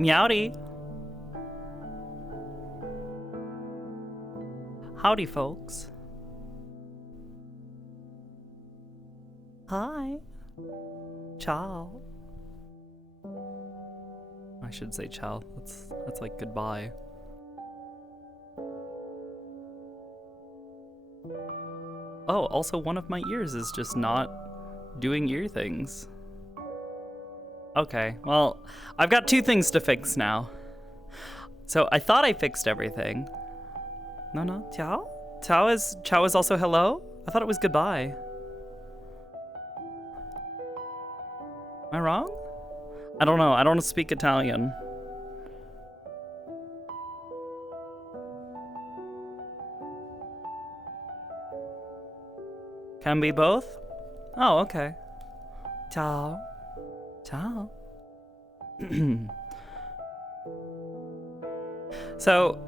Meowdy. Howdy, folks. Hi. Ciao. I should say ciao. That's like goodbye. Oh, also one of my ears is just not doing ear things. Okay, well, I've got two things to fix now. So I thought I fixed everything. No, ciao? Ciao is also hello? I thought it was goodbye. Am I wrong? I don't know, I don't speak Italian. Can be both? Oh, okay. Ciao. Ciao. So,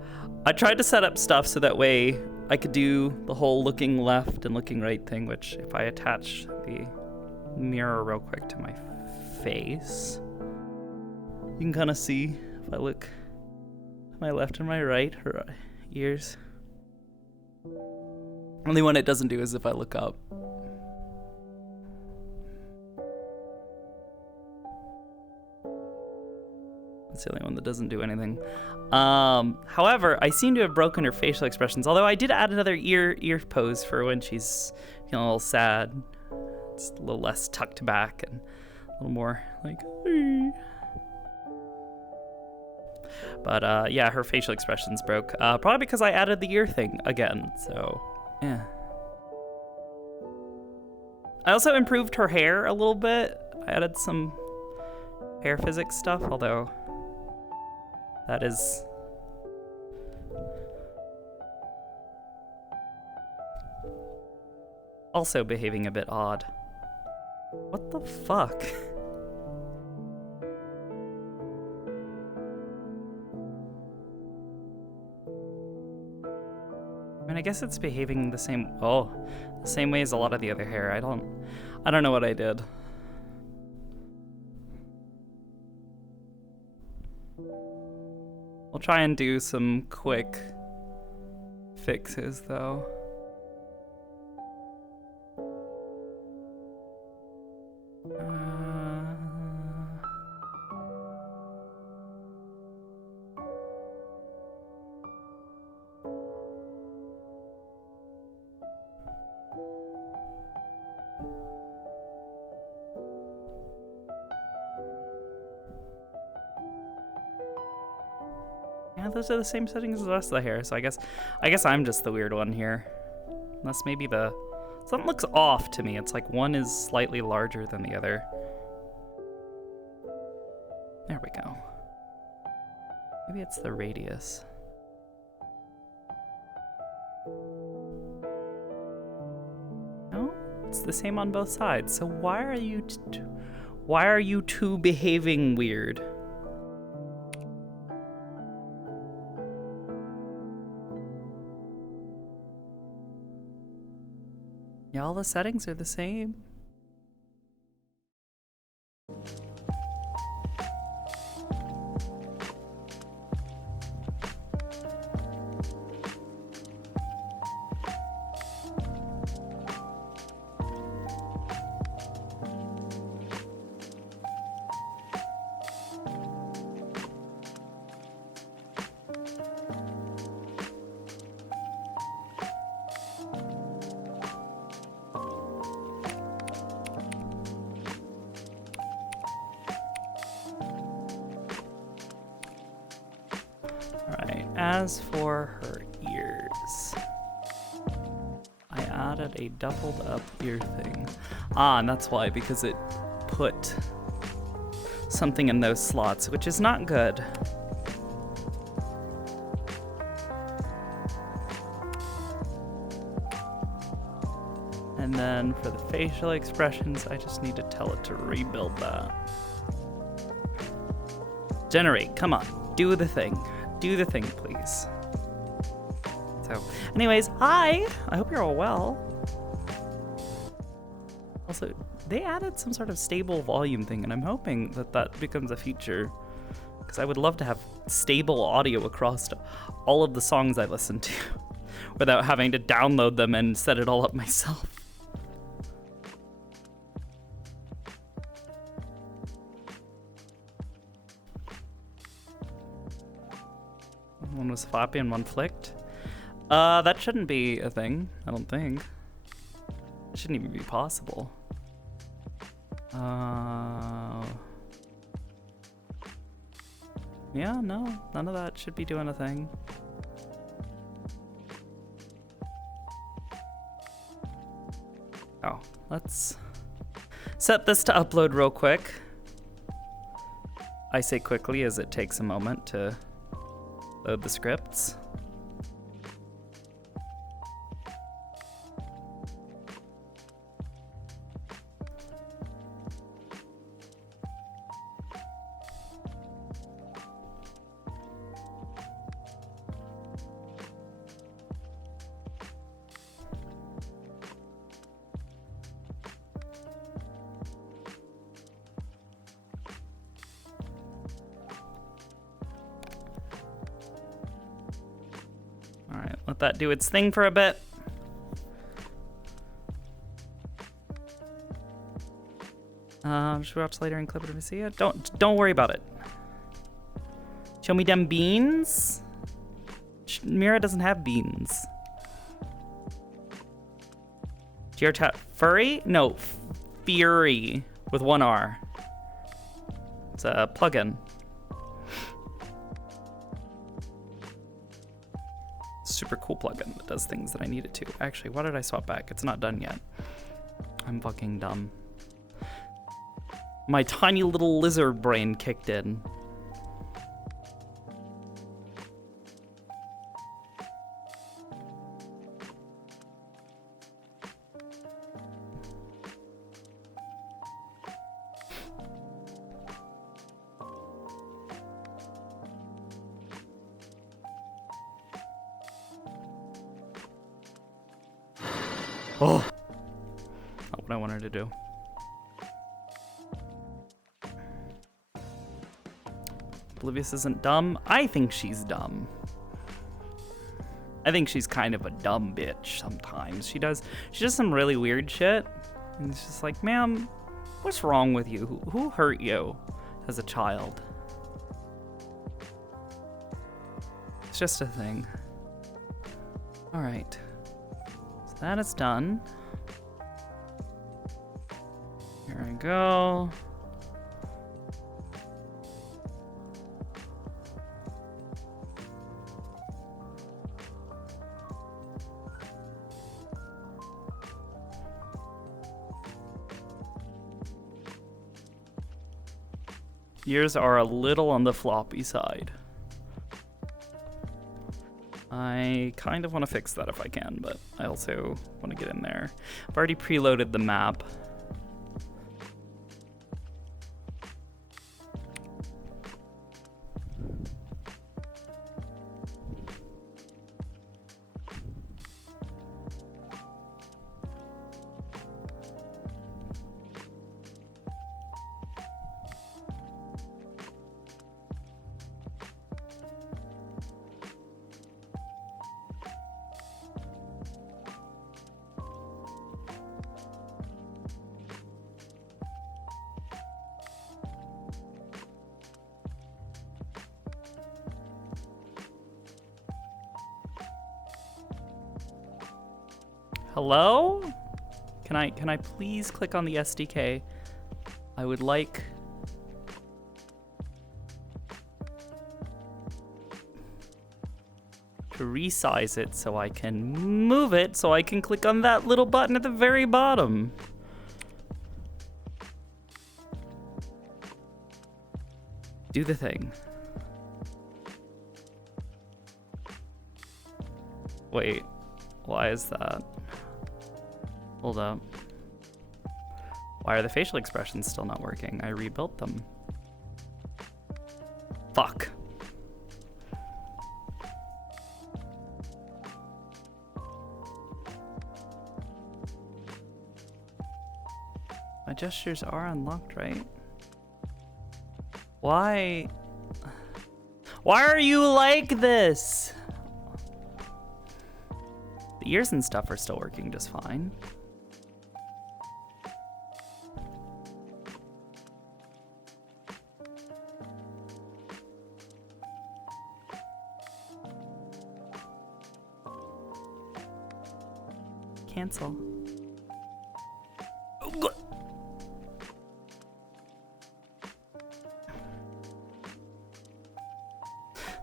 I tried to set up stuff so that way I could do the whole looking left and looking right thing, which if I attach the mirror real quick to my face, you can kind of see if I look to my left and my right, her ears. Only one it doesn't do is if I look up. That's the only one that doesn't do anything. However, I seem to have broken her facial expressions, although I did add another ear pose for when she's feeling a little sad. It's a little less tucked back and a little more like... But yeah, her facial expressions broke. Probably because I added the ear thing again, so yeah. I also improved her hair a little bit. I added some hair physics stuff, although that is also behaving a bit odd. What the fuck? I mean, I guess it's behaving the same way as a lot of the other hair. I don't know what I did. We'll try and do some quick fixes though. Yeah, those are the same settings as the rest of the hair, so I guess I'm just the weird one here. Unless maybe something looks off to me. It's like one is slightly larger than the other. There we go. Maybe it's the radius. No, it's the same on both sides. So why are you two behaving weird? Yeah, all the settings are the same. as for her ears, I added a doubled up ear thing. Ah, and that's why, because it put something in those slots, which is not good. And then for the facial expressions, I just need to tell it to rebuild that. Generate, come on, do the thing. Do the thing, please. So, anyways, hi! I hope you're all well. Also, they added some sort of stable volume thing, and I'm hoping that that becomes a feature, because I would love to have stable audio across all of the songs I listen to without having to download them and set it all up myself. One was floppy and one flicked. That shouldn't be a thing, I don't think. It shouldn't even be possible. Yeah, no, none of that should be doing a thing. Oh, let's set this to upload real quick. I say quickly as it takes a moment to load the scripts. Alright, let that do its thing for a bit. Should we watch later and clip it if we see it? Don't worry about it. Show me them beans. Mira doesn't have beans. Furry? No, Fury with one R. It's a plugin. Super cool plugin that does things that I need it to. Actually, why did I swap back? It's not done yet. I'm fucking dumb. My tiny little lizard brain kicked in. Oh, not what I wanted to do. Oblivious isn't dumb. I think she's dumb. I think she's kind of a dumb bitch sometimes. She does some really weird shit. And it's just like, ma'am, what's wrong with you? Who hurt you as a child? It's just a thing. All right. So that is done. Here I go. Ears are a little on the floppy side. I kind of want to fix that if I can, but I also want to get in there. I've already preloaded the map. Hello? Can I please click on the SDK? I would like... to resize it so I can move it, so I can click on that little button at the very bottom. Do the thing. Wait, why is that? Hold up. Why are the facial expressions still not working? I rebuilt them. Fuck. My gestures are unlocked, right? Why? Why are you like this? The ears and stuff are still working just fine. Cancel.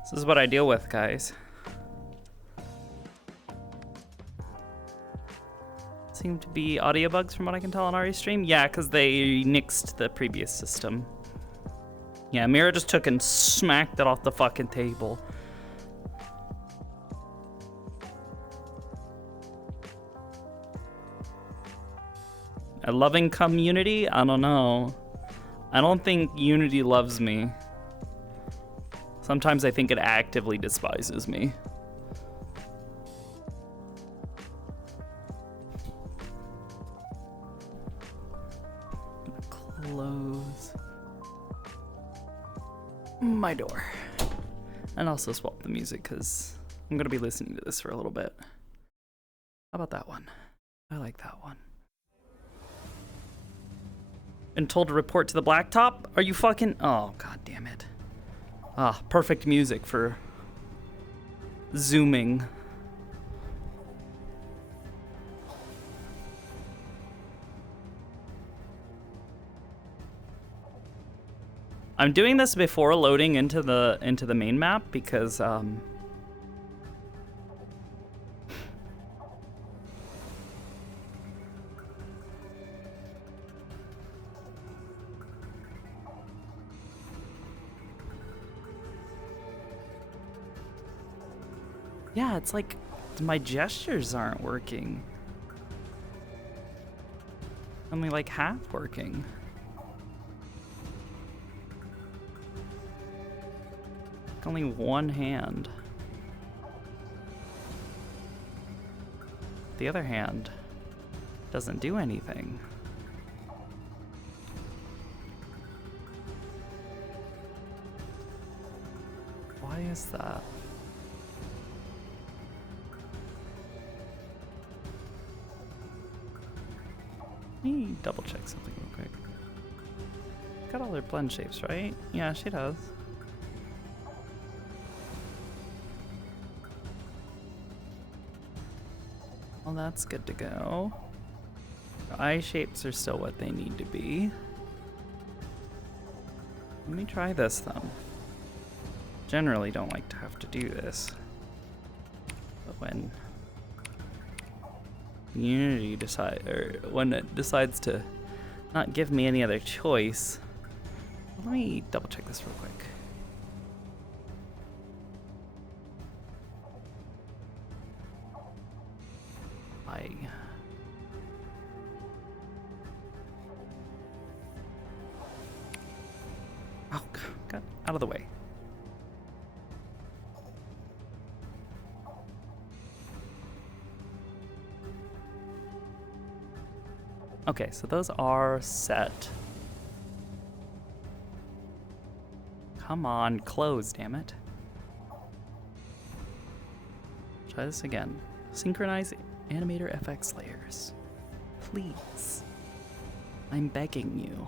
This is what I deal with, guys. Seem to be audio bugs from what I can tell on Ari's stream. Yeah, because they nixed the previous system. Yeah, Mira just took and smacked it off the fucking table. A loving community? I don't know. I don't think Unity loves me. Sometimes I think it actively despises me. Close my door. And also swap the music because I'm going to be listening to this for a little bit. How about that one? I like that one. Been told to report to the blacktop? Are you fucking... Oh, god damn it. Ah, perfect music for zooming. I'm doing this before loading into the main map because yeah, it's like my gestures aren't working. Only like half working. Only one hand. The other hand doesn't do anything. Why is that? Let me double check something real quick. Got all her blend shapes, right? Yeah, she does. Well, that's good to go. Eye shapes are still what they need to be. Let me try this though. Generally don't like to have to do this. But when Unity when it decides to not give me any other choice. Let me double check this real quick. Oh, God, out of the way. Okay, so those are set. Come on, close, damn it. Try this again. Synchronize animator FX layers. Please. I'm begging you.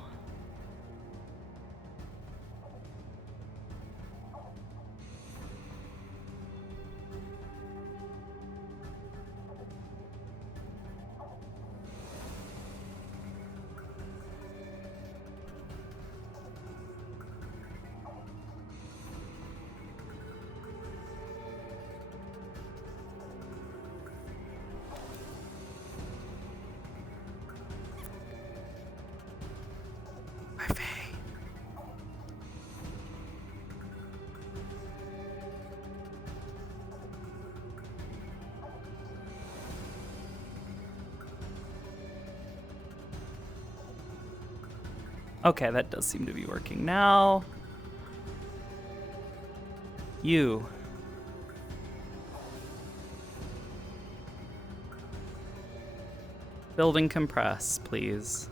Okay, that does seem to be working now. You. Building compress, please.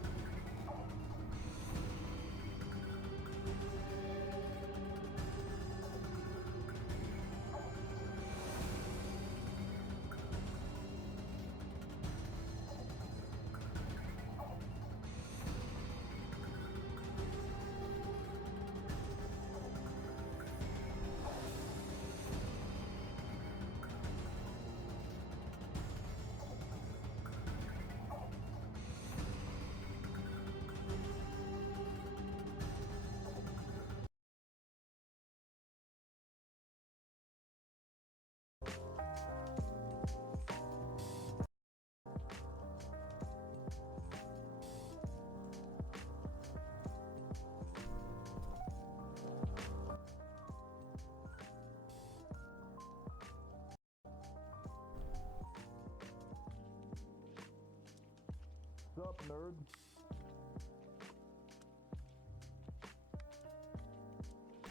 What's up, nerd?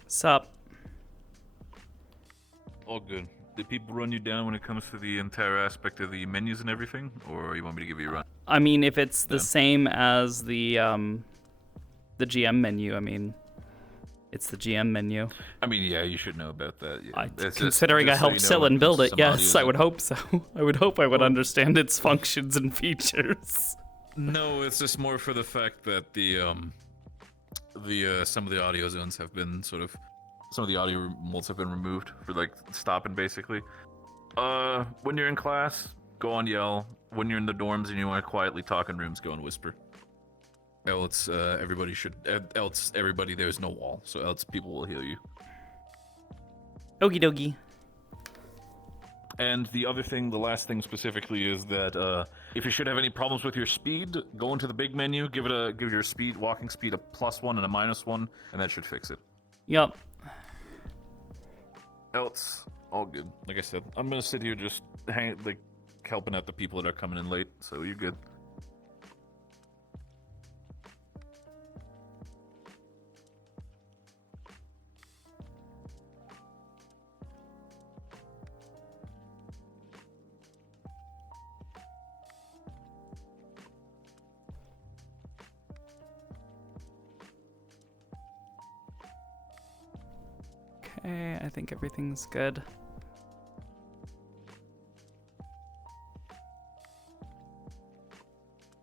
Sup? All good. Did people run you down when it comes to the entire aspect of the menus and everything, or you want me to give you a run? I mean, if it's the Yeah. same as the GM menu, I mean, it's the GM menu. I mean, yeah, you should know about that. Yeah. Considering I helped Scylla build it, yes, I would hope so. I would hope I would understand its functions and features. No, it's just more for the fact that the some of the audio zones have been some of the audio molds have been removed for like stopping basically. When you're in class, go on yell. When you're in the dorms and you want to quietly talk in rooms, go and whisper. Else, everybody there's no wall, so else people will heal you. Okie dokie. And the other thing, the last thing specifically, is that if you should have any problems with your speed, go into the big menu, give your walking speed a +1 and a -1, and that should fix it. Yup. Else, all good. Like I said, I'm gonna sit here just helping out the people that are coming in late, so you're good. Okay, I think everything's good.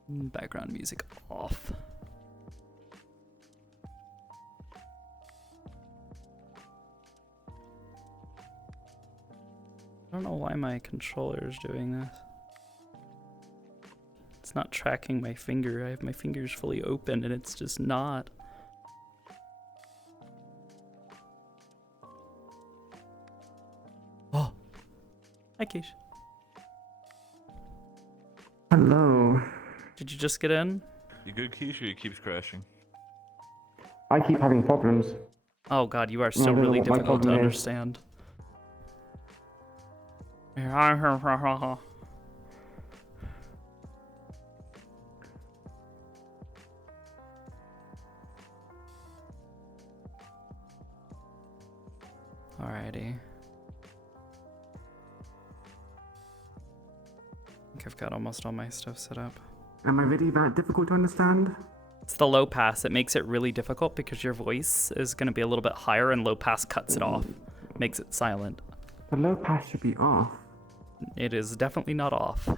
Background music off. I don't know why my controller is doing this. It's not tracking my finger. I have my fingers fully open and it's just not. Oh. Hi, Keish. Hello. Did you just get in? You good, Keisha? It keeps crashing. I keep having problems. Oh god, you are I still don't know really what my difficult to problem is. understand. Alrighty. I think I've got almost all my stuff set up. Am I really that difficult to understand? It's the low pass. It makes it really difficult because your voice is going to be a little bit higher and low pass cuts it off. Makes it silent. The low pass should be off. It is definitely not off.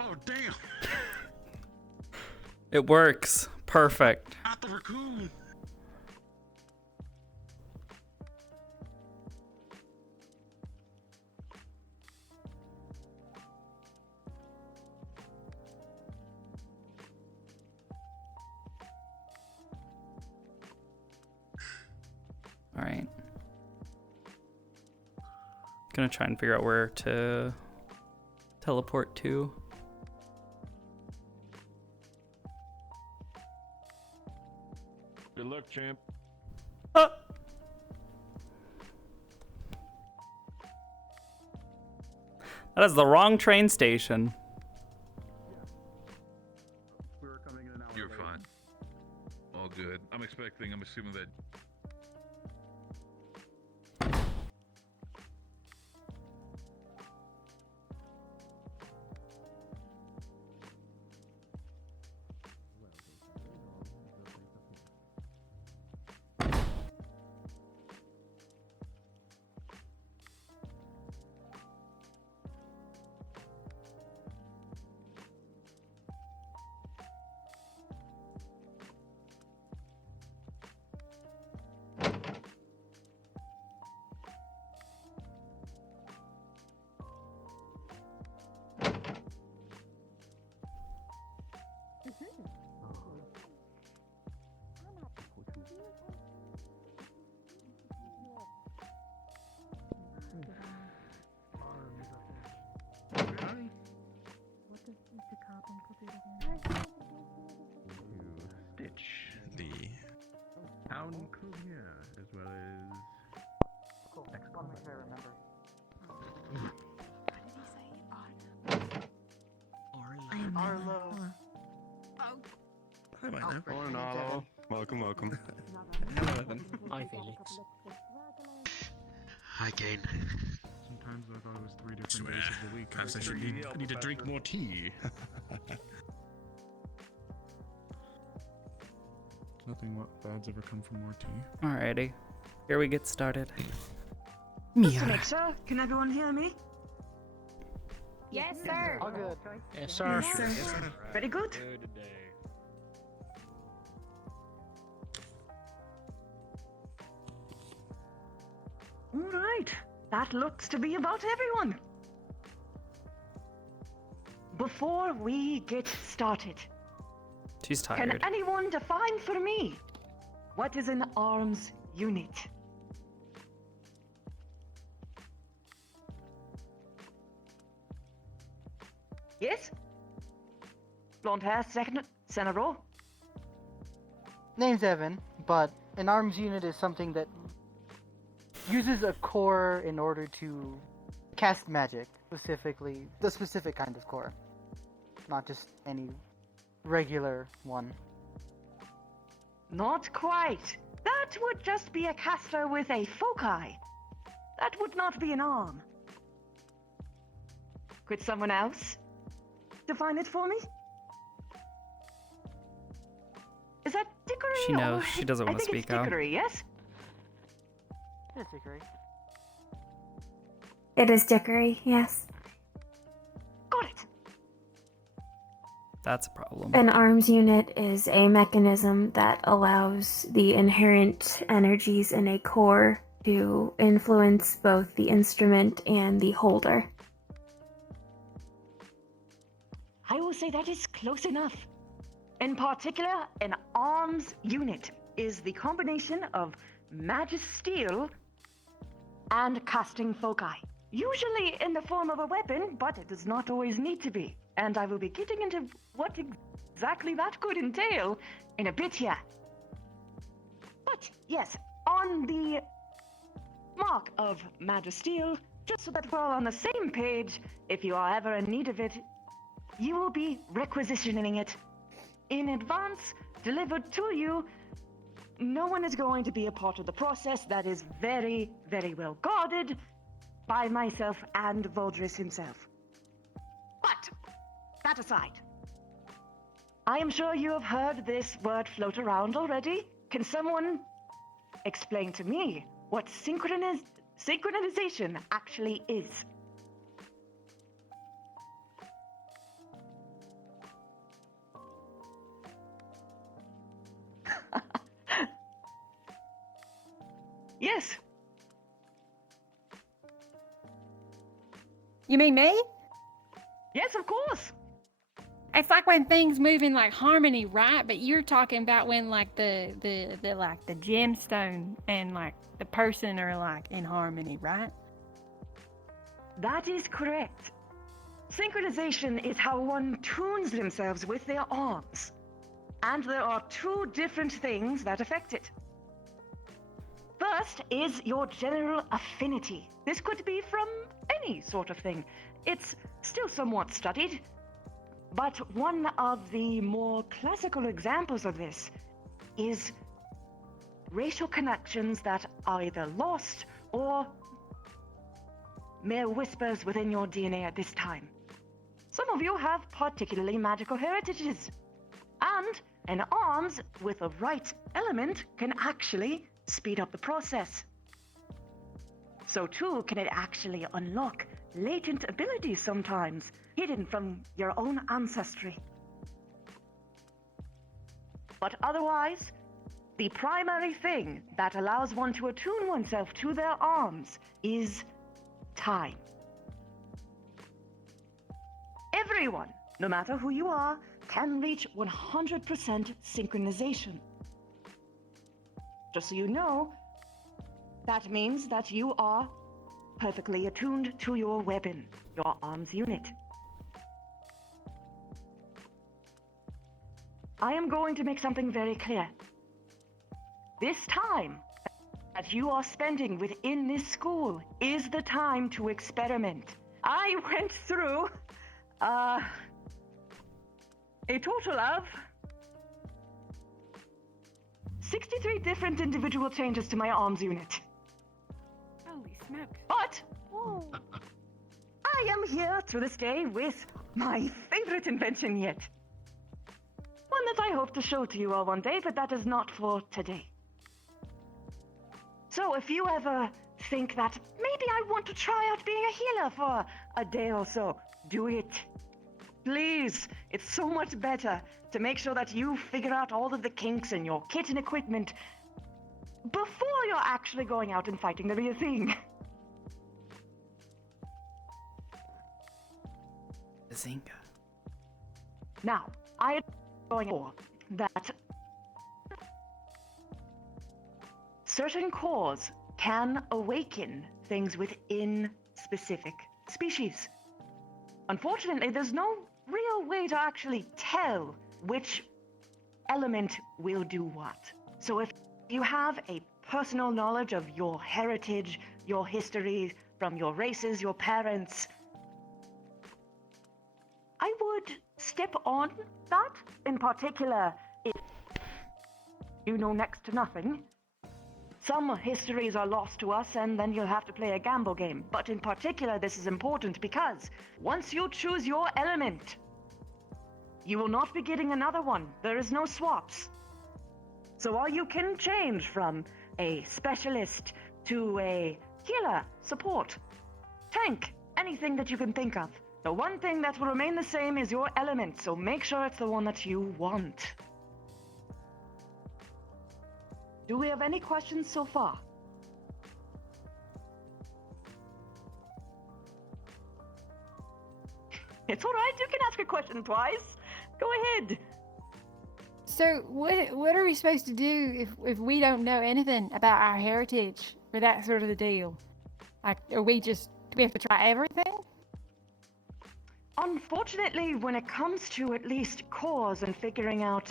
Oh, damn. It works. Perfect. Not the raccoon. Alright. Gonna try and figure out where to teleport to. Good luck, champ. Ah! That is the wrong train station. We were coming in an hour You're late. fine. All good. I'm assuming that. Stitch the town clear as well as. Cool. Next one, make sure I remember. Arlo. Hi, Milo. Oh no. Welcome, welcome. Hello, Evan. Hi, Felix. Hi, Kane. Sometimes I thought it was 3 different Swear. days of the week. Perhaps I should need to drink more tea. Nothing bad's ever come from more tea. Alrighty. Here we get started. Just to Mira. make sure, can everyone hear me? Yes, sir. All good. Yes, sir. Yes, sir. Very good. Good day. All right. That looks to be about everyone. Before we get started, She's can tired. anyone define for me what is an arms unit? Yes? Blonde hair, center row. Name's Evan, but an arms unit is something that uses a core in order to cast magic, specifically the specific kind of core, not just any regular one. Not quite. That would just be a caster with a foci. That would not be an arm. Could someone else define it for me? Is that Dickory? She knows. or- She doesn't wanna I think speak it's out. Dickory, yes? It's Hickory. It is Dickory, yes. Got it. That's a problem. An arms unit is a mechanism that allows the inherent energies in a core to influence both the instrument and the holder. I will say that is close enough. In particular, an arms unit is the combination of magic steel and casting foci. Usually in the form of a weapon, but it does not always need to be. And I will be getting into what exactly that could entail in a bit here. But yes, on the mark of magic steel, just so that we're all on the same page, if you are ever in need of it, you will be requisitioning it in advance, delivered to you. No one is going to be a part of the process. That is very, very well guarded by myself and Voldris himself. But, that aside, I am sure you have heard this word float around already. Can someone explain to me what synchronization actually is? Yes. You mean me? Yes, of course. It's like when things move in like harmony, right? But you're talking about when like the like the gemstone and like the person are like in harmony, right? That is correct. Synchronization is how one tunes themselves with their arms. And there are two different things that affect it. First is your general affinity. This could be from any sort of thing. It's still somewhat studied, but one of the more classical examples of this is racial connections that are either lost or mere whispers within your DNA at this time. Some of you have particularly magical heritages, and an arms with the right element can actually speed up the process. So too can it actually unlock latent abilities sometimes, hidden from your own ancestry. But otherwise, the primary thing that allows one to attune oneself to their arms is time. Everyone, no matter who you are, can reach 100% synchronization. Just so you know, that means that you are perfectly attuned to your weapon, your arms unit. I am going to make something very clear. This time that you are spending within this school is the time to experiment. I went through a total of 63 different individual changes to my arms unit. Holy smoke. But I am here to this day with my favorite invention yet. One that I hope to show to you all one day, but that is not for today. So if you ever think that maybe I want to try out being a healer for a day or so, do it. Please, it's so much better to make sure that you figure out all of the kinks in your kit and equipment before you're actually going out and fighting the real thing. Zinga. Now, I am going for that certain cores can awaken things within specific species. Unfortunately, there's no real way to actually tell which element will do what. So if you have a personal knowledge of your heritage, your history from your races, your parents, I would step on that. In particular, if you know next to nothing, some histories are lost to us and then you'll have to play a gamble game. But in particular, this is important because once you choose your element, you will not be getting another one. There is no swaps. So while you can change from a specialist to a healer, support, tank, anything that you can think of, the one thing that will remain the same is your element, so make sure it's the one that you want. Do we have any questions so far? It's all right, you can ask a question twice. Go ahead. So what are we supposed to do if we don't know anything about our heritage or that sort of the deal? Like, do we have to try everything? Unfortunately, when it comes to at least cores and figuring out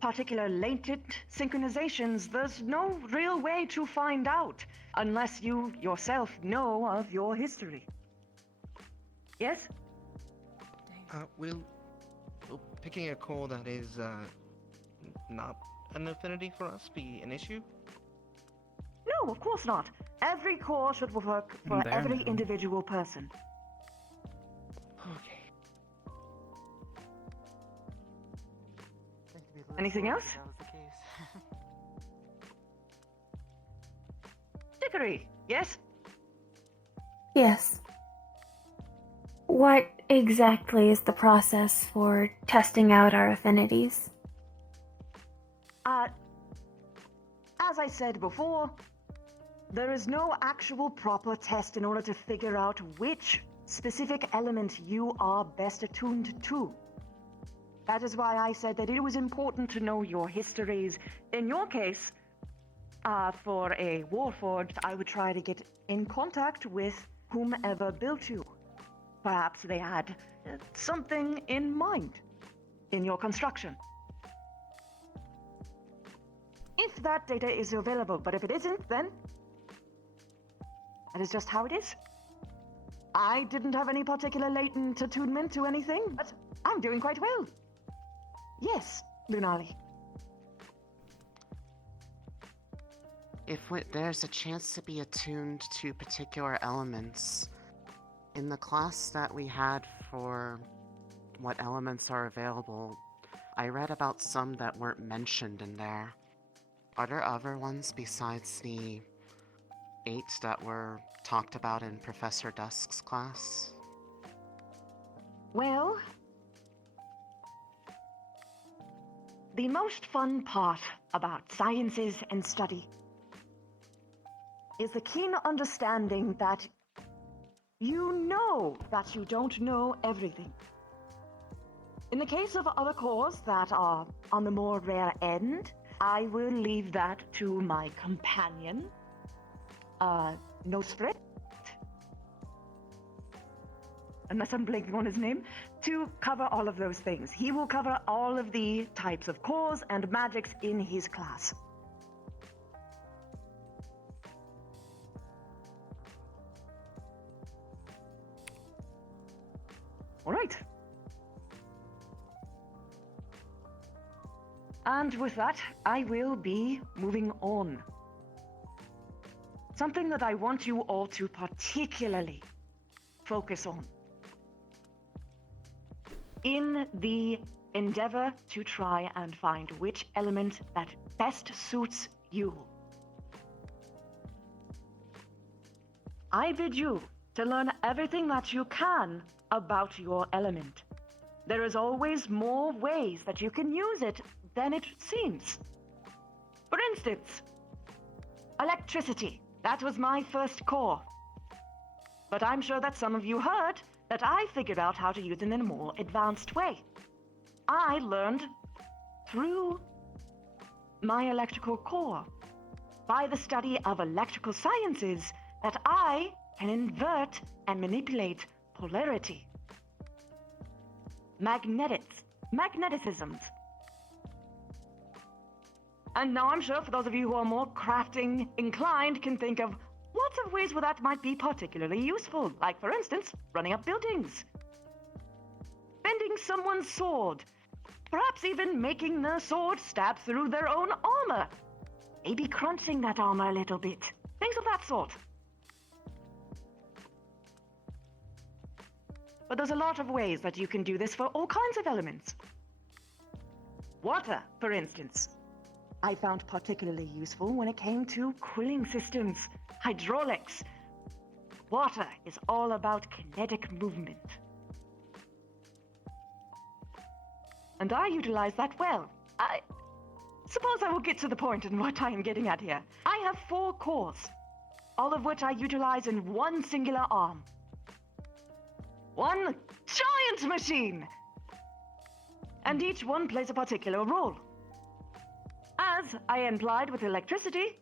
particular latent synchronizations, there's no real way to find out unless you yourself know of your history. Yes? Will picking a core that is not an affinity for us be an issue? No, of course not. Every core should work for There every now. individual person. Okay. Anything else? That was the case. Dickory, yes? Yes. What exactly is the process for testing out our affinities? As I said before, there is no actual proper test in order to figure out which specific element you are best attuned to. That is why I said that it was important to know your histories. In your case, for a Warforged, I would try to get in contact with whomever built you. Perhaps they had something in mind in your construction. if that data is available, but if it isn't, then that is just how it is. I didn't have any particular latent attunement to anything, but I'm doing quite well. Yes, Lunali. If there's a chance to be attuned to particular elements, in the class that we had for what elements are available, I read about some that weren't mentioned in there. Are there other ones besides the 8 that were talked about in Professor Dusk's class? Well, the most fun part about sciences and study is the keen understanding that you know that you don't know everything. In the case of other cores that are on the more rare end, I will leave that to my companion, Nosfrit, unless I'm blanking on his name, to cover all of those things. He will cover all of the types of cores and magics in his class. All right. And with that, I will be moving on. Something that I want you all to particularly focus on in the endeavor to try and find which element that best suits you. I bid you to learn everything that you can about your element. There is always more ways that you can use it than it seems. For instance, electricity. That was my first core. But I'm sure that some of you heard that I figured out how to use it in a more advanced way. I learned through my electrical core, by the study of electrical sciences, that I can invert and manipulate polarity. Magneticisms. And now I'm sure for those of you who are more crafting inclined can think of lots of ways where that might be particularly useful. Like, for instance, running up buildings, bending someone's sword, perhaps even making the sword stab through their own armor, maybe crunching that armor a little bit, things of that sort. But there's a lot of ways that you can do this for all kinds of elements. Water, for instance, I found particularly useful when it came to cooling systems, hydraulics. Water is all about kinetic movement. And I utilize that well. I suppose I will get to the point in what I am getting at here. I have 4 cores, all of which I utilize in one singular arm. One giant machine! And each one plays a particular role. As I implied with electricity,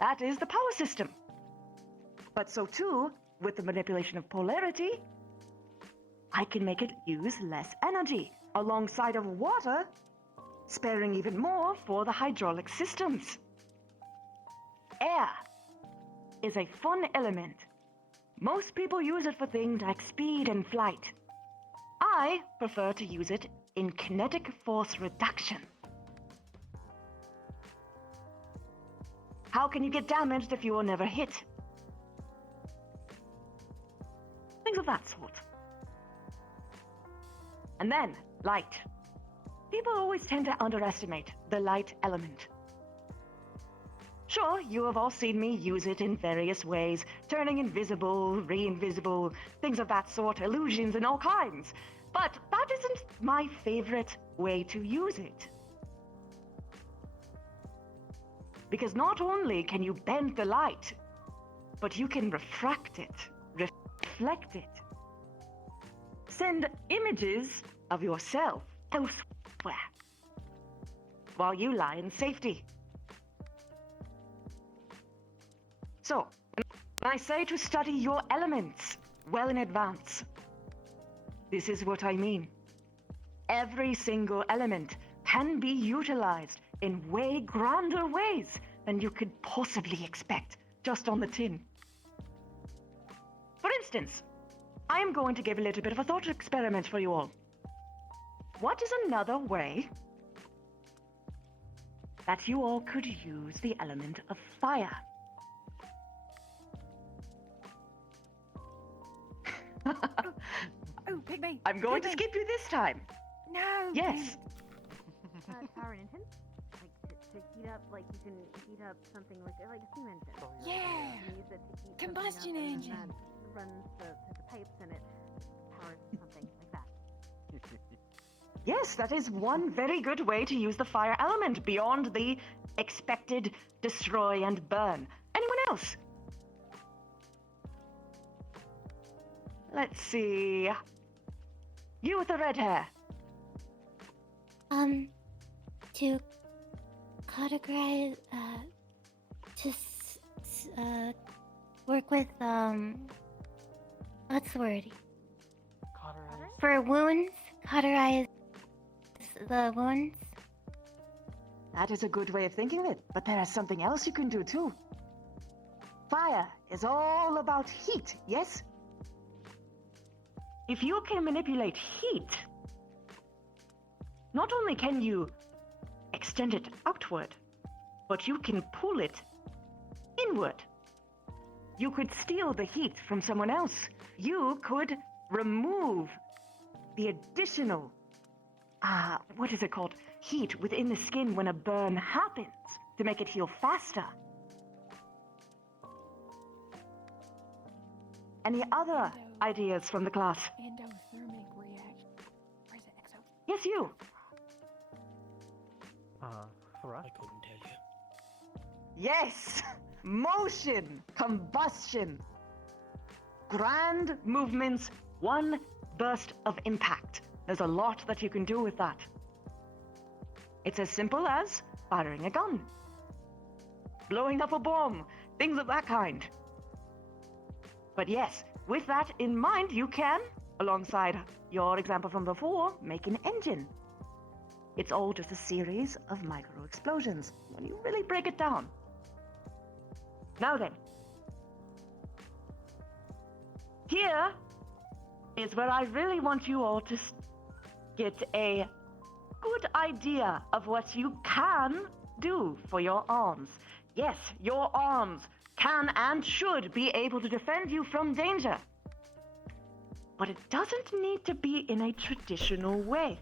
that is the power system. But so too, with the manipulation of polarity, I can make it use less energy, alongside of water, sparing even more for the hydraulic systems. Air is a fun element. Most people use it for things like speed and flight. I prefer to use it in kinetic force reduction. How can you get damaged if you are never hit? Things of that sort. And then, light. People always tend to underestimate the light element. Sure, you have all seen me use it in various ways, turning invisible, re-invisible, things of that sort, illusions and all kinds. But that isn't my favorite way to use it. Because not only can you bend the light, but you can refract it, reflect it. Send images of yourself elsewhere while you lie in safety. So, when I say to study your elements well in advance, this is what I mean. Every single element can be utilized in way grander ways than you could possibly expect just on the tin. For instance, I am going to give a little bit of a thought experiment for you all. What is another way that you all could use the element of fire? Oh, pygmy. I'm going to Pygmy. skip you this time. No. Yes. Power and engine? Like to heat up, like you can heat up something like a steam engine. Yeah. You can use it to heat Combustion something up, engine. And that runs the pipes and it powers something like that. Yes, that is one very good way to use the fire element beyond the expected destroy and burn. Anyone else? Let's see. You with the red hair. To categorize, work with, what's the word? Cauterize. For wounds, cauterize the wounds. That is a good way of thinking of it, but there is something else you can do too. Fire is all about heat, yes? If you can manipulate heat, not only can you extend it outward, but you can pull it inward. You could steal the heat from someone else. You could remove the additional, what is it called? Heat within the skin when a burn happens to make it heal faster. Any other ideas from the class? Endothermic reaction. Where's it? Exo. Yes, you. I couldn't tell you. Yes! Motion! Combustion! Grand movements, one burst of impact. There's a lot that you can do with that. It's as simple as firing a gun, blowing up a bomb, things of that kind. But yes, with that in mind, you can, alongside your example from before, make an engine. It's all just a series of micro explosions when you really break it down. Now then, here is where I really want you all to get a good idea of what you can do for your arms. Yes, your arms can and should be able to defend you from danger. But it doesn't need to be in a traditional way.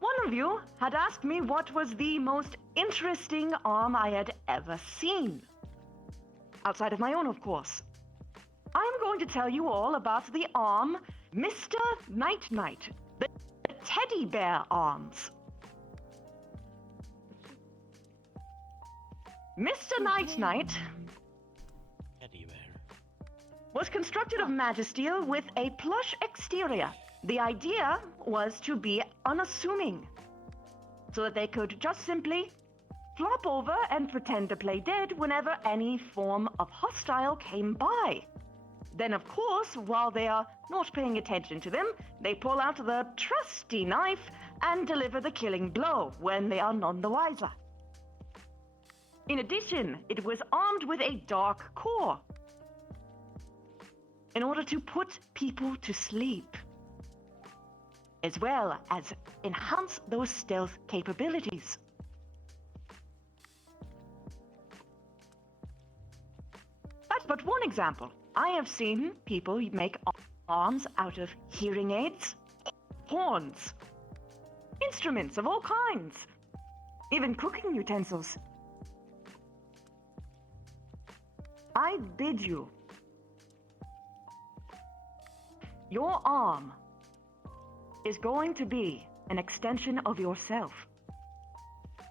One of you had asked me what was the most interesting arm I had ever seen. Outside of my own, of course. I'm going to tell you all about the arm Mr. Night-Night, the teddy bear arms. Mr. Night-Night Teddy bear. was constructed of magisteel with a plush exterior. The idea was to be unassuming, so that they could just simply flop over and pretend to play dead whenever any form of hostile came by. Then, of course, while they are not paying attention to them, they pull out the trusty knife and deliver the killing blow when they are none the wiser. In addition, it was armed with a dark core in order to put people to sleep, as well as enhance those stealth capabilities. That's but one example. I have seen people make arms out of hearing aids, horns, instruments of all kinds, even cooking utensils. I bid you, your arm is going to be an extension of yourself.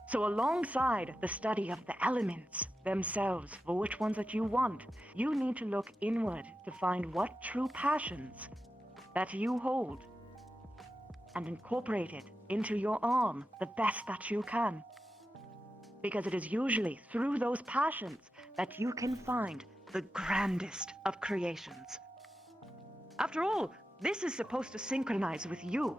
So alongside the study of the elements themselves, for which ones that you want, you need to look inward to find what true passions that you hold and incorporate it into your arm the best that you can. Because it is usually through those passions that you can find the grandest of creations. After all, this is supposed to synchronize with you.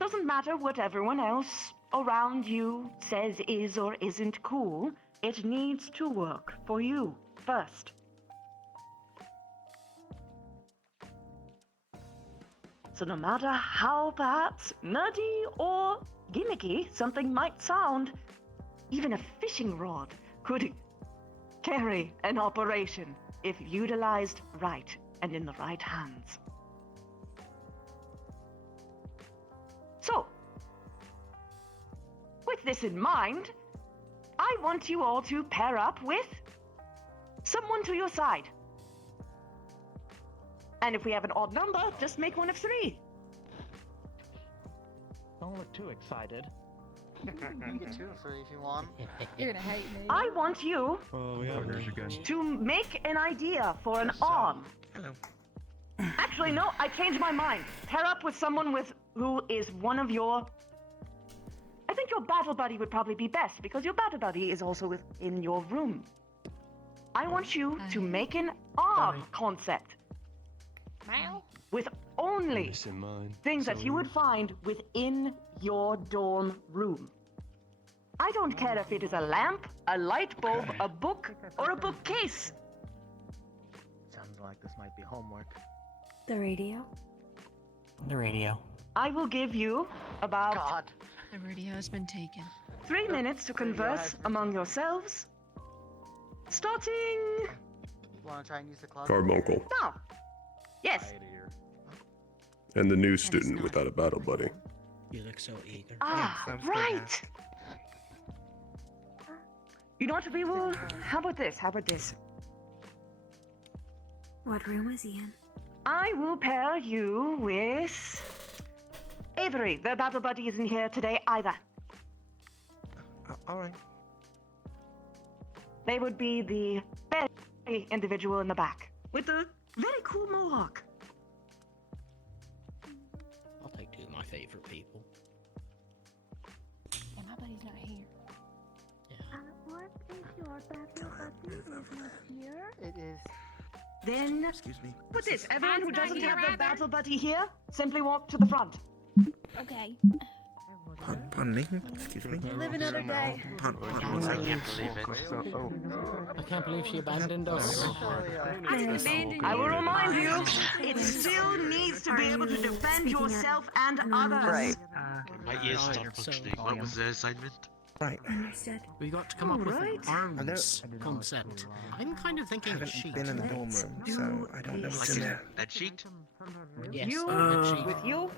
Doesn't matter what everyone else around you says is or isn't cool, it needs to work for you first. So no matter how perhaps nerdy or gimmicky something might sound, even a fishing rod could carry an operation if utilized right and in the right hands. So, with this in mind, I want you all to pair up with someone to your side. And if we have an odd number, just make one of 3. Don't look too excited. You can get 2 of 3 if you want. You're gonna hate me. I want you Well, we have to make an idea for an arm. Hello. Actually, no, I changed my mind. Pair up with someone who is one of your... I think your battle buddy would probably be best, because your battle buddy is also within your room. I want you to make an arm concept with only things that you would find within your dorm room. I don't care if it is a lamp, a light bulb, a book, or a bookcase. Sounds like this might be homework. The radio. The radio. I will give you about God. The radio has been taken. 3 minutes to converse among yourselves. Starting You want to try and use the closet? Carbuncle. now. Yes. And the new student without a battle buddy. You look so eager. Right. You know what we will... How about this? What room is he in? I will pair you with Avery. The battle buddy isn't here today either. Alright. They would be the very individual in the back with the very cool mohawk. I'll take 2 of my favorite people. Yeah, my buddy's not here. What is your battle buddy is not here? It is. Then, Excuse me. put this. Everyone who Mine's not doesn't here have their either. battle buddy here, simply walk to the front. Okay. Pardon me. Excuse me. Live another day. Pardon one I second. can't believe it. I can't believe she abandoned us. I will remind you, it still needs to be able to defend yourself and others. My ears stopped functioning. What was the assignment? Right. Understood. We got to come up with Alright. an I arms concept. I'm kind of thinking a haven't sheet. been in the dorm room, so I don't know what's in there. Bed sheet? Yes, You bed sheet. with you,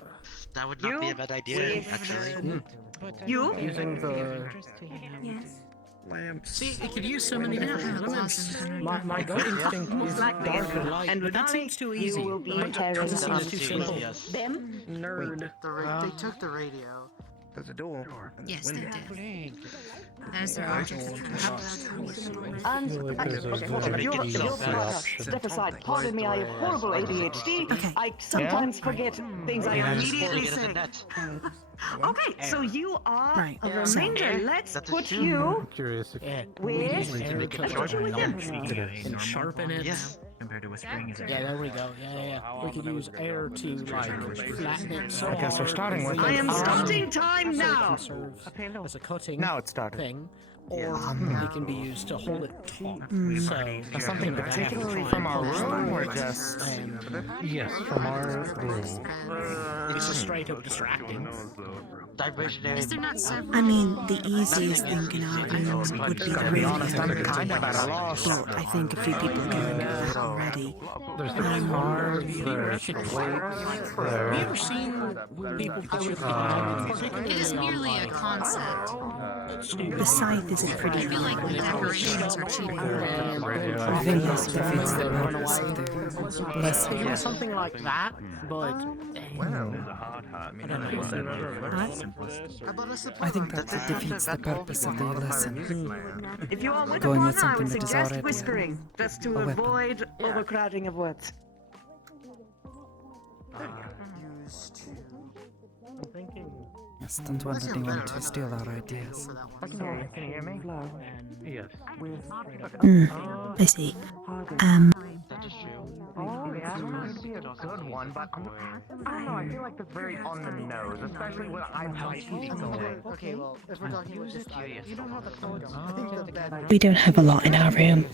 That would You not be a bad idea, with- actually. you, Using the... Yes. Lamps. See, it could use so many different elements. My gut instinct is dark and light, and but that Ludani, seems too you easy. will be It pairing seems up too simple. them. Nerd. They took the radio. There's a door. And there's Yes, they windows. did. That is their object. And okay, hold on. You're step aside. Pardon me, I have horrible ADHD. Okay. I sometimes forget things I immediately say. Okay, so you are Right. a remainder. Let's put you Yeah. with. Let's put you with him. And sharpen it. Yes. Compared to whispering, is it? Yeah, there we go. Yeah. We could use air to like flatten it. So I guess we're starting with I it. am starting time so it now. can serve as a cutting Now it's started. thing, or it can be used to hold it taut. So Something particularly from our room, or just... Yes, from our room. It's just straight up distracting. Is there not several? I mean, the easiest thing in our rooms would be the Gotta be radio. honest, I'm kind of at a loss. But I think a few people can do that already. There's the car, Have you ever seen people put your It is merely a concept. The scythe is a pretty I feel like the decorations are cheaper. I think this defeats the purpose of the lesson. Yeah, something like that, but I think that defeats the purpose of the lesson. If you are with Going a with partner, I something would that is suggest already whispering, just to a weapon. avoid overcrowding of words. Used to. I'm thinking Yes, don't want anyone to steal our ideas. Can you hear me? Yes. I see. Oh, yeah, it'd be a good one, but I don't know, I feel like that's very on the nose, especially when I'm Okay, well, if we're talking about just you don't have the codes. We don't have a lot in our room.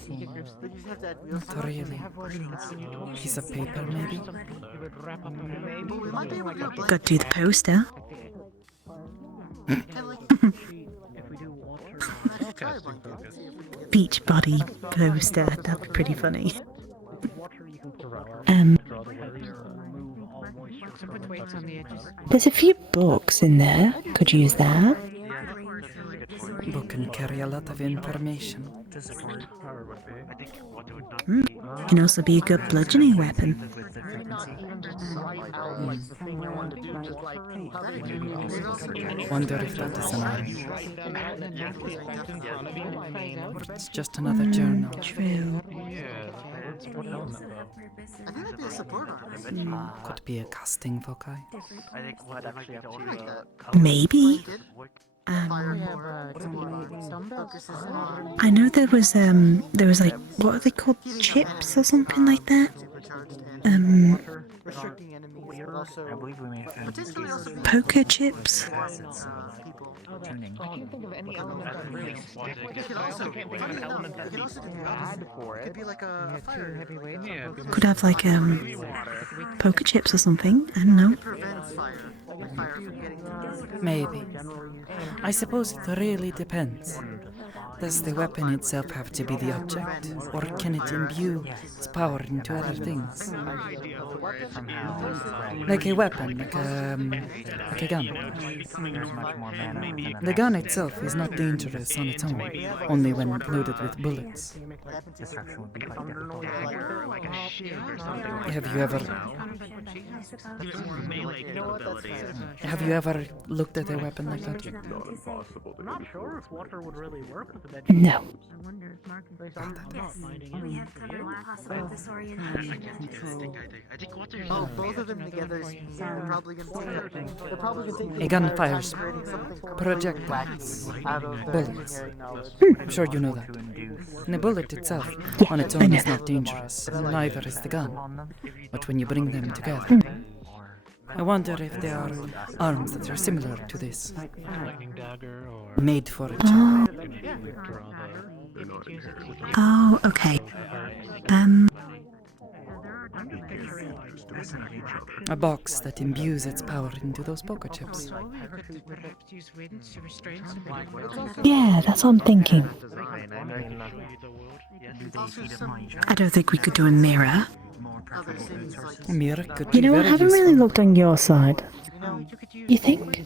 Not really. Piece of paper, maybe? Got to do the poster. Beach body poster. That'd be pretty funny. There's a few books in there. Could use that. Book can carry a lot of information. Can also be a good bludgeoning weapon. Wonder if that is an arm. Or it's just another journal. True. Could be a casting foci. Maybe. I know there was like, what are they called, chips or something like that? Poker chips. Could have like poker chips or something. I don't know. Maybe. I suppose it really depends. Does the weapon itself have to be the object, or can it imbue its power into other things? Like a weapon, like a gun. The gun itself is not dangerous on its own, only when loaded with bullets. Have you ever looked at a weapon like that? I'm not sure if water would really work with a bed. No. Oh, both of them together are probably going to take. They're probably going to take. A gun fires projectiles, bullets. I'm sure you know that. And the bullet itself, on its own, is not dangerous. Neither is the gun. But when you bring them together, I wonder if there are arms that are similar to this, made for each other. Oh, okay. A box that imbues its power into those poker chips. Yeah, that's what I'm thinking. I don't think we could do a mirror. Mira could You be know, I very haven't useful. really looked on your side. You think?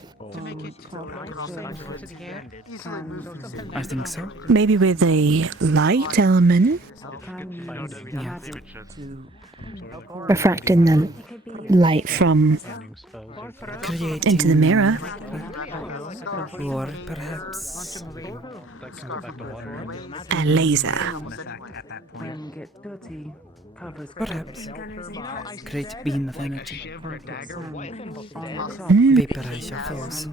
I think so. Maybe with a light element? Yeah. Refracting the light from into the mirror. Or perhaps A laser. Perhaps. Great beam of energy. Vaporize your foes.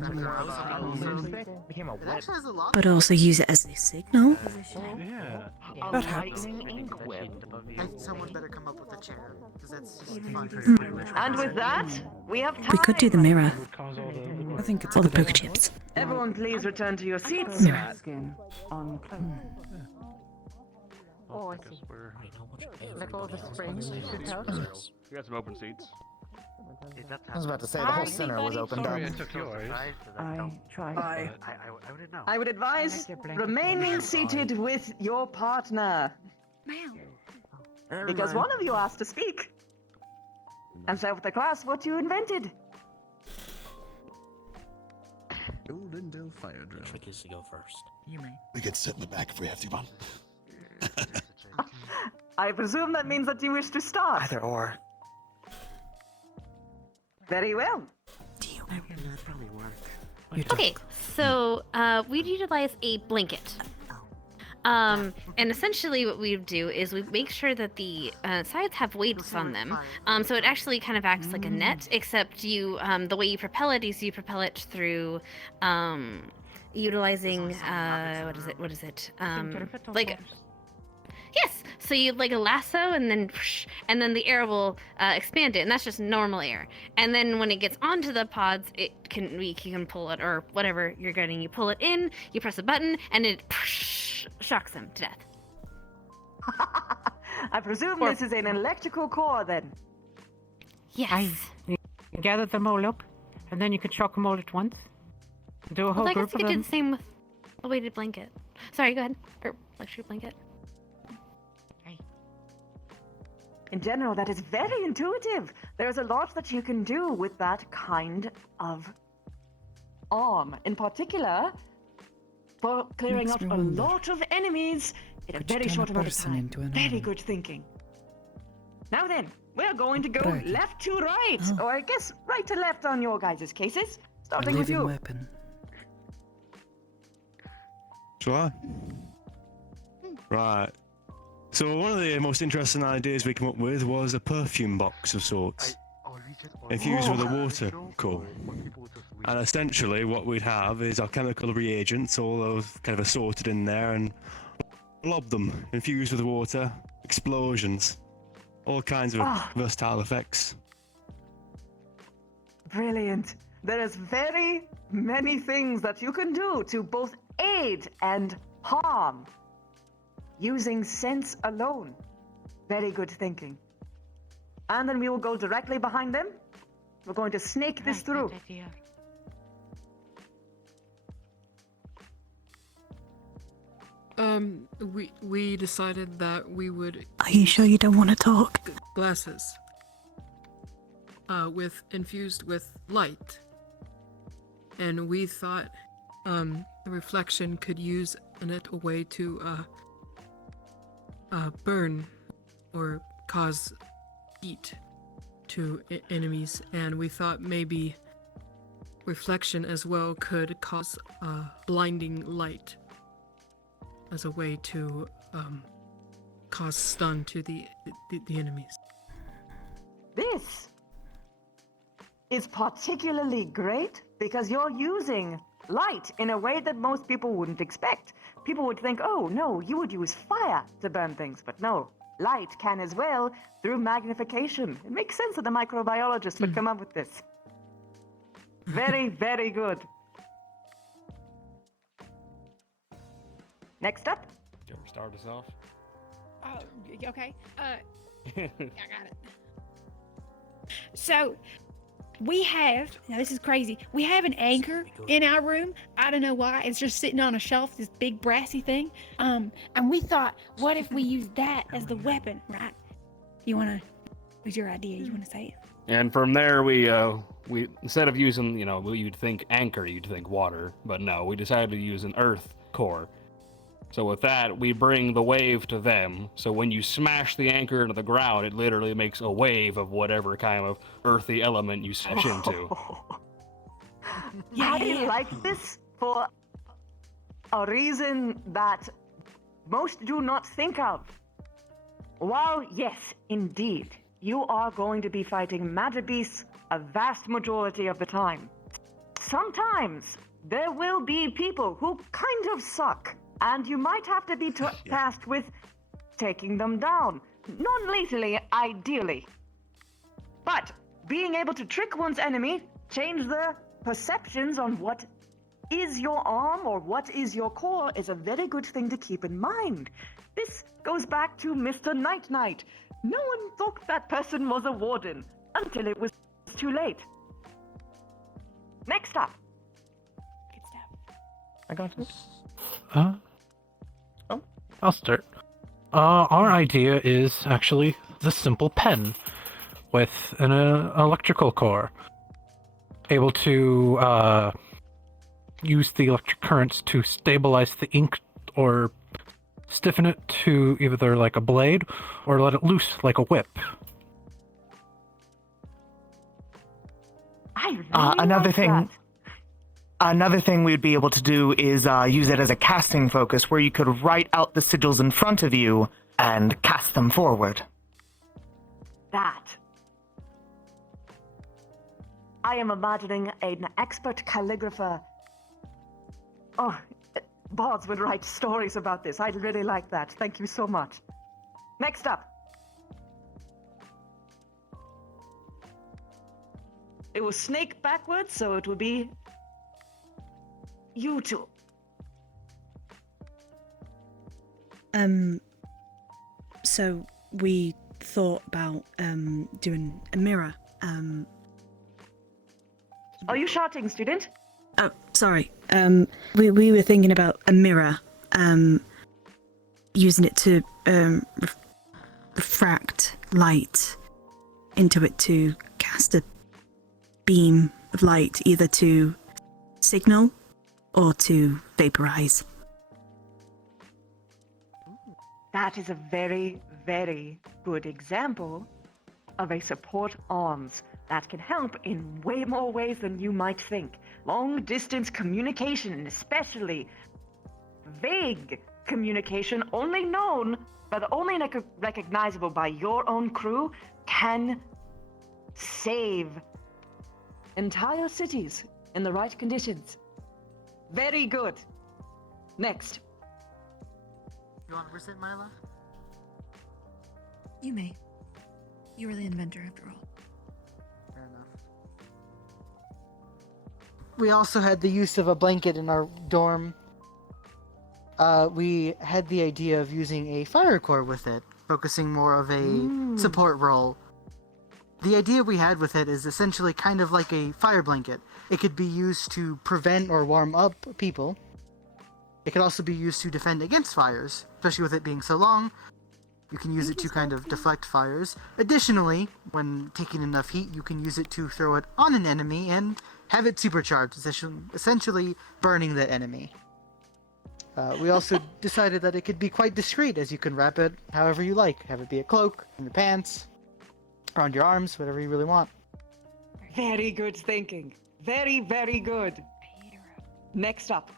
But also use it as a signal. Perhaps. Someone better come up with a chair, because that's just fun. And with that, we have time. We could do the mirror. I think it's Or the poker chips. Everyone, please return to your seats. Mirror. Oh, I see. Like all the springs you should have. You got some open seats. I was about to say, the whole center was opened up. Sorry, I took yours. I tried. wouldn't know. I would advise remaining seated with your partner. Because one of you asked to speak. And share with the class what you invented. Golden Dale fire drill. Trick is to go first. You may. We can sit in the back if we have to, man. I presume that means that you wish to start. Either or. Very well. That'd probably work. You talk. Okay, so we'd utilize a blanket. And essentially what we do is we make sure that the sides have weights on them. So it actually kind of acts like a net, except you, the way you propel it is you propel it through utilizing, what is it? Like, yes, so you like a lasso and then the air will expand it, and that's just normal air. And then when it gets onto the pods, you can pull it, or whatever you're getting, you pull it in, you press a button, and it shocks them to death. I presume this is an electrical core then. Yes. You gather them all up, and then you can shock them all at once. Do a whole I group guess you of could do them. the same with a weighted blanket. Sorry, go ahead. Or electric blanket. In general, that is very intuitive. There's a lot that you can do with that kind of arm. In particular, for clearing out a lot of enemies in a very short amount of time. Very good thinking. Now then, we're going to go left to right. Or I guess right to left on your guys' cases. Starting with you. Weapon. Shall I? Right. So one of the most interesting ideas we came up with was a perfume box of sorts, infused with a water core. And essentially what we'd have is our chemical reagents, all those kind of assorted in there, and lob them, infused with water, explosions, all kinds of versatile effects. Brilliant. There is very many things that you can do to both aid and harm using sense alone. Very good thinking. And then we will go directly behind them. We're going to snake this through. We decided that we would. Are you sure you don't want to talk? Glasses. Infused with light. And we thought, the reflection could use in it a way to, burn or cause heat to enemies, and we thought maybe reflection as well could cause blinding light as a way to cause stun to the enemies. This is particularly great because you're using light in a way that most people wouldn't expect. People would think, oh no, you would use fire to burn things, but no, light can as well through magnification. It makes sense that a microbiologist would come up with this. Very, very good. Next up. Do you ever start us off? Oh, okay. I got it. So, we have, now this is crazy, we have an anchor in our room. I don't know why. It's just sitting on a shelf, this big brassy thing. And we thought, what if we use that as the weapon, right? What's your idea? You want to say it? And from there, we instead of using, you'd think anchor, you'd think water, but no, we decided to use an earth core. So with that, we bring the wave to them. So when you smash the anchor into the ground, it literally makes a wave of whatever kind of earthy element you smash into. I like this for a reason that most do not think of. While, yes, indeed, you are going to be fighting magic beasts a vast majority of the time, sometimes there will be people who kind of suck. And you might have to be tasked with taking them down. Non-lethally, ideally. But being able to trick one's enemy, change their perceptions on what is your arm or what is your core is a very good thing to keep in mind. This goes back to Mr. Night-Night. No one thought that person was a warden until it was too late. Next up. I got this. I'll start. Our idea is actually the simple pen with an electrical core. Able to use the electric currents to stabilize the ink or stiffen it to either like a blade or let it loose like a whip. I really Another like thing. that. Another thing we'd be able to do is use it as a casting focus, where you could write out the sigils in front of you and cast them forward. That. I am imagining an expert calligrapher. Oh, bards would write stories about this. I'd really like that. Thank you so much. Next up. It was snake backwards, so it would be you two. So we thought about doing a mirror. Are you shouting, student? Oh, sorry. We were thinking about a mirror. Using it to refract light into it to cast a beam of light, either to signal or to vaporize. That is a very, very good example of a support arms that can help in way more ways than you might think. Long distance communication, especially vague communication only known, but only recognizable by your own crew, can save entire cities in the right conditions. Very good. Next. You want to present, Mila? You may. You were the inventor, after all. Fair enough. We also had the use of a blanket in our dorm. We had the idea of using a fire core with it, focusing more of a support role. The idea we had with it is essentially kind of like a fire blanket. It could be used to prevent or warm up people. It could also be used to defend against fires, especially with it being so long. You can use it to kind of deflect fires. Additionally, when taking enough heat, you can use it to throw it on an enemy and have it supercharged, essentially burning the enemy. We also decided that it could be quite discreet, as you can wrap it however you like. Have it be a cloak, in your pants, around your arms, whatever you really want. Very good thinking. Very, very good. Next up.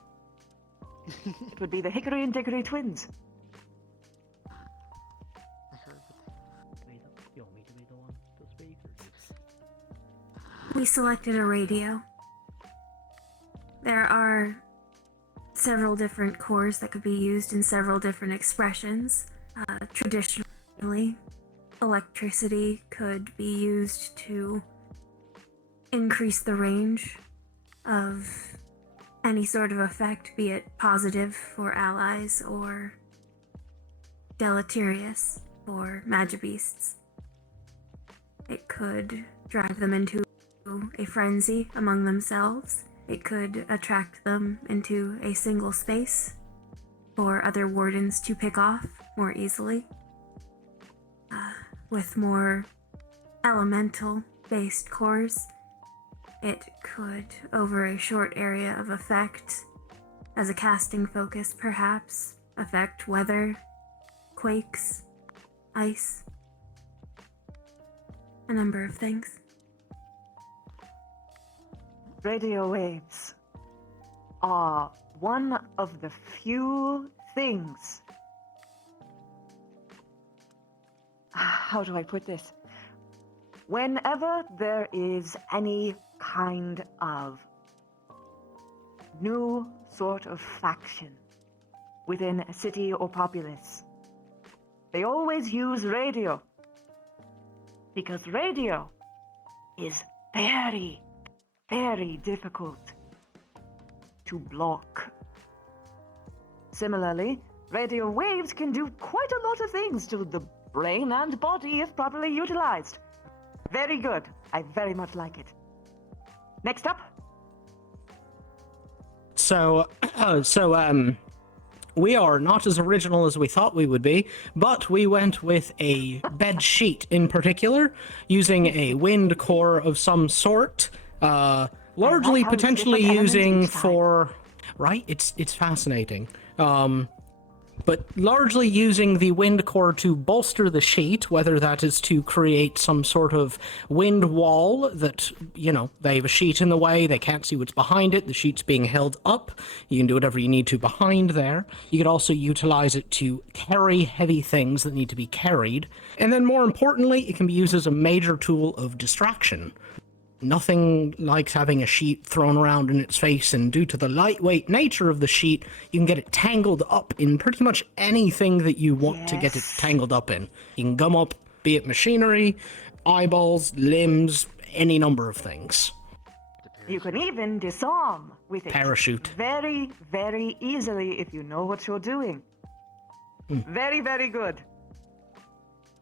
It would be the Hickory and Dickory twins. We selected a radio. There are several different cores that could be used in several different expressions. Traditionally, electricity could be used to increase the range of any sort of effect, be it positive for allies or deleterious for magibeasts. It could drive them into a frenzy among themselves. It could attract them into a single space for other wardens to pick off more easily. With more elemental-based cores, it could, over a short area of effect, as a casting focus perhaps, affect weather, quakes, ice, a number of things. Radio waves are one of the few things. How do I put this? Whenever there is any kind of new sort of faction within a city or populace, they always use radio. Because radio is very, very difficult to block. Similarly, radio waves can do quite a lot of things to the brain and body if properly utilized. Very good. I very much like it. Next up. So, we are not as original as we thought we would be, but we went with a bed sheet in particular, using a wind core of some sort, largely potentially using for... Right? It's fascinating. but largely using the wind core to bolster the sheet, whether that is to create some sort of wind wall that, they have a sheet in the way, they can't see what's behind it, the sheet's being held up, you can do whatever you need to behind there. You could also utilize it to carry heavy things that need to be carried, and then more importantly, it can be used as a major tool of distraction. Nothing likes having a sheet thrown around in its face, and due to the lightweight nature of the sheet, you can get it tangled up in pretty much anything that you want to get it tangled up in. You can gum up, be it machinery, eyeballs, limbs, any number of things. You can even disarm with it. Parachute. Very, very easily if you know what you're doing. Very, very good.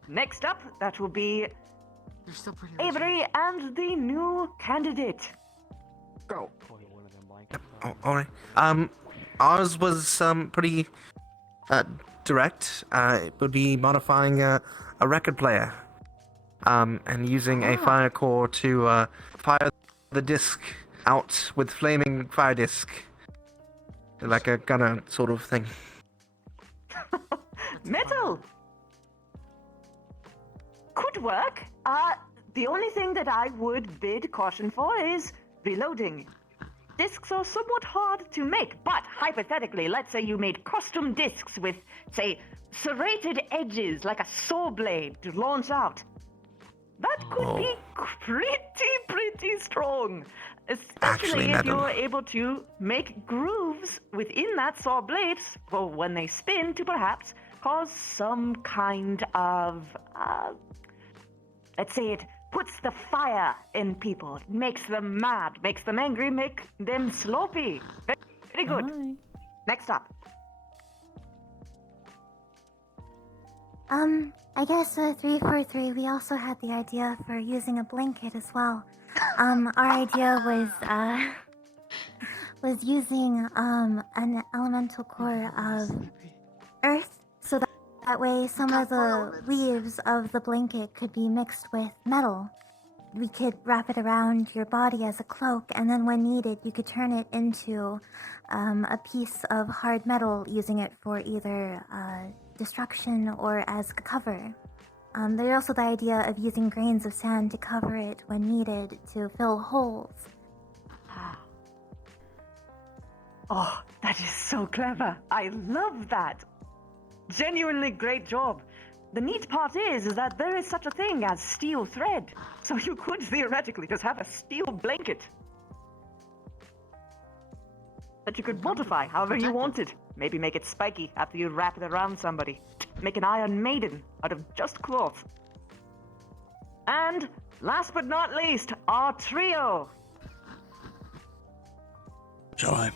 Next up, that will be Avery and the new candidate. Go. Alright. Ours was pretty direct. It would be modifying a record player. And using a fire core to fire the disc out with flaming fire disc. Like a gunner sort of thing. Metal! Could work. The only thing that I would bid caution for is reloading. Discs are somewhat hard to make, but hypothetically, let's say you made custom discs with, say, serrated edges like a saw blade to launch out. That could be pretty strong. Especially if you're able to make grooves within that saw blades, well, when they spin, to perhaps cause some kind of, let's say it puts the fire in people, makes them mad, makes them angry, make them sloppy. Very good. Next up. I guess 343, we also had the idea for using a blanket as well. Our idea was using an elemental core of earth, so that way some of the leaves of the blanket could be mixed with metal. We could wrap it around your body as a cloak, and then when needed, you could turn it into a piece of hard metal, using it for either destruction or as cover. There's also the idea of using grains of sand to cover it when needed to fill holes. Oh, that is so clever. I love that. Genuinely great job. The neat part is that there is such a thing as steel thread, so you could theoretically just have a steel blanket that you could modify however you wanted. Maybe make it spiky after you wrap it around somebody. Make an Iron Maiden out of just cloth. And last but not least, our trio. Shall I?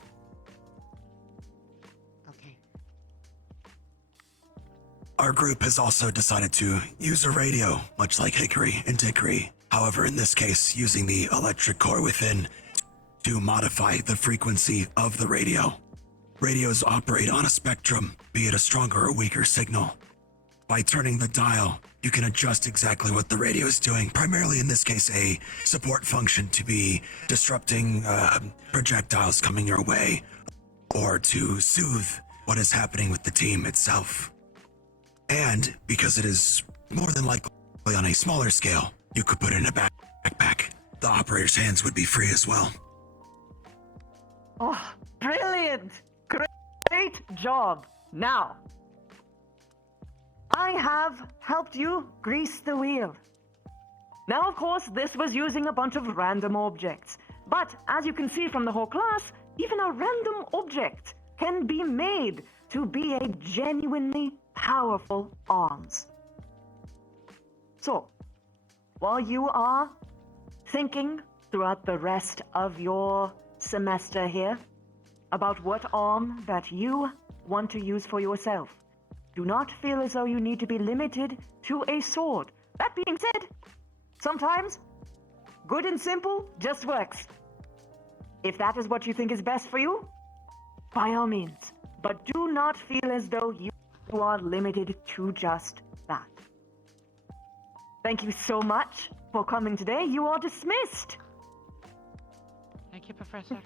Our group has also decided to use a radio, much like Hickory and Dickory. However, in this case, using the electric core within to modify the frequency of the radio. Radios operate on a spectrum, be it a stronger or weaker signal. By turning the dial, you can adjust exactly what the radio is doing, primarily in this case a support function to be disrupting projectiles coming your way, or to soothe what is happening with the team itself. And because it is more than likely on a smaller scale, you could put it in a backpack. The operator's hands would be free as well. Oh, brilliant! Great job! Now, I have helped you grease the wheel. Now, of course, this was using a bunch of random objects. But, as you can see from the whole class, even a random object can be made to be a genuinely powerful arms. So, while you are thinking throughout the rest of your semester here about what arm that you want to use for yourself, do not feel as though you need to be limited to a sword. That being said, sometimes good and simple just works. If that is what you think is best for you, by all means. But do not feel as though you are limited to just that. Thank you so much for coming today. You are dismissed. Thank you, Professor.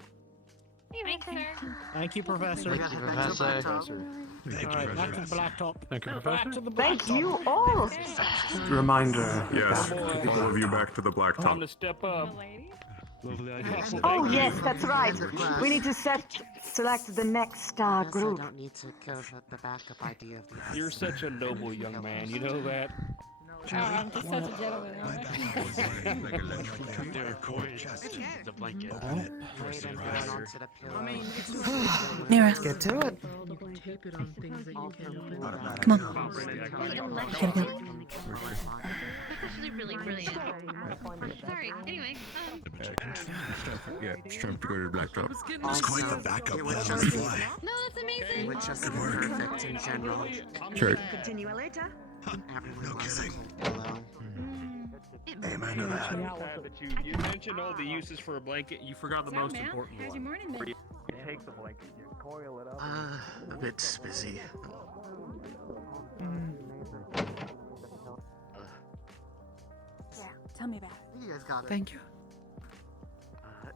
Thanks, sir. Thank you, Professor. Thank you, Professor. Alright, back to the blacktop. Thank you, Back Professor. to the Thank blacktop. you all. Reminder. Yes, Oh, boy. all of you back to the Time blacktop. to step up. Lovely idea. Oh yes, that's right. We need to select the next I group. don't need to go with the backup idea of the You're such a noble young man, you know that? Oh, I'm just such a gentleman, aren't I? There are cords. The blanket. Mira. Get to it. You can tape it on things that you can open. Come on. Gotta go. That's actually really brilliant. Sorry. Anyway, Yeah, it's time to go to the blacktop. It's quite the backup plan on the fly. no, that's amazing. Which is perfect in general. Sure. Continue later. Everyone wants a cold pillow. Amen to that. You mentioned all the uses for a blanket. You forgot the What's up, most Mel? important How's one. your morning been? You take the blanket, you coil it up. A bit busy. Yeah, tell me about it. You guys got it. Thank you.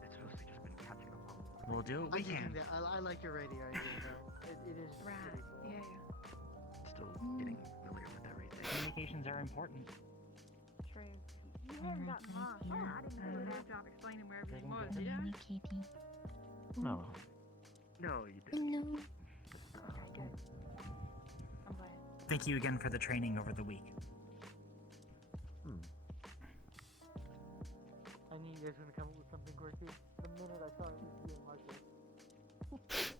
It's mostly just been catching up on. We'll do what we can. I like your radio idea, though. It is. Right. pretty Yeah, cool. yeah. Still getting familiar with everything. Communications are important. True. You haven't gotten lost. I didn't do a good job explaining where everything was, did I? No. No, you didn't. No. Okay, good. I'm glad. Thank you again for the training over the week. I knew you guys were gonna come up with something quirky. The minute I saw it was you and Marcus.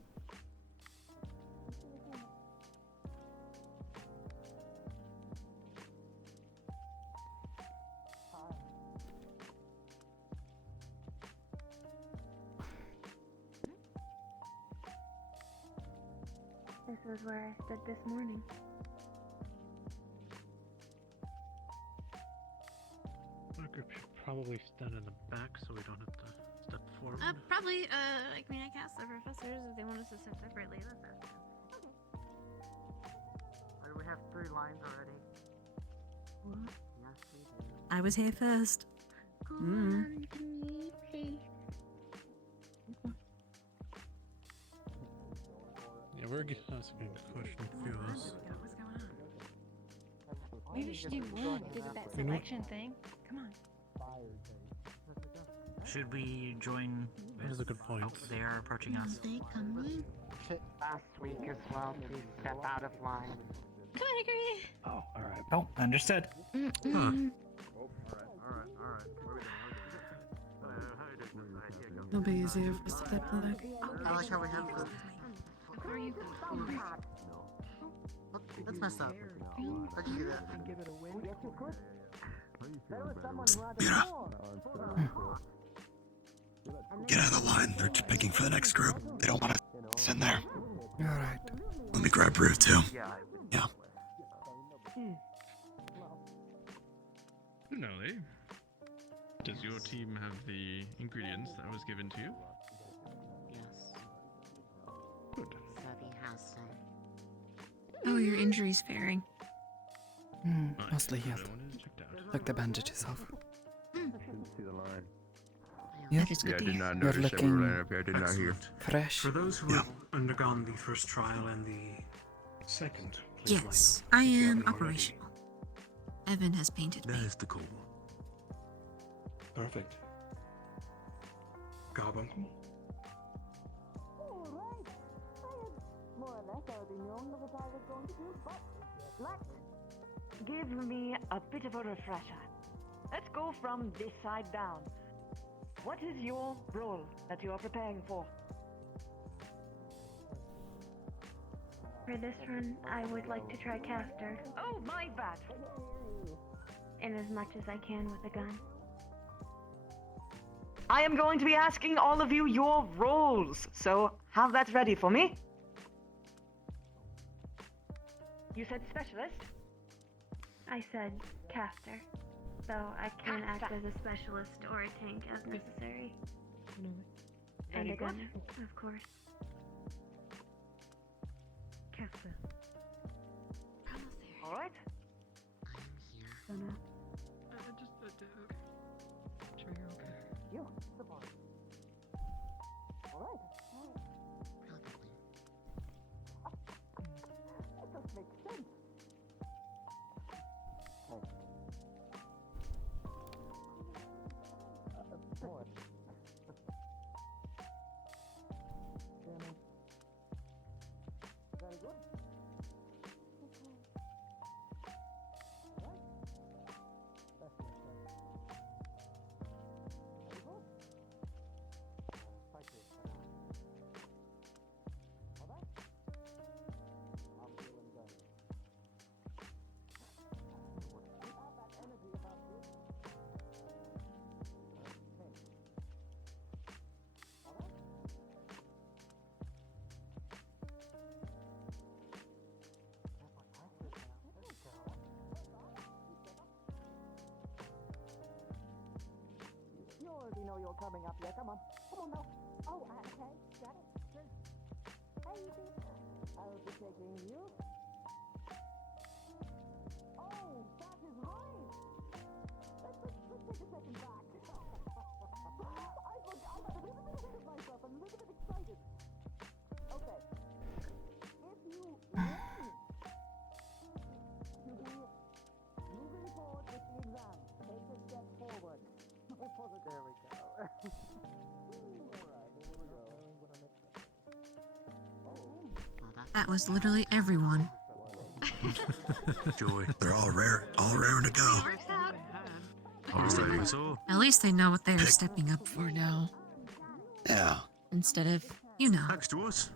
This was where I stood this morning. Our group should probably stand in the back so we don't have to step forward. Probably, I mean, I can ask the professors if they want us to sit separately. Let's ask them. We have 3 lines already. What? Yes, we do. I was here first. Yeah, that's a good question for us. Maybe we should do one because of that selection thing. Come on. Should we join? That is a good point. They are approaching us. Last week as well, please step out of line. Come on, Hickory. Oh, all right. Oh, understood. It'll be easier if we step back. I like how we have the. Where are you? That's messed up. How'd you do that? Get out of the line. They're just picking for the next group. They don't want us in there. Alright. Let me grab Rue too. Yeah. Finally, does your team have the ingredients that was given to you? Yes. Good. Sebby has some. Oh, your injury's faring. Mostly healed. That one is checked out. Took the bandages off. See the line. Yeah. That is good Yeah, I to did hear. not You're notice that we were looking lining up here. I did not hear. fresh. For those who have undergone the first trial and the second, please Yes, line I up if you am haven't already. operational. Evan has painted me. That is the goal. Perfect. Carbuncle. Give me a bit of a refresher. Let's go from this side down. What is your role that you are preparing for? For this run, I would like to try caster. Oh, my bad. In as much as I can with a gun. I am going to be asking all of you your roles, so have that ready for me. You said specialist? I said caster. So I can act as a specialist or a tank as necessary. And Very a good. gunner, of course. Caster. All right. Gunner. Okay. Sure you're okay. Yeah, the bar. Alright. already know you're coming up here. Come on. Come on now. Oh, okay. Got it. Good. Hey, easy. I'll be taking you. Oh, that is right. Let's take a second back. I forgot. I'm a little bit ahead of myself. I'm a little bit excited. Okay. If you want to be moving forward with the exam, take a step forward. There we go. That was literally everyone. Joy. They're all raring to go. At least they know what they are stepping up for now. Yeah. Instead of, you know. Next to us.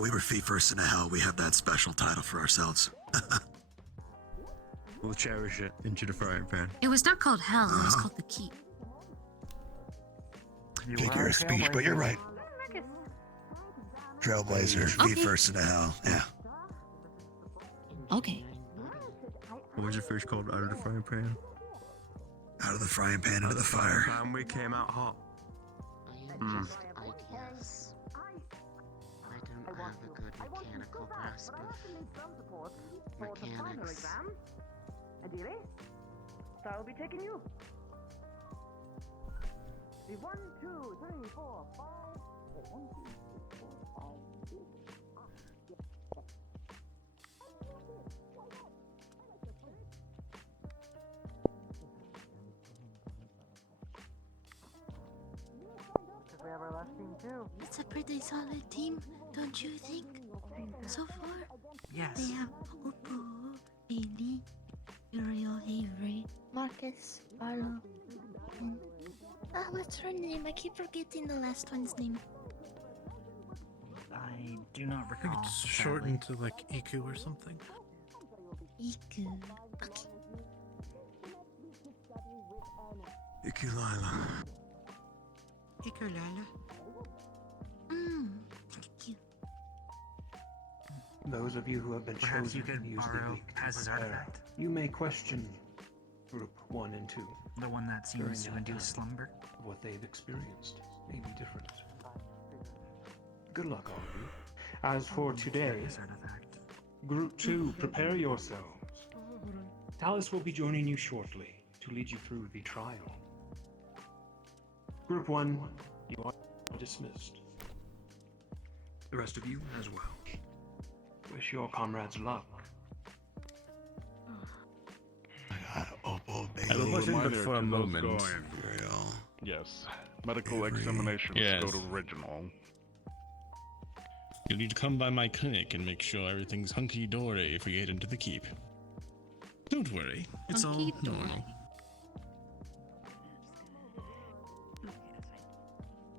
We were feet first in hell. We have that special title for ourselves. We'll cherish it into the frying pan. It was not called hell, it was called the keep. Figure of speech, but you're right. Trailblazer, feet first in hell. Yeah. Okay. What was your fish called? Out of the frying pan? Out of the frying pan into the fire. And we came out hot. Just ideas. I don't have a good mechanical grasp of mechanics. Ideally, so I'll be taking you. The 1, 2, 3, 4, 5. 1, 2, 3, 4, 5, 6. We have our last team too. It's a pretty solid team, don't you think? So far? Yes. They have Oppo, Bailey, Uriel, Avery, Marcus, Arlo, and what's her name? I keep forgetting the last one's name. I do not I think recall. it's shortened to like Iku or something. Iku. Okay. Ikulila. Ikulala. Thank you. Those of you who have been Perhaps chosen you could to use the borrow week to Paz's prepare, artifact. you may question Group 1 and 2. The one that During seems to that induce time, slumber. What they've experienced may be different. Good luck, all of you. As for today, Group 2, prepare yourselves. Talus will be joining you shortly to lead you through the trial. Group 1, you are dismissed. The rest of you as well. Wish your comrades luck. As a reminder for a to those moment. going. Yes. Medical examinations Yes. go to original. You'll need to come by my clinic and make sure everything's hunky-dory if we get into the keep. Don't worry, it's all normal.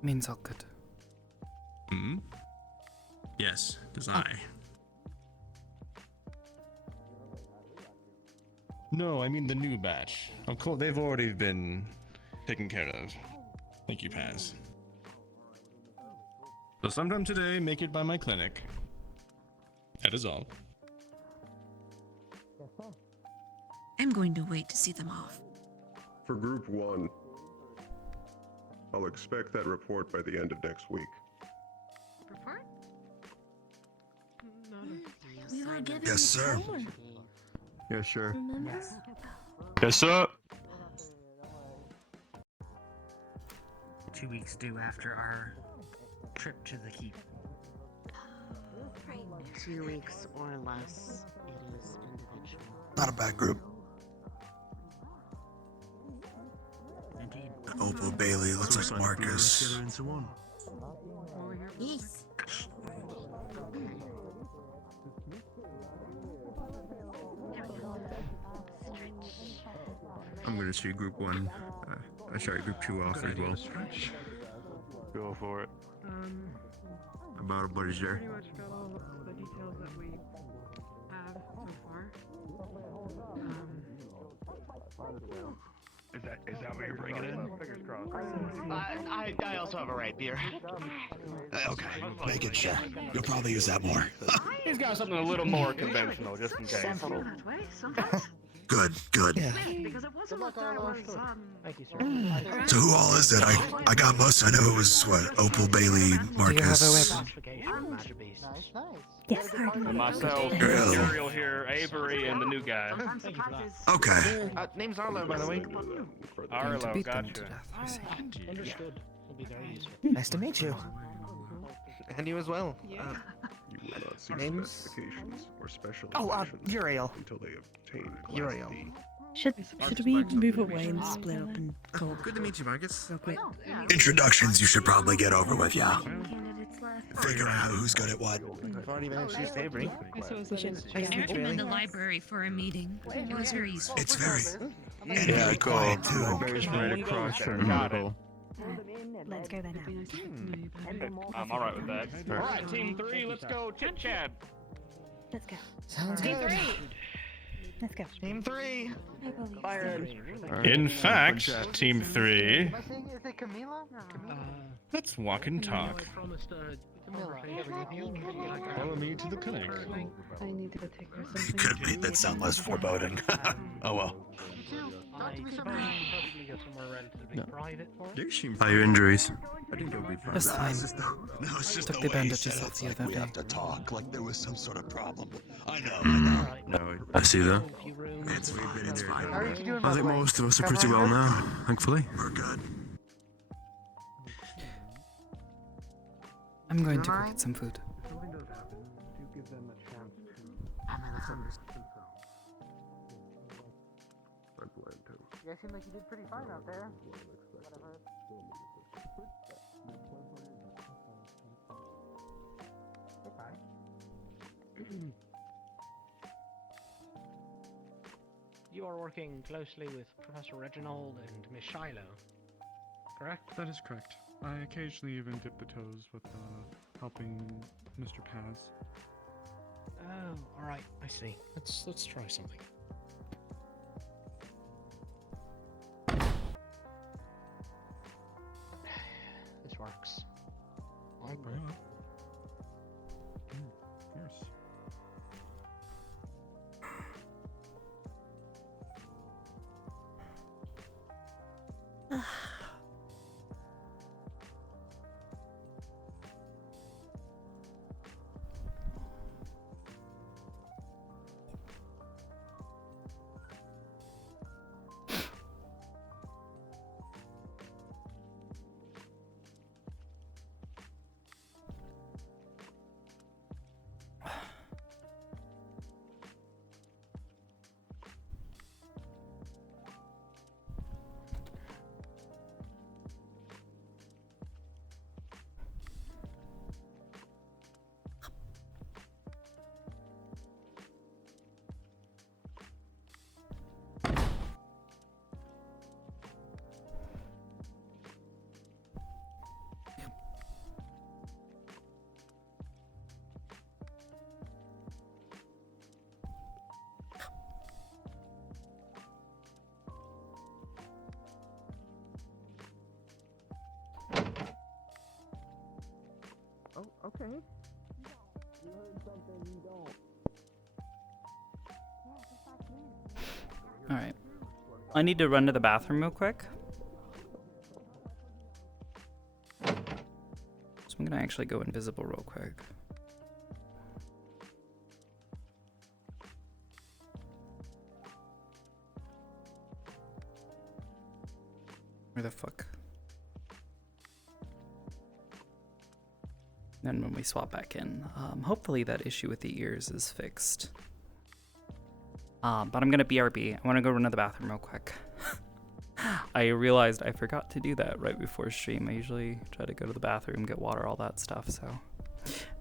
Means all good. Hmm? Yes, does I. No, I mean the new batch. Of course, they've already been taken care of. Thank you, Paz. So sometime today, make it by my clinic. That is all. I'm going to wait to see them off. For Group 1, I'll expect that report by the end of next week. Report? We were given Yes, sir. homework, Yeah, sure. remember? Yes, sir. 2 weeks due after our trip to the keep. 2 weeks or less. It is individual. Not a bad group. Indeed. Opal Bailey looks like Marcus. Together into one. Yes. I'm gonna see Group 1. Sorry, Group 2 off as well. Go for it. About a buddy's there. Pretty much got all the details that we have so far. Is that what you're bringing in? Fingers crossed. I also have a right beer. Okay, make it sure. You'll probably use that more. He's got something a little more conventional, just in case. That way, sometimes. Good, good. Because it wasn't what I was, Thank you, sir. So who all is it? I got most. I know it was what Opal, Bailey, Marcus. Nice, nice. Yes, Hardy. Myself, Really? Uriel here, Avery, and the new guy. Okay. Name's Arlo, by the way. Arlo, gotcha. Understood. Will be very useful. Nice to meet you. And you as well. You will not see names? specifications or special Oh, sessions Uriel. until they obtain Class Uriel. D. Should we move away and split up and talk? Good to meet you, Marcus. Real quick. Introductions you should probably get over with, yeah. Figure out who's good at what. I've already been introduced to Avery. I met him in the library for a meeting. It was very useful. It's very Yeah, and quiet too. Library's right across from Middle. Let's go then. I'm alright with that. Alright, Team 3, let's go chit chat. Let's go. Sounds Team good. 3. Let's go. Team 3. Fired. In fact, Team 3, Am I saying, is it Camila? let's walk and talk. Camila. Follow me to the clinic. I need to go take care of It something. could be that sound less foreboding. Oh well. How are your injuries? That's fine. No, it's just Took the the way he bandages said off it's the like other we day. have to talk, like there was some sort of problem. I know. I see that. It's fine. It's fine. How are you doing, I by think the way? most of us are pretty well now, thankfully. We're good. I'm going to go get some food. You guys seem like you did pretty fine out there. What I've heard. You are working closely with Professor Reginald and Miss Shiloh, correct? That is correct. I occasionally even dip the toes with helping Mr. Paz. Oh, all right. I see. Let's try something. This works. I'm good. Yes. Oh, okay. You heard something you don't. Alright. I need to run to the bathroom real quick. So I'm gonna actually go invisible real quick. Where the fuck? Then when we swap back in, hopefully that issue with the ears is fixed. But I'm gonna BRB. I wanna go run to the bathroom real quick. I realized I forgot to do that right before stream. I usually try to go to the bathroom, get water, all that stuff, so.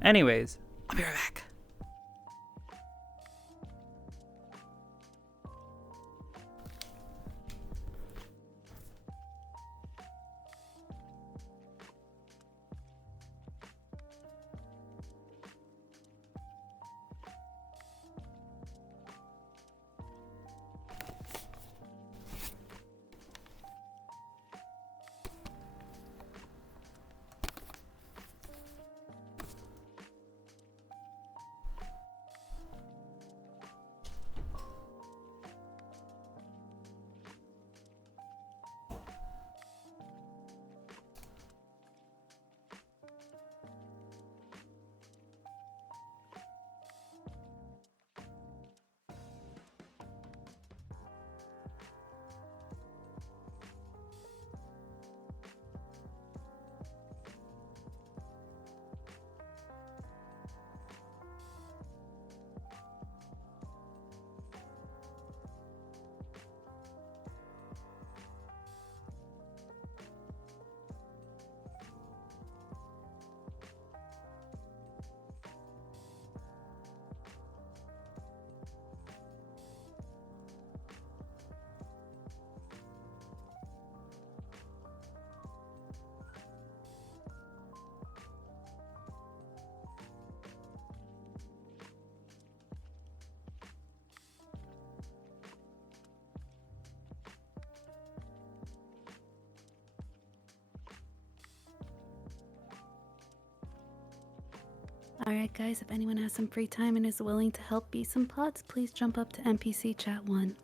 Anyways, I'll be right back. Alright guys, if anyone has some free time and is willing to help beat some pods, please jump up to NPC chat 1.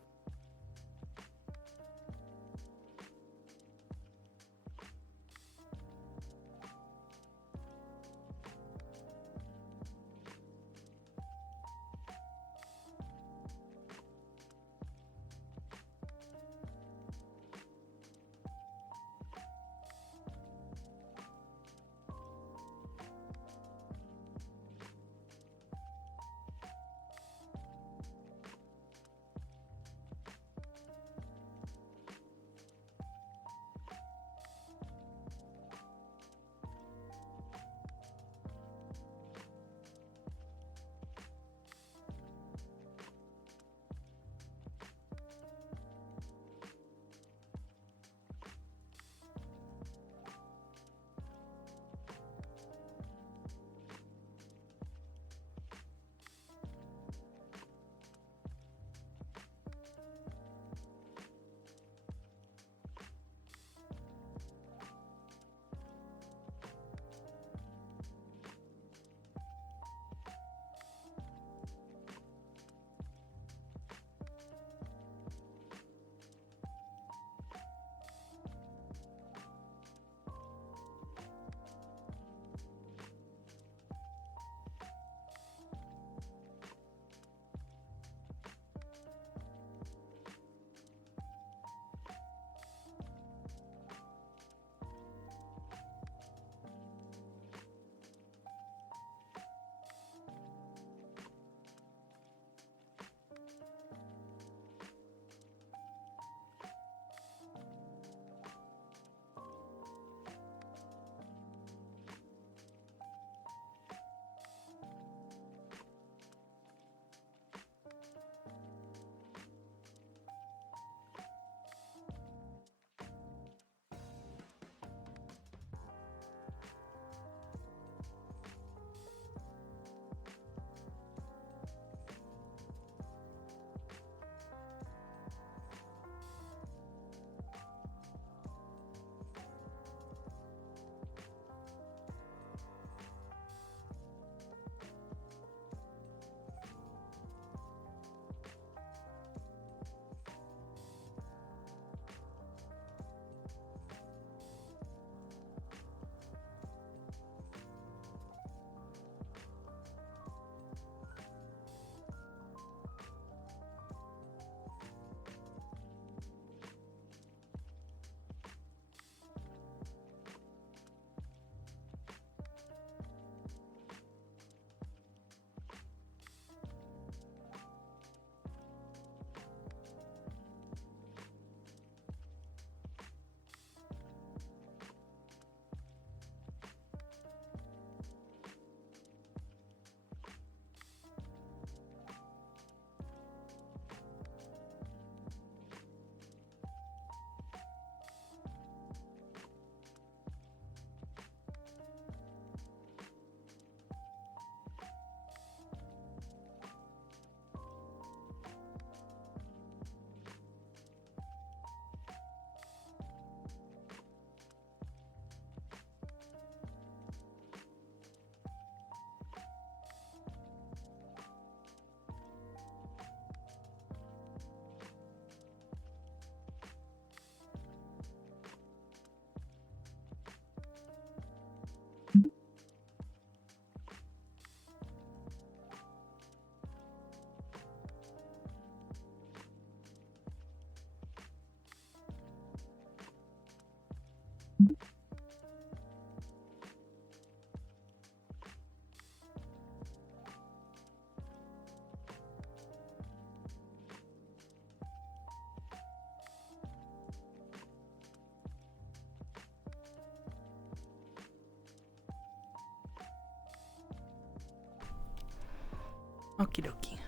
Okie dokie.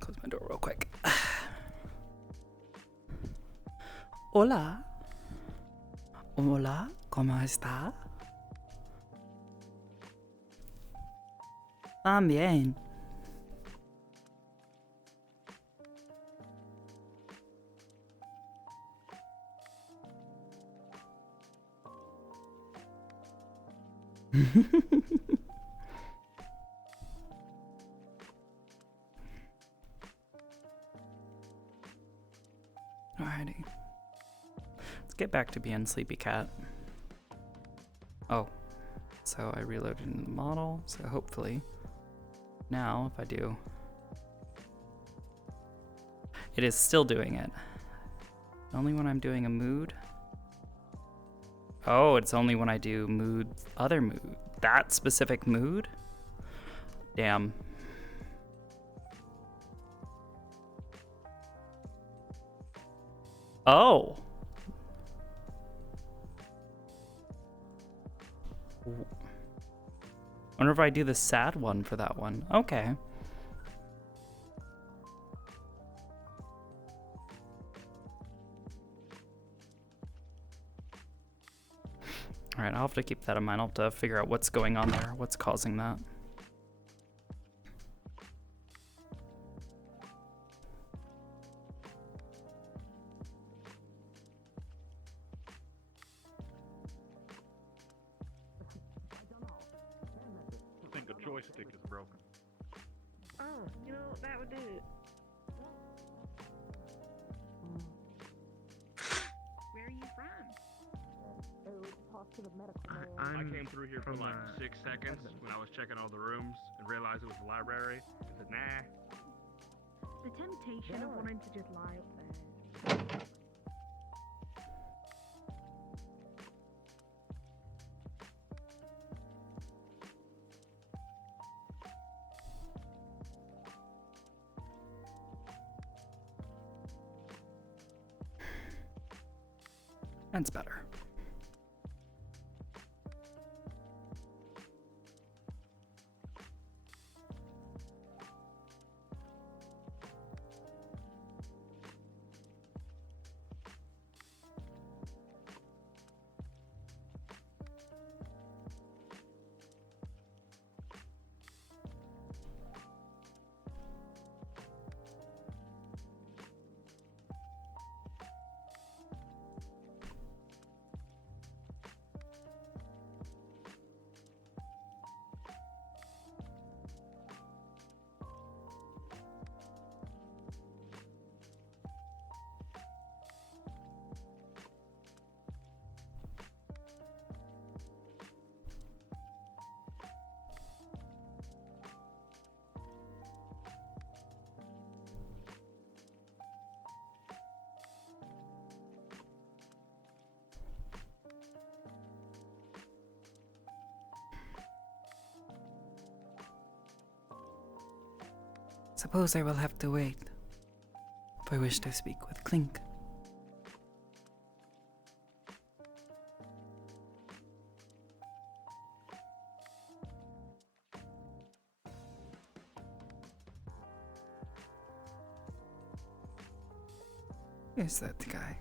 Close my door real quick. Hola. Hola, ¿cómo está? También. Alrighty. Let's get back to being Sleepy Cat. Oh. So I reloaded in the model, so hopefully now if I do, it is still doing it. Only when I'm doing a mood. Oh, it's only when I do mood, other mood. That specific mood? Damn. Oh. Wonder if I do the sad one for that one. Okay. Alright, I'll have to keep that in mind. I'll have to figure out what's going on there, what's causing that. I think a joystick is broken. Oh, you know, that would do it. Where are you from? I came through here for like 6 seconds when I was checking all the rooms and realized it was the library. I said, nah. The temptation of wanting to just lie up there. That's better. Suppose I will have to wait if I wish to speak with Clink. Is that the guy?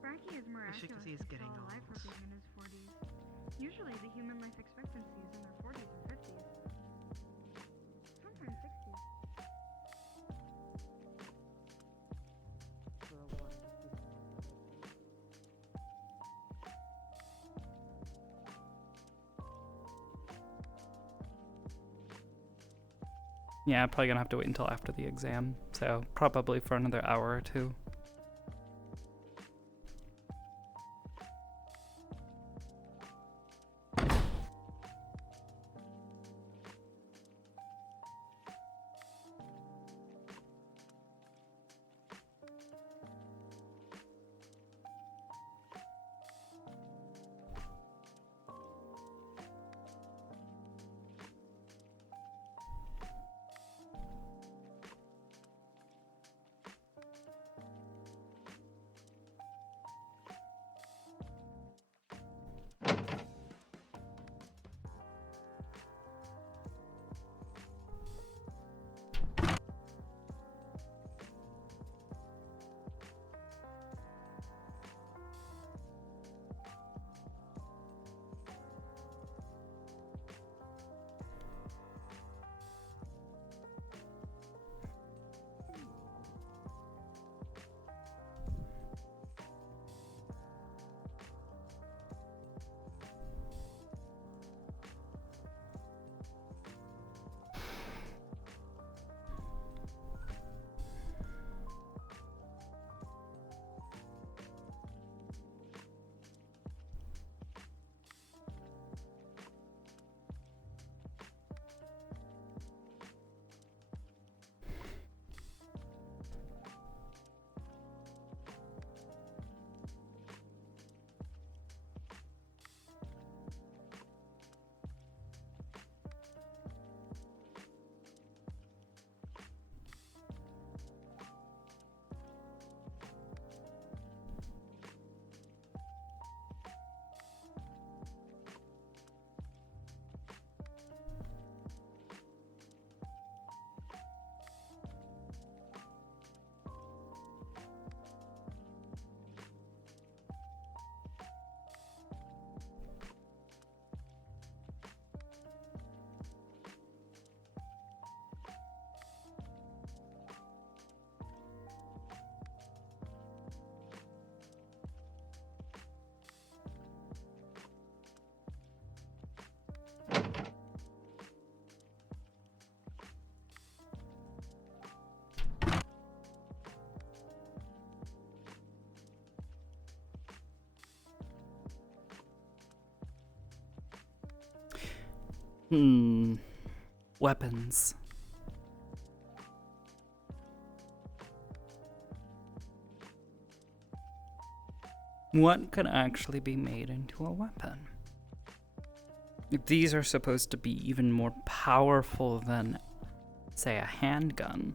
Frankie is miraculous. He's still alive for being in his 40s. Usually, the human life expectancy is in their 40s and 50s. Sometimes 60s. Yeah, probably gonna have to wait until after the exam. So probably for another hour or two. Weapons. What could actually be made into a weapon? If these are supposed to be even more powerful than, say, a handgun.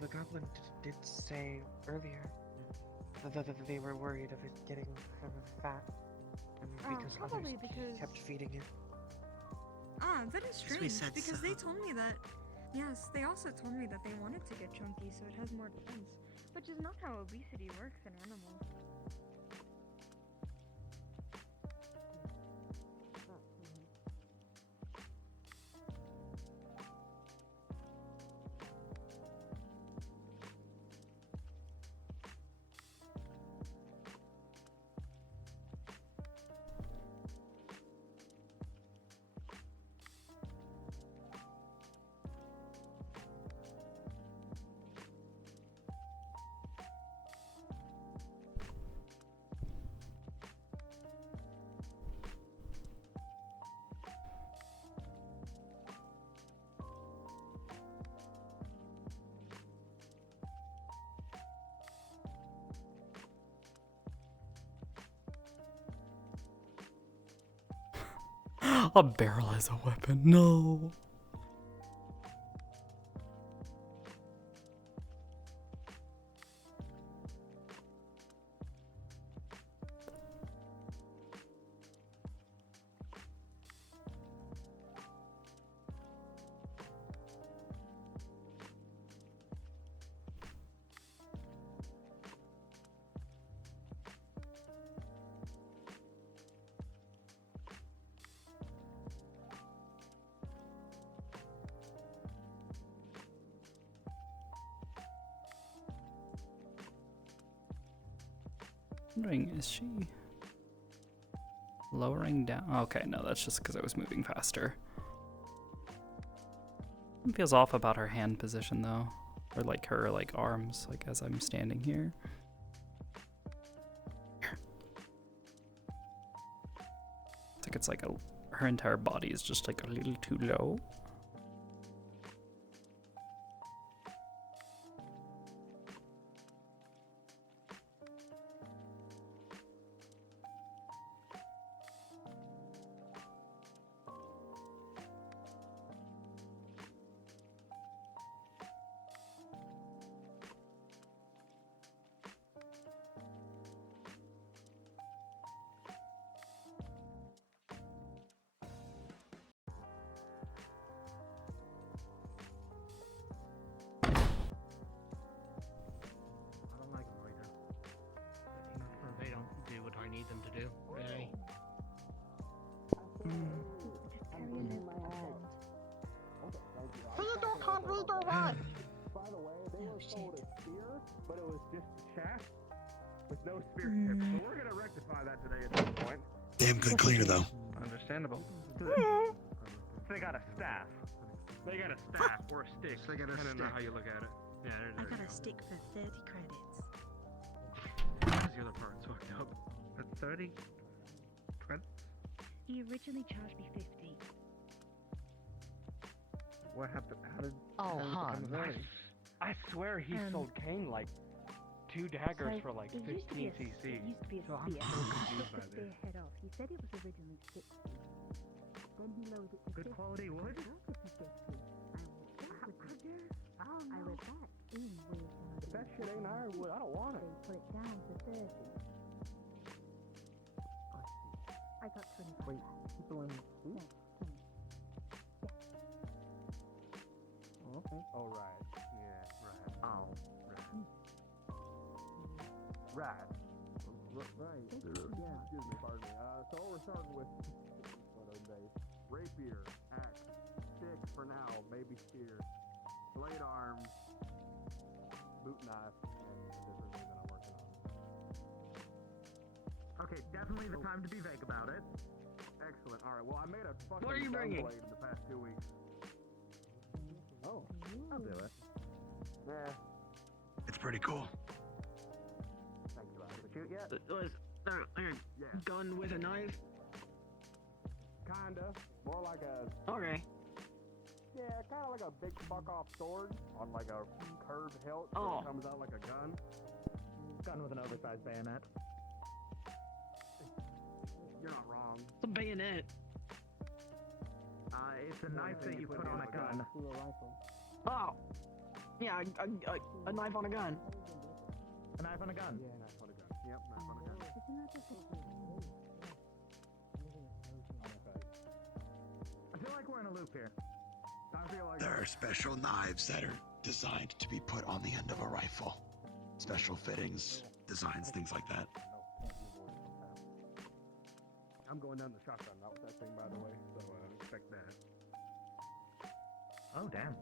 The goblin did say earlier that they were worried of it getting fat because probably others because- kept feeding it. That is Yes, we strange, said because so. they told me that, yes, they also told me that they wanted to get chunky so it has more defense, which is not how obesity works in animals. A barrel as a weapon. No. Wondering, is she lowering down? Okay, no, that's just because I was moving faster. It feels off about her hand position though, or like her arms, like as I'm standing here. I think it's like her entire body is just like a little too low. They don't do what I need them to do, really. Read or can't read or write. By the way, they were sold a spear, but it was just a shaft with no spear tip. So we're gonna rectify that today at some point. Damn good cleaner, though. Understandable. They got a staff. They got a staff or a stick. They got a stick. I don't know how you look at it. Yeah, I got a stick for 30 credits. That's the other part. It's fucked up. That's 30 credits? He originally charged me 50. What happened? How did? Oh, how did it become huh. 30? I swear he sold Kane like 2 daggers So, for like it used to be 15 cc. It used to be a So I'm spear. so He confused took by the spear this. head off. He said it was originally 60. Then he lowered it to Good 50. quality wood? I went back in with If that shit ain't ironwood, I don't want it. They put it down to 30. I got 25. Wait, people in food? Okay. Oh, right. Yeah, right. Oh, right. Right. Right. Yeah, excuse me, pardon me. So we're starting with rapier, axe, stick for now, maybe spear, blade arm, boot knife, and a different thing that I'm working on. Okay, definitely the time to be vague about it. Excellent. All right. Well, I made a fucking What are you bringing? blade in the past 2 weeks. Oh, I'll do it. Yeah. It's pretty cool. Thank you. Shoot yet? Was there a gun with a knife? Kinda. More like a. Okay. Yeah, kind of like a big fuck-off sword on like a curved hilt Oh. that comes out like a gun. Gun with an oversized bayonet. You're not wrong. It's a bayonet. It's a knife that you put on a gun. Oh. Yeah, a knife on a gun. A knife on a gun. Yeah, knife on a gun. Yep, knife on a gun. I feel like we're in a loop here. I feel like There are special knives that are designed to be put on the end of a rifle. Special fittings, designs, things like that. I'm going down the shotgun route with that thing, by the way, so expect that. Oh, damn.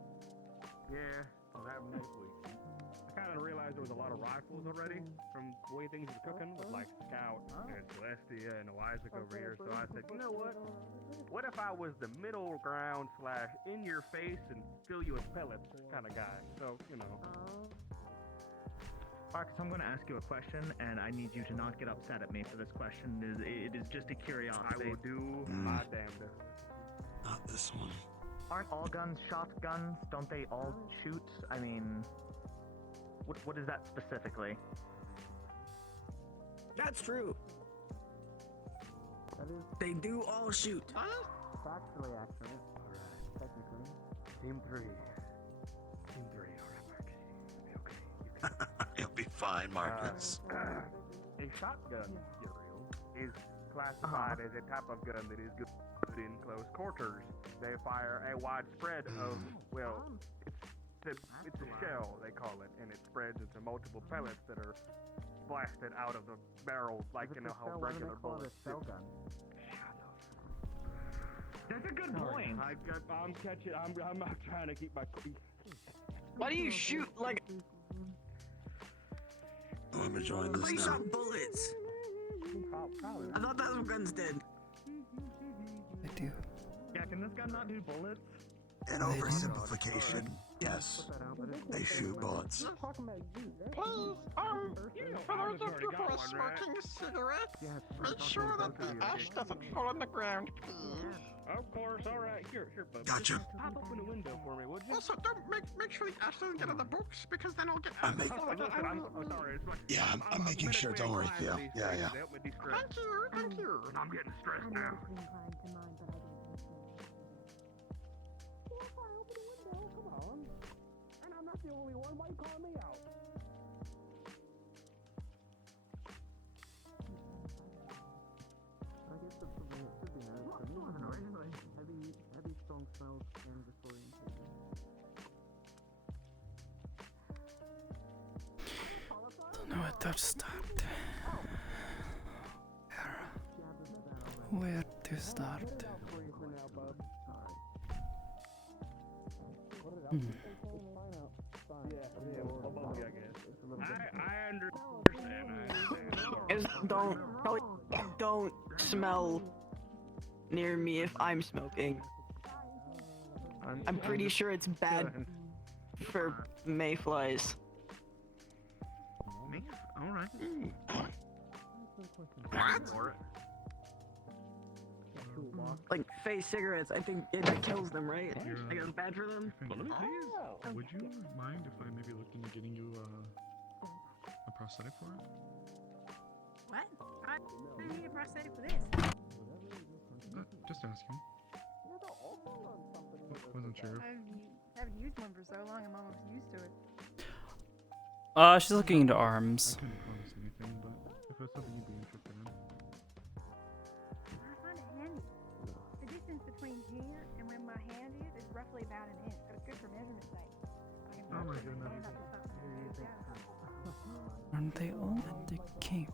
Yeah, I'll have them next week. I kind of realized there was a lot of rifles already from the way things were cooking with like Scout and Celestia and Isaac over here. So I said, you know what? What if I was the middle ground / in your face and fill you with pellets kind of guy? So, you know. Marcus, I'm going to ask you a question, and I need you to not get upset at me for this question. It is just a curiosity. I will do my damnedest. Not this one. Aren't all guns shotguns? Don't they all shoot? I mean, what is that specifically? That's true. They do all shoot. Actually, alright, technically. Team 3. Team 3, alright, Mark. It'll be okay. You'll be fine, Marcus. A shotgun, Uriel, is classified as a type of gun that is good in close quarters. They fire a wide spread of, well, it's a shell, they call it, and it spreads into multiple pellets that are blasted out of the barrel like in a whole regular bullet. That's a good point. I'm catching. I'm not trying to keep my. Why do you shoot like? I'm enjoying this Three now. shot bullets. I thought that's what guns did. I do. Yeah, can this gun not do bullets? An oversimplification, yes. They shoot bullets. Please, for those of you who are smoking a cigarette, make sure that the ash doesn't fall on the ground, please. Of course, all right. Here, bub. Gotcha. Just pop open the window for me, would you? Also, don't make sure the ash doesn't get on the books, because then I'll get. I'm sorry. It's like, Yeah, I'm making sure. Don't worry. Yeah. Thank you. I'm getting stressed now. Come on. And I'm not the only one. Why you calling me out? I guess that's something that should be noticed. For me, wasn't originally heavy, strong smells and disorientation. Don't know what to start. Where to start? I understand. Don't smell near me if I'm smoking. I'm pretty sure it's bad for mayflies. Alright. What? Like face cigarettes, I think it kills them, right? I guess it's bad for them. Would you mind if I maybe looked into getting you a prosthetic for it? What? I need a prosthetic for this. Just asking. Wasn't sure. I haven't used one for so long, I'm almost used to it. She's looking into arms. I couldn't promise anything, but if it's something you'd be interested in. I find it handy. The distance between here and where my hand is roughly about an inch, so it's good for measurement sake. I can Oh my put my goodness. hand up to something. Aren't they all at the cape?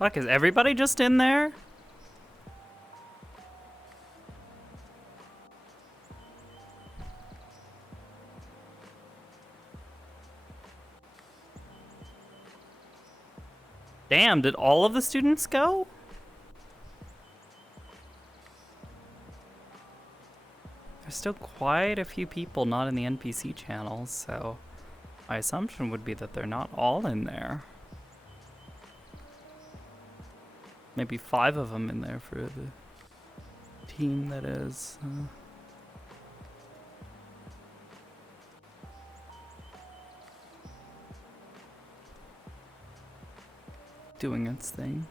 Fuck, is everybody just in there? Damn, did all of the students go? There's still quite a few people not in the NPC channels, so my assumption would be that they're not all in there. Maybe 5 of them in there for the team that is doing its thing.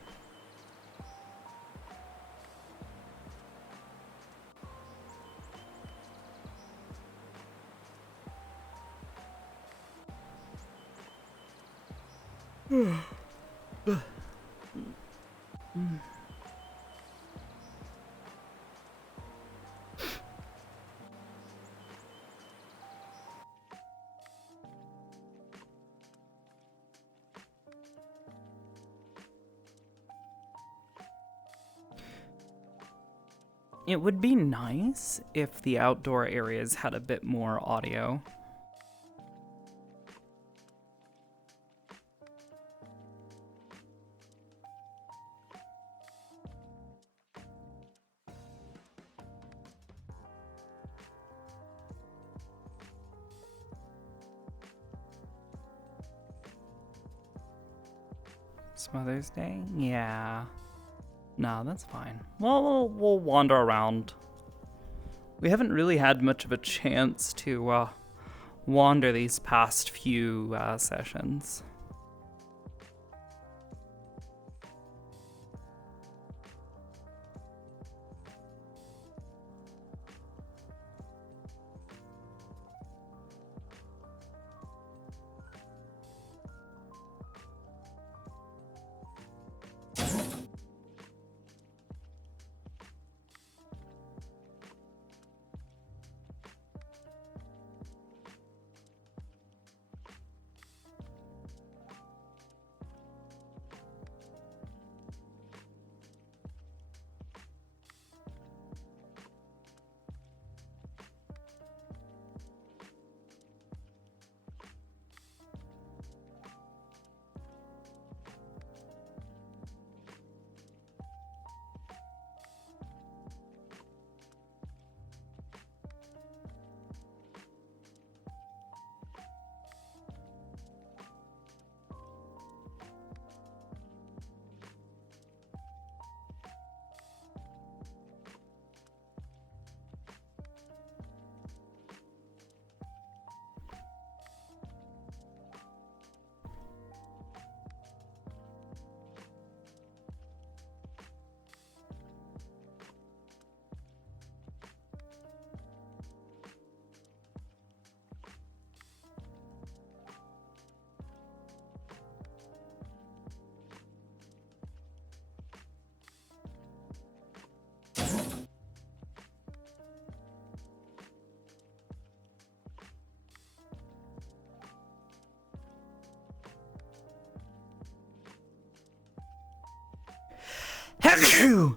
It would be nice if the outdoor areas had a bit more audio. It's Mother's Day? Yeah. No, that's fine. Well, we'll wander around. We haven't really had much of a chance to wander these past few sessions.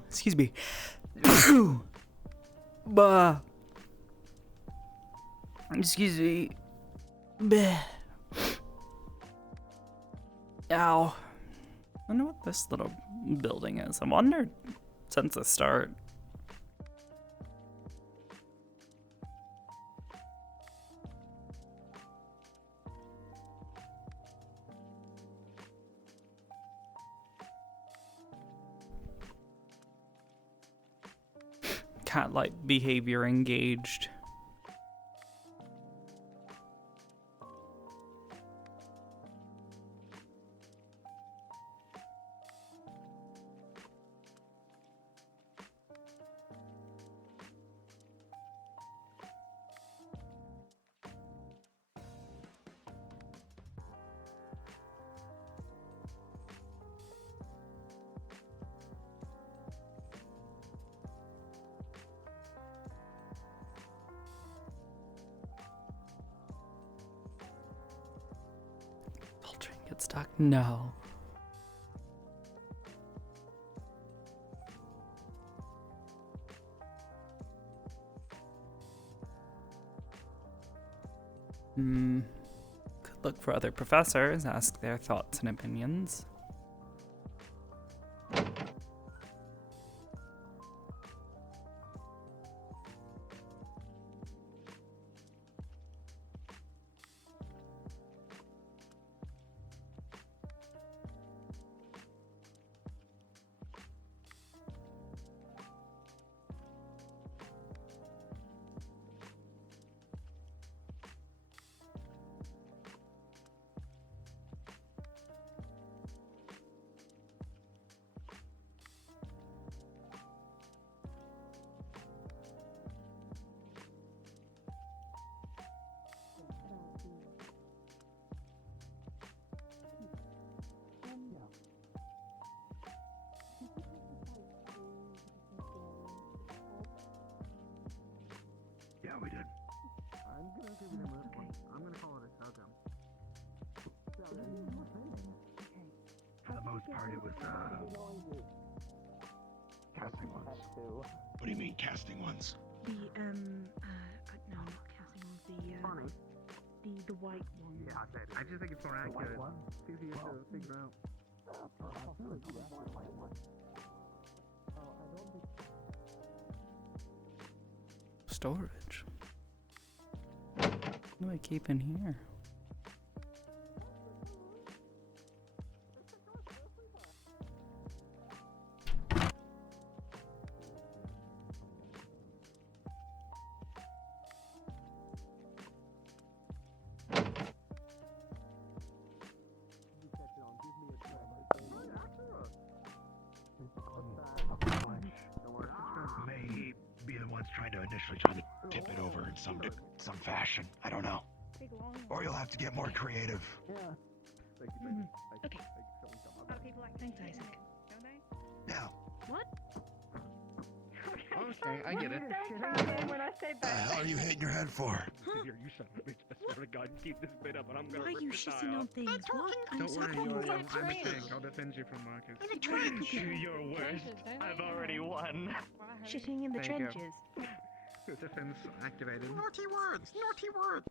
Excuse me. Excuse me. Ow. I wonder what this little building is. I wondered since the start. Cat-like behavior engaged. Get stuck? No. Could look for other professors, ask their thoughts and opinions. I'm gonna call it a totem. For the most part, it was casting ones. What do you mean casting ones? The no, not casting ones. The white one. Yeah, I just think it's more accurate. It's easier to figure out. Storage. What do I keep in here? May be the ones trying to tip it over in some fashion. I don't know. Or you'll have to get more creative. Okay. People like thanks, Isaac. Don't they? Yeah. What? Okay, I get it. When I say What the hell are you hitting your head for? Here, you son of a bitch. I swear to God, keep this bit up and I'm gonna Why are rip you the tie shitting on off. things? What? I'm Don't sorry. worry, It's I'm a a trench. tank. I'll defend you from Marcus. In the trench. Do your worst. I've already won. Shitting in the Thank you. trenches. Defense activated. Naughty words! Naughty words!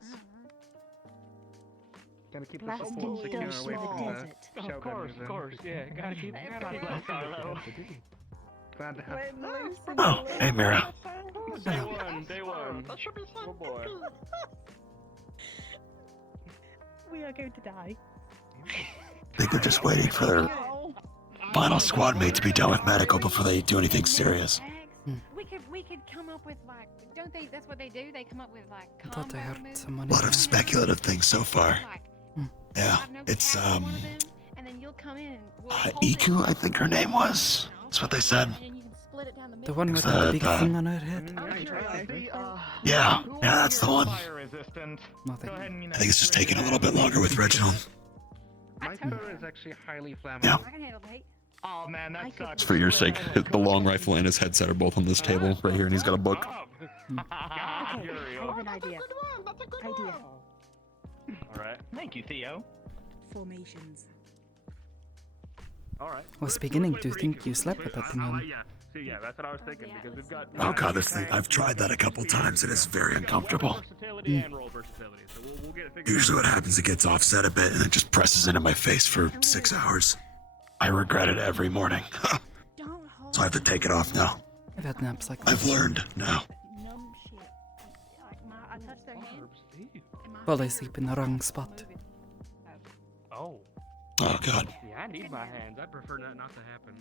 Gotta keep the Blasting support secure dust away in the from the desert. showgun Of course, music. yeah. Gotta keep Silo. Glad to have Oh, hey Mira. Day one. That should be Oh boy. We are going to die. I think they're just waiting for their final squad mate to be done with medical before they do anything serious. We could come up with like, don't they? That's what they do. They come up with like. I thought I heard someone. A lot of speculative things so far. Yeah, it's And then you'll come in. And we'll Iku, I think her name was. That's what they said. And you can split it down the The middle. one with the big thing on her head. Yeah, that's the one. Nothing. I think it's just taking a little bit longer with Reginald. My fur is actually highly flammable. Yeah. I can handle the heat. Oh man, that sucks. For your sake, the long rifle and his headset are both on this table right here, and he's got a book. Okay, I have an idea. Alright. Thank you, Theo. Formations. Alright. I was beginning to think you slept a bit in them. Yeah. See, yeah, that's what I was thinking because we've got. Oh god, this thing, I've tried that a couple times and it's very uncomfortable. Versatility and roll versatility, so we'll get it figured Usually out. what happens, it gets offset a bit and it just presses into my face for 6 hours. I regret it every morning. So I have to take it off now. I've had naps like I've this. learned now. Numb shit. I touch their hand. Well, I sleep in the wrong spot. Oh. Oh god. Yeah, I need my hands. I prefer that not to happen.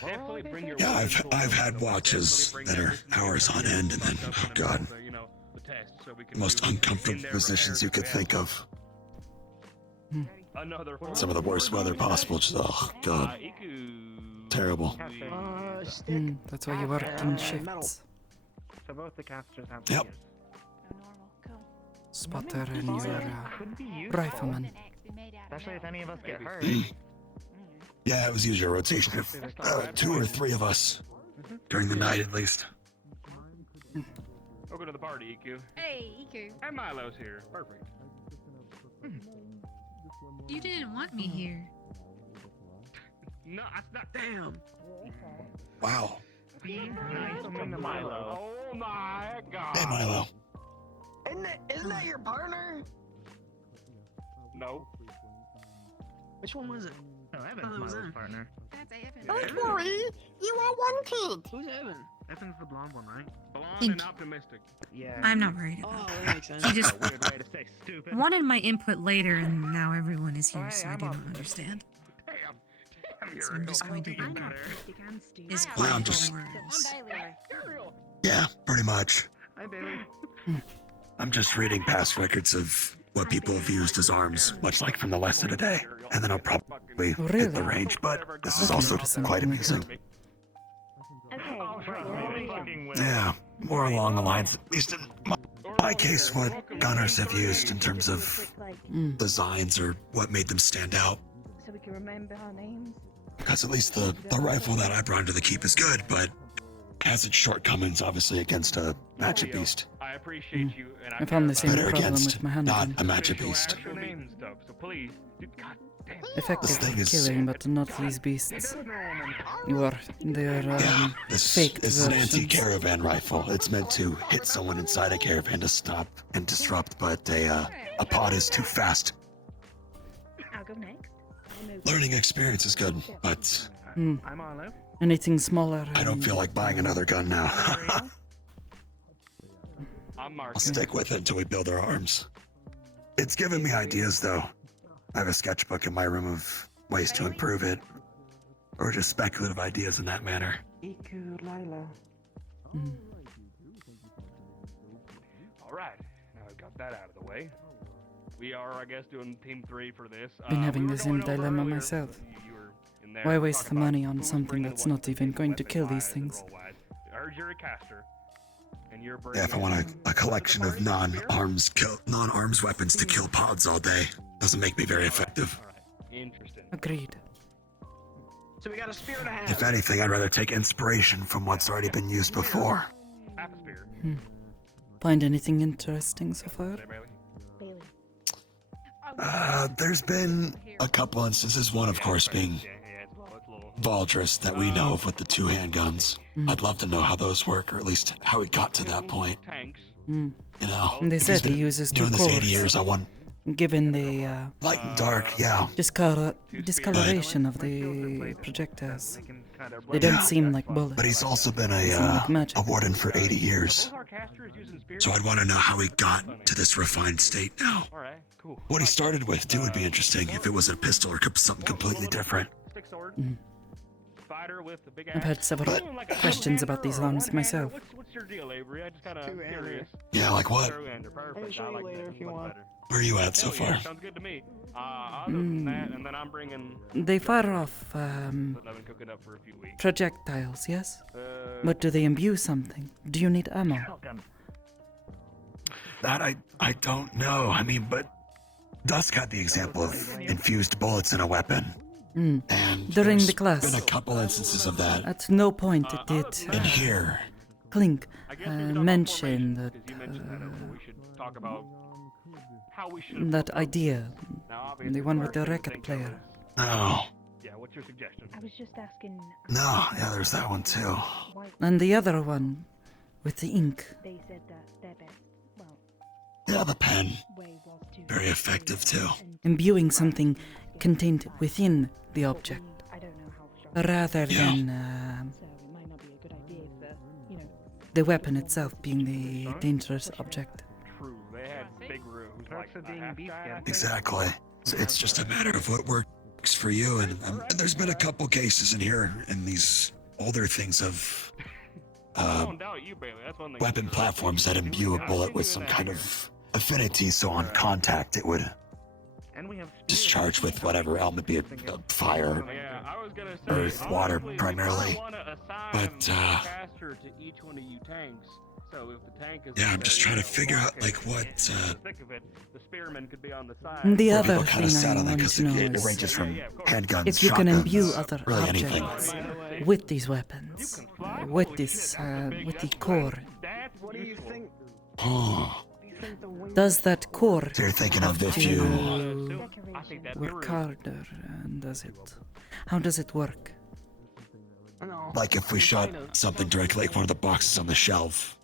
Definitely bring your Yeah, weapons I've forward. had watches that are hours on end and then, oh god, You know, the test, so we can the most do uncomfortable in-depth positions you could think of. Another Some of the worst weather possible, just, oh god. Terrible. That's why you work in shifts. So both the casters have Yep. Spotter and your rifleman. Especially if any of us get hurt. Yeah, it was usually a rotation of 2 or 3 of us. During the night at least. Welcome to the party, EQ. Hey, Iku. And Milo's here. Perfect. You didn't want me here. No, that's not. Damn. Wow. Nice to Milo. Oh my god. Hey Milo. Isn't that your partner? No. Which one was it? No, Evan's it was Milo's him. partner. That's Evan. Don't worry, you are one kid. Who's Evan? Evan's the blonde one, right? Blonde Thank and you. optimistic. Yeah. I'm not worried about Oh, that. that makes sense. He just Weird way to say stupid. wanted my input later, and now everyone is here, so I do not understand. Damn, So I'm just going to ignore his Well, quiet I'm just- words. Yeah, pretty much. Hi, Bailey. I'm just reading past records of what people have used as arms, much like from the lesson today. And then I'll probably hit the range, but this is also quite amusing. Yeah, more along the lines, at least in my case, what gunners have used in terms of designs or what made them stand out. So we can remember our names. Because at least the rifle that I brought into the keep is good, but has its shortcomings, obviously, against a magic beast. I appreciate you, and I found the same Better problem against, with my handgun. not a magic beast. Actual name and stuff. So please, dude, God damn. Effective thing for is- killing, but not these beasts. They're This faked is an versions. anti-caravan rifle. It's meant to hit someone inside a caravan to stop and disrupt, but a pod is too fast. I'll go next. Learning experience is good, but I'm on low. Anything smaller. I don't feel like buying another gun now. I'm Mark. I'll stick with it until we build our arms. It's given me ideas, though. I have a sketchbook in my room of ways to improve it, or just speculative ideas in that manner. Iku Lila. All right, now I've got that out of the way. We are, I guess, doing team 3 for this. Been having we were the same going over dilemma earlier, myself. you were in there Why waste the talking about money on who's something bringing that's what not even going to kill these things? roll-wise. I heard you're a caster, and you're Yeah, if I want a collection of non-arms weapons to kill pods all day, doesn't make me very effective. Interesting. Agreed. So we got a spear and a half. If anything, I'd rather take inspiration from what's already been used before. Half a spear. Find anything interesting so far? There's been a couple instances, one of course being Valdris that we know of with the 2 handguns. I'd love to know how those work, or at least how it got to that point. You know, They said he uses 2 doing this 80 cores. years, I want Given the light and dark, yeah. discoloration of the projectiles, they don't seem like bullets. But he's also been Seem like a magic. warden for 80 years. So I'd want to know how he got to this refined state now. What he started with, too, would be interesting if it was a pistol or something completely different. I've had several questions about these arms myself. What's your deal, Avery? I just kind of curious. Yeah, like what? Perfect. show you later if you want. Where are you at so Hell yeah, far? sounds good to me. Other than that, and then I'm bringing. They fire off I've been cooking up for a few weeks. projectiles, yes? But do they imbue something? Do you need ammo? That I don't know. I mean, but Dusk had the example of infused bullets in a weapon. And During there's the class, been a couple instances of that. at no point did And here, Clink mention that We should talk about how we should. that idea, the one with the record player. no, Yeah, what's your suggestion? I was just asking. no, yeah, there's that one too. And the other one with the ink. They said that their best, well, Yeah, the pen. way was to Very effective too. Imbuing something contained within the object, I don't know how strong. rather Yeah. than So it might not be a good idea for, you know. the weapon itself being the dangerous object. True, they had big rooms like that. Exactly. It's just a matter of what works for you. And there's been a couple cases in here in these older things of Don't doubt you, Bailey. That's one thing. weapon platforms that imbue a bullet with some kind of affinity, so on contact it would discharge with whatever element, be it fire, Yeah, I was gonna say, earth, water honestly, primarily. I wanna assign But a caster to each one of you tanks. So if the tank is yeah, I'm just trying to figure out like what thick of it, the spearman could be on the side. The where other people kind of thing sat I on that want because to know it is ranges from handguns, if you can shotguns, imbue other really anything. objects with these weapons, with this, with the core. What do you think? Oh, Does that core so you're thinking of if have you to work harder? And does it? How does it work? like if we shot something directly like one of the boxes on the shelf,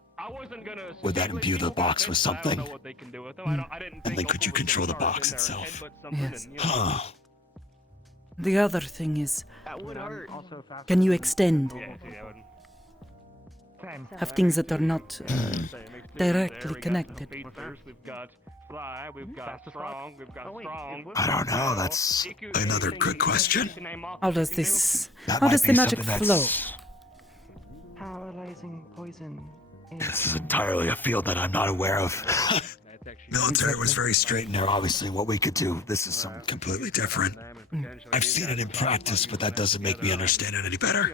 would that imbue the box with something? And then could you control the box itself? Yes. Huh. The other thing is, That would hurt. can you extend? Have things that are not directly connected. We've got fly, we've got strong, we've got strong. I don't know. That's another good question. How does this? That How might does the be magic something flow? that's- Paralyzing poison. This is entirely a field that I'm not aware of. Military was very straight and narrow. Obviously, what we could do, this is something completely different. I've seen it in practice, but that doesn't make me understand it any better.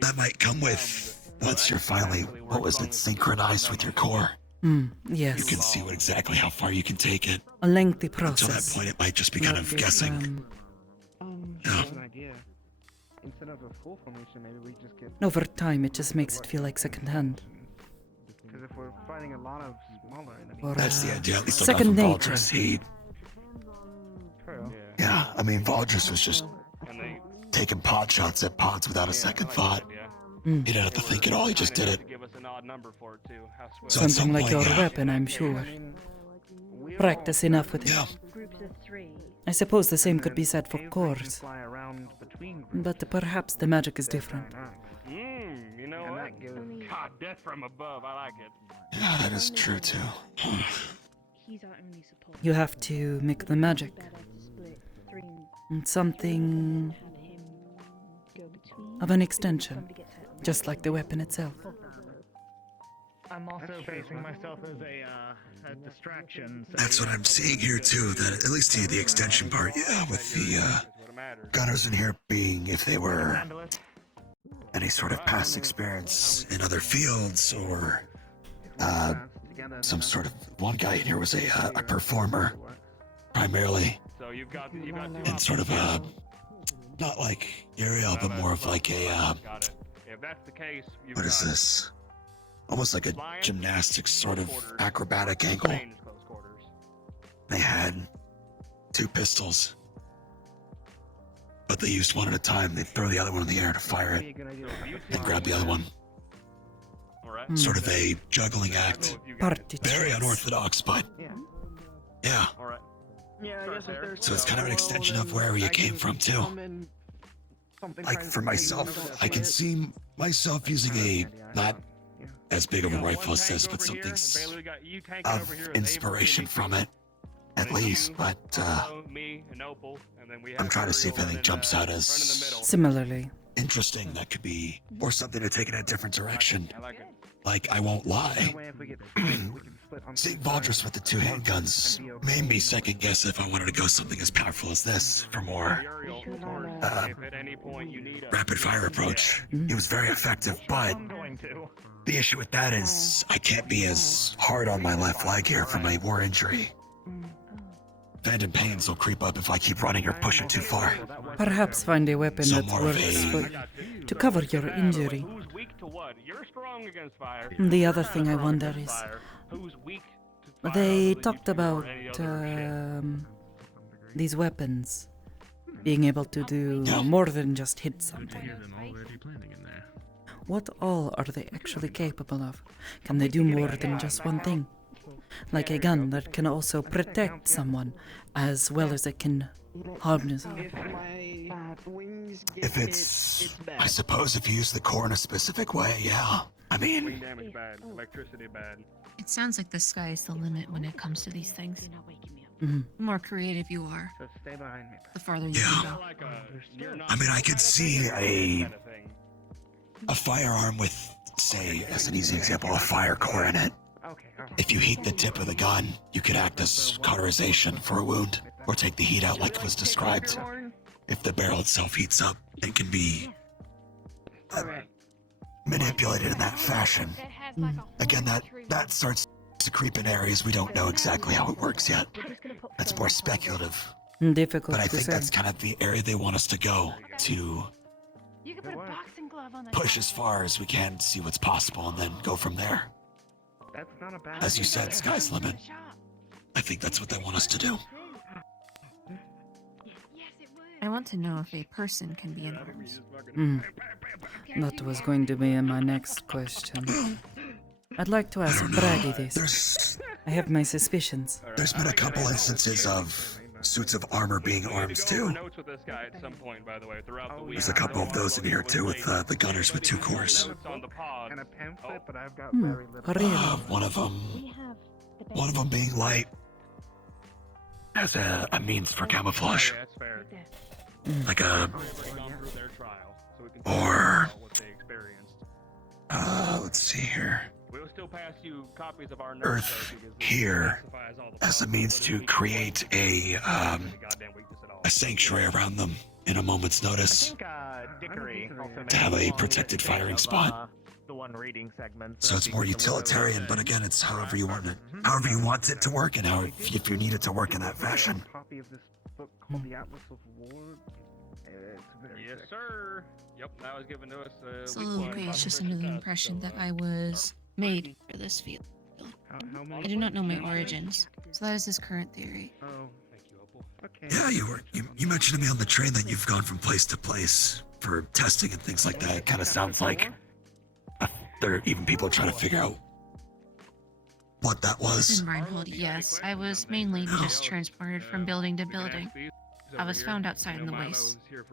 That might come with, once you're finally, what was it, synchronized with your core. Yes. You can see what exactly how far you can take it. A lengthy Until that process. point, it might just be kind of guessing. That's an idea. Instead of a full formation, maybe we just get Over time, it just makes it feel like secondhand. Because if we're fighting a lot of smaller enemies, Or, That's the idea. At least I got second from nature. Valdris. He, true. yeah, I mean, Valdris was just And they taking pot shots at pods without a second thought. He didn't have to think at all. He just did it. give us an odd number for it too. How swift. So at Something some like point, your yeah. weapon, I'm sure. Practice enough with it. Yeah. Groups of 3. I suppose the same could be said for cores. Fly around between But perhaps the magic is different. You know what? God, death from above. I like it. Yeah, that is true too. He's our only support. You have to make the magic. Better to split 3 And something have him go between. of an extension, just like the weapon itself. I'm also facing myself as a distraction. So That's what I'm seeing here too. That at least the extension part, yeah, with the gunners in here being if they were any sort of past experience in other fields or some sort of one guy in here was a performer primarily So you've got two in sort of a not like Uriel but more of like a Got it. If that's the case, you've what is got this? Almost like a gymnastics sort of acrobatic angle. range close quarters. They had 2 pistols, but they used one at a time. They'd throw the other one in the air to fire it, then grab the other one. Alright. Sort of a juggling act. Party Very tricks. unorthodox, but yeah. Alright. Yeah, I guess if there's So it's kind of an extension of wherever you came from too. Like for myself, I can see myself using a not as big of a rifle as this, but something of inspiration from it, at least. But I'm trying to see if anything jumps out as Similarly, interesting that could be, or something to take in a different direction. Like, I won't lie. Seeing Valdris with the 2 handguns made me second guess if I wanted to go something as powerful as this for more rapid fire approach. It was very effective, but the issue with that is I can't be as hard on my left leg here from my war injury. Phantom pains will creep up if I keep running or pushing too far. perhaps find a weapon So that more of works a- to cover your injury. The other thing I wonder is, they talked about these weapons being able to do more than just hit something. What all are they actually capable of? Can they do more than just one thing? Like a gun that can also protect someone as well as it can harm us. If it's, I suppose if you use the core in a specific way, yeah. I mean, Wind damage bad, electricity bad. It sounds like the sky is the limit when it comes to these things. Mhm. The more creative you are, So stay behind me. the farther you can go. I mean, I could see a firearm with, say, as an easy example, a fire core in it. If you heat the tip of the gun, you could act as cauterization for a wound, or take the heat out like was described. If the barrel itself heats up, it can be manipulated in that fashion. Again, that starts to creep in areas we don't know exactly how it works yet. That's more speculative. Difficult But I to think say. that's kind of the area they want us to go, to You could put a boxing glove on the push as far as we can, see what's possible, and then go from there. That's not a bad As you said, sky's the limit. I think that's what they want us to do. I want to know if a person can be in arms. That was going to be my next question. I'd like to ask Braggy this. I have my suspicions. There's been a couple instances of suits of armor being arms too. notes with this guy at some point, by the way, throughout the week. There's a couple of those in here too, with the gunners with 2 cores. On the pod. And a pamphlet, but I've got Really? One of them being light as a means for camoufage. That's fair. Like a, Gone through their trial, so we can or what they experienced. let's see here. We'll still pass you copies of our notes, Earth though, because here specifies all the as a means to create a sanctuary around them in a moment's notice. Dickory also To have a mentioned protected the firing of, spot. The one reading segment. So it's more utilitarian, but again, it's however you want it to work, and how if you need it to work in that fashion. Copy of this book called The Atlas of War. It's very Yes, sir. Yep, that was given to us. So, okay, it's just under the impression that I was made for this field. I do not know my origins, so that is his current theory. Oh, thank you, Opal. Okay. Yeah, you mentioned to me on the train that you've gone from place to place for testing and things like that. It kind of sounds like there are even people trying to figure out what that was. In Reinhold, yes. I was mainly just transported from building to building. I was found outside in the waste. Here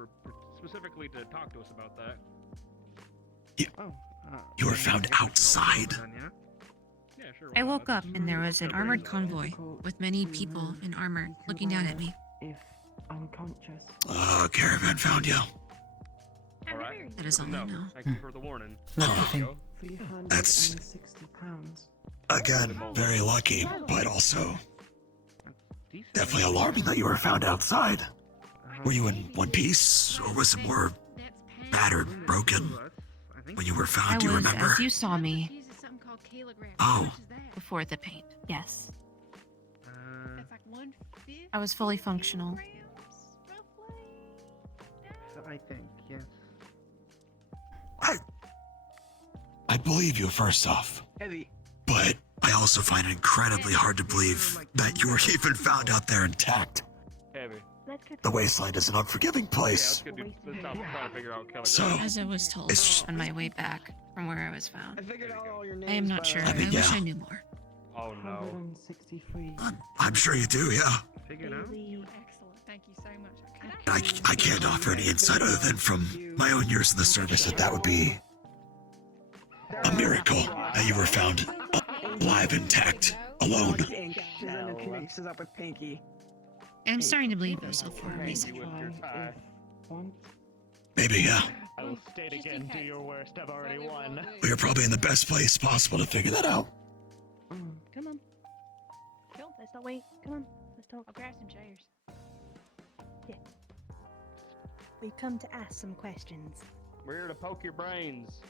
specifically to talk to us about that. You were found outside? I woke up and there was an armored convoy with many people in armor looking down at me. If unconscious. Caravan found you. That is all I know. Thank you for the warning. That's 360 pounds. again very lucky, but also definitely alarming that you were found outside. Were you in one piece, or was it more battered, broken when you were found? Do you remember? As you saw me. Oh. Before the paint, yes. I was fully functional. I think, yes. I believe you first off, but I also find it incredibly hard to believe that you were even found out there intact. The wasteland is an unforgiving place. So, as I was told on my way back from where I was found. I am not sure. I mean, I wish I knew more. Oh no. 163. I'm sure you do, yeah. Excellent. Thank you so much. I can't offer any insight other than from my own years in the service that would be a miracle that you were found alive, intact, alone. I'm starting to believe myself for a reason. Maybe, yeah. I will state again, do your worst. I've already won. We are probably in the best place possible to figure that out. Come on. Cool, let's not wait. Come on, let's talk. I'll grab some chairs. Yeah. We've come to ask some questions. We're here to poke your brains.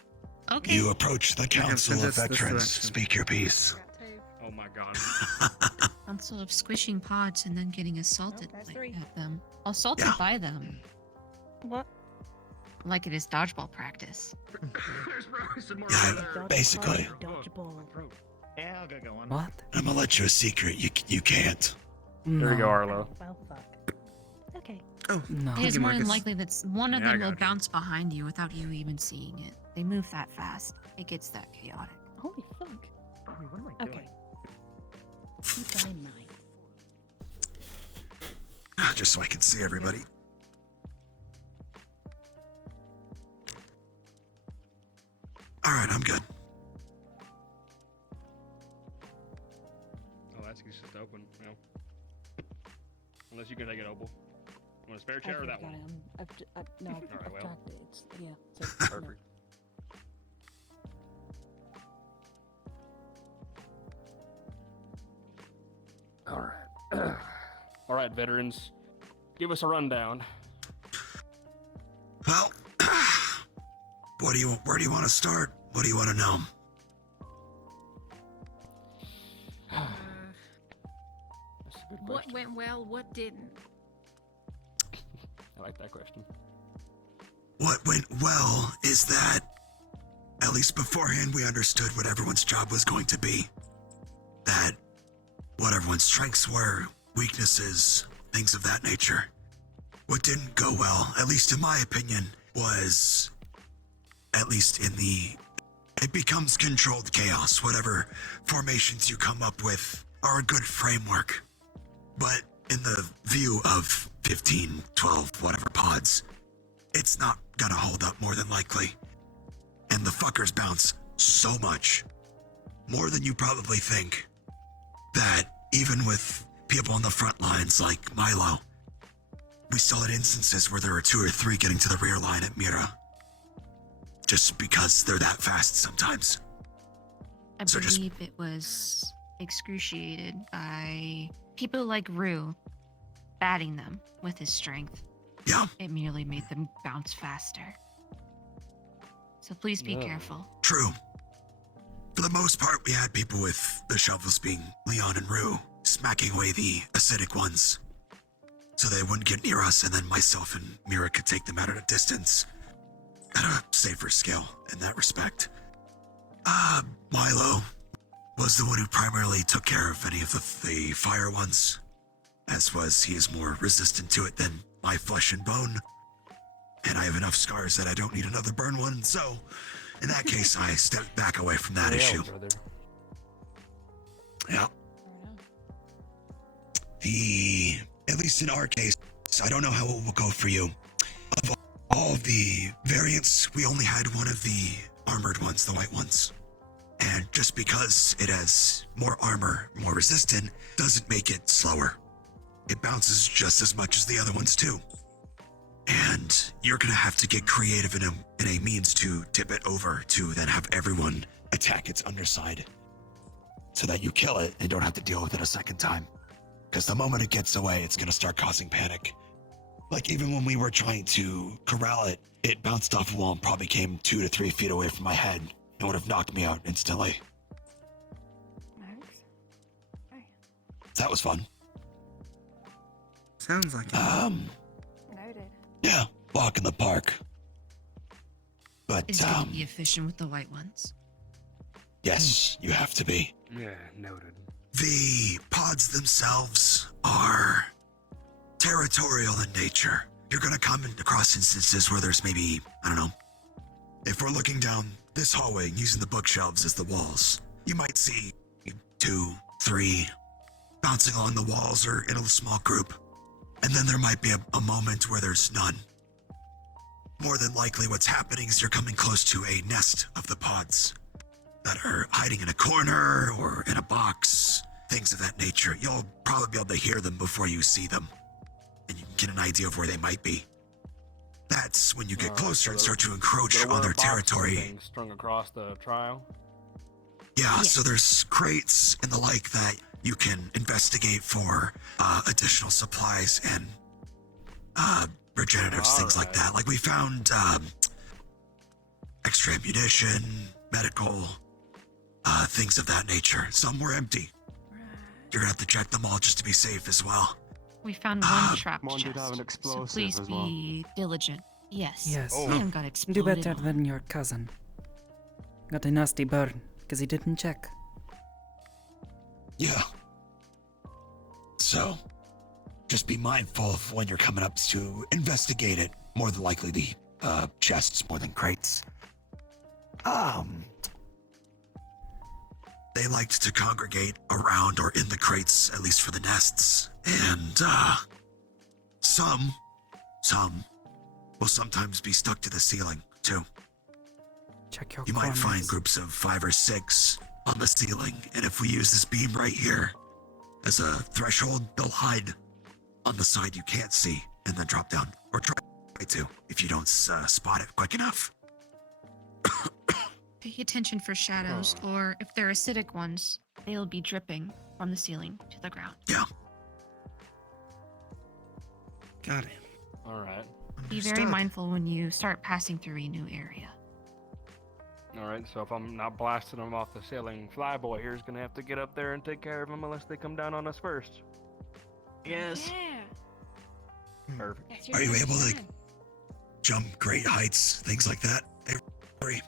Okay. You approach the Council of Veterans. Speak your piece. Oh my god. Council of squishing pods and then getting assaulted at them. Assaulted by them. What? Like it is dodgeball practice. Yeah, basically. Dodgeball. Yeah, I'll get going. What? I'm gonna let you a secret. You can't. There we go, Arlo. Well, fuck. Okay. Oh, no. It is more than likely that one of them will bounce behind you without you even seeing it. They move that fast. It gets that chaotic. Holy fuck. Okay. Keep that in mind. Just so I can see everybody. Alright, I'm good. Oh, that's just open. No. Unless you can take it, Opal. Want a spare chair or that one? No, Alright, I've well. tracked it. It's, yeah. It's Perfect. Alright. Alright, veterans. Give us a rundown. Well, where do you want to start? What do you want to know? What went well, what didn't? I like that question. What went well is that, at least beforehand, we understood what everyone's job was going to be. That what everyone's strengths were, weaknesses, things of that nature. What didn't go well, at least in my opinion, was, at least in it becomes controlled chaos. Whatever formations you come up with are a good framework. But in the view of 15, 12, whatever pods, it's not gonna hold up more than likely. And the fuckers bounce so much, more than you probably think, that even with people on the front lines like Milo, we still had instances where there were 2 or 3 getting to the rear line at Mira. Just because they're that fast sometimes. I believe it was excruciated by people like Rue batting them with his strength. Yeah. It merely made them bounce faster. So please be careful. True. For the most part, we had people with the shovels being Leon and Rue, smacking away the acidic ones, so they wouldn't get near us, and then myself and Mira could take them out at a distance, at a safer scale in that respect. Milo was the one who primarily took care of any of the fire ones. As was, he is more resistant to it than my flesh and bone. And I have enough scars that I don't need another burn one, so in that case, I stepped back away from that issue. Brother. Yeah. At least in our case, I don't know how it will go for you. Of all the variants, we only had one of the armored ones, the white ones. And just because it has more armor, more resistant, doesn't make it slower. It bounces just as much as the other ones too. And you're gonna have to get creative in a means to tip it over to then have everyone attack its underside. So that you kill it and don't have to deal with it a second time. Because the moment it gets away, it's gonna start causing panic. Like even when we were trying to corral it, it bounced off a wall and probably came 2 to 3 feet away from my head and would have knocked me out instantly. That was fun. Sounds like it. Noted. Yeah, walk in the park. But Is it gonna be efficient with the white ones? yes, you have to be. Yeah, noted. The pods themselves are territorial in nature. You're gonna come across instances where there's maybe, I don't know, if we're looking down this hallway using the bookshelves as the walls, you might see 2, 3 bouncing along the walls or in a small group. And then there might be a moment where there's none. More than likely what's happening is you're coming close to a nest of the pods that are hiding in a corner or in a box, things of that nature. You'll probably be able to hear them before you see them, and you can get an idea of where they might be. That's when you get closer and start to encroach on their territory. Strung across the trial. Yeah, so there's crates and the like that you can investigate for additional supplies and regeneratives, things like that. Like we found extra ammunition, medical, things of that nature. Some were empty. You're gonna have to check them all just to be safe as well. We found one trapped One did have an chest, so explosive please as well. be diligent. Yes. Yes. We haven't got Do exploded better on. than your cousin. Got a nasty burn because he didn't check. Yeah. So, just be mindful of when you're coming up to investigate it. More than likely the chests more than crates. They liked to congregate around or in the crates, at least for the nests. And some will sometimes be stuck to the ceiling too. Check your You might find corners. groups of 5 or 6 on the ceiling, and if we use this beam right here as a threshold, they'll hide on the side you can't see and then drop down, or try to if you don't spot it quick enough. Pay attention for shadows, or if they're acidic ones, they'll be dripping from the ceiling to the ground. Yeah. Got it. All right. Be very mindful when you start passing through a new area. All right. So if I'm not blasting them off the ceiling, Flyboy here's gonna have to get up there and take care of them unless they come down on us first. Yes. Yeah. Perfect. Are you able to jump great heights, things like that? Free.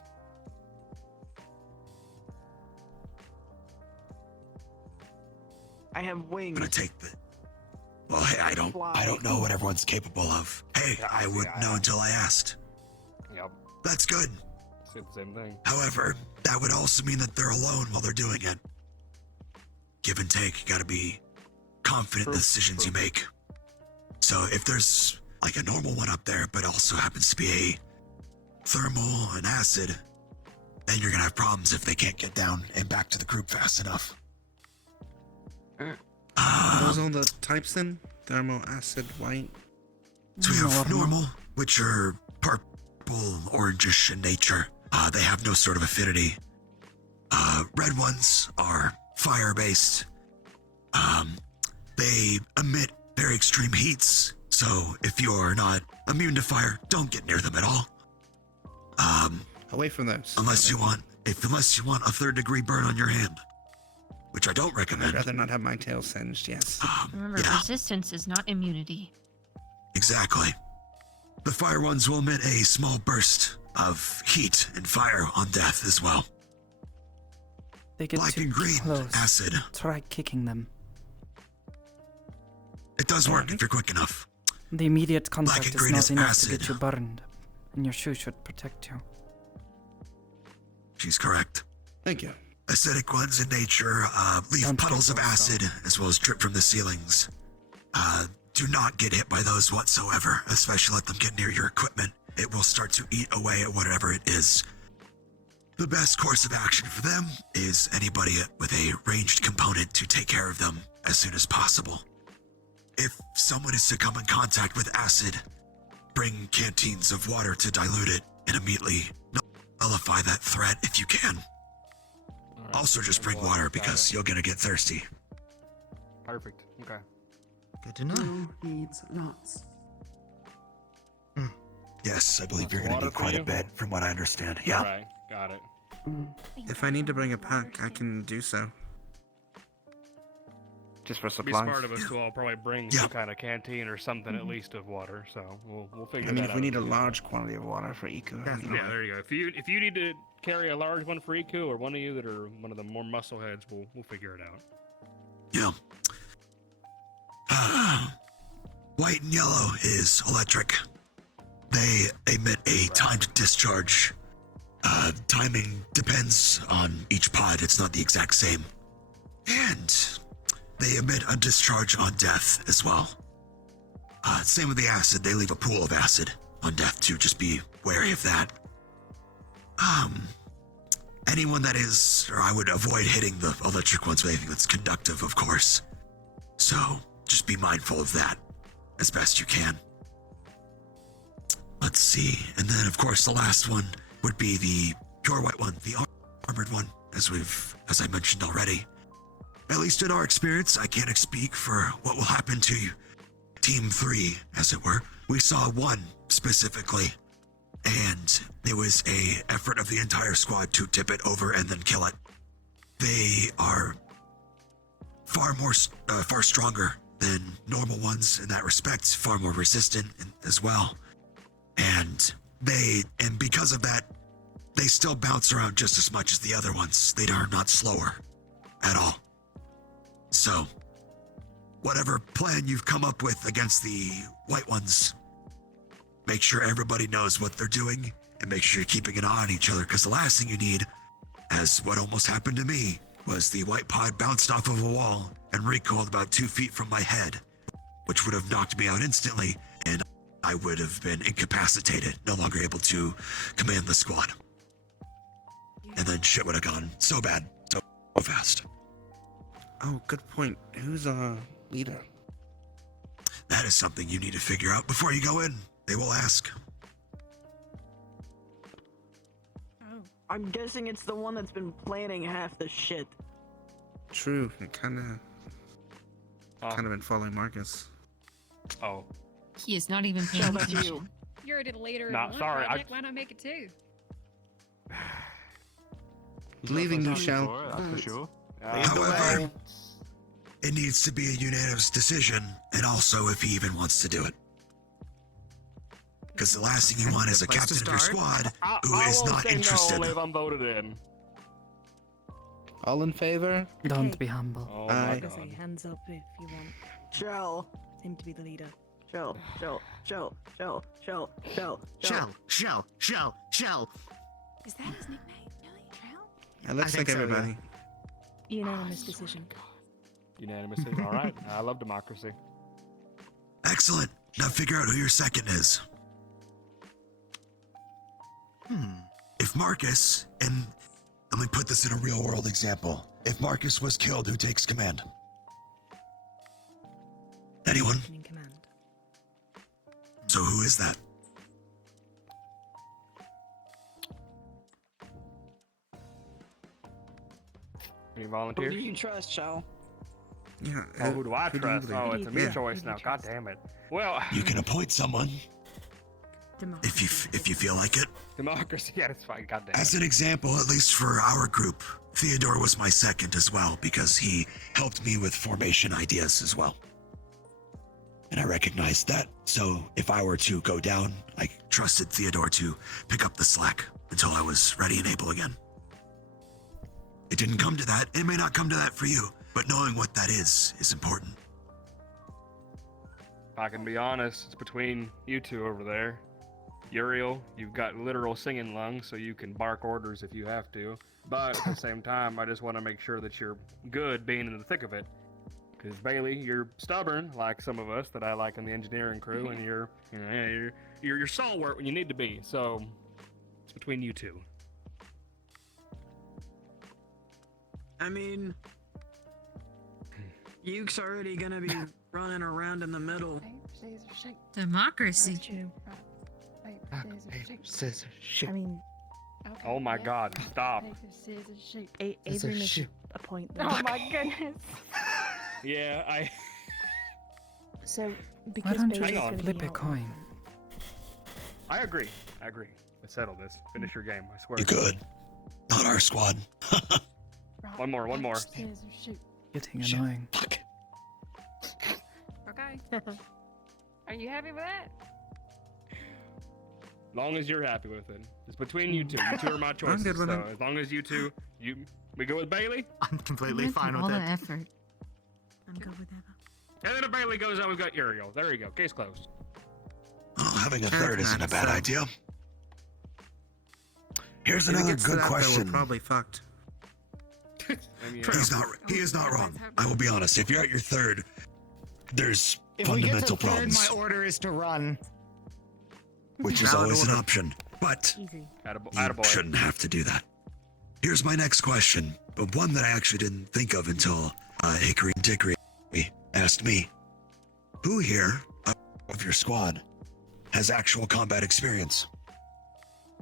I have wings. I'm gonna take the. Well, hey, I don't know what everyone's capable of. Hey, I wouldn't know until I asked. Yep. That's good. Say the same thing. However, that would also mean that they're alone while they're doing it. Give and take, you gotta be confident in the decisions you make. So if there's like a normal one up there, but also happens to be a thermal and acid, then you're gonna have problems if they can't get down and back to the group fast enough. Are those all the types then? Thermal, acid, white? So we have normal, which are purple, orangish in nature. They have no sort of affinity. Red ones are fire-based. They emit very extreme heats, so if you are not immune to fire, don't get near them at all. Away from those. Unless you want a 3rd-degree burn on your hand, which I don't recommend. I'd rather not have my tail singed, yes. Remember, resistance is not immunity. Exactly. The fire ones will emit a small burst of heat and fire on death as well. They get Black too and green close. acid. Try kicking them. It does work if you're quick enough. The immediate contact and is green not is enough acid. to get you burned, and your shoe should protect you. She's correct. Thank you. Acidic ones in nature leave Don't puddles get of those, acid as well as drip from the ceilings. Do not get hit by those whatsoever, especially let them get near your equipment. It will start to eat away at whatever it is. The best course of action for them is anybody with a ranged component to take care of them as soon as possible. If someone is to come in contact with acid, bring canteens of water to dilute it and immediately nullify that threat if you can. Also just bring water because you're gonna get thirsty. Perfect. Okay. Good to know. Who needs nuts? Yes, I believe you're gonna water need for quite a you? bit from what I understand. Yeah. Alright, got it. If I need to bring a pack, I can do so. Just for Be supplies. smart of us to all probably bring some kind of canteen or something at least of water. So we'll figure I mean, that if out. we need a large quantity of water for Eco. Yeah, there you go. If you need to carry a large one for Iku, or one of you that are one of the more muscle heads, we'll figure it out. Yeah. White and yellow is electric. They emit a timed discharge. Timing depends on each pod. It's not the exact same. And they emit a discharge on death as well. Same with the acid. They leave a pool of acid on death too. Just be wary of that. Anyone that is, or I would avoid hitting the electric ones with anything that's conductive, of course. So just be mindful of that as best you can. Let's see. And then, of course, the last one would be the pure white one, the armored one, as I mentioned already. At least in our experience, I can't speak for what will happen to you. Team 3, as it were. We saw one specifically, and it was a effort of the entire squad to tip it over and then kill it. They are far stronger than normal ones in that respect, far more resistant as well. And because of that, they still bounce around just as much as the other ones. They are not slower at all. So, whatever plan you've come up with against the white ones, make sure everybody knows what they're doing and make sure you're keeping an eye on each other, because the last thing you need, as what almost happened to me, was the white pod bounced off of a wall and recoiled about 2 feet from my head, which would have knocked me out instantly, and I would have been incapacitated, no longer able to command the squad. And then shit would have gone so bad, so fast. Oh, good point. Who's our leader? That is something you need to figure out before you go in. They will ask. I'm guessing it's the one that's been planning half the shit. True. It kind of been following Marcus. Oh. He is not even paying Shout out to attention. you. You're already the leader Nah, of one sorry, project. Why not make it two? Leaving you, Shell. That's for sure. However, it needs to be a unanimous decision, and also if he even wants to do it. Because the last thing you want is a Place to captain of your start. squad who is not interested. No, I'm voted in. All in favor? Don't be humble. Oh Aye. my I god. say hands up if you want Shell. him to be the leader. Shell. Shell. Shell. Shell. Shell. Shell. Shell. Is that his nickname? Really? Shell? It looks like everybody. Unanimous decision. Unanimously. All right. I love democracy. Excellent. Now figure out who your second is. If Marcus, and let me put this in a real world example. If Marcus was killed, who takes command? Anyone? In command. So who is that? Any Who volunteers? do you trust, Shell? Yeah. Oh, who do I who trust? you Oh, believe? it's a me Yeah. choice Who do now. you God trust? damn it. Well, You can appoint someone Democracy. if you feel like it. democracy. Yeah, it's fine. God damn it. As an example, at least for our group, Theodore was my second as well because he helped me with formation ideas as well. And I recognized that. So if I were to go down, I trusted Theodore to pick up the slack until I was ready and able again. It didn't come to that. It may not come to that for you, but knowing what that is important. If I can be honest, it's between you two over there. Uriel, you've got literal singing lungs, so you can bark orders if you have to. But at the same time, I just want to make sure that you're good being in the thick of it. Because Bailey, you're stubborn, like some of us that I like in the engineering crew, and you're stalwart when you need to be. So it's between you two. I mean, Yuke's already gonna be running around in the middle. Democracy. Scissors, shoot. I mean, Oh my God! Stop. Avery makes a point. Oh my goodness. Yeah, So, Why because don't you Bailey's gonna flip be a out- coin? I agree. Let's settle this. Finish your game. I swear. You could. Not our squad. One more. Getting annoying. Fuck. Okay. Are you happy with that? Long as you're happy with it. It's between you two. You two are my choices. good with so it. as long as you two, we go with Bailey. I'm completely Went through fine all with the it. effort. I'm good with that. And then if Bailey goes out, we've got Uriel. There you go. Case closed. Well, having a third isn't a bad So- idea. Here's If it another gets to good that, though, question. we're probably fucked. He is not wrong. I will be honest. If you're at your third, there's If we get fundamental to third, problems, my order is to run. which is Valid always an order. option. But Easy. you Attaboy. shouldn't have to do that. Here's my next question, but one that I actually didn't think of until Hickory and Dickory asked me. Who here of your squad has actual combat experience?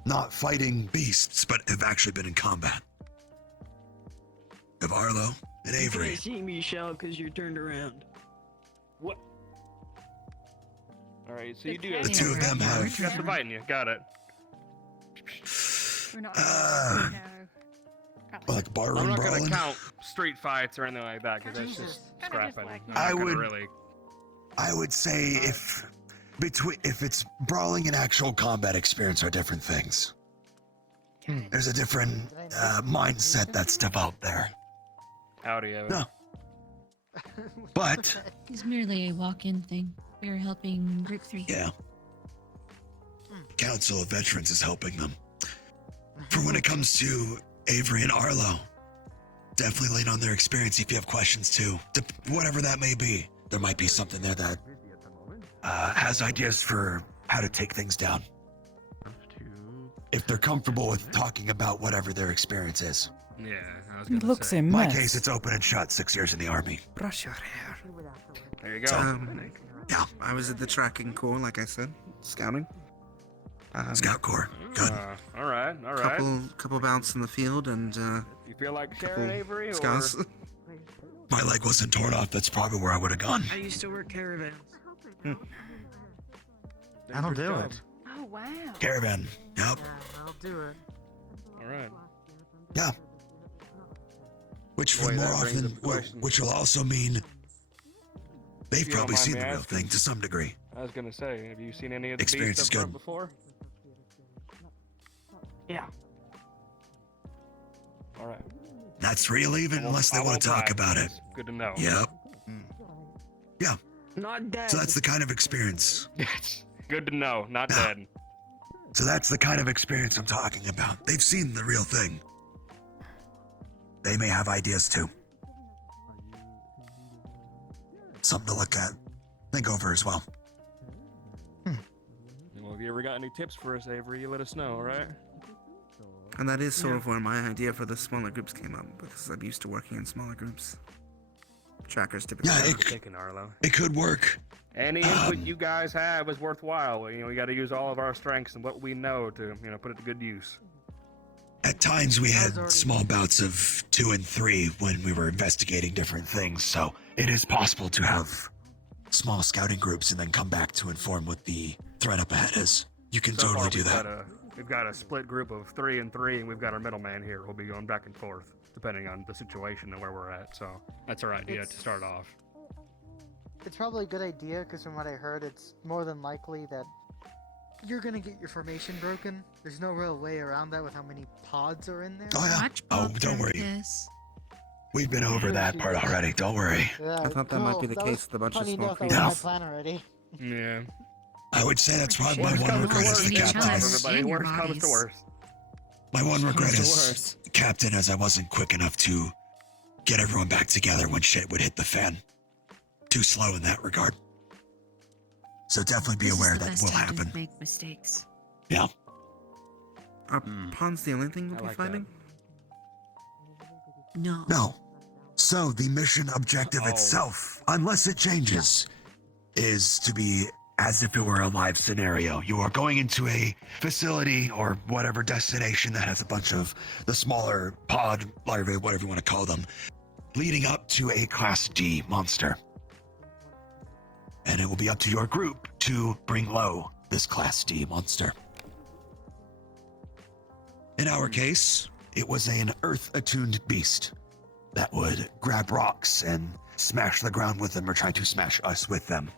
Not fighting beasts, but have actually been in combat. Of Arlo and You Avery. can't see me shout because you're turned around. What? All right, so you do The have two of them have. Just dividing you. Got it. We're not. Uh, no. Like I'm barroom not gonna brawling. count street fights or anything like that because that's just scrapping. like- I'm I not gonna would- really. I would say if it's brawling and actual combat experience are different things. There's a different mindset that's developed there. Howdy, Evan. No. But It's merely a walk-in thing. We are helping Group 3. yeah, Council of Veterans is helping them. For when it comes to Avery and Arlo, definitely lean on their experience if you have questions too. Whatever that may be, there might be something there that has ideas for how to take things down. If they're comfortable with talking about whatever their experience is. Yeah, I was He gonna looks say. a In my mess. case, it's open and shut. 6 years in the army. Brush your hair. There you go. Yeah, I was at the tracking corps, like I said, scouting. Scout Corps. Good. All right. Couple bouts in the field and You feel like sharing, Avery, or scouts. My leg wasn't torn off. That's probably where I would have gone. I used to work caravans. I'll do it. Oh wow. Caravan. Yep. I'll do it. all right? Yeah. Which for Boy, more that brings often, up a question. which will also mean they've If you don't probably mind seen me the real asking. thing to some degree. I was gonna say, have you seen any of the Experience beasts is up front good. before? Yeah. All right. That's real even unless they I want won't to talk brag, about but it. it's Good to know. Yep. Yeah. Not dead. So that's the kind of experience. Yes. Good to know. Not Yeah. dead. So that's the kind of experience I'm talking about. They've seen the real thing. They may have ideas too. Something to look at. Think over as well. Well, if you ever got any tips for us, Avery, you let us know, all right? And that is sort of where my idea for the smaller groups came up, because I'm used to working in smaller groups. Trackers typically. Yeah, Taking Arlo. it could work. Any input you guys have is worthwhile. We got to use all of our strengths and what we know to, put it to good use. At times we had small bouts of 2 and 3 when we were investigating different things, so it is possible to have small scouting groups and then come back to inform what the threat up ahead is. You can So totally far, do that. We've got a split group of 3 and 3, and we've got our middleman here. We'll be going back and forth depending on the situation and where we're at. So that's our idea to start off. It's probably a good idea because from what I heard, it's more than likely that you're gonna get your formation broken. There's no real way around that with how many pods are in there. Oh yeah. Oh, don't worry. We've been over that part already. Don't worry. Yeah, I thought that might be the case with a bunch of funny small enough, that was my creatures. plan already. Yeah. I would say that's probably my Worst one comes to regret as worst. the captain. Everybody, worst comes to worst. My one regret comes to as worst. captain as I wasn't quick enough to get everyone back together when shit would hit the fan. Too slow in that regard. So definitely be This is aware the that best will time to happen. make mistakes. Yeah. Are ponds the only thing we'll be like finding? No. No. So the mission objective itself, unless it changes, is to be as if it were a live scenario. You are going into a facility or whatever destination that has a bunch of the smaller pod larvae, whatever you want to call them, leading up to a Class D monster. And it will be up to your group to bring low this Class D monster. In our case, it was an Earth-attuned beast that would grab rocks and smash the ground with them or try to smash us with them.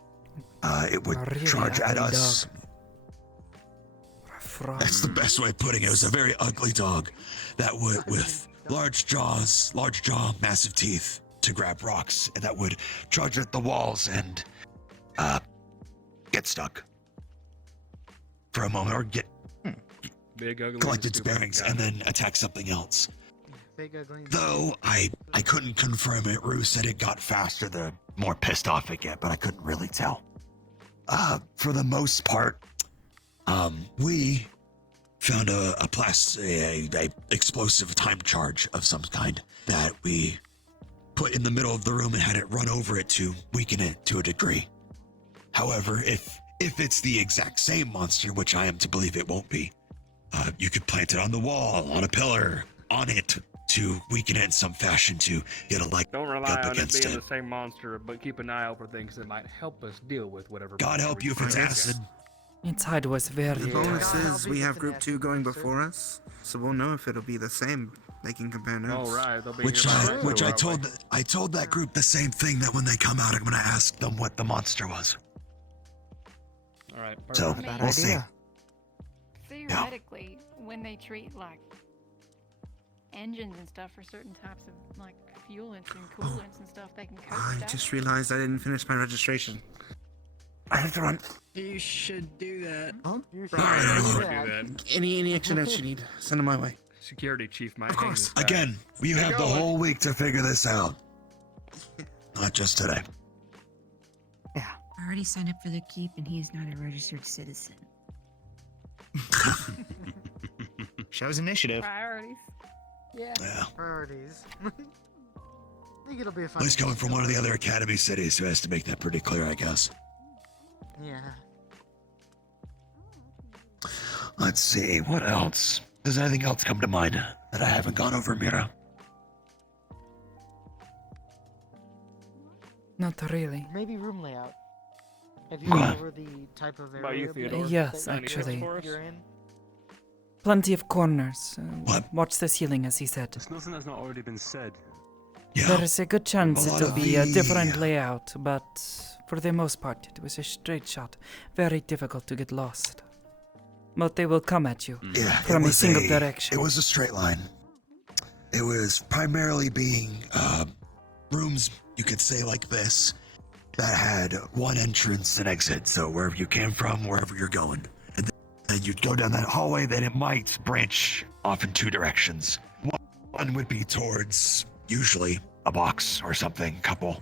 It would really charge at ugly us. That's the best way of putting it. It was a very ugly dog that would, with large jaw, massive teeth to grab rocks, and that would charge at the walls and get stuck for a moment or get Big ugly. collect its bearings and then attack something else. Big ugly. Though I couldn't confirm it. Rue said it got faster the more pissed off it get, but I couldn't really tell. For the most part, we found a explosive time charge of some kind that we put in the middle of the room and had it run over it to weaken it to a degree. However, if it's the exact same monster, which I am to believe it won't be, you could plant it on the wall, on a pillar, on it to weaken it in some fashion to get a leg Don't rely up on it against being it. the same monster, but keep an eye out for things that might help us deal with whatever. God help you if it's acid. Its hide was very The bonus tough. is we have group 2 going before us, so we'll know if it'll be the same. They can compare notes. Oh, right. They'll be Which here by I then, which I probably. told that group the same thing, that when they come out, I'm gonna ask them what the monster was. All right. So perfect. we'll see. Theoretically, when they treat like engines and stuff for certain types of like fuelants and coolants and stuff, they can coat I stuff. just realized I didn't finish my registration. I have to run. You should do that. You should do that. Any extra notes you need, send them my way. Security chief might. Of course. Again, you have the whole week to figure this out. Not just today. I already signed up for the keep, and he is not a registered citizen. Shows initiative. Priorities. Yeah. Priorities. I think it'll be a fun. Well, he's coming from one of the other academy cities, so he has to make that pretty clear, I guess. Yeah. Let's see, what else? Does anything else come to mind that I haven't gone over, Mira? Not really. Maybe room layout. Have you What? gone over the type of About you, area? Theodore? Yes, Any tips actually. for us? You're in? Plenty of corners. Watch the ceiling, as he said. There's nothing that's not already been said. There is a good chance A lot it'll of be a the- different layout, but for the most part, it was a straight shot. Very difficult to get lost. But they will come at you Yeah, from it a was single direction. It was a straight line. It was primarily being rooms, you could say, like this, that had one entrance and exit. So wherever you came from, wherever you're going. And then you'd go down that hallway, then it might branch off in two directions. One would be towards, usually, a box or something, couple.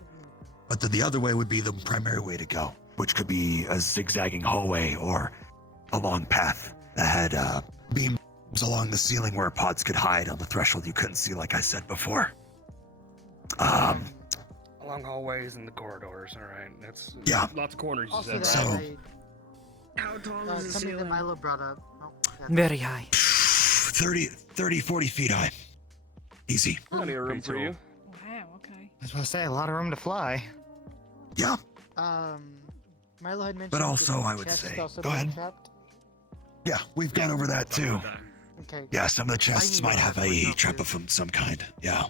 But then the other way would be the primary way to go, which could be a zigzagging hallway or a long path that had beams along the ceiling where pods could hide on the threshold you couldn't see, like I said before. Along hallways and the corridors. All right. That's Yeah. Lots of corners. You Also, said. How tall is the something that ceiling? Milo brought up. Oh, yeah. Very high. 30, 40 feet high. Easy. Plenty of room for you. Wow. Okay. I was supposed to say a lot of room to fly. Yeah. Milo had mentioned. But also, the I would chest is say, also go being ahead. trapped. Yeah, we've gone over that too. Okay. Yeah, some of the chests I might know have that's a what trap of some kind. Yeah.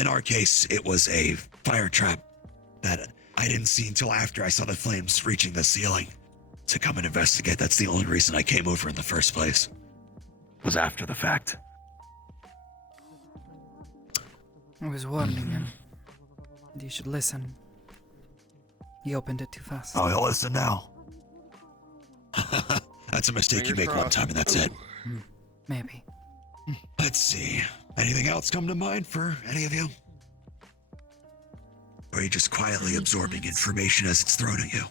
In our case, it was a fire trap that I didn't see until after I saw the flames reaching the ceiling. to come and investigate. That's the only reason I came over in the first place. Was after the fact. I was warning him. You should listen. He opened it too fast. Oh, he'll listen now. That's a mistake you make one time and that's it. Maybe. Let's see. Anything else come to mind for any of you? Or are you just quietly absorbing information as it's thrown at you?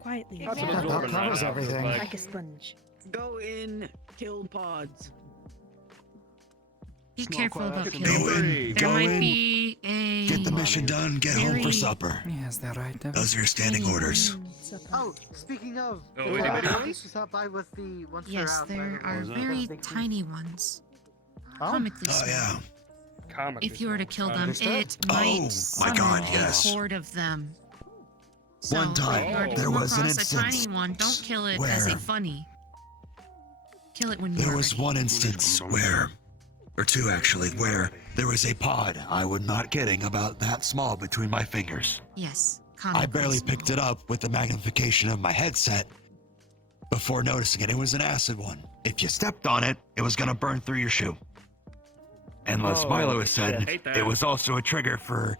Quietly. That was everything. Like a sponge. Go in, kill pods. Be careful about Go killing. in, There go might in, be a. get the mission done, get home for very- supper. Yes, they're right. Those are your standing orders. Oh, speaking of, Oh, did wait, you stop by with the once they're Yes, out? there later? are very tiny ones. Comically Oh, small. yeah. If you were to kill them, Understood. it Oh, might my summon God, a yes. horde of them. One time, if you were to there come was an across a instance tiny one, don't kill it as a where funny. Kill it when there you're was one instance where, or two actually, where there was a pod I was not kidding about that small between my fingers. Yes. I barely picked it up with the magnification of my headset before noticing it. It was an acid one. If you stepped on it, it was gonna burn through your shoe. And as Oh, Milo has said, shit. Hate that. it was also a trigger for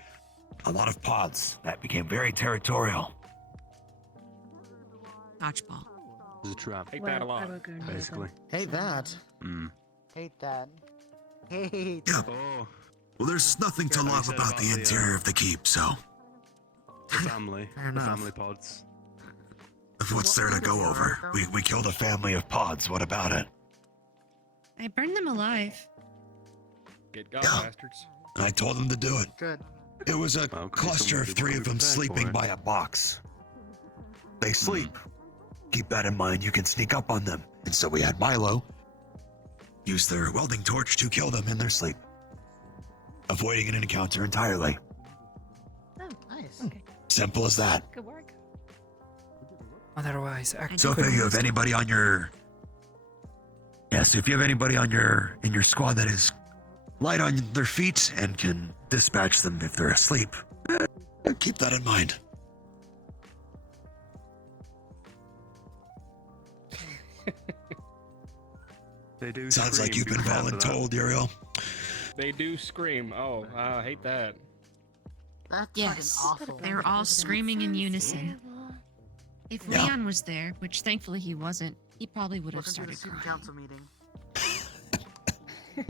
a lot of pods that became very territorial. Dodgeball. It's a trap. Hate that a lot. Basically. Hate that. Hate that. Hate. Yeah. Oh, Well, there's nothing to love said about about the the, interior of the keep, so the family. Fair The enough. family pods. what's there to go over? We killed a family of pods. What about it? I burned them alive. Get got, Yeah. bastards. And I told them to do it. Good. It was a Well, 'cause cluster someone of did three what of we them prepared sleeping for. by a box. They sleep. Keep that in mind. You can sneak up on them. And so we had Milo use their welding torch to kill them in their sleep, avoiding an encounter entirely. Oh, Nice. okay. Simple as that. Good work. Otherwise, So if you have anybody on your, yes, if you have anybody on in your squad that is light on their feet and can dispatch them if they're asleep, keep that in mind. They do. Sounds like scream, you've be been prepared for that. voluntold, Uriel. They do scream. Oh, I hate that. That's Yes. fucking awful. They're all screaming in unison. If Yeah. Leon was there, which thankfully he wasn't, he probably would have Welcome to the started student crying. council meeting.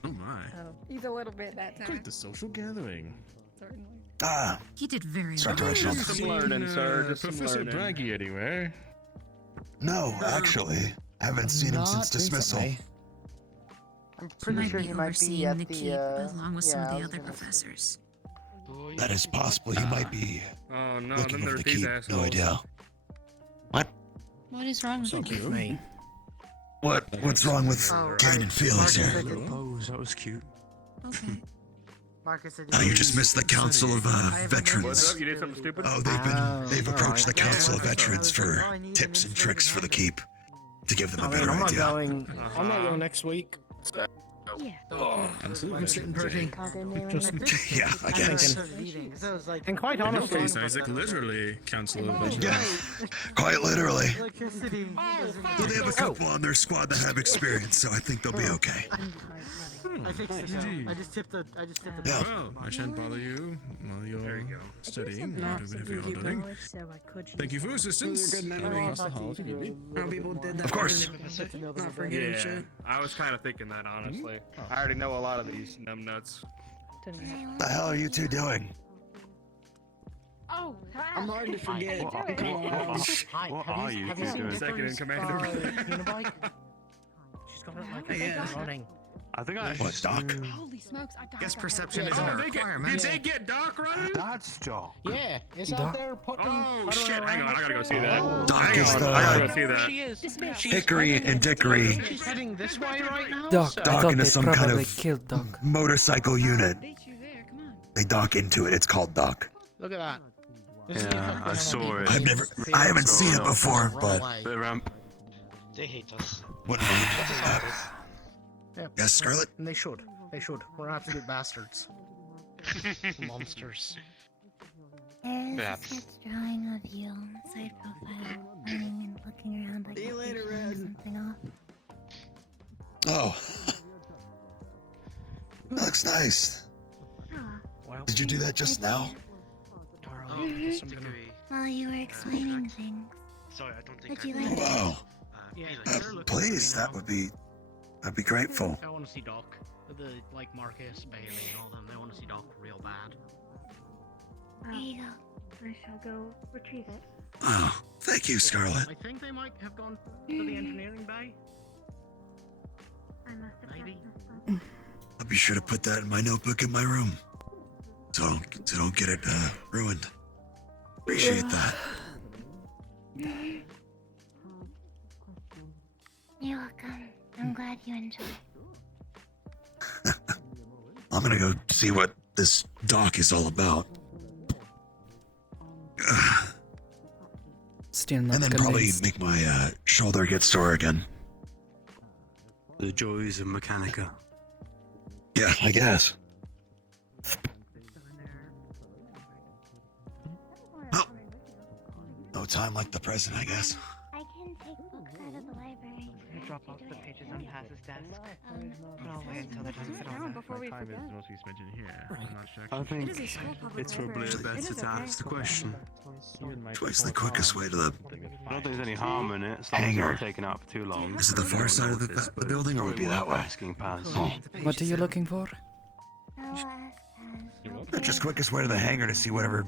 Oh my. Oh, he's a little bit that time. Quite the social gathering. Certainly. Ah, He did very Start well. to Reginald. Some learning, sir. Just some Professor learning. Braggy anywhere? no, actually, haven't seen him since dismissal. I'm He pretty might sure be he might overseeing be at the the. keep along with some yeah, of I the was other gonna say- professors. That is possible. He might be Oh no, looking then over there's the these keep. assholes. No idea. What? What is wrong with So you? cute. Me. What's wrong with Oh, Kane and Felix here? Oh, that was cute. Okay. Marcus said Oh, you just missed the Council of Veterans. What's up? You did something stupid? Oh, they've approached the Council of Veterans for tips and tricks for the keep to give them a better I'm not idea. going. I'm not going next week. Yeah. I'm sitting pretty. Just Yeah, I guess. And quite In your honestly, case, Isaac, literally, Council of Veterans. Yeah, quite literally. Electricity. Well, they have a couple on their squad that have experience, so I think they'll be okay. I fixed it. I just tipped the. Yeah. Well, I shan't bother you while you're studying or whatever you're doing. Thank you for your assistance. Anything across the hall if you need me. Of course. Yeah, I was kind of thinking that honestly. I already know a lot of these numbnuts. What the hell are you two doing? Oh, I'm hard to forget. What are you two doing? Second in command. she's got it like a running. I think I What, Doc? Holy smokes! I Guess died. perception isn't a Did requirement. they get Doc running? That's Doc. Yeah, it's Doc. out there putting. Oh shit! Hang on, I gotta go see that. Doc Hang is on, I gotta the go see that. She is. Hickory and Dickory She's heading this way right now. Doc, so- I dock thought into they some kind probably of killed Doc. motorcycle unit. Beat you there. Come on. They dock into it. It's called Dock. Look at that. This is Yeah, the I saw it. I haven't seen it before, but Bit of ramp. They hate us. what? Yeah. Yes, Scarlet. And they should. They should. We're absolute bastards. Monsters. There's a sketch drawing of you, so I'd Oh. That looks nice. Did you do that just now? While you were explaining things. Sorry, I don't think Would you like Wow. Please, that'd be grateful. I want to see Doc. Like Marcus, Bailey, and all them. They want to see Doc real bad. There you go. I shall go retrieve it. Oh, thank you, Scarlet. I think they might have gone to the engineering bay. I must have Maybe. I'll be sure to put that in my notebook in my room, so don't get it ruined. Appreciate that. You're welcome. I'm glad you enjoyed. I'm gonna go see what this dock is all about. Still not And then probably convinced. make my shoulder get sore again. The joys of Mechanica. Yeah, I guess. Well, no time like the present, I guess. I can take books out of the library. Drop off the pages on Paz's desk. But I'll wait until it doesn't sit on there. Before we forget. Time is mostly spent in here. I'm not sure. I think It is a small public it's probably library. better to ask the question. Twice the quickest way to the I don't think there's any harm in it, as long as it's hangar. not taken out for too long. Is it the far side of the building, or would it be that way? Asking Paz. Oh. What are you looking for? I'll ask Paz. Just quickest way to the hangar to see whatever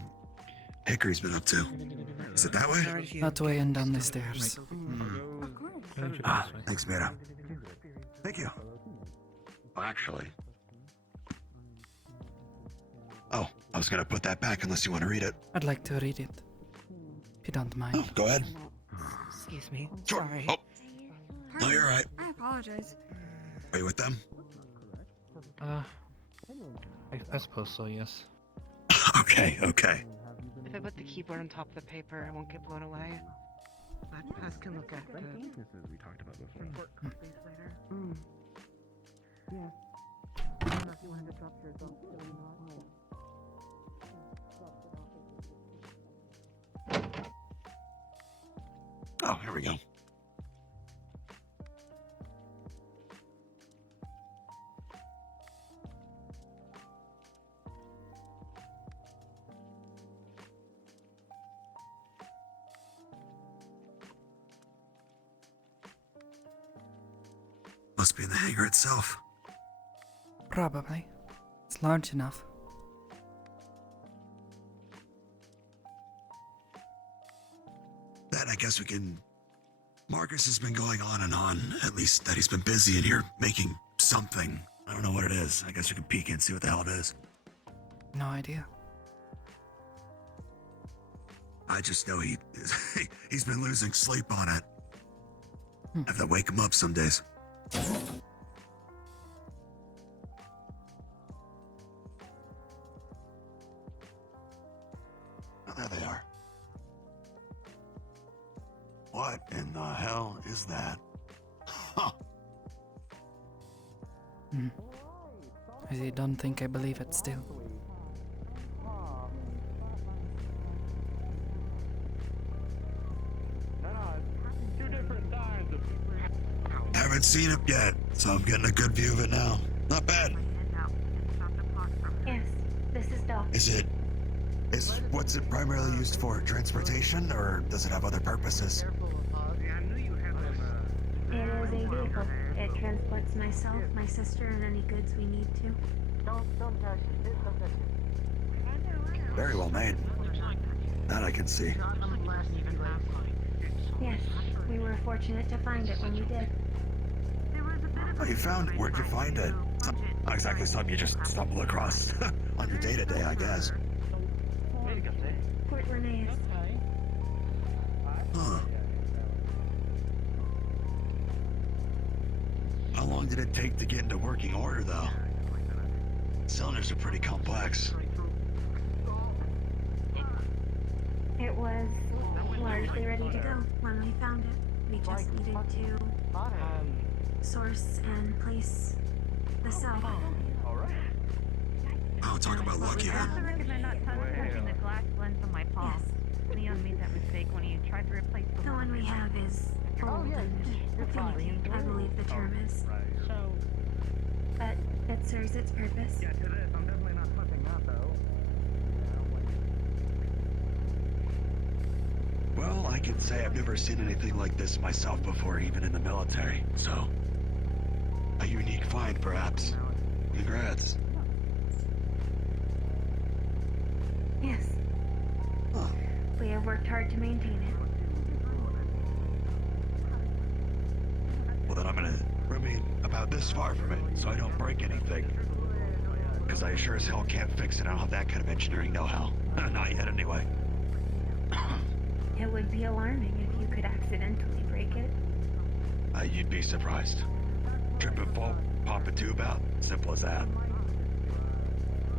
Hickory's been up to. Is it that way? That way and down the stairs. Ah, thanks, Mira. Thank you. Well, actually. Oh, I was gonna put that back unless you want to read it. I'd like to read it. If you don't mind. Oh, go ahead. Excuse me. Sure. Sorry. Oh. No, you're right. I apologize. Are you with them? I suppose so, yes. Okay. If I put the keyboard on top of the paper, it won't get blown away. But Paz can look at the Weaknesses we talked about before. copies later. Yeah. I don't know if you wanted to drop yours off or not. Oh, here we go. Must be in the hangar itself. Probably. It's large enough. Then I guess we can... Marcus has been going on and on, at least that he's been busy in here making something. I don't know what it is. I guess we can peek in and see what the hell it is. No idea. I just know he's been losing sleep on it. I have to wake him up some days. Oh, there they are. What in the hell is that? Huh. I don't think I believe it still. Haven't seen it yet, so I'm getting a good view of it now. Not bad. Yes, this is Doc. What's it primarily used for? Transportation, or does it have other purposes? It is a vehicle. It transports myself, my sister, and any goods we need to. Don't touch it. Don't touch it. Very well made. That I can see. Yes, we were fortunate to find it when we did. Oh, you found it? Where'd you find it? Not exactly something you just stumble across on your day-to-day, I guess. Fort Linnaeus. Huh. How long did it take to get into working order, though? Cylinders are pretty complex. It was largely ready to go when we found it. We just needed to source and place the cell. Oh, talk about lucky, I then. recommend not touching the glass lens on my palm. Leon made that mistake when he tried to The one we have is old and finicky, I believe the term is. But it serves its purpose. Yeah, to this, I'm definitely not touching that though. Well, I can say I've never seen anything like this myself before, even in the military, so... a unique find, perhaps. Congrats. Yes. We have worked hard to maintain it. Well, then I'm gonna remain about this far from it, so I don't break anything. Because I sure as hell can't fix it. I don't have that kind of engineering know-how. Not yet, anyway. It would be alarming if you could accidentally break it. You'd be surprised. Trip and fall, pop a tube out, simple as that.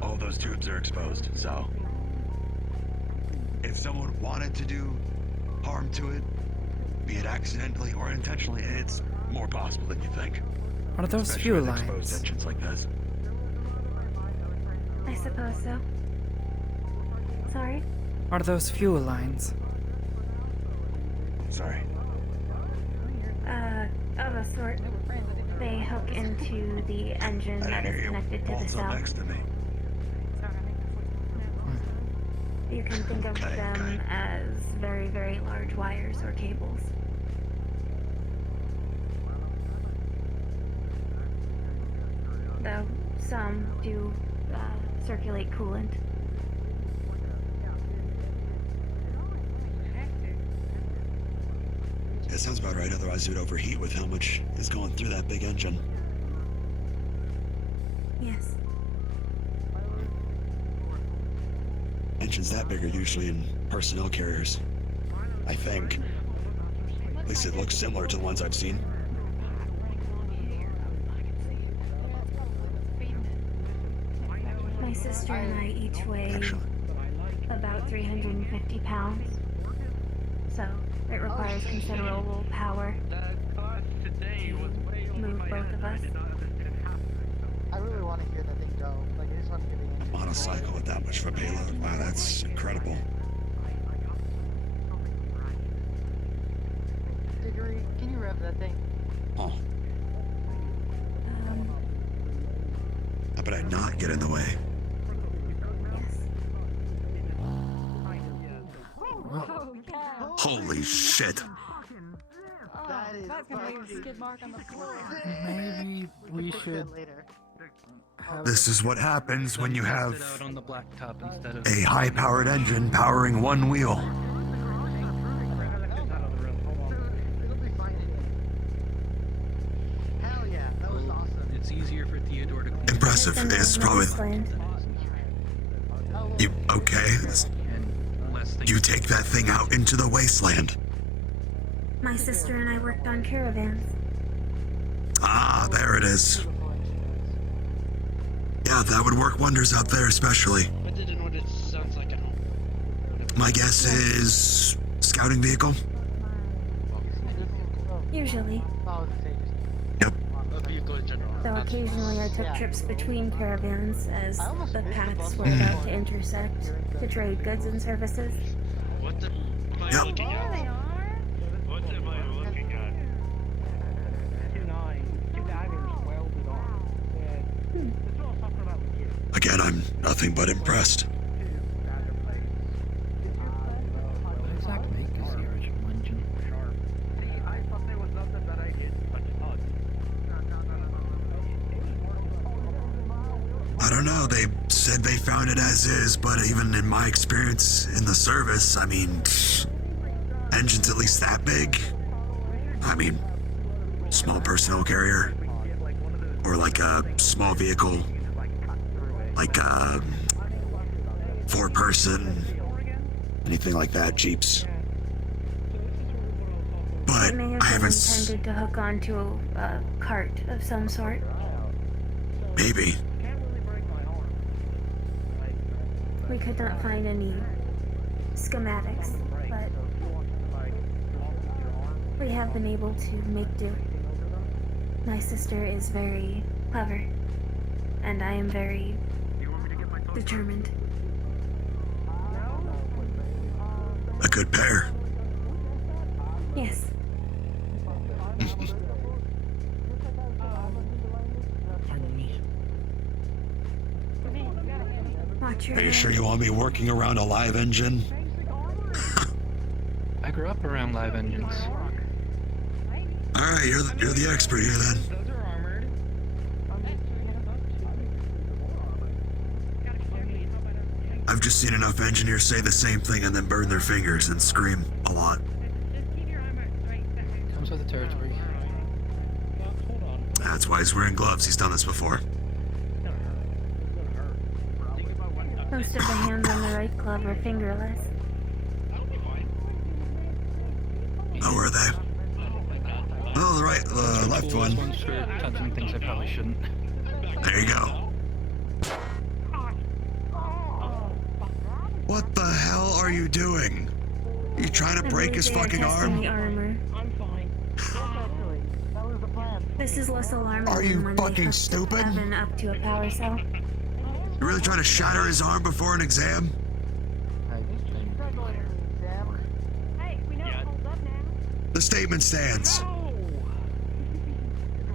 All those tubes are exposed, so... if someone wanted to do harm to it, be it accidentally or intentionally, it's more possible than you think. What are those Especially fuel with exposed lines? engines like this. I suppose so. Sorry? What are those fuel lines? Sorry. Of a sort. They hook into the engine that is connected to the cell. Next to me. You can think of them as very, very large wires or cables. Though some do circulate coolant. That sounds about right, otherwise it would overheat with how much is going through that big engine. Yes. Engines that big are usually in personnel carriers. I think. At least it looks similar to the ones I've seen. My sister and I each weigh about 350 pounds. So it requires considerable power to move both of us. I really want to hear that thing go. Like, I just want to hear the engine. Monocycle with that much of a payload. Wow, that's incredible. Diggory, can you rev that thing? Oh. How about I not get in the way? Holy shit. That's gonna leave a skid mark on the floor. Maybe we should. This is what happens when you have Out on the blacktop instead of a high-powered engine powering one wheel. Hell yeah, that was awesome. It's easier for Theodore to clean. Impressive is probably... You okay? You take that thing out into the wasteland. My sister and I worked on caravans. Ah, there it is. Yeah, that would work wonders out there, especially. My guess is... scouting vehicle? Usually. Yep. Though occasionally I took trips between caravans as the paths were about to intersect to trade goods and services. What the am I looking at? What am I looking at? 2 daggers welded on. It's all something about you. Again, I'm nothing but impressed. What exact make is the original engine? See, I thought there was nothing that I did but fun. I don't know, they said they found it as is, but even in my experience in the service, I mean, engines at least that big? I mean, small personnel carrier? Or like a small vehicle? Like a 4-person? Anything like that, Jeeps? But It may have I been haven't... intended to hook onto a cart of some sort. Maybe. We could not find any schematics, but we have been able to make do. My sister is very clever, and I am very determined. A good pair. Yes. Pardon me. Watch your Are you head. sure you want me working around a live engine? I grew up around live engines. Alright, you're the expert here then. I've just seen enough engineers say the same thing and then burn their fingers and scream a lot. Comes with the territory. That's why he's wearing gloves. He's done this before. Most of the hands on the right glove are fingerless. Oh, are they? Oh, the left one. One's for touching things I probably shouldn't. There you go. What the hell are you doing? Are you trying to break his fucking arm? The armor. This is less alarming Are you than when they fucking hooked stupid? Evan up to a power cell. You really trying to shatter his arm before an exam? The statement stands.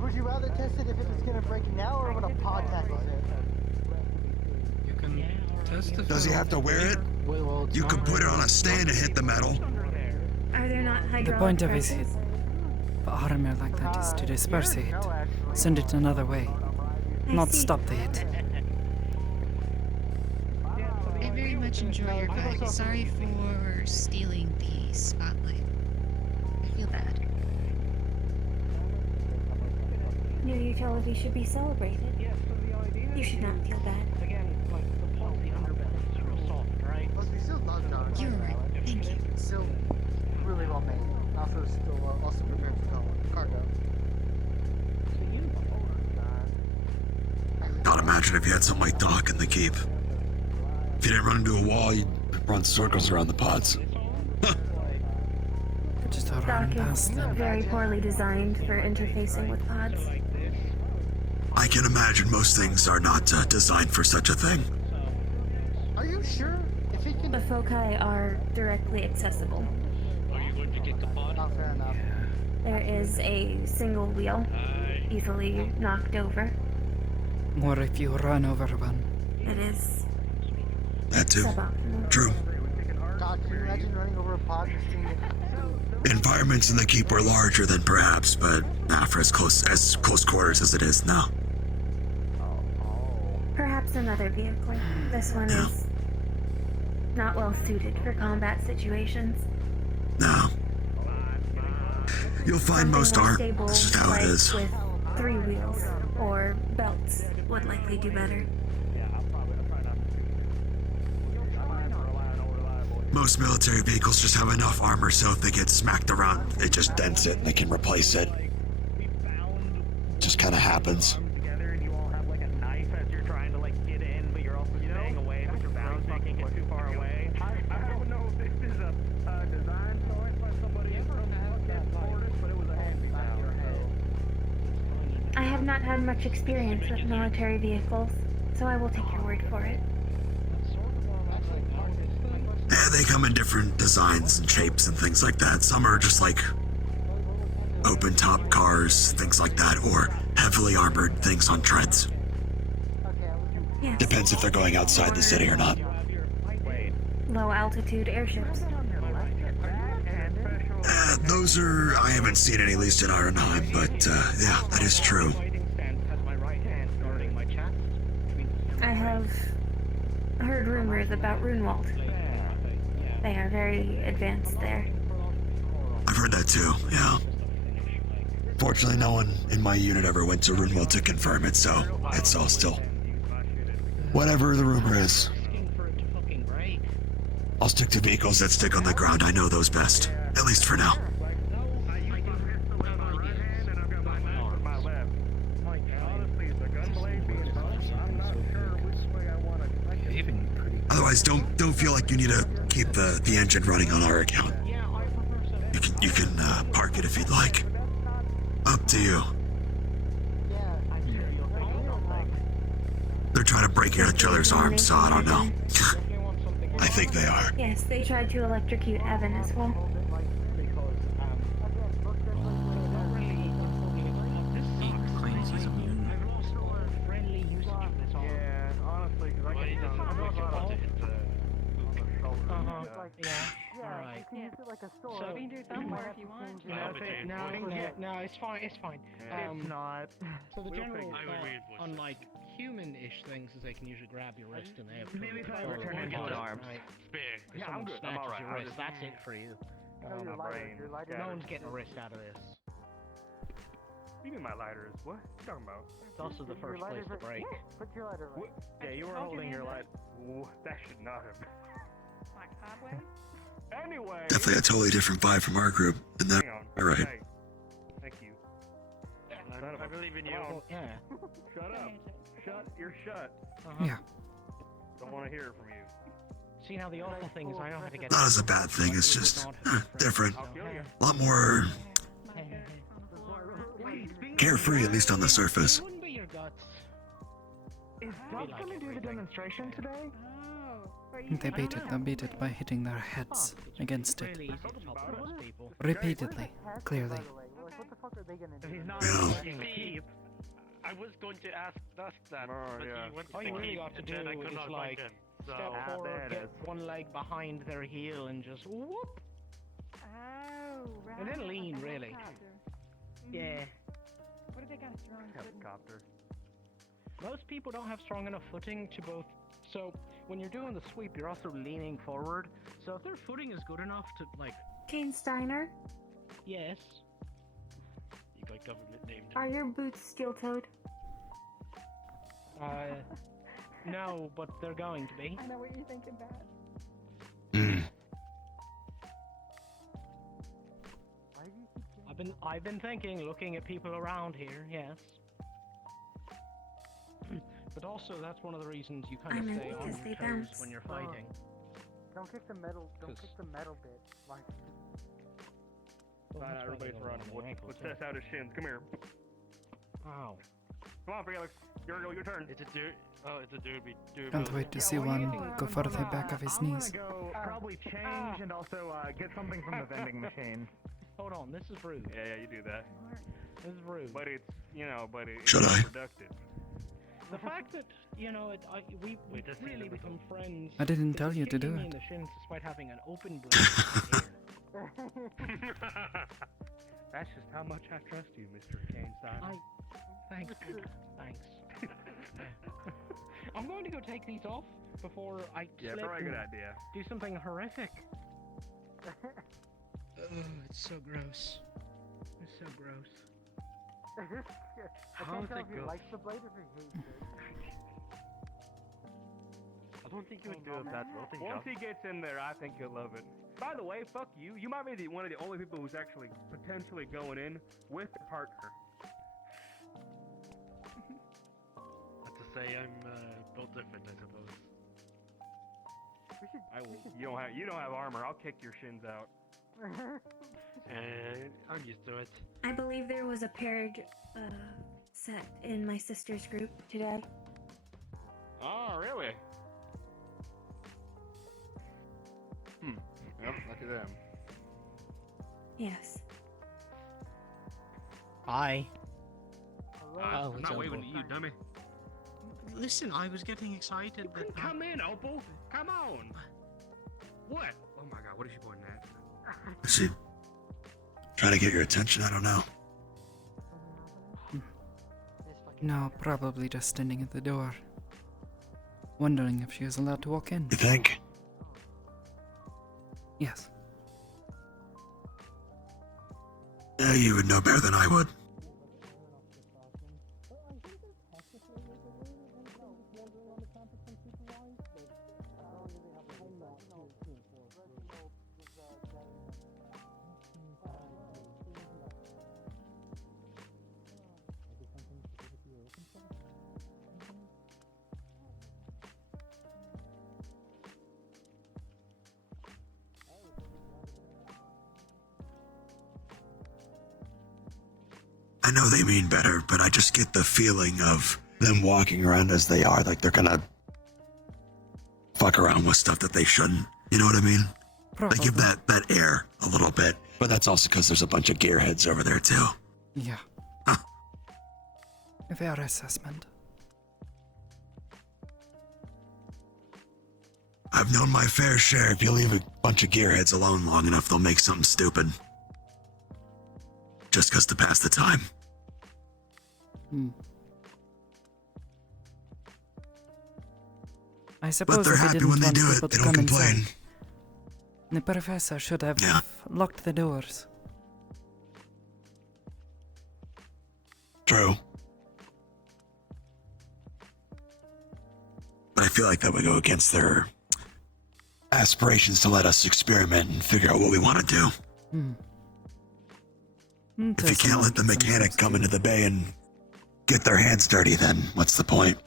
Would you rather test it if it was gonna break now or when a pod tackles it? You can test it. Does he have to wear it? You can put it on a stand and hit the metal. Are there not hydraulic The point of it, presses? but armor like that is to disperse the hit, send it another way, not stop the hit. I very much enjoy your guide. Sorry for stealing the spotlight. I feel bad. New utility should be celebrated. You should not feel bad. You're right. Thank you. It's still really well made. And also still also prepared for cargo. God, imagine if you had something like Doc in the keep. If you didn't run into a wall, you'd run circles around the pods. Just Dock run is past them. very poorly designed for interfacing with pods. I can imagine most things are not designed for such a thing. Are you sure? If he can. The foci are directly accessible. Are you going to get the pod? Oh, fair enough. There is a single wheel, easily knocked over. Or if you run over one. It is That too. suboptimal. True. God, can you imagine running over a pod and seeing it? Environments in the keep were larger than perhaps, but not for as close quarters as it is now. Perhaps another vehicle. This one is not well suited for combat situations. No. You'll find most Something more aren't. stable, This is how like it is. with 3 wheels or belts would likely do better. Most military vehicles just have enough armor so if they get smacked around, it just dents it and they can replace it. Just kind of happens. Together and you all have like a knife as you're trying to like get in, but you're also staying away, but you're bound so you can't get too far away. I don't know if this is a design choice by somebody from Florida, but it was a hand-me-down. I have not had much experience with military vehicles, so I will take your word for it. Yeah, they come in different designs and shapes and things like that. Some are just like open top cars, things like that, or heavily armored things on treads. Yes. Depends if they're going outside the city or not. Low altitude airships. Those are, I haven't seen any least in Ironheim, but yeah, that is true. I have heard rumors about Runewald. They are very advanced there. I've heard that too, yeah. Fortunately, no one in my unit ever went to Runewell to confirm it, so it's all still whatever the rumor is. I'll stick to vehicles that stick on the ground. I know those best, at least for now. Otherwise, don't feel like you need to keep the engine running on our account. You can park it if you'd like. Up to you. They're trying to break each other's arms, so I don't know. I think they are. Yes, they tried to electrocute Evan as well. he's immune. I've lost a lot of friendly usage of this arm. Yeah, honestly, because I Well, can you tell just I've want lost a lot to of hit the Yeah. Alright. You can use it like a sword. So, You can do thumb war if you want. No, it's fine, it's fine. It's not. So the We'll general, figure it out. unlike human-ish things, is they can usually grab your wrist and they have Maybe total try control returning of to your the arms. arms. Right. Spear. If Yeah, I'm someone good. I'm snatches alright. your wrist, that's it for you. My brain. No one's getting a wrist out of this. You mean my lighter is what? What you talking about? It's also the first place to break. Put your lighter away. Yeah, you were holding your light. Ooh, that should not have. Like hardware? Anyway. Definitely a totally different vibe from our group. And that, Hang on. all right. Hey, thank you. I believe in you. Well, Yeah. Shut up. Shut. You're shut. Yeah. Don't want to hear it from you. See, now the awful thing is I know how to get Not as a bad thing, it's just different. I'll kill you. A lot more carefree, at least on the surface. It wouldn't be your guts. Is Doug gonna do the demonstration today? They beat it by hitting their heads against it. Really easy to help the rest people. Repeatedly, clearly. Like, what the fuck are they gonna do? He's not Yeah. looking to keep. I was going to ask that, but yeah. you went to All you keep, really got to and do then I could is not like find him. So, step there forward, it get is. one leg behind their heel, and just whoop, Oh, right. and then lean. Like a Really. helicopter. Yeah. What if they got strong footing? Helicopter. Most people don't have strong enough footing to both. So when you're doing the sweep, you're also leaning forward. So if their footing is good enough to like, Kane Steiner, yes. you got government named. are your boots steel-toed? No, but they're going to be. I know what you're thinking, Bat. I've been thinking, looking at people around here, yes. But also, that's one of the reasons you kind of I'm stay in on because your they toes bounce. when you're fighting. Don't kick the metal. Don't 'Cause- kick the metal bit. Like. Well, that's why Everybody's they don't running. have their ankles, Let's test out his shins. Come here. Ow. Come on, Felix. Your turn. It's a dude. Oh, it's a dude. Can't wait to see one go for the back of his knees. I'm gonna go probably change and also get something from the vending machine. Hold on, this is rude. Yeah, you do that. This is rude. But it's, Should I? productive. The fact that, we've really become friends. I didn't is tell you to kicking do me it. in the shins despite having an open blade in here. That's just how much I trust you, Mr. Kane Steiner. Thanks. I'm going to go take these off before I Yeah, slip probably a good and idea. do something horrific. It's so gross. It's so gross. I How can't is tell it if he good? likes the blade or if he hates it. I don't think you would do a bad routing Once job. he gets in there, I think he'll love it. By the way, fuck you. You might be one of the only people who's actually potentially going in with a partner. Not to say I'm built different, I suppose. I will. You don't have armor. I'll kick your shins out. I'm used to it. I believe there was a paired set in my sister's group today. Oh, really? Yep, lucky them. Yes. Hi. I'm not waving at you, dummy. Listen, I was getting excited. You can come in, Opal. Come on. What? Oh my god, what is she pointing at? Is she trying to get your attention? I don't know. No, probably just standing at the door. Wondering if she is allowed to walk in. You think? Yes. Yeah, you would know better than I would. I know they mean better, but I just get the feeling of them walking around as they are, like they're gonna fuck around with stuff that they shouldn't. You know what I mean? Probably. They give that air a little bit, but that's also because there's a bunch of gearheads over there too. Yeah. A fair assessment. I've known my fair share. If you leave a bunch of gearheads alone long enough, they'll make something stupid. Just 'cause to pass the time. I suppose But they're if he happy didn't when they want do people it. to They don't come complain. inside, the professor should have locked the doors. True. But I feel like that would go against their aspirations to let us experiment and figure out what we want to do. If you can't let the mechanic come into the bay and get their hands dirty, then what's the point?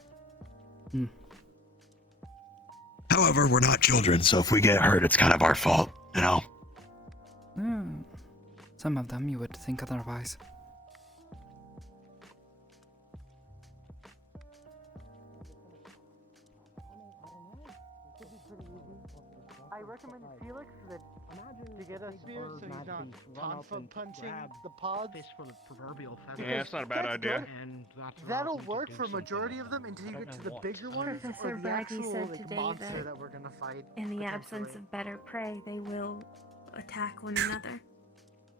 However, we're not children, so if we get hurt, it's kind of our fault, you know? Some of them you would think otherwise. I recommend Felix that to get a spear so he's not tonfa punching the pods. For the proverbial feather. Yeah, it's not a bad That's idea. good. And that's That'll allowed me to work do for a something majority of them until you I get don't to know the what. bigger ones Professor or the Braggy actual said like, today monster that that we're gonna fight. In the potentially. absence of better prey, they will attack one another.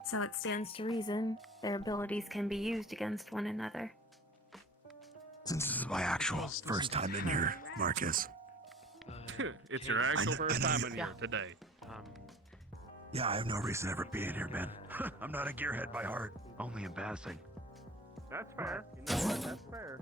So it stands to reason their abilities can be used against one another. Since this is my actual first time in here, Marcus. It's your actual first time in Yeah. here today. Yeah, I have no reason to ever be in here, man. I'm not a gearhead by heart. Only in passing. That's fair. You know what? That's fair.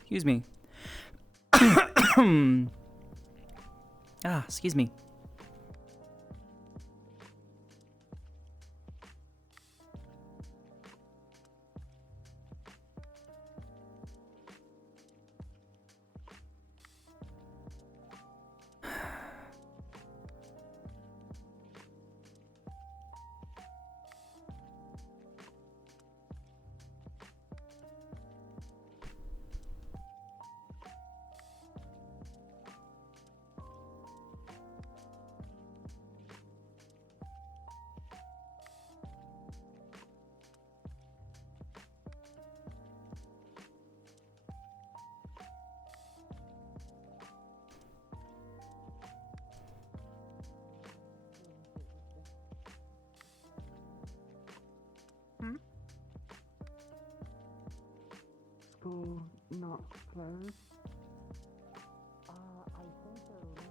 Excuse me. Excuse me. School not closed. I think they're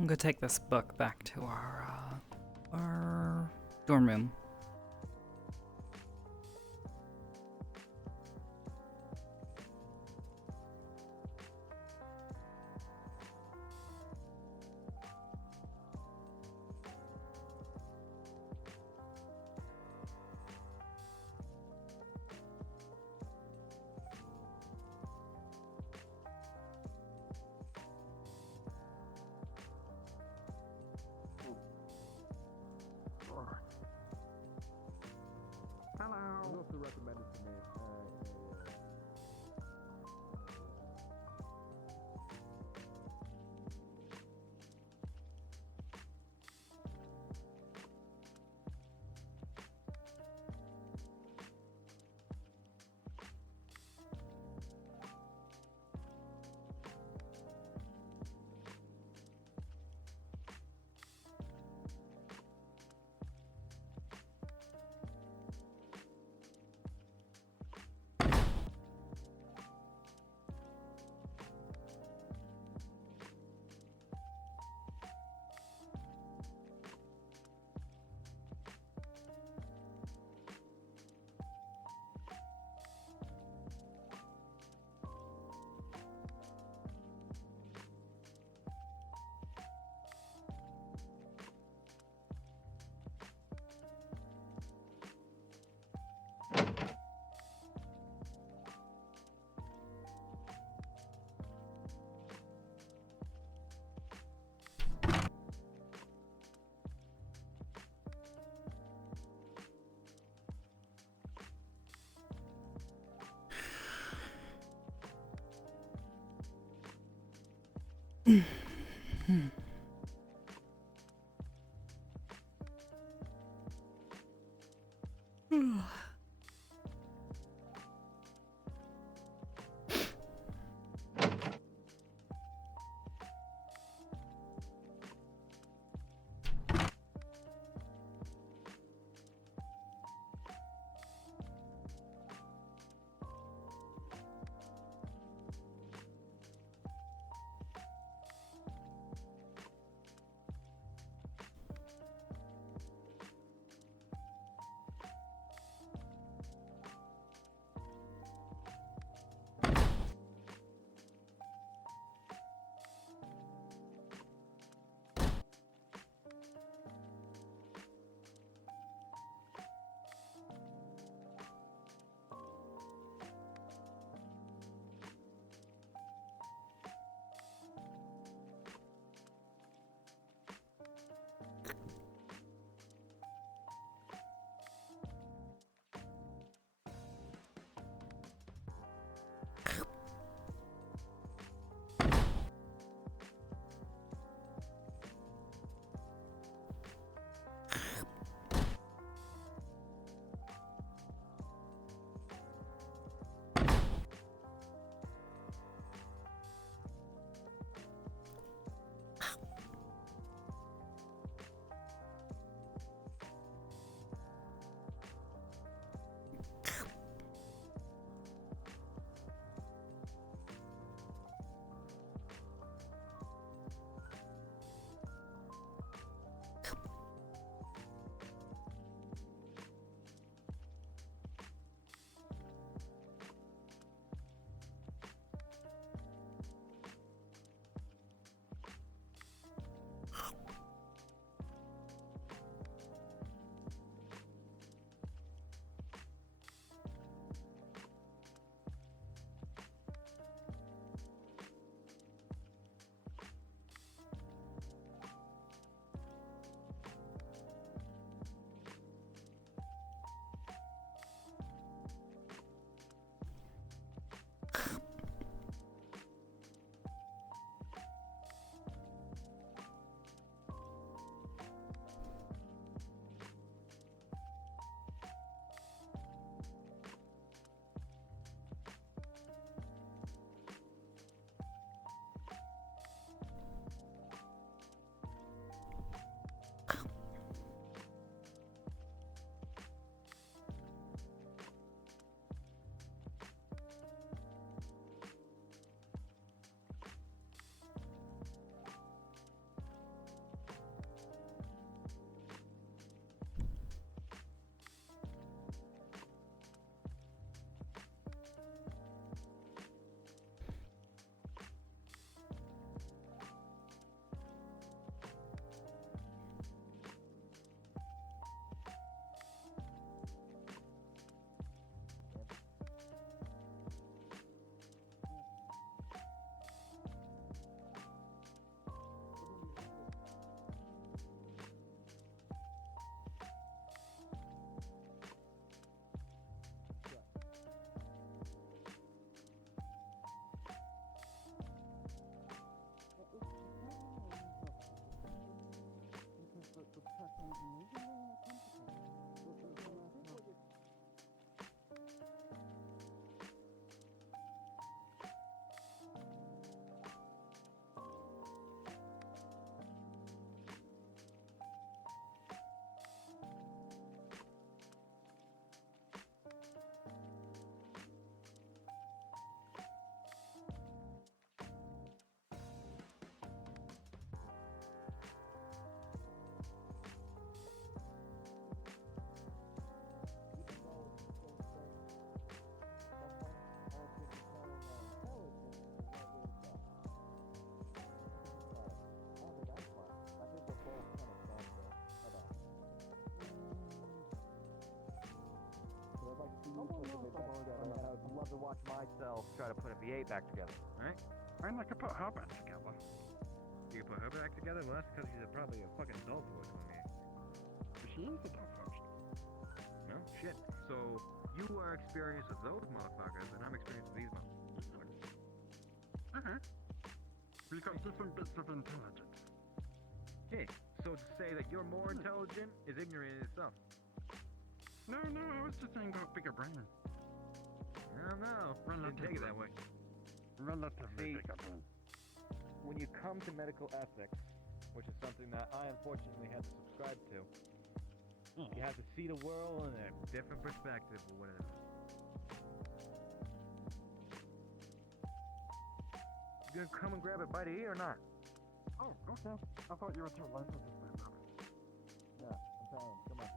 I'm gonna take this book back to our dorm room. I'd love to watch myself try to put a V8 back together. Right? I mean, I could put her back together. You can put her back together? Well, that's because she's probably a fucking doll voice for me. But she is a doll first. No? Shit. So, you are experienced with those motherfuckers, and I'm experienced with these motherfuckers. Okay. We got different bits of intelligence. Hey, so to say that you're more intelligent is ignorant in itself. No, I was just saying about bigger brain. I don't know. Didn't take it that way. See, when you come to medical ethics, which is something that I unfortunately had to subscribe to, you have to see the world in a different perspective or whatever. You gonna come and grab it by the ear or not? Oh, okay. I thought you were too late to just remember. Yeah, I'm telling you, come on.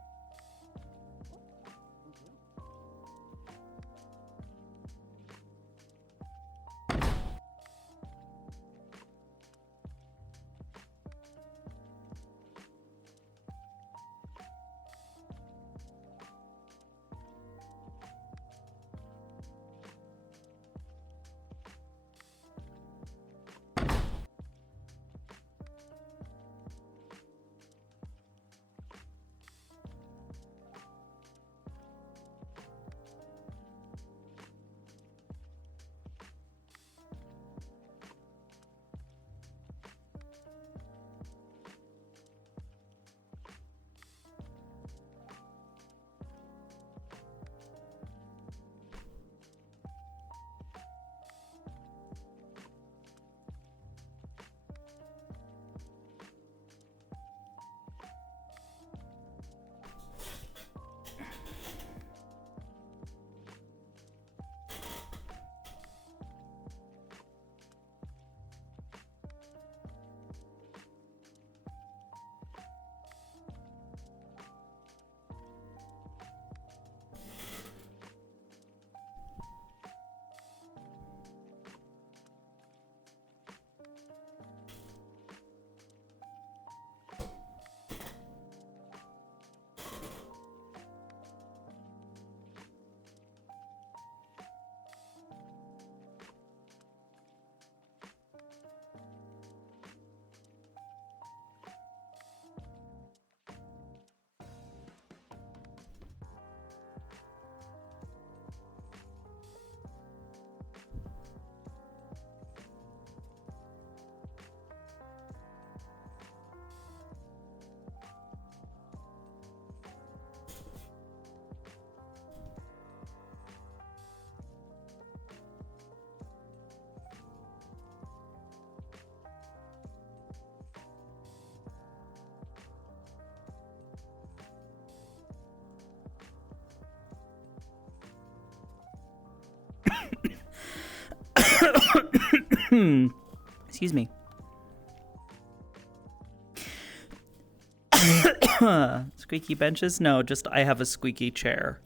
Excuse me. Squeaky benches? No, just I have a squeaky chair.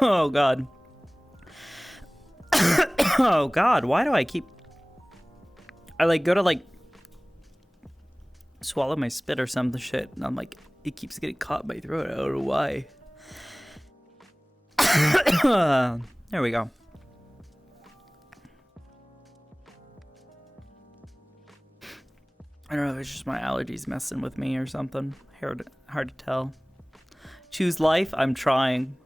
Oh god. Oh god, why do I keep... I like go to like swallow my spit or some shit and I'm like, it keeps getting caught in my throat. I don't know why. There we go. I don't know if it's just my allergies messing with me or something. Hard to tell. Choose life? I'm trying.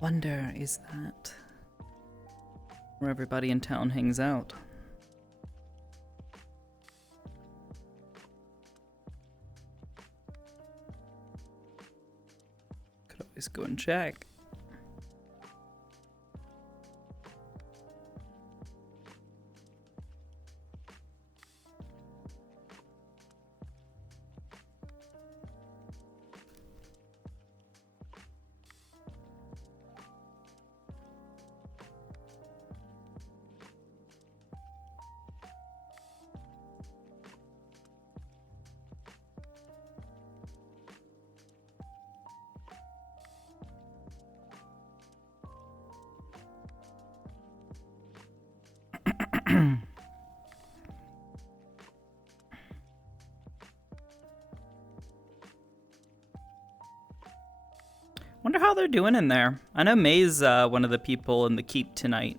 Wonder, is that where everybody in town hangs out? Could always go and check. Wonder how they're doing in there. I know May's one of the people in the keep tonight.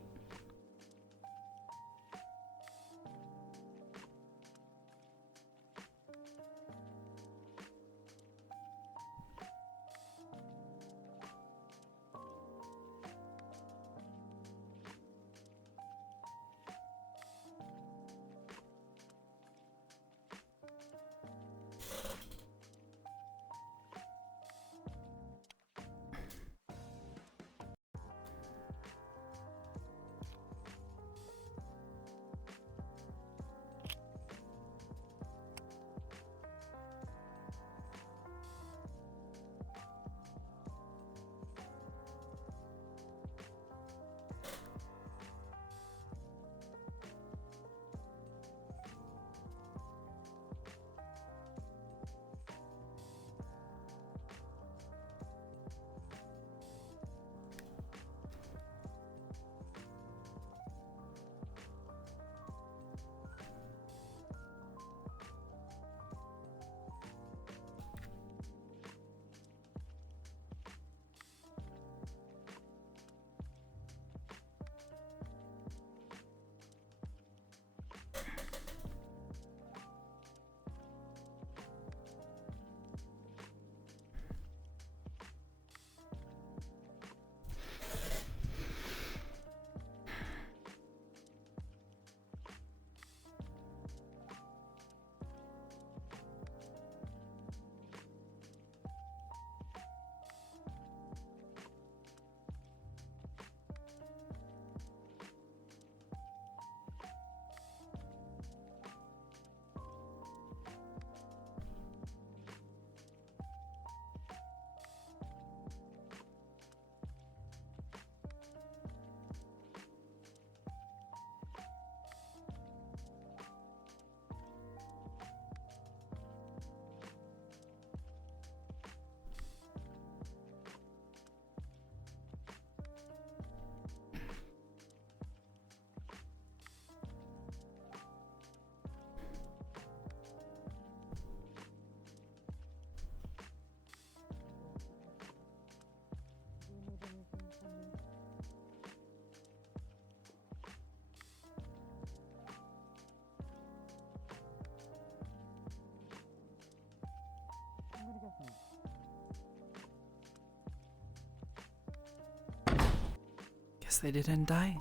Guess they didn't die.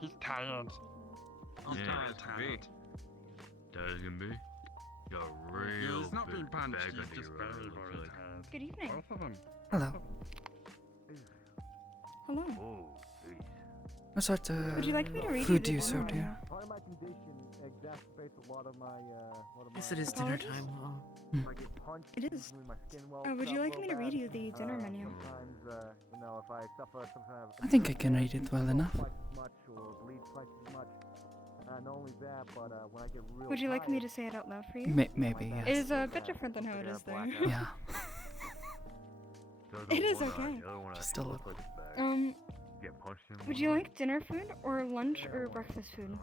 He's tired. I'm tired. Tired as can be. Got real He's not being big punched, bag he's under just your very, eye, very looks like. tired. Good evening. Both of them. Hello. Hello. Oh, What sort of Would you like me to read food you do you the serve dinner here? Part of my condition exacerbates a lot of my, Yes, it is dinner time. If I get punched, It is. usually my skin wells Would you up like real me to read bad. you the dinner menu? Sometimes, you know, if I suffer some kind of... I think I can read it well enough. Twice as much or bleed twice as much. Not only that, but when I get real Would you like me tired, to say it out loud for you? Maybe, yes. It is a bit different than how it is there. Yeah. It is okay. Just a little. Would you like dinner food or lunch or breakfast food?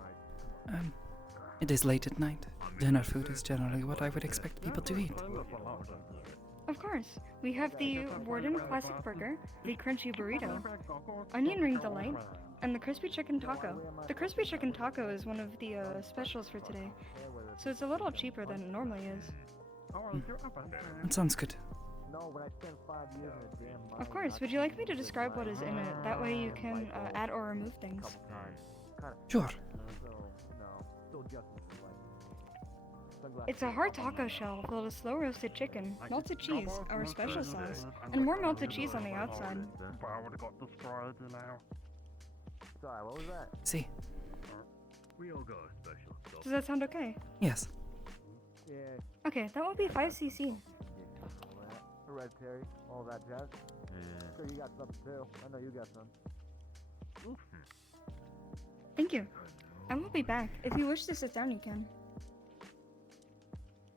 It is late at night. Dinner food is generally what I would expect people to eat. Of course. We have the Warden Classic Burger, the Crunchy Burrito, Onion Ring Delight, and the Crispy Chicken Taco. The Crispy Chicken Taco is one of the specials for today, so it's a little cheaper than it normally is. That sounds good. Of course. Would you like me to describe what is in it? That way you can add or remove things. Sure. It's a hard taco shell filled with slow roasted chicken, melted cheese, our special sauce, and more melted cheese on the outside. Sorry, what was that? See. We all got a special. Does that sound okay? Yes. Yeah. Okay, that will be 5 cc. Hereditary, all that jazz. Yeah. So you got something too. I know you got some. Thank you. I will be back. If you wish to sit down, you can.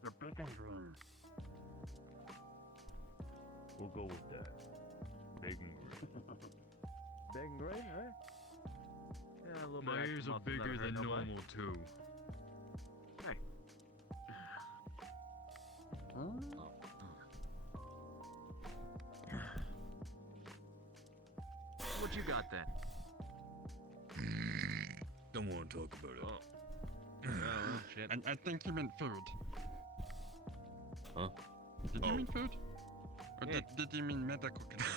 They're big and green. We'll go with that. Big and green. Big and green, right? Yeah, a little My bit ears extra are muscle bigger never hurt than nobody. normal too. Hey. What you got then? Don't want to talk about it. Oh, shit. I think you meant food. Huh? Did you mean food? Or did you mean medical condition?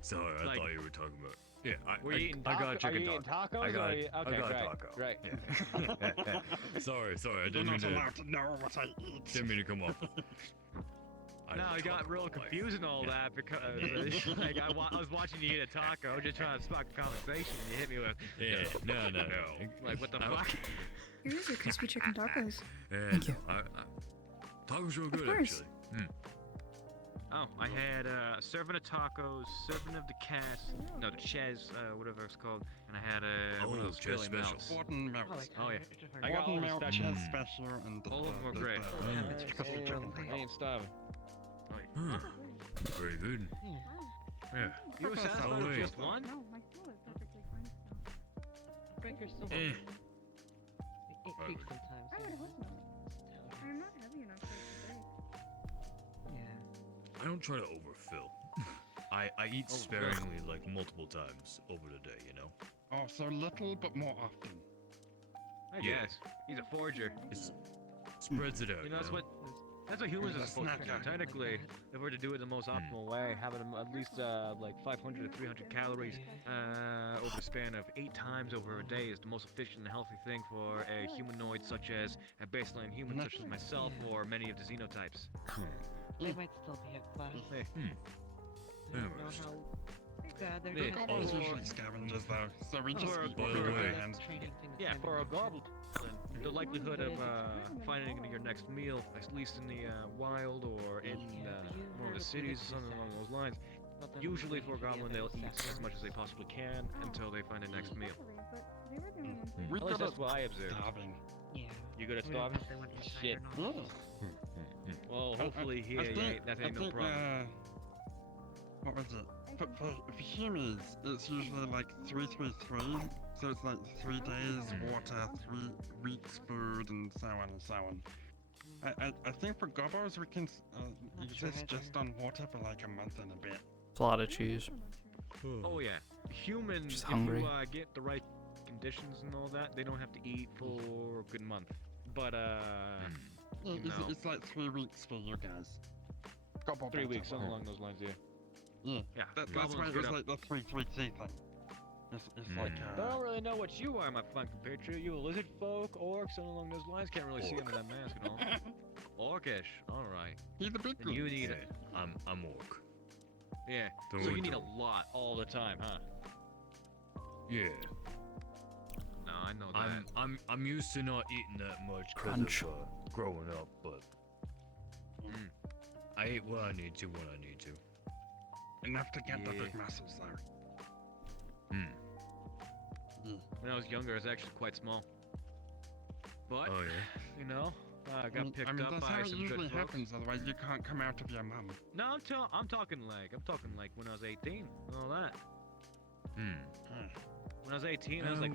Sorry, I Like- thought you were talking about. Yeah, Were you eating I got a are you chicken eating taco. tacos I got, or are you, I okay, got a right, taco. right. Yeah. sorry, I You're didn't not mean to. allowed to know what I eat. Didn't mean to come up. No, I got real confused and all that because like I was watching you eat a taco, I was just trying to spark a conversation, and you hit me with Yeah, no. Like what the fuck? Here's your crispy chicken tacos. Yeah, Thank you. Tacos real Of good course. actually. Oh, I had a serving of tacos, serving of the the ches, whatever it's called, and I had one of those Ches chili special. melts. Warden melts. Oh yeah, I got all Warden the melt, specials. chest special, and All of them were the- great. the crispy chicken I ain't starving. Very good. Yeah. You were satisfied with just one? No, my stool is perfectly fine still. Breakers still. Eh. It creeps sometimes. I would hope not. I'm not heavy enough for it to break. Yeah. I don't try to overfill. I eat sparingly like multiple times over the day, you know? Oh, so little but more often. I Yeah. guess. He's a forger. It spreads it out. You know, that's know? that's what humans He's are a supposed to do. snacker. Technically, if we're to do it the most optimal way, having them at least like 500 to 300 calories over the span of 8 times over a day is the most efficient and healthy thing for a humanoid such as a baseline human such as myself or many of the xenotypes. They might still be at class. Hey. I don't know how bad they're Yeah, doing. It's usually scavengers though, so we just eat by with the our way. hands. Yeah, for a goblin, the likelihood of finding your next meal, at least in the wild or in one of the cities, something along those lines, usually for a goblin they'll eat as much as they possibly can until they find the next meal. But they were the only ones We At least got that's what I observed. starving. Yeah. You good at starving? Shit. Well, hopefully here that ain't no problem. What was it? For humans, it's usually like 333, so it's like 3 days water, 3 weeks food, and so on and so on. I think for gobbles we can exist just on water for like a month and a bit. It's a lot of cheese. Oh yeah, humans. Just if hungry. you get the right conditions and all that, they don't have to eat for a good month. But Yeah, you know, it's like 3 weeks for you guys. 3 weeks, something along those lines. Yeah. Yeah, Yeah. that's goblins why it get was up. like the 333 thing. It's like I don't really know what you are, my fun compatriot. You a lizard folk, orc, something along those lines. Can't really see under that mask and all. Orcish. All right. He's the big And you need it. I'm orc. Yeah. Through So you and need a through. lot all the time, huh? Yeah. No, I know that. I'm used to not eating that much Crunch. because of growing up, but I eat what I need to when I need to. Enough to get the Yeah. big muscles there. When I was younger, I was actually quite small. But, Oh yeah. you know, I got picked up that's by how it some usually good folks. happens. Otherwise, you can't come out of your mum. No, I'm talking like when I was 18 and all that. When I was 18, I was like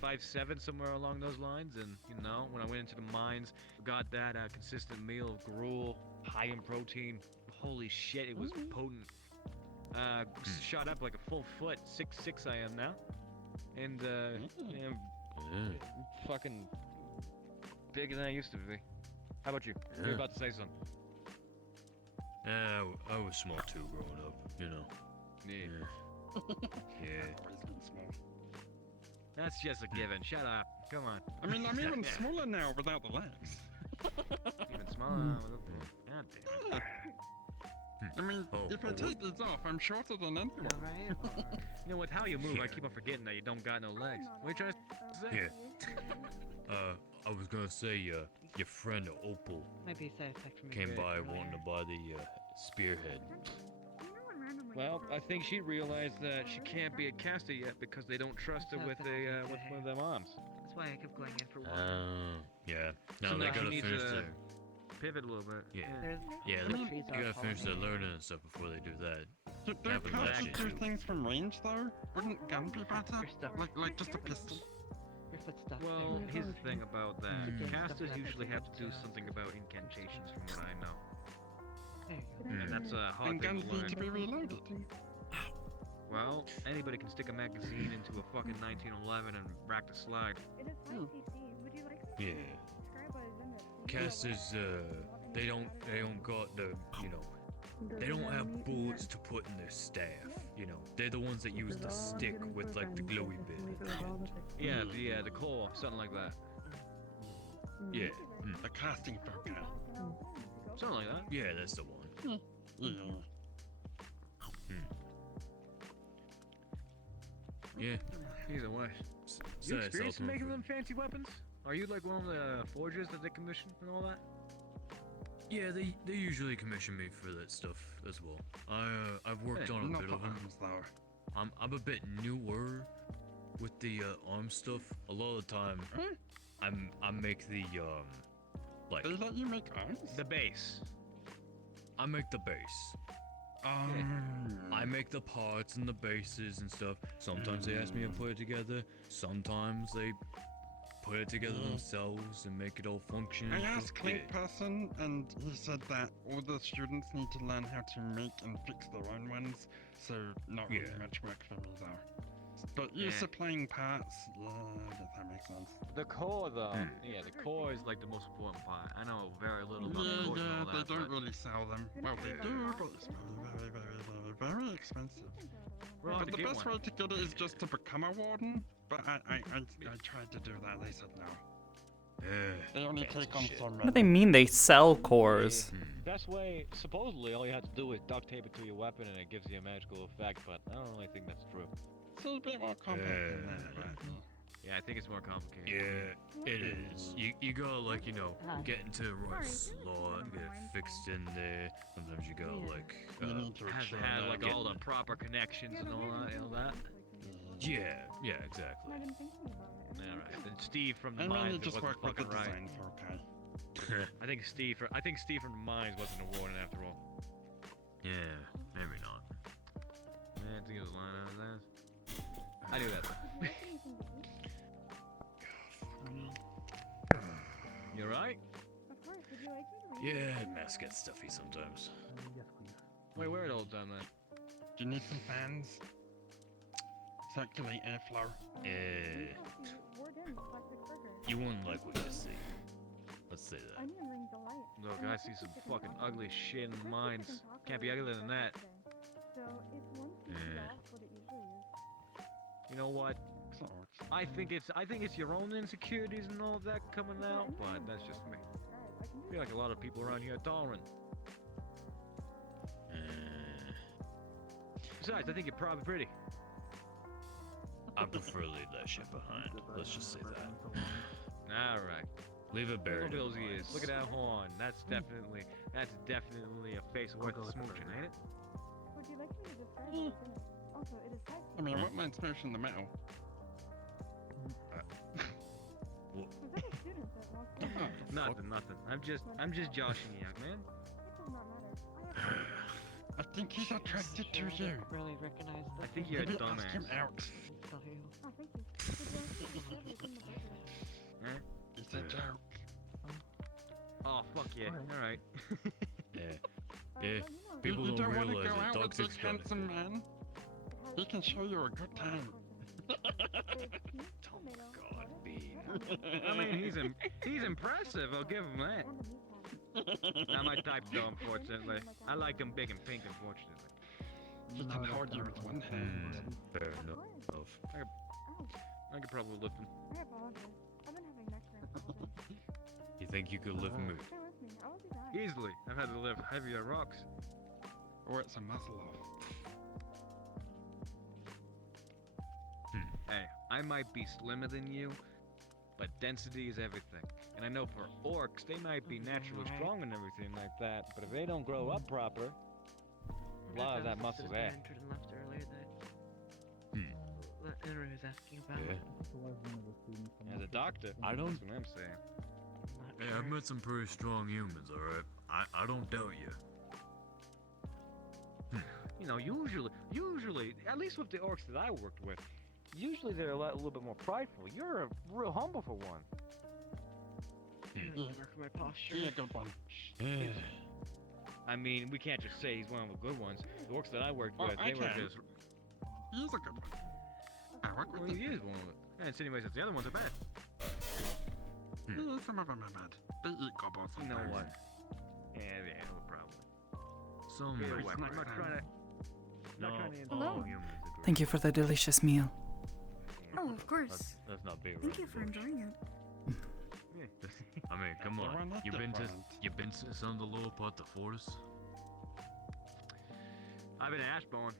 5'7", somewhere along those lines, and you know, when I went into the mines, got that consistent meal of gruel, high in protein. Holy shit, it was potent. Shot up like a full foot, 6'6" I am now, and fucking bigger than I used to be. How about you? You're Yeah. about to say something. Yeah, I was small too growing up, you know. Yeah. Yeah. That's just a given. Shut up. Come on. I mean, I'm even smaller now without the legs. Even smaller. God damn it. I mean, if I take these off, I'm shorter than anyone. You know, with how you move, I keep on forgetting that you don't got no legs. What are you trying to say? Yeah. I was gonna say, your friend Opal Maybe side effect from came your by earlier. wanting to buy the spearhead. Well, I think she realized that she can't be a caster yet because they don't trust her with one of their moms. That's why I kept going in for water. Yeah. Now So they now she gotta needs finish to their. pivot a little bit. Yeah. There's- Yeah, the they trees are gotta finish their falling. learning and stuff before they do that. Don't Having can't that you shit do too. things from range though? Wouldn't gun be better? Like just a pistol. Your foot's stuck. Well, There. here's the thing about that. Keep doing Casters stuff usually like have to do something about incantations, from what I know. There you go. And that's a hard And thing guns to need learn. to be reloaded. Well, anybody can stick a magazine into a fucking 1911 and rack the slide. It is high CC. Would you like to Yeah. describe what is in it? Casters, they don't got the, you know, they don't have bullets to put in their staff. You know, they're the ones that use the stick with like the glowy bit at the end. Yeah, the core, something like that. Yeah. A casting focus. Something like that. Yeah, that's the one. Yeah. Either way. So You it's experienced ultimate making for- them fancy weapons? Are you like one of the forgers that they commission and all that? Yeah, they usually commission me for that stuff as well. I've worked on a Not bit the of them. arms though. I'm a bit newer with the arm stuff. A lot of the time, I make the like. They let you make arms? The base. I make the base. I make the parts and the bases and stuff. Sometimes they ask me to put it together. Sometimes they put it together themselves and make it all function. I asked Yeah. Clink Person, and he said that all the students need to learn how to make and fix their own ones, so not really much work for me though. But you Yeah. supplying parts, yeah, that makes sense. The core, though, yeah, the core is like the most important part. I know very little about the Yeah, core and yeah, all they that, don't but really sell them. Well, they do, but it's very, very, very, very expensive. We'll have But to the get best one. way to get it is just to become a warden. But I tried to do that. They said no. They only take on so What do they many. mean they sell cores? Best way, supposedly, all you have to do is duct tape it to your weapon and it gives you a magical effect, but I don't really think that's true. It's a bit more complex than that, but Yeah, I think it's more complicated. Yeah, it is. You gotta like, you know, get into the right slot, get it fixed in there. Sometimes you gotta like Has to have like all the proper connections and all that. Yeah, exactly. I've been thinking about it. Yeah, right. And Steve from the I mainly mines just wasn't work with the fucking right. design for okay. I think Steve from the mines wasn't a warden after all. Yeah, maybe not. Yeah, I think it was lying out of that. I knew that though. You alright? Of course. Would you like me to read Yeah, mask gets stuffy sometimes. Wait, wear it all the time then. Do you need some fans? Circulate airflow. Yeah. Warden Classic Burger? You wouldn't like what you see. Let's say that. Onion ring delight. Look, I see some fucking ugly shit in the mines. Can't be uglier than that. So it's one CC off what it usually is. You know what? I think it's your own insecurities and all that coming out, but that's just me. I feel like a lot of people around here are tolerant. Besides, I think you're probably pretty. I prefer leave that shit behind. Let's just say that. All right. Leave it buried. Look at those ears. Look at that horn. That's definitely a face worth smooching, ain't it? Would you like me to describe it? Also, it is type. I mean, what might smashing the metal? Nothing. I'm just joshing you, young man. I think he's attracted to you. Really recognize I think you're a Maybe dumbass. ask him out. Oh, thank you. Huh? It's a joke. Oh, fuck yeah. Alright. Yeah. People You don't don't want to realize go that out dog with this six got it. handsome man? He can show you a good time. God, Bean. I mean, he's impressive. I'll give him that. Not my type, though, unfortunately. I like them big and pink, unfortunately. He can hold you with one hand. Fair enough. I could probably lift him. I apologize. I've been having neck cramps all day. You think you could lift me? Stay with me. I will be back. Easily. I've had to lift heavier rocks. Or it's a muscle off. Hey, I might be slimmer than you, but density is everything. And I know for orcs, they might be naturally strong and everything like that, but if they don't grow up proper, a lot of that muscle's there. Entered and left earlier that Henry was asking about. As a doctor, I don't- that's what I'm saying. Yeah, I've met some pretty strong humans, alright? I don't doubt you. You know, usually, at least with the orcs that I worked with, usually they're a little bit more prideful. You're a real humble for one. Work my posture. Yeah, good one. I mean, we can't just say he's one of the good ones. The orcs that I worked with, I they were can. just... He's a good one. I work with Well, he is one of them. And insinuates that the other ones are bad. Yeah, some of them are bad. They eat gobbles. You know what? Yeah, no problem. Some Either way, It's I'm not not trying to... No, Not trying to all insult humans agree. Thank you for the delicious meal. Oh, of course. Let's not be Thank you for enjoying it. I mean, come We're on. not You been different. to some of the lower part of the forest? I've been Ashbourne.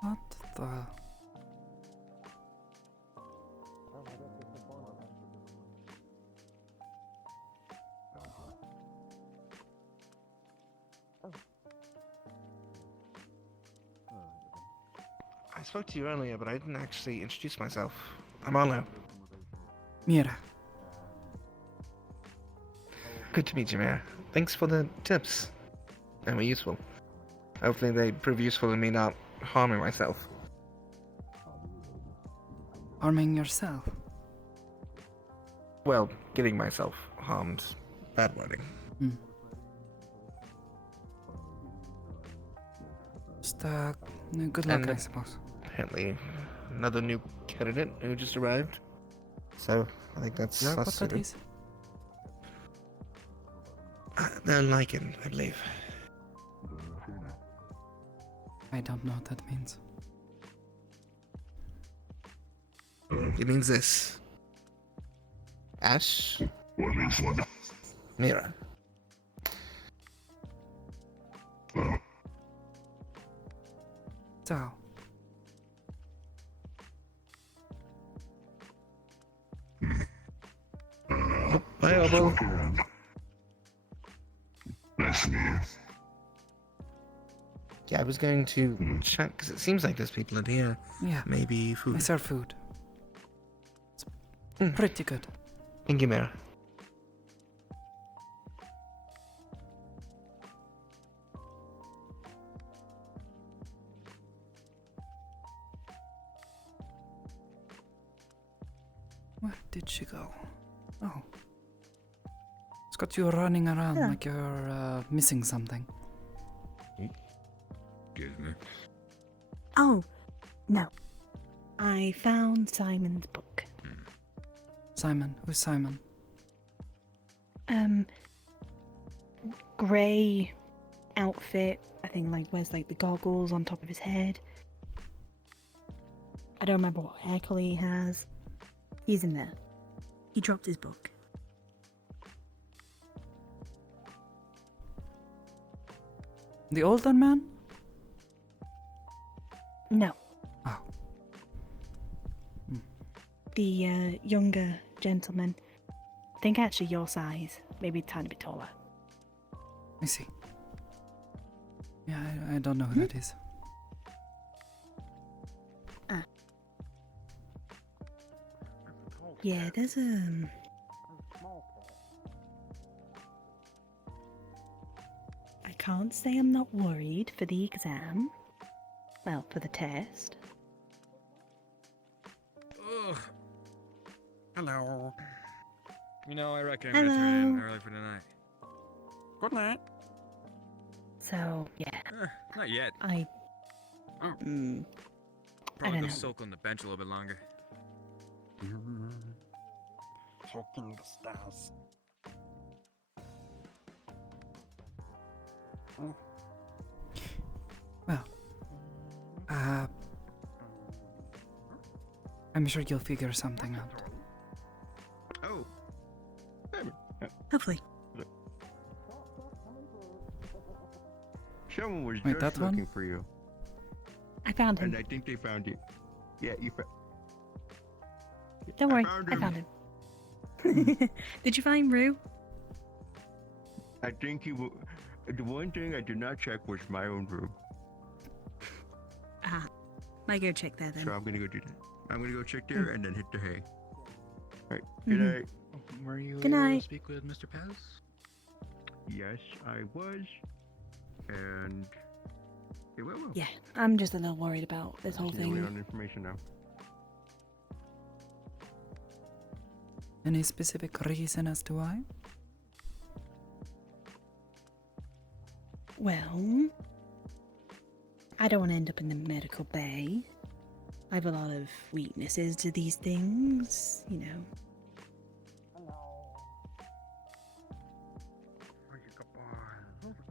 What the? I spoke to you earlier, but I didn't actually introduce myself. I'm Arlo. Mira. Good to meet you, Mira. Thanks for the tips. They were useful. Hopefully they prove useful in me not harming myself. Harming yourself? Well, getting myself harmed. Bad wording. Just, good luck, And I suppose. Apparently, another new candidate who just arrived. So, I think that's... Yeah, what that's that it. is? They're Lycan, I believe. I don't know what that means. It means this. Ash? Mira. So, Bye, Obo. Yeah, I was going to check, because it seems like there's people in here. yeah, Maybe food. I serve food. It's pretty good. Thank you, Mira. Where did she go? Oh. It's got you running around Yeah. like you're missing something. Excuse me. Oh, no. I found Simon's book. Simon? Who's Simon? Grey outfit. I think like wears like the goggles on top of his head. I don't remember what hair color he has. He's in there. He dropped his book. The older man? No. Oh. The younger gentleman. I think actually your size. Maybe a tiny bit taller. I see. Yeah, I don't know who that is. Yeah, there's I can't say I'm not worried for the exam. Well, for the test. Ugh. Hello. You know, I reckon I'm gonna turn in early for tonight. Good night. So, yeah. Not yet. I Probably don't go know. soak on the bench a little bit longer. Soaking the stars. Well, I'm sure you'll figure something out. Oh. Hopefully. Someone was Wait, just that one? looking for you. I found him. And I think they found you. Yeah, you found. Don't worry, found I him. found him. Did you find Rue? I think he will. The one thing I did not check was my own room. Ah, might go check there then. So I'm gonna go do that. I'm gonna go check there and then hit the hay. Alright, good night. Were you Good able night. to speak with Mr. Paz? Yes, I was. And. It went well. Yeah, I'm just a little worried about this whole Just waiting thing. on information now. Any specific reason as to why? Well, I don't want to end up in the medical bay. I have a lot of weaknesses to these things, you know.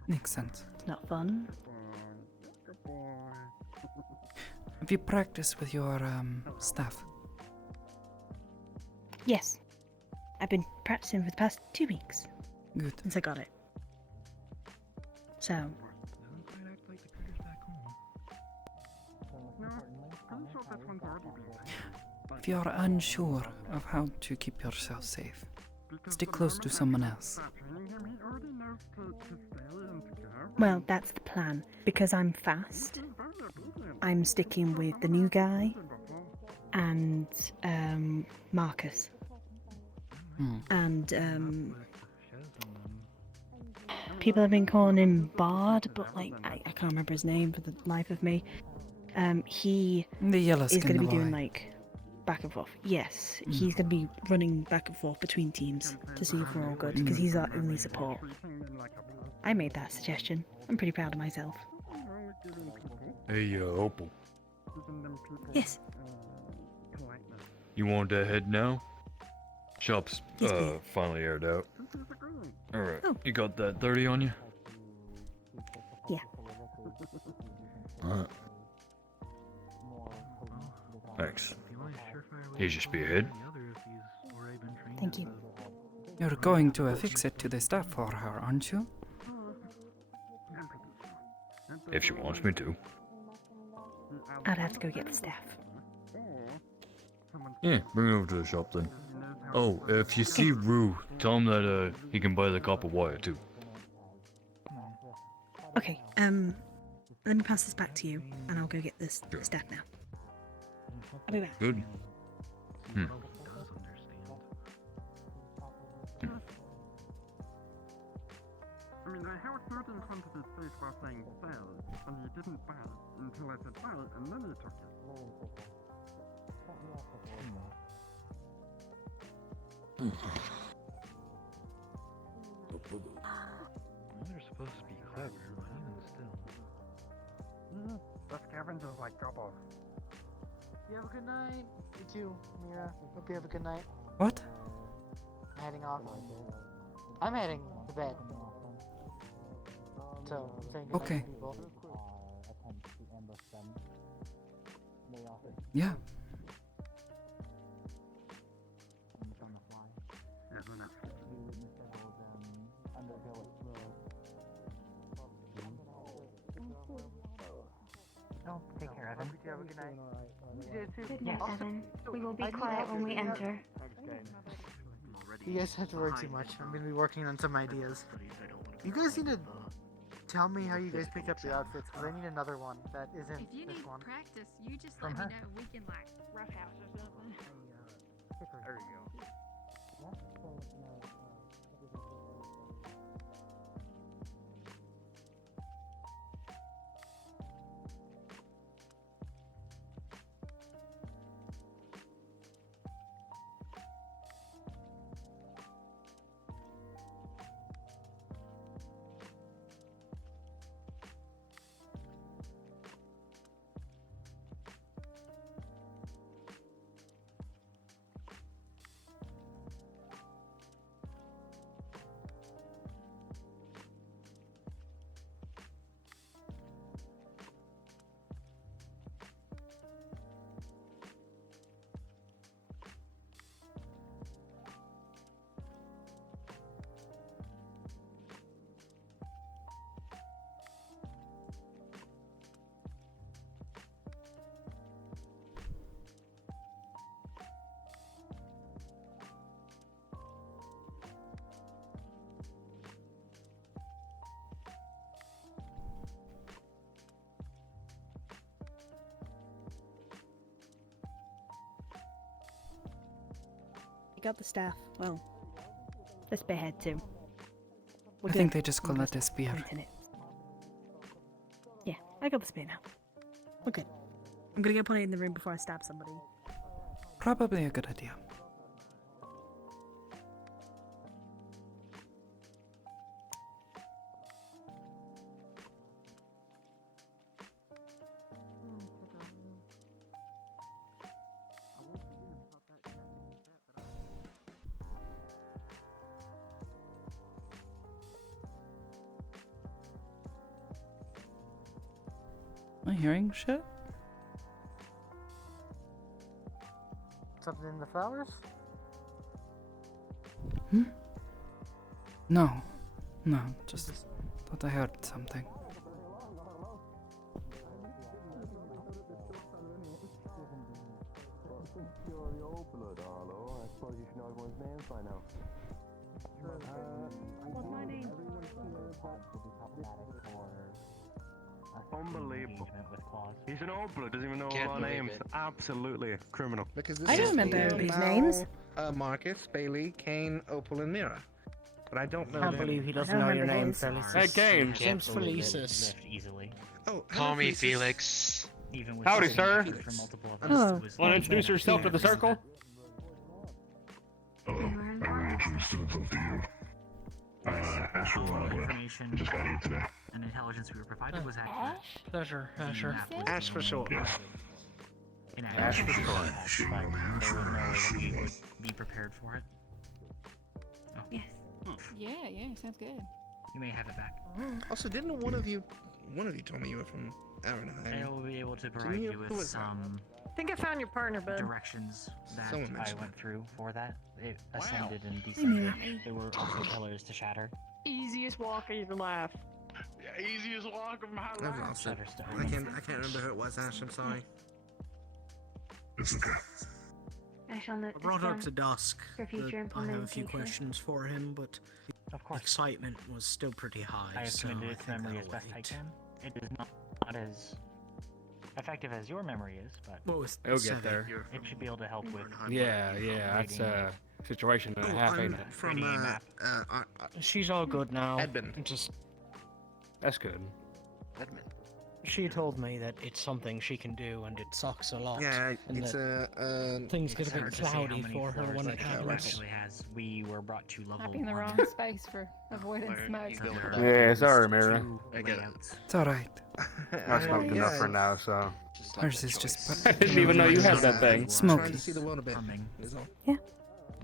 Makes sense. It's not fun. Have you practiced with your staff? Yes. I've been practicing for the past 2 weeks. Good. Since I got it. So, If you are unsure of how to keep yourself safe, stick close to someone else. well, that's the plan. Because I'm fast, I'm sticking with the new guy and Marcus. And people have been calling him Bard, but like I can't remember his name for the life of me. He The yellow is going to be skinned doing boy. like back and forth. Yes, he's going to be running back and forth between teams to see if we're all good because he's our only support. I made that suggestion. I'm pretty proud of myself. Hey, Opal. Yes. You want that head now? Shop's Yes, please. finally aired out. Alright, Oh. you got that 30 on you? Yeah. Alright. Thanks. Here's your spearhead. Thank you. You're going to affix it to the staff for her, aren't you? If she wants me to. I'd have to go get the staff. Yeah, bring it over to the shop then. Oh, if you see Rue, tell him that he can buy the copper wire too. Okay, let me pass this back to you, and I'll go get this staff now. I'll be back. Good. I mean, I held food in front of his face while saying sell, and he didn't buy it until I said buy it, and then he took it. They're supposed to be clever, but even still. The scavengers like gobbles. You have a good night. You too, Mira. Hope you have a good night. What? I'm heading off. I'm heading to bed. So, I'm saying good night Okay. to people. Yeah, Oh, take care, Evan. You have a good night. Good night, Evan. We will be quiet when we enter. You guys have to work too much. I'm gonna be working on some ideas. You guys need to tell me how you guys picked up your outfits, because I need another one that isn't If you this need one. practice, you just From let her. me know. We can like rough house or something. There you go. You got the staff. Well, the spearhead too. I think they just call it a spear. Yeah, I got the spear now. Okay. I'm gonna go put it in the room before I stab somebody. Probably a good idea. Am I hearing shit? Something in the flowers? Hmm? No. No, just thought I heard something. You're the old blood, Arlo. I suppose you should know everyone's names by now. What's my name? Unbelievable. He's an old blood, doesn't even know all our names. Absolutely a criminal. Because this I don't is remember these Mal, names. Marcus, Bailey, Kane, Opal, and Mira. But I don't know. Can't them. believe he doesn't know your name, Felix. Hey, Kane. James Felicis. Easily. Oh, Call me Felicis. Felix. Even with Howdy, sir. For multiple of us, Hello. it was Want to introduce yourself to the circle? We were informed. information Just got here today. and intelligence we were provided was accurate. Pleasure, Asher. Ash for short. Inaccurate. Ash for short. There was no way that we would be prepared for it. Yes. Yeah, sounds good. You may have it back. Also, didn't one of you told me you were from Arrowhead? I will be able to provide you who with was that? some I think I found your partner, bud. directions that Someone I mentioned went through for that. It Wow. ascended and Mira. descended. There were also pillars to shatter. Easiest walk of your life. Yeah, easiest walk of my I've life. lost it. Shutterstone. I can't remember who it was, Ash. I'm sorry. It's okay. I shall note I brought this up down to Dusk. for future That I have a few implementation. questions for him, but Of course. excitement was still pretty high. I have so committed I its think memory that'll as best I wait. can. It is not as effective as your memory is, but What was It'll get seven? there. it should be able to help with. Yeah, that's a situation and a half, ain't it? From Creating a map. She's all good now. Edmund. Just That's good. Edmund. she told me that it's something she can do, and it sucks a lot. Yeah, and it's that things get a bit hard to say how cloudy many for her floors when that it it happens. actually has. We were brought to level Might be in the 1. wrong space for avoiding smoke. So there Yeah, are sorry, two Mira. I get it. layouts. It's alright. I smoked enough for now, so. Hers is just I didn't even know you had that thing. Trying smoky. to see the world a bit. Humming. Is all.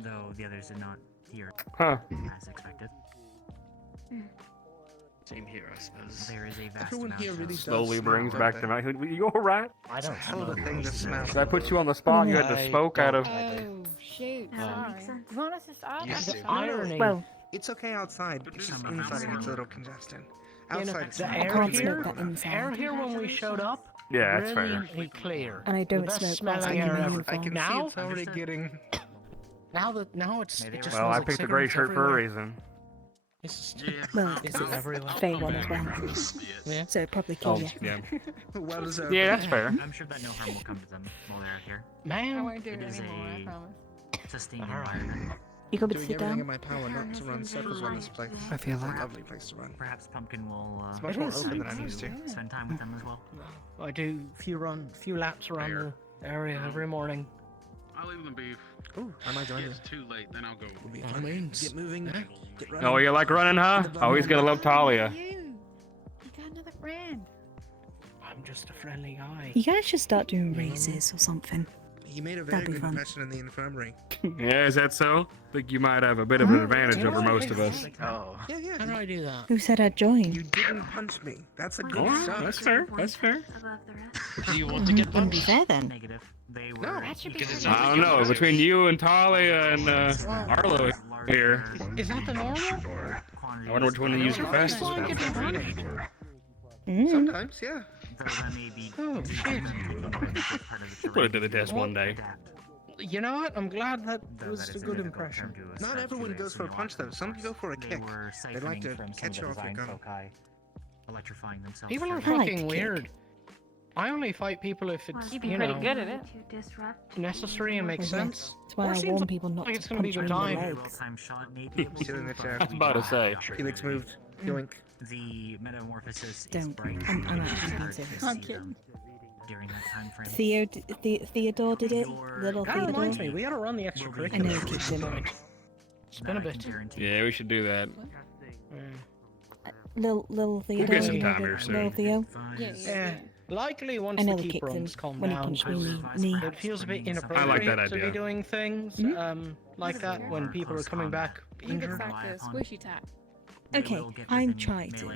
Though the others did not hear Huh. as expected. Same here, I suppose. There is a vast Everyone amount here of really does Slowly smell, brings don't back they? to mind. You alright? I don't Hell of a smoke. thing to smell. Did I put you on the spot? You had to smoke out of. Oh, shoot. That would Sorry. make sense. You want us to stop? Yes, Sorry. irony. Well, It's okay outside, but just inside it gets a little congested. You know, Outside, it's the fine. air here when we showed up, Yeah, that's fair. brilliantly clear. And I The don't best smoke whilst smelling I'm in air my ever. uniform. I can see Now, it's already getting. now it's it just Well, smells I like picked a gray cigarettes shirt for a everywhere. reason. It's just, Well, it's everywhere. Fey one as well. Yeah. So it probably kill you. Yeah. Well deserved. Yeah, that's fair. I'm sure that no harm will come to them while they're out here. Man, I won't do It it is anymore, I a promise. sustained All right. environment. You got me to Doing sit everything down? in my power not to run circles around this place. I feel It's a like lovely place to run. Perhaps Pumpkin will It's much more open than I'm decide used to. spend time with them as well. I do few laps around the area every morning. I'll leave them beef. Ooh, I might join you. It's too late, then I'll go. By all means. Get moving. Get running. Oh, you like running, huh? Always gonna love Talia. You got another friend. I'm just a friendly guy. You guys should start doing races or something. He made a very That'd be good fun. impression in the infirmary. Yeah, is that so? Think you might have a bit of an advantage over most of us. Oh. Yeah, yeah. How do I do that? Who said I'd join? You didn't punch me. That's a good Alright, start. that's fair. That's fair. Above the rest. Do you want to get Wouldn't be punched? fair then. Negative. They were. No. That should be Because it's pretty not- I don't know. Between you and Talia and Arlo here, Is that the normal? I wonder which one to use the fastest. Why get one. punched? Sometimes, yeah. Oh, shit. Put it to the test one day. You know what? I'm glad that was a good impression. Not everyone goes for a punch, though. Some go for a kick. They like to catch you off your gun. Electrifying themselves. People are I like to fucking kick. weird. I only fight people if it's, You'd be you pretty know, good at it. To disrupt necessary and makes sense. That's why Or I seems warn people not like it's to gonna be punch a me good in the time. legs. Sit in the chair. I was about to say. Felix moved. Yoink. The metamorphosis is Don't. bright. I'm and actually being hard to serious. see I'm them kidding. During that time frame. Theodore did it. Little That reminds me, Theodore. we gotta run the I know extracurriculars. he kicked him. It's been a bit. Yeah, we should do that. Little Theodore. get some you know time the- here soon. Little Theo. Yeah. Likely once I the nearly keep kicked him runs calm when he down, punched me in the knee. it feels a bit I like inappropriate that to be idea. doing things like that when people are coming back Leave it injured. back to squishy tap. Okay, I'm trying to,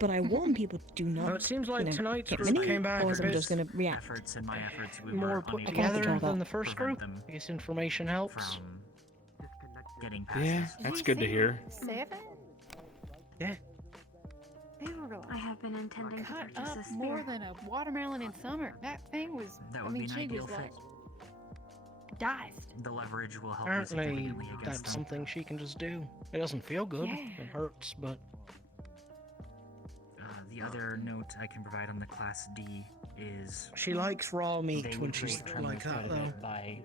but I warn people do not. Well, it seems like you know, tonight's get group me, came back or a else I'm bit just gonna react. Efforts in my efforts, we more were put unable can't together control than that. the first prevent group. them I guess information helps. from getting past Yeah, this. that's good to hear. 7? Yeah. They were I have been intending to cut purchase up a more spear. than a watermelon in summer. That thing was, That I would mean, be an she ideal just fit. like diced. The leverage will help you Apparently, significantly against that's them. something she can just do. It doesn't feel good. Yeah. It hurts, but The other note I can provide on the Class D is she likes raw they meat would when she's create tremors like that, quite a though. bit by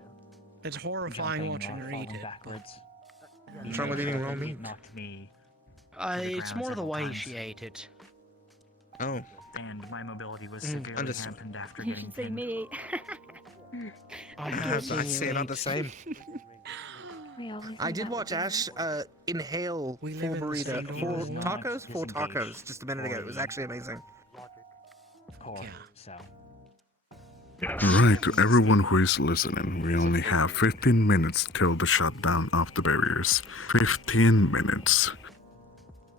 It's horrifying jumping watching or her eat falling it. backwards. What's wrong with eating raw meat? Knocked me It's ground more the several way times. she ate it. Oh. and my mobility was Mm, severely understood. dampened after You getting should see pinned. me. I I'd have seen say you not eat. the same. We always I end did up watch with Ash inhale We four live in the same burrito, four world. tacos, four tacos just a minute ago. It was actually amazing. Core, so Alright, to everyone who is listening, we only have 15 minutes till the shutdown of the barriers. 15 minutes.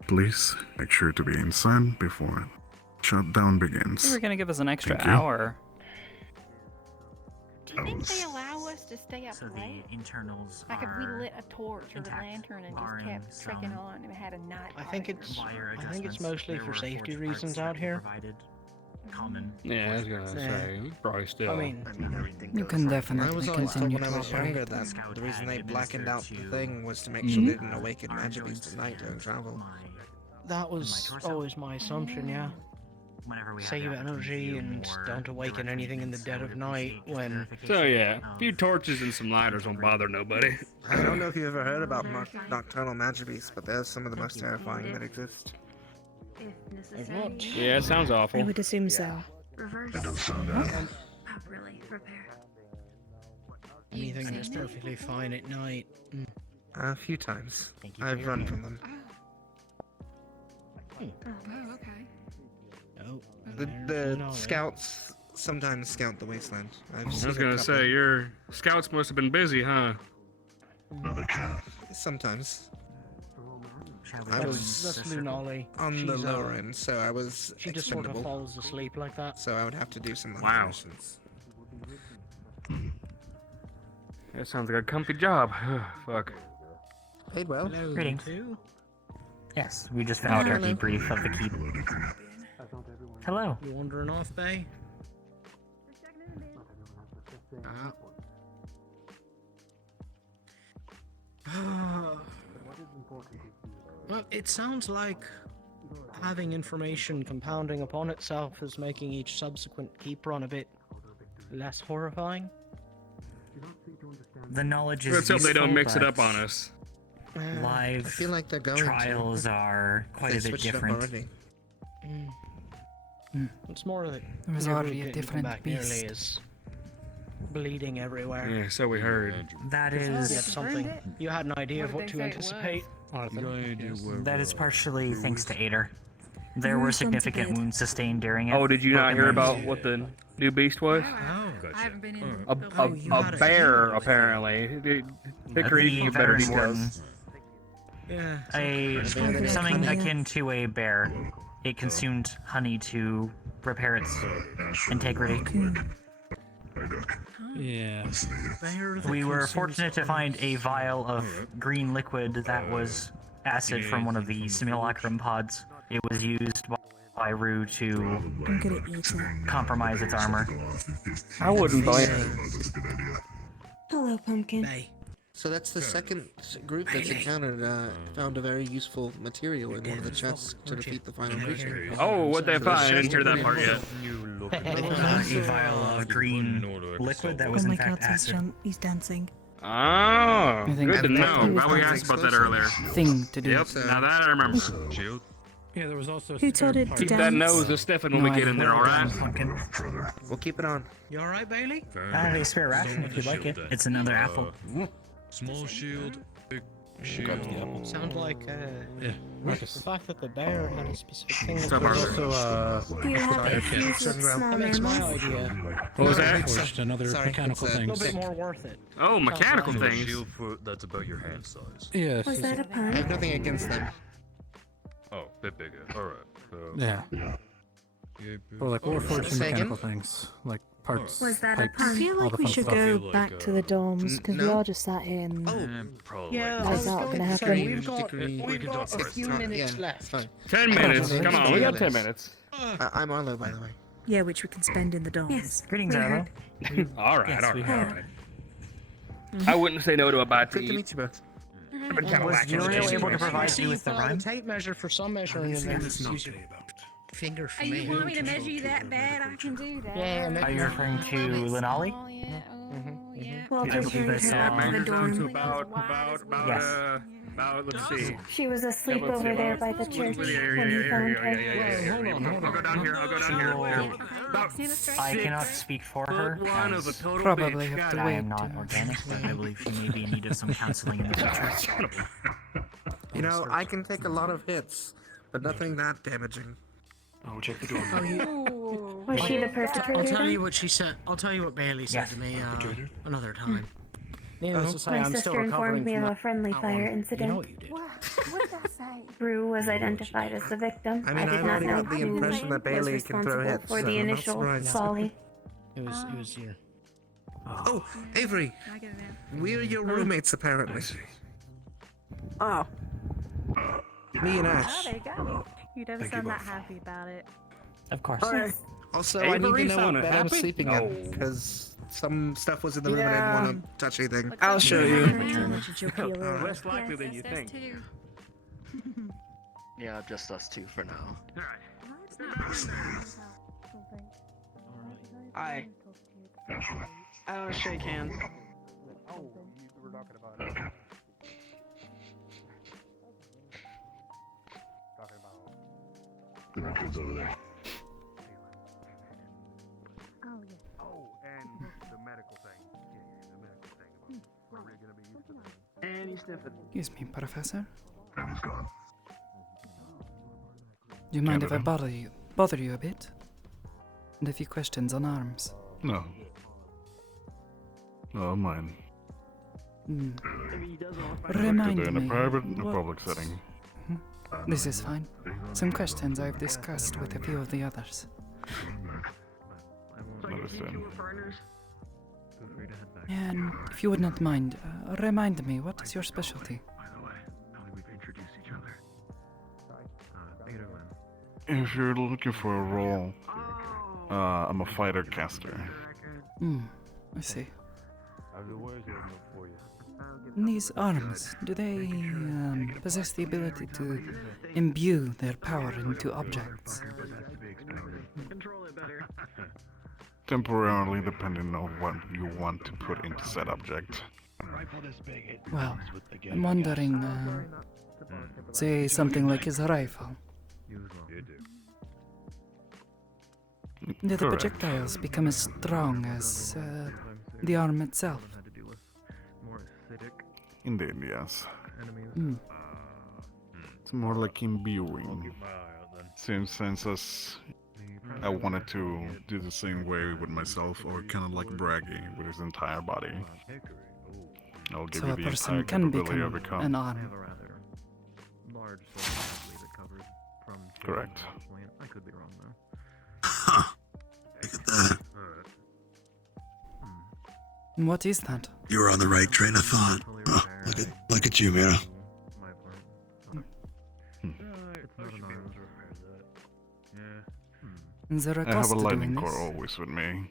Please make sure to be inside before shutdown begins. They were gonna give us an extra Thank you. hour. Do you think they allow us to stay up so late? the internals Like if we are lit a torch or a intact, lantern and just barring kept trekking some on and had a night. I think it's wire I think it's adjustments. mostly There for were safety forged parts reasons that out were here. provided. Common. Yeah, I was gonna say, probably still. I mean, You can I definitely was always told continue when I to was younger operate. that the reason they blackened out the thing was to make Mhm. sure they didn't awaken magic beasts at night during travel. that was always my assumption, yeah. Whenever we have Save the opportunity to energy view and more don't awaken direct anything in the evidence, I dead would of night appreciate when. So yeah, verification a few torches and some lighters won't bother nobody. I don't know if you've ever heard about nocturnal magic beasts, but they're some of the most terrifying that exist. if necessary. Yeah, it sounds awful. I would assume so. Reverse. Properly repair. Anything that's perfectly fine at night. Mm. A few times. Thank you for I've your run help. from them. Oh, okay. Oh, The, there's the knowledge. scouts sometimes scout the wasteland. I was gonna say, your scouts must have been busy, huh? Sometimes. Shall we I join was That's the circle? Lunali. on the She's, lower end, so I was She just sort of expendable. falls asleep like that. So I would have to do some other Wow. missions. That sounds like a comfy job. Fuck. Paid well. Greetings. Too. Yes, we just finished our Hello. debrief of the keep. Hello. You wandering off, Bay? Well, it sounds like having information compounding upon itself is making each subsequent keep run a bit less horrifying. The knowledge is Let's hope they don't useful, mix it up but on us. Live I feel like they're going trials are quite a bit different. It's more that It was never already a getting come different back nearly beast. as bleeding everywhere. Yeah, so we heard. That You is had something. You had an idea of what to anticipate. that is partially thanks to Ader. There were significant wounds sustained during it. Oh, did you but not hear when- about what the new beast was? A bear, apparently. Hickory, The for better veteran warden. details. Yeah. Something akin to a bear. It consumed honey to repair its integrity. Yeah. We were fortunate to find a vial of green liquid that was acid from one of the simulacrum pods. It was used by Rue to I'm gonna eat it. compromise its armor. I wouldn't blame Hello, Pumpkin. So that's the second group that's encountered, found a very useful material in one of the chests to defeat the final creature. Oh, what'd they find? I didn't hear that part yet. A vial of green liquid that was Oh in my fact god, acid. he's dancing. Oh, I think good to know. I've Glad we asked about that earlier. Thing to do. Yep, now that I remember. Yeah, there was also. Who told it to Keep that dance? nose a stiffin' when we get in there, alright? We'll keep it on. You alright, Bailey? I have a spare ration if you'd like it. It's another apple. Small shield, big shield. Sounds like, Yeah. the fact that the bear had a specific thing What's that up, was Arthur? also, Do you have issues with certain small that makes my mammals? idea What was that? Just another mechanical it's, thing. a little bit more worth it. Oh, mechanical A things. shield for that's about your hand size. Yes. Was that a I have pun? nothing against them. Oh, bit bigger. Alright. Yeah. Or like Warforged Say again? mechanical things, like parts. Was that a pipes, pun? I feel all like the we fun should stuff. go back to the dorms because we no. all just sat here and Probably. Yeah, That's I was not going gonna to say, happen. we've got, Degree- we've got a few minutes left. Fine. 10 minutes. Probably. Come on, we got 10 minutes. I'm Arlo, by the way. yeah, which we can spend in the dorms. Yes. Greetings, we Arlo. heard. Alright, Yes, we alright, have. alright. I wouldn't say no to a bite to Good to eat. meet you both. Was Uriel able to provide you with the Follow rhyme? tape measure for some measuring and then just use your finger for Oh, me. you want me to measure you that bad? I can do that. Yeah, Are you referring to Linali? Oh, yeah. Oh, yeah. Walter I believe I carried her saw- up to the Measures down to dorm. about, let's see. She was asleep let's see. over there by the church when he found her. I'll go down here, I'll go down here. About I cannot speak for her. foot one of a as total Probably bitch. have to God, I wait. am not organic, but I believe she may be in need of some counseling in the future. You know, I can take a lot of hits, but nothing that damaging. I'll check the door. Was she the I'll perpetrator? tell then? you what she said. I'll tell you what Bailey said to me another time. Needless to say, My I'm still sister recovering informed me from of that. a friendly that fire one. incident. You know what you did. What did I say? Rue was identified as the victim. I mean, did I've not already know got the who impression that Bailey was can throw responsible hits, for so the I'm not initial surprised. volley. It was you. Oh, Avery, I get it now. we're your roommates apparently. Oh. Me and Oh, Ash. there you go. You never Thank sound you that both. happy about it. Of course. Also, I need Avery to know what sounded bed I'm happy? sleeping No. in because some stuff was in the room and I didn't want to touch anything. I'll show you. Less likely than you think. Yeah, just us two for now. Hi. I want to shake hands. Oh, you were talking about it. Talking about. The records over there. Oh, yeah. Oh, and the medical thing. Yeah, the medical thing. About where we're gonna be used to that. And he's sniffing. Excuse me, Professor. He's gone. Do you mind if I Canada? bother you a bit? And a few questions on arms. No. Oh, mine. Hmm. Maybe he does all Remind Either in a me. private or what- public setting. This is fine. Some questions I've discussed with a few of the others. Understand. And if you would not mind, remind me, what is your specialty? if you're looking for a role, I'm a fighter caster. I see. And these arms, do they possess the ability to imbue their power into objects? Temporarily, depending on what you want to put into said object. Well, I'm wondering, say something like his rifle. Do the Correct. projectiles become as strong as the arm itself? Indeed, yes. Hmm. It's more like imbuing. Same sense as I wanted to do the same way with myself, or kind of like Braggy with his entire body. I'll give So you a the person entire can capability of become become. an arm. Correct. I could be wrong though. Look at that. And what is that? You were on the right train of thought. Oh, look at you, Mira. Is there a I have cost a to lightning doing core this? always with me.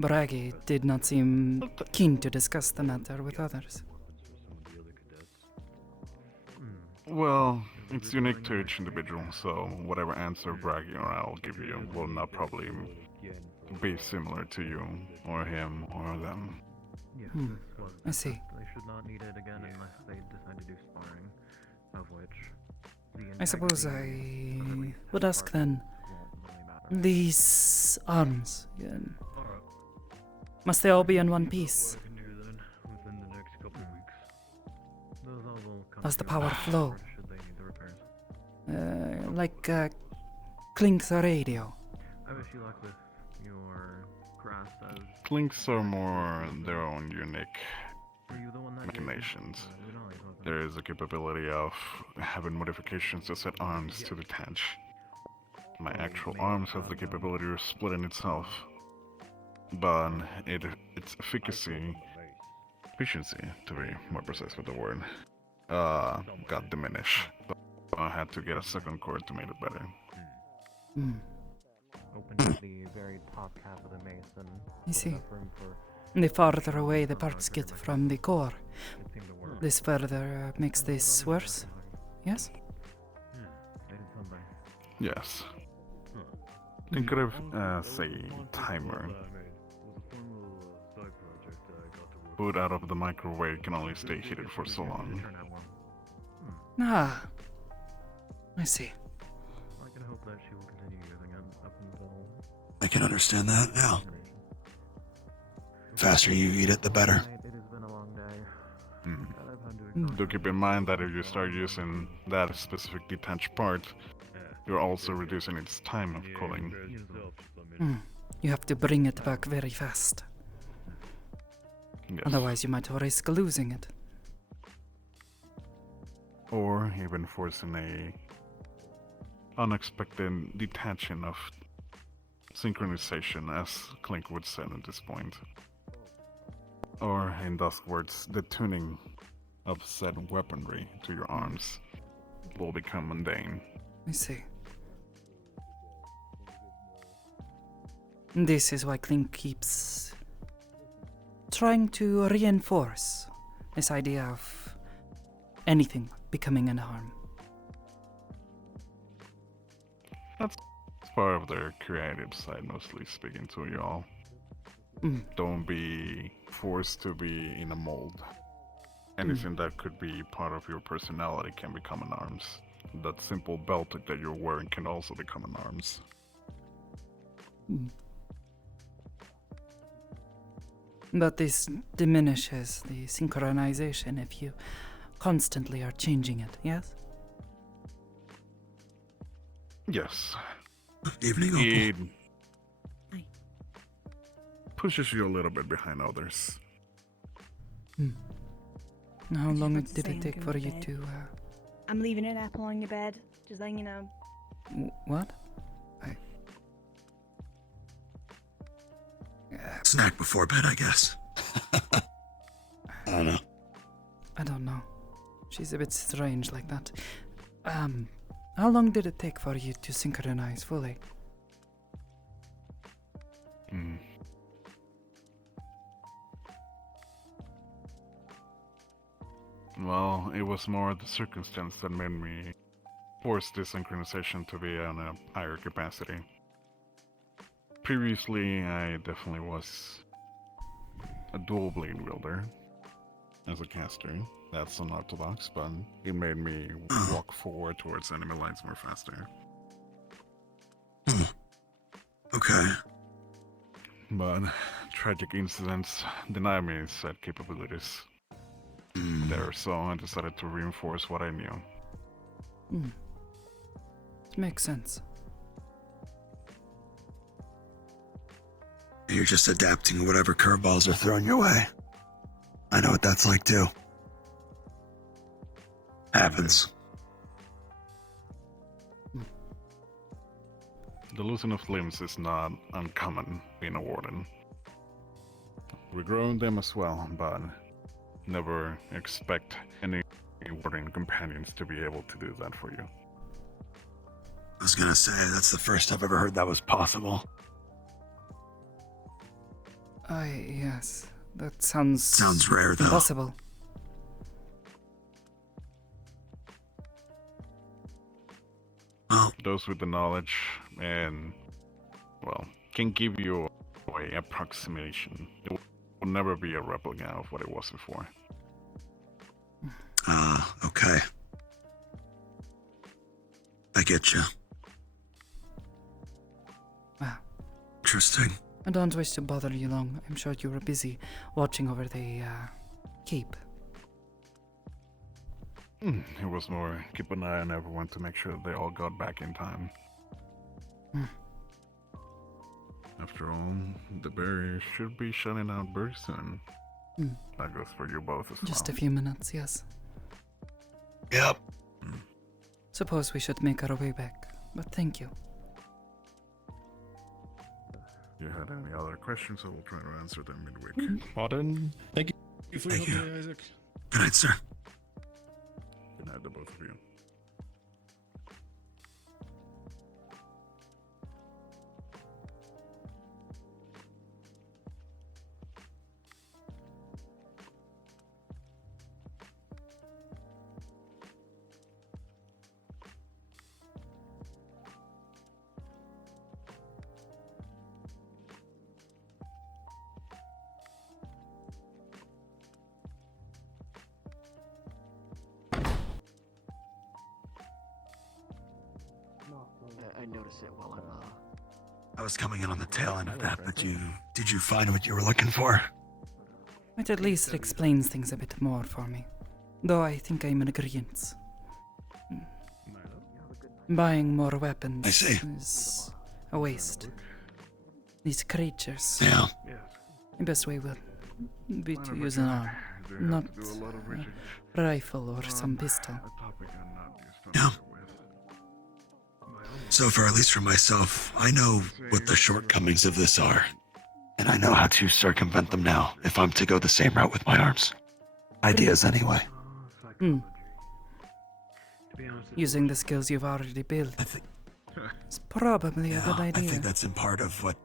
Braggy did not seem keen to discuss the matter with others. Well, it's unique to each individual, so whatever answer Braggy or I'll give you will not probably be similar to you, or him, or them. I see. They should not need it again unless they decide to do sparring, of which I suppose I would ask then, these arms, must they all be in one piece? Does the power flow? Like Clink's radio. I wish you luck with your grass as Clinks are more their own unique machinations. There is a capability of having modifications to set arms to detach. My actual arms have the capability of splitting itself, but its efficacy, efficiency to be more precise with the word, got diminished. So I had to get a second core to make it better. open to the very top half of the mace and I see. enough room for The farther away the parts get from the core, this further makes this worse? Yes? Yes. Think of say, timer. Food out of the microwave can only stay heated for so long. Ah, I see. I can hope that she will continue using it up until I can understand that now. The faster you eat it, the better. it has been a long day. Do keep in mind that if you start using that specific detached part, you're also reducing its time of cooling. You have to bring it back very fast. Yes. Otherwise you might risk losing it. Or even forcing a unexpected detaching of synchronization, as Clink would say at this point. Or, in Dusk words, the tuning of said weaponry to your arms will become mundane. I see. This is why Clink keeps trying to reinforce this idea of anything becoming an arm. That's part of their creative side, mostly speaking to y'all. Don't be forced to be in a mold. Anything that could be part of your personality can become an arms. That simple belt that you're wearing can also become an arms. But this diminishes the synchronization if you constantly are changing it, yes? Yes. Evening, It pushes you a little bit behind others. How long It's did it saying take go for to you bed. to, I'm leaving an apple on your bed, just letting you know. what? Snack before bed, I guess. I don't know. I don't know. She's a bit strange like that. How long did it take for you to synchronize fully? Well, it was more the circumstance that made me force this synchronization to be on a higher capacity. Previously, I definitely was a dual blade wielder as a caster. That's unorthodox, but it made me walk forward towards enemy lines more faster. Okay. But tragic incidents deny me said capabilities there, so I decided to reinforce what I knew. Makes sense. You're just adapting whatever curveballs are thrown your way. I know what that's like too. Happens. The losing of limbs is not uncommon being a warden. We grow in them as well, but never expect any warden companions to be able to do that for you. I was gonna say, that's the first I've ever heard that was possible. Yes. That sounds rare, though. Impossible. Well, those with the knowledge and, well, can give you an approximation. It will never be a replica of what it was before. Okay. I get you. Wow. Interesting. I don't wish to bother you long. I'm sure you were busy watching over the keep. It was more keep an eye on everyone to make sure they all got back in time. After all, the barrier should be shutting out very soon. That goes for you both as well. Just a few minutes, yes. Yep. Suppose we should make our way back, but thank you. You had any other questions, I will try to answer them midweek. Pardon? Thank you for your Thank help you. today, Isaac. Good night, sir. Good night to both of you. I notice it while I'm I was coming in on the tail end of that, but did you find what you were looking for? It at least explains things a bit more for me. Though I think I'm in agreement. Buying more weapons I see. is a waste. These creatures. Yeah. The best way will be to use an arm, not a rifle or some pistol. Yeah. So far, at least for myself, I know what the shortcomings of this are. And I know how to circumvent them now, if I'm to go the same route with my arms. Ideas, anyway. Using the skills you've already built. It's probably a good idea. I think that's in part of what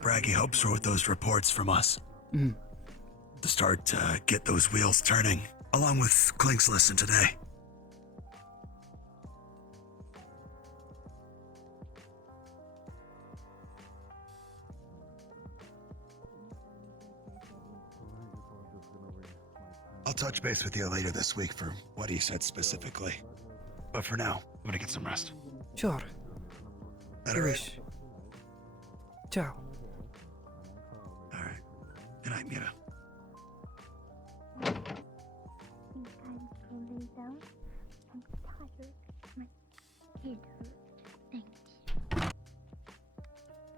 Braggy hopes for with those reports from us. To start to get those wheels turning, along with Clink's lesson today. I'll touch base with you later this week for what he said specifically. But for now, I'm gonna get some rest. Sure. That You all right? wish. Ciao. Alright. Good night, Mira.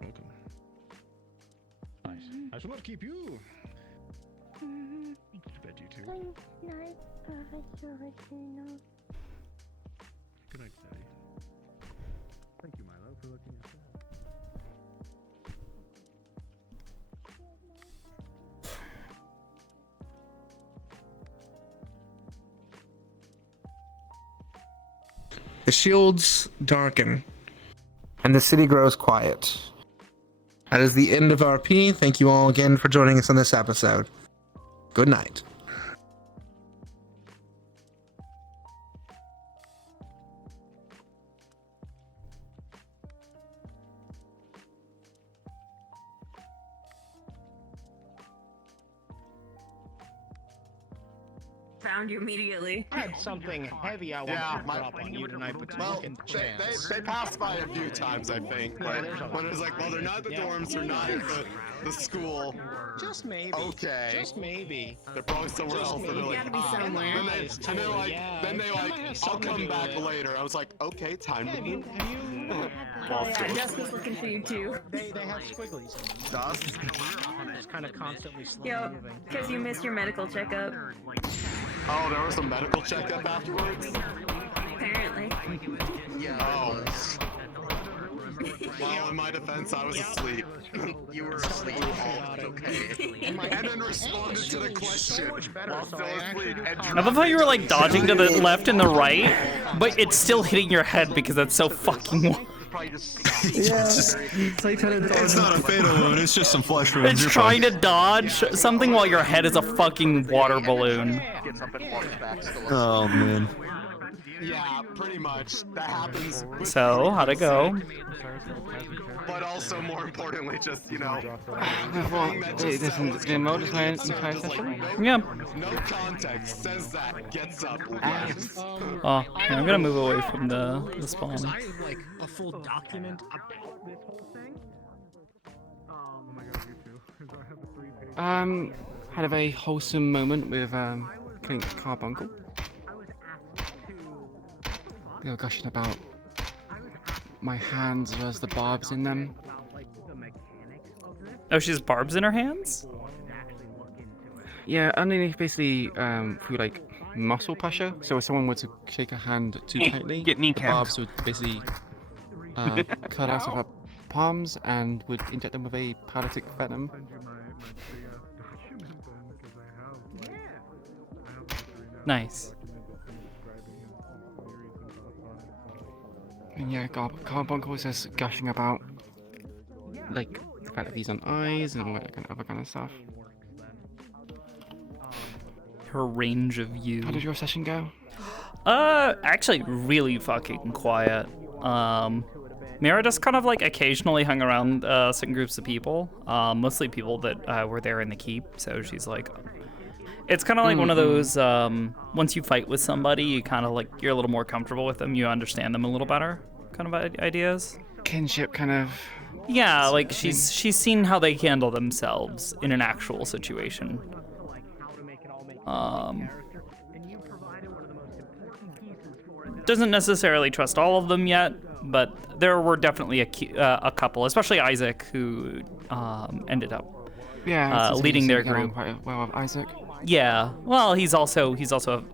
Welcome. Nice. I shall not keep you. To bed, you two. Good night, Daddy. Thank you, Milo, for looking at that. The shields darken, and the city grows quiet. That is the end of RP. Thank you all again for joining us on this episode. Good night. Found you immediately. I had something heavy I wanted to drop on you tonight, but Well, took a chance. they passed by a few times, I think. But when it was like, well, they're not at the dorms, they're not at the school. Just maybe. Okay. Just maybe. They're probably somewhere else. Maybe. And they're like, Gotta be somewhere. then they like, I'll come back later. I was like, okay, time to move. Yeah, Jessica's looking for you too. They have squigglies. Dust? It's kind of constantly slowly Yo, moving. because you missed your medical checkup. Oh, there was a medical checkup afterwards? Apparently. Oh. Well, in my defense, I was asleep. You were asleep. Okay. And then responded to the question while still asleep. I love how you were like dodging to the left and the right, but it's still hitting your head because that's so fucking. It's not a fatal wound, it's just some flesh wounds. It's You're trying fine. to dodge something while your head is a fucking water balloon. Oh, man. Yeah, pretty much. That happens. So, how'd it go? But also, more importantly, just, you know. The mode is my entire session? Yeah. No context says that. Gets up. Oh, I'm gonna move away from the spawn. I have like a full document about this whole thing. Oh my god, you too. Had a very wholesome moment with Clint Carbuncle. They were gushing about my hands as the barbs in them. Oh, she has barbs in her hands? Yeah, underneath basically through like muscle pressure. So if someone were to shake a hand too tightly, the barbs would basically cut out of her palms and would inject them with a paralytic venom. Nice. And yeah, Carbuncle was just gushing about like the fact that he's on eyes and all that kind of other kind of stuff. Her range of view. How did your session go? Actually really fucking quiet. Mira just kind of like occasionally hung around certain groups of people, mostly people that were there in the keep, so she's like, it's kind of like one of those, once you fight with somebody, you kind of like, you're a little more comfortable with them, you understand them a little better, kind of ideas. Kinship kind of. Yeah, like she's seen how they handle themselves in an actual situation. Doesn't necessarily trust all of them yet, but there were definitely a couple, especially Isaac, who ended up leading their group. Quite well with Isaac. Yeah, well, he's also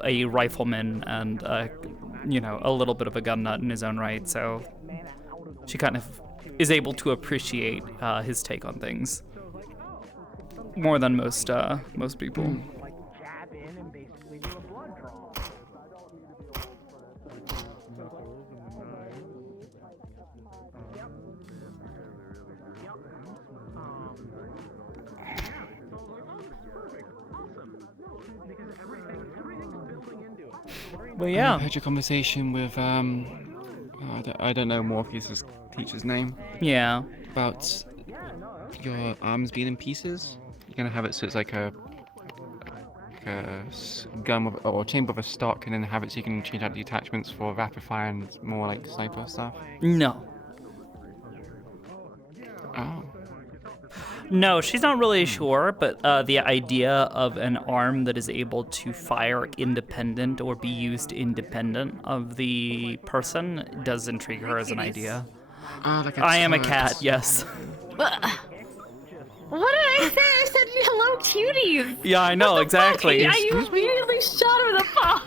a rifleman and you know, a little bit of a gun nut in his own right. So she kind of is able to appreciate his take on things more than most people. Well, yeah. I heard your conversation with I don't know Morpheus' teacher's name. Yeah. About your arms being in pieces. You're gonna have it so it's like a gun with, or chamber with a stock, and then have it so you can change out the attachments for rapid fire and more like sniper stuff. No. Oh. No, she's not really sure, but the idea of an arm that is able to fire independent or be used independent of the person does intrigue her as an idea. Like I am a cat, yes. What did I say? I said hello, cuties. Yeah, I know, exactly. Yeah, you immediately shot him in the paw.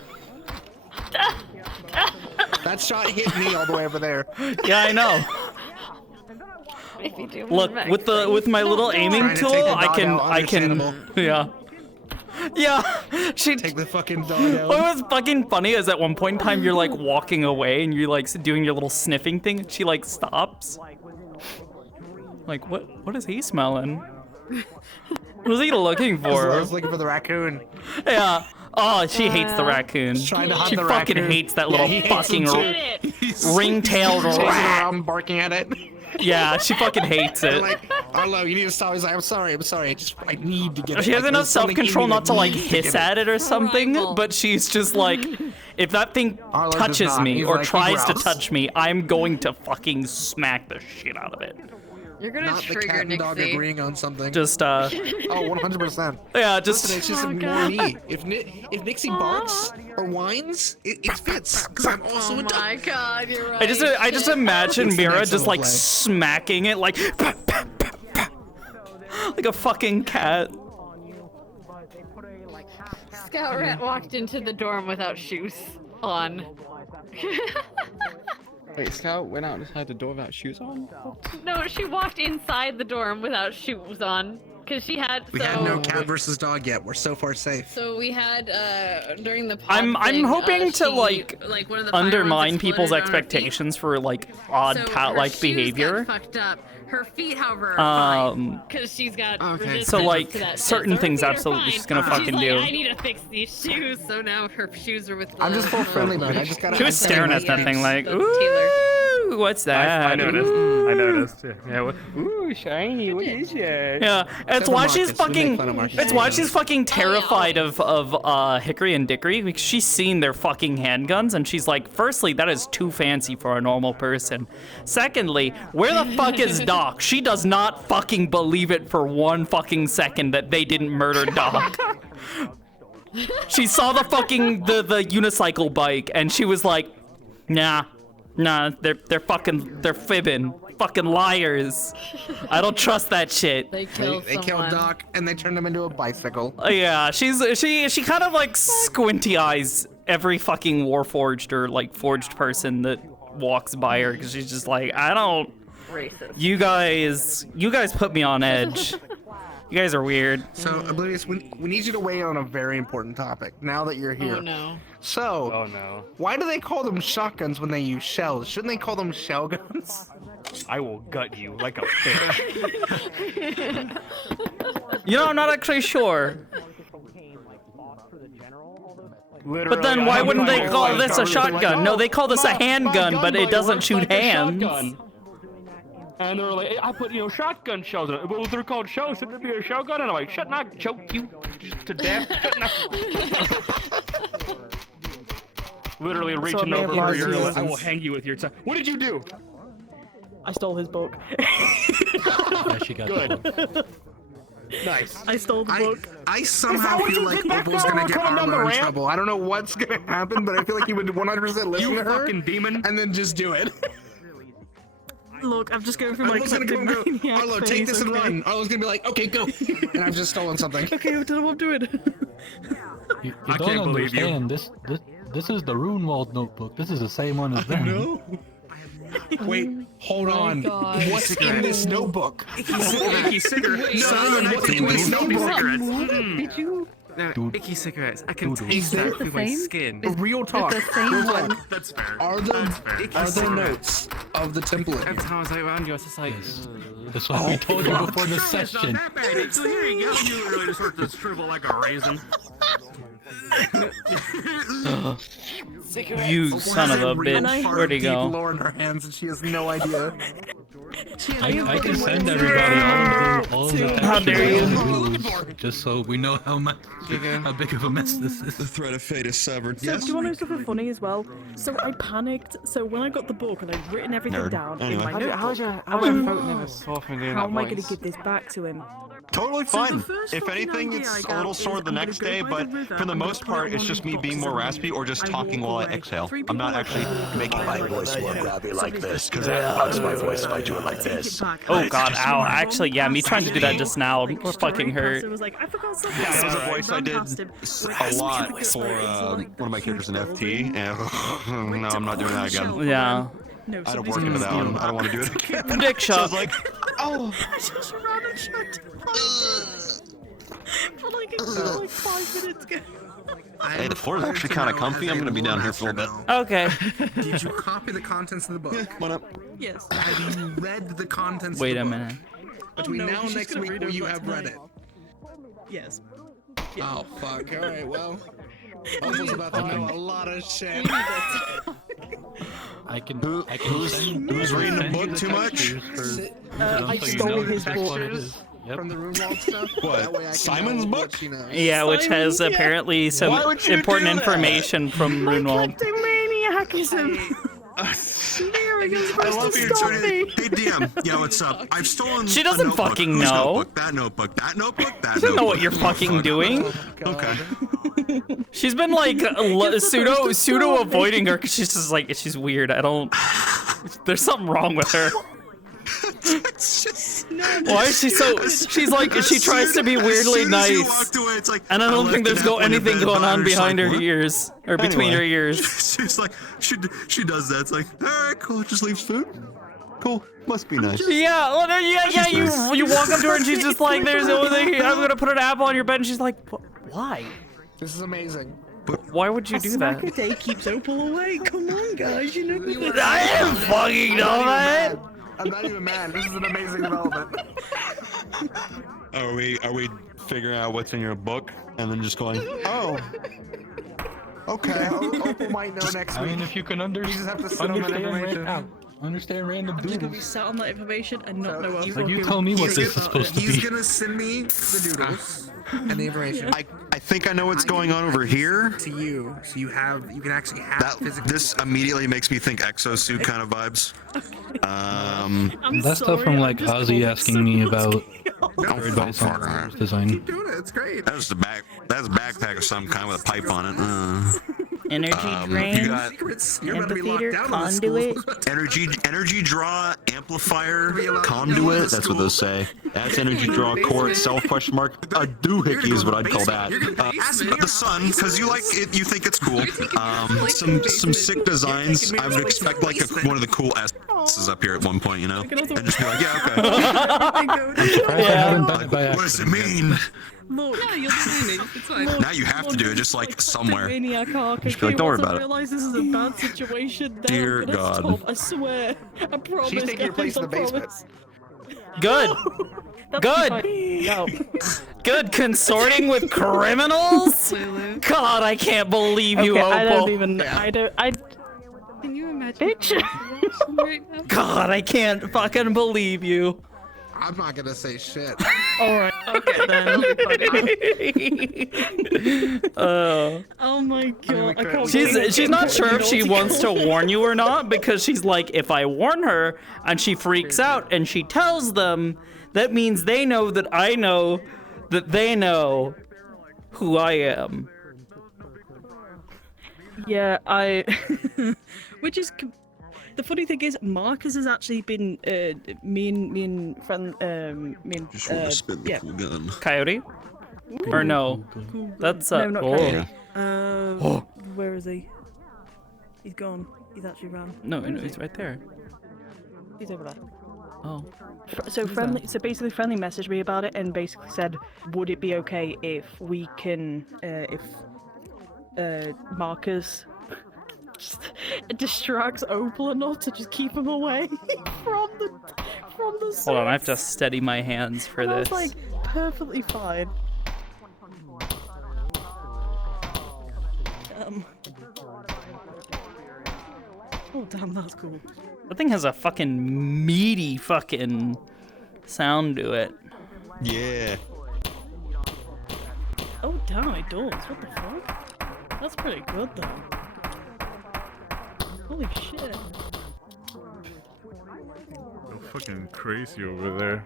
That shot hit me all the way over there. Yeah, I know. If you do Look, with my little aiming tool, I can, yeah. Yeah, she take the fucking dog out. What was fucking funny is at one point in time you're like walking away and you're like doing your little sniffing thing and she like stops. Like what is he smelling? What was he looking for? I was looking for the raccoon. Yeah. Oh, she hates the raccoon. Trying to hunt She the fucking raccoon. hates that Yeah, little he hates fucking him too. ring-tailed Chasing rat. around, barking at it. Yeah, she fucking hates it. Like, Arlo, you need to stop. He's like, I'm sorry. I need to get it. She has Like, enough there's something self-control in me not to that like needs hiss get at it or something, but she's just like, if that thing Arlo does touches not. me He's or like, he tries to growls. touch me, I'm going to fucking smack the shit out of it. You're gonna Not the trigger cat and dog Nixie. agreeing on something. Just Oh, 100%. Yeah, just Listen, it's just ignore me. If Nixie barks or whines, it fits because I'm also a dog. Oh my god, you're right. I just imagine It's the Mira next just level like play. smacking it like like a fucking cat. Scout Rat walked into the dorm without shoes on. Wait, Scout went out inside the door without shoes on? No, she walked inside the dorm without shoes on. Cause she had. We had no cat versus dog yet. We're so far safe. So we had during the. I'm hoping to like one of the undermine firearms people's exploded on her feet. expectations for like odd So cat-like her shoes behavior. got fucked up. Her feet, however, are fine. Cause she's got resistance So like to that shit. certain So her things feet are absolutely fine. she's gonna She's fucking like, do. I need to fix these shoes. So now her shoes are with. I'm the- just full friendly, but I just gotta. She was staring at that thing like, the ooh, what's that? I noticed. Ooh. I noticed. Yeah. What? Ooh, shiny, what is that? Yeah, it's why she's fucking. It's why she's fucking terrified of Hickory and Dickory because she's seen their fucking handguns and she's like, firstly, that is too fancy for a normal person. Secondly, where the fuck is Doc? She does not fucking believe it for one fucking second that they didn't murder Doc. She saw the fucking the unicycle bike and she was like, nah, they're fibbing. Fucking liars. I don't trust that shit. They killed Doc and they turned him into a bicycle. Yeah, she kind of like squinty eyes every fucking warforged or like forged person that walks by her because she's just like, I don't. Racist. You guys put me on edge. You guys are weird. So, Oblivious, we need you to weigh in on a very important topic now that you're here. Oh no. So, Oh no. why do they call them shotguns when they use shells? Shouldn't they call them shell guns? I will gut you like a fish. You know, I'm not actually sure. But then why wouldn't they call this a shotgun? No, they call this a handgun, but it doesn't shoot hands. And they're like, I put, shotgun shells in it. Well, they're called shells. Shouldn't it be a shotgun? And I'm like, shut not choke you to death. Literally reaching So over maybe for your. it's- I will hang you with your tongue. What did you do? I stole his book. She got good. Nice. I stole the book. I somehow feel like Opal's gonna get Arlo in trouble. I don't know what's gonna happen, but I feel like he would 100% listen You to her fucking demon. and then just do it. Look, I'm just going through my Arlo's gonna go and go, maniac Arlo, phase, take this and okay? run. Arlo's gonna be like, okay, go. And I've just stolen something. Okay, I don't know what I'm doing. You I don't can't believe you. understand. This is the Runewald notebook. This is the same one as them. No. Wait, hold on. God. What's in this notebook? Icky cigarettes. Simon, what's in this notebook? Did you? No, icky cigarettes. I can taste that through my skin. Real talk. Real talk. That's fair. Are there notes of the temple? Every time I was like around you, I was just like, That's what we told you before the session. not that bad. So here you go. You literally just sort of shrivel like a raisin. You son of a bitch. Where'd he go? Lore in her hands, and she has no idea. I can send everybody all the How dare you. rules, just so we know how big of a mess this is. The thread of fate is severed. So do you want to know something funny as well? So I panicked. So when I got the book and I'd written everything down in my notebook, How am I going to give this back to him? Totally So the fine. first If fucking anything, idea it's I a got little is sore the I'm gonna next go day, by but the river, for the I'm gonna most put part, it it's on just me being boxes more and raspy or just I talking walk while I away. exhale. Three I'm not people actually like, making My my voice voice. won't grab you like this, because it bugs my voice if I do it like this. Oh god, ow. Actually, yeah, me trying to do that just now. We're fucking hurt. I was like, I forgot something. Yeah, that was a So I voice I ran did past him, a lot for one of my characters in FT, and no, I'm not doing that again. Yeah. No, I had to work into that one. I don't want to do it again. Dick So I shot. was like, oh. I just ran and shut. For like a good, like 5 minutes ago. Hey, the floor is actually kind of comfy. I'm gonna be down here for a little bit. Okay. Did you copy the contents of the book? Come on up. Yes. Have you read the contents Wait of a the book? minute. Between no, now and she's next gonna week, read will over you that have read tonight. it? Yes. Oh, fuck. Alright, well. I was about to know a lot of shit. Who's reading the book too much? I stole his book. From the room wall stuff? That way I What? can Simon's know book? what she knows. Yeah, which has Simon, yeah. apparently some Why would you important do that? information from Runewald. Kleptomaniacism. Mira, you're supposed to stop me. Hey DM, yeah, what's up? I've stolen. She a doesn't notebook. fucking Whose know. Notebook? That notebook. That notebook. That She doesn't know what notebook. you're fucking doing. Okay. She's been like pseudo avoiding her because she's just like she's weird. I don't. There's something wrong with her. It's just. Why is she so? She's like she tries to be weirdly As you nice, walked away, it's like, and I don't think left there's an apple in anything bed, going on Bonner's behind like, her what? ears or between her ears. She's like she does that. It's like, all right, cool. Just leaves food. Cool. Must be nice. Yeah, well, yeah. You walk up to her and she's just like, "There's the only thing. I'm gonna put an apple on your bed," and she's like, "Why? This is amazing. Why would you do that?" A day keeps Opal away. Come on, guys. You know this. I am fucking know I'm not even mad. This is an amazing development. Are we figuring out what's in your book and then just going, oh, Okay, Opal might know next week. I mean, if you can You just have to sit on that information. understand random I'm just gonna be doodles. sat on that information and not know what Like, you tell me what this is supposed to He's be. gonna send me the doodles and the information. I think I know what's going on over here. To you, so you can actually have physical. This immediately makes me think exosuit kind of vibes. That's stuff from like Ozzy asking me about her advice on arms design. Doing it, it's great. That's a backpack of some kind with a pipe on it. Energy drain, You got amphitheater, conduit. energy draw, amplifier, conduit. That's what those say. That's energy draw, core itself, question mark. A doohickey is what I'd call that. The sun, because you like it, you think it's cool. Some sick designs. I would expect like one of the cool S's up here at one point, you know, and just be like, yeah, okay. What does it mean? Look, no, you're doing it. It's fine. Now you have to do it, just like somewhere. Maniac arc. Just be like, don't worry about it. Realize this is a bad situation. Then Dear I'm gonna God. Stop. I swear. I promise. She's taking your place in the basement. Good. Good. No. Good. Consorting with criminals. God, I can't believe you, Opal. I don't even. I don't. Can you imagine? Bitch. God, I can't fucking believe you. I'm not gonna say shit. Alright, okay then. Oh my god. I can't believe She's not sure if she wants to warn you or not, because she's like, if I warn her and she freaks out and she tells them, that means they know that I know that they know who I am. Yeah, which is the funny thing is, Marcus has actually been me and friend Just want to spin the cool gun. Coyote? Or no? That's no, not oh. Coyote. Where is he? He's gone. He's actually ran. No, he's right there. He's over there. Oh. So friendly. So basically, friendly messaged me about it and basically said, would it be okay if we can, if Marcus distracts Opal enough to just keep him away from the Hold on, I have to steady my hands for and I this. was like, perfectly fine. Oh damn, that's cool. That thing has a fucking meaty fucking sound to it. Yeah. Oh damn, it does. What the fuck? That's pretty good though. Holy shit. You're fucking crazy over there.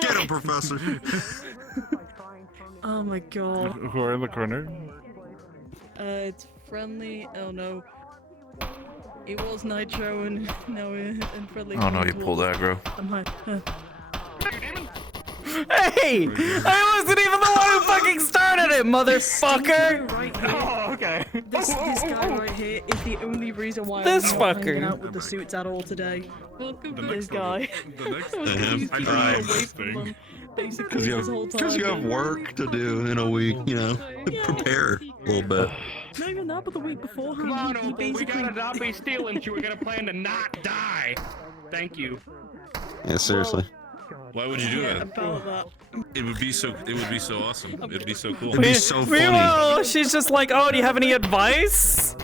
Get him, Professor. Oh my god. Who are in the corner? It's friendly. Oh no. It was Nitro and now we're in friendly. Oh no, you pulled aggro. I'm high. Hey! I wasn't even the one who fucking started it, motherfucker! Oh, okay. This guy right here is the only reason why This I'm not fucker. hanging out with the suits at all today. Welcome to this guy. Basically, Because this whole time. you have work to do in a week, you know. Prepare a little bit. Not even that, but the week beforehand, Come on, he basically. we gotta not be stealing you. We gotta plan to not die. Thank you. Yeah, seriously. Why would you do it? About that. It would be so awesome. It'd be so cool. It'd be so funny. Meanwhile, she's just like, oh, do you have any advice?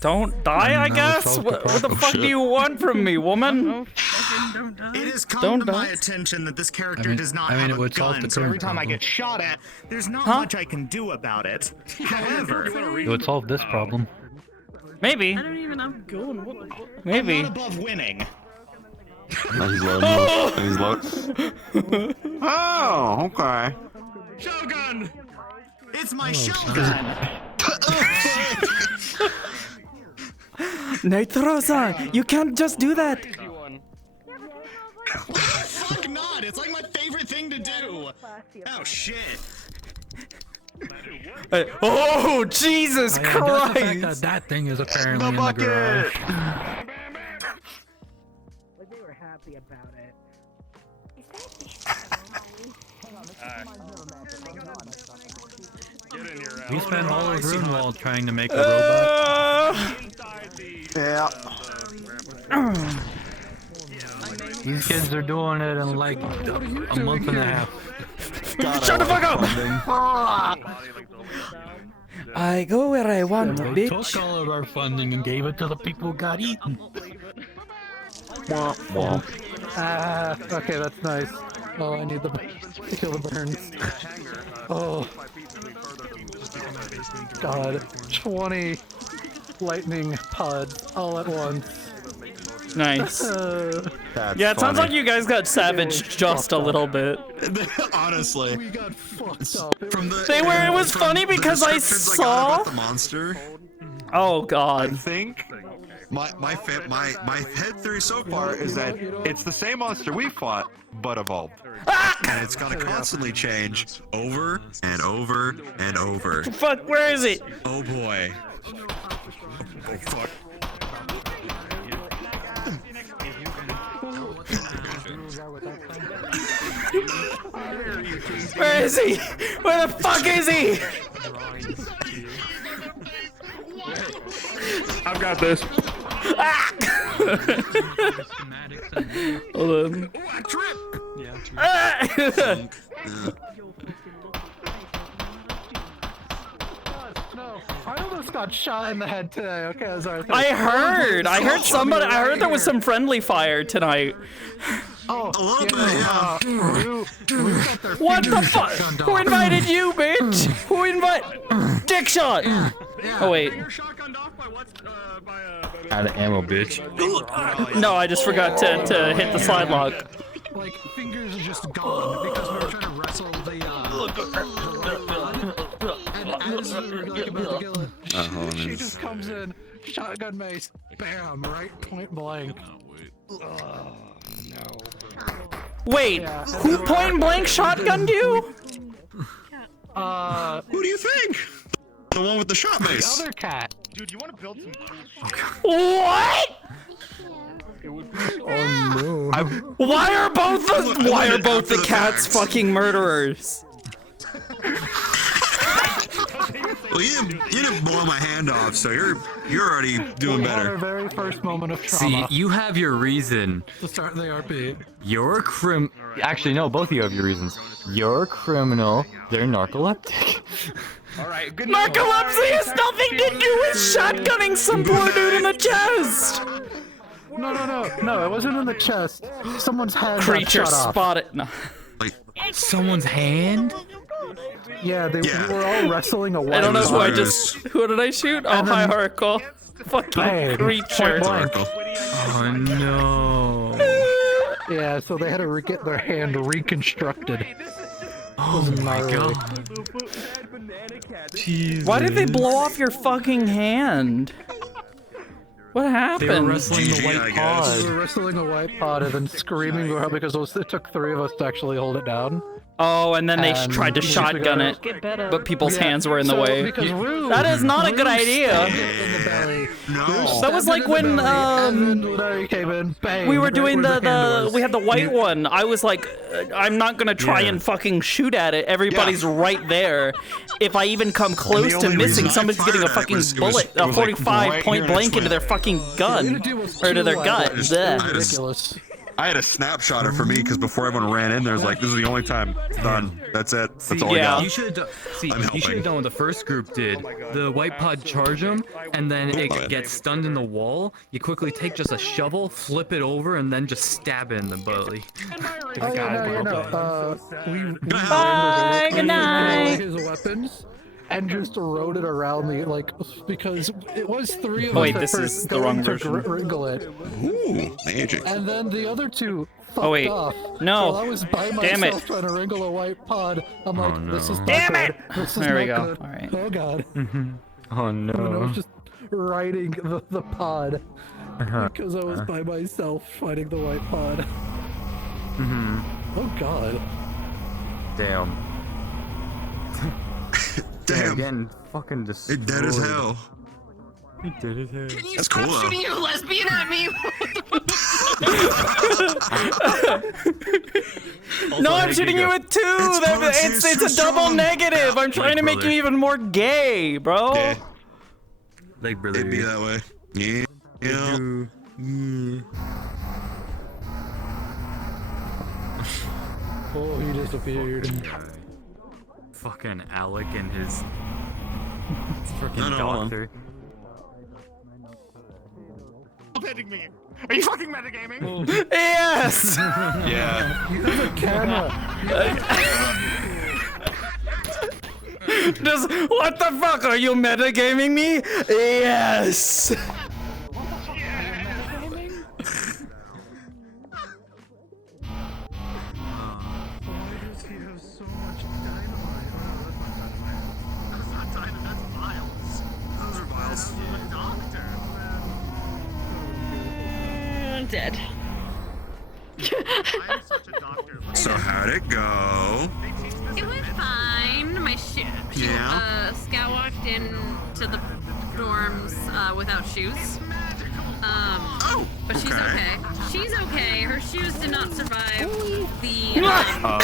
Don't die, I guess? What the fuck do you want from me, woman? It has come to my attention that this character does not have a gun, so every time I get shot at, there's not much I can do about it. However, It would solve this problem. Maybe. I don't even have a gun. What the fuck? Maybe. I'm not above winning. Oh, he's low. He's low. Oh, okay. Shogun! It's my Shogun! Nitrosa, you can't just do that. Fuck not! It's like my favorite thing to do! Oh shit! Oh, Jesus The fact Christ! that thing is apparently in the garage. They were happy about it. Get in here, We spent all of Runewald trying to make a robot. Yeah. These kids are doing it in like a month and a half. Shut the fuck up! I go where I want, And we bitch. took all of our funding and gave it to the people who got eaten. Okay, that's nice. Oh, I need to kill the burns. Oh. God. 20 lightning pods all at once. Nice. That's Yeah, it sounds funny. like you guys got savaged just a little bit. Honestly. We got fucked up. From the, It was funny because I descriptions saw. got about the monster. Oh I God. think my head theory so far is that it's the same monster we fought, but evolved. And it's gonna constantly change over and over and over. Fuck, where is it? Oh boy. Oh fuck. Where is he? Where the fuck is he? I've got this. Hold on. I almost got shot in the head today. Okay, sorry. I heard somebody. I heard there was some friendly fire tonight. Oh, A little bit, yeah. What the fuck? Who invited you, bitch? Who invited? Dick shot. Oh wait. Out of ammo, bitch. No, I just forgot to hit the slide lock. Like, fingers are just gone because we were trying to wrestle the, and as we were like about to kill it, she just comes in, shotgun mace, bam, right point blank. Wait, who point blank shotgunned you? Who do you think? The one with the shot mace. The other cat. Dude, you want to build some What? Oh no. Why are both the cats fucking murderers? Well, you didn't blow my hand off, so you're already doing We had our better. very first moment of See, trauma you have your reason. to start the RP. You're a Actually, no, both of you have your reasons. You're a criminal. They're narcoleptic. Alright, good Narcolepsy has nothing to do with shotgunning some poor dude in the chest. No, it wasn't in the chest. Someone's hand got Creature shot off. spotted. No. Someone's hand? Yeah, we were all wrestling a I don't know white who I spider. just. Who did I shoot? Oh, hi, Oracle. Fucking Bang, creature. point blank. Oh no. Yeah, so they had to get their hand reconstructed. Oh my god. Jesus. Why did they blow off your fucking hand? What happened? They were wrestling the white We pod. were wrestling a white pod and then screaming because it took 3 of us to actually hold it down. Oh, and then they And tried to you just shotgun gotta- it, but people's hands were in the so way. because Rue- That is not a good Rue idea. stabbed it in the belly. Rue That was stabbed like it in the when belly, and then Larry came in, bang, we were right doing where the hand was. we had the white one. I was like, I'm not gonna try and fucking shoot at it. Everybody's right there. If I even come close to only missing, reason I somebody's getting a fired at it fucking was- it bullet, was a like 45 right point here in its blank into their way. fucking gun or to their gut. Bleh. Ridiculous. I had a snapshot for me because before everyone ran in, there was like, this is the only time. Done. That's it. That's all I got. You should have done. See, I'm you should helping. have done what the first group did. The white pod charge him, and then it gets stunned in the wall. You quickly take just a shovel, flip it over, and then just stab it in the belly. Oh, yeah, no. We Bye, good night. his weapons and just rode it around the because it was 3 of Oh, us wait, that this were is the going wrong to version. wriggle it. Ooh, magic. And then the other two fucked Oh, wait. off. No. So I was by Damn myself it. trying to wriggle a white pod. I'm like, this is not Damn good. it! This is There we not go. good. All right. Oh god. Oh And I no. was just riding the pod Uh-huh. because I was by myself fighting the white pod. Oh god. Damn. Damn. Again, fucking destroyed. It dead as hell. It dead as hell. Can you That's stop cool, though. shooting your lesbian at me? No, I'm shooting you with 2. It's a double negative. I'm trying to make you brother. even more gay, bro. Yeah. Leg brother. It'd be that way. Yeah. Yeah. Oh, he disappeared. Fucking Alec and his freaking No, hold on. doctor. Stop hitting me! Are you fucking metagaming? Yes. Yeah. You have a camera. Just what the fuck? Are you metagaming me? Yes. I'm dead. So how'd it go? It went fine. My Scout walked into the dorms without shoes. But she's okay. She's okay. Her shoes did not survive the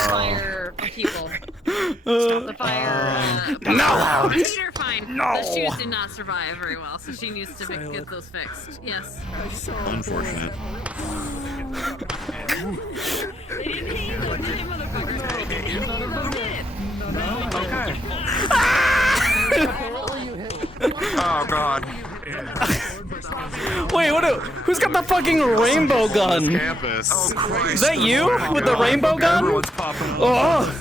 fire people. Stop the fire. No! You're fine. No! The shoes did not survive very well, so she needs to get those fixed. Yes. Unfortunate. They didn't hate though, did they, motherfuckers? Oh god. Wait, who's got the fucking rainbow gun? Campus. Oh Christ. Is that you with the rainbow gun? Everyone's popping up. Oh.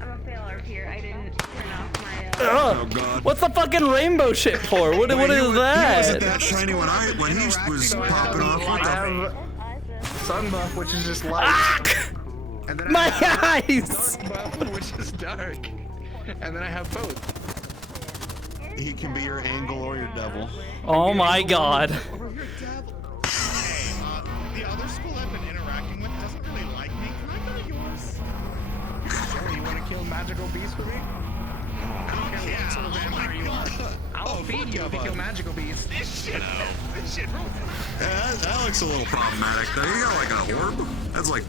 I'm a failure here. I didn't turn off my. Ugh. Oh god. What's the fucking rainbow shit for? What is He wasn't that? that shiny when he was popping off. What the? Sun buff, which is just light. And then My I have eyes! sun buff, which is dark. And then I have both. He can be your angel or your devil. Oh my god. Hey, the other school I've been interacting with doesn't really like me. Can I go to yours? Joey, you want to kill magical beasts for me? I'll feed you if you kill magical beasts. This shit rules. Yeah, that looks a little problematic though. You got like an orb? That's like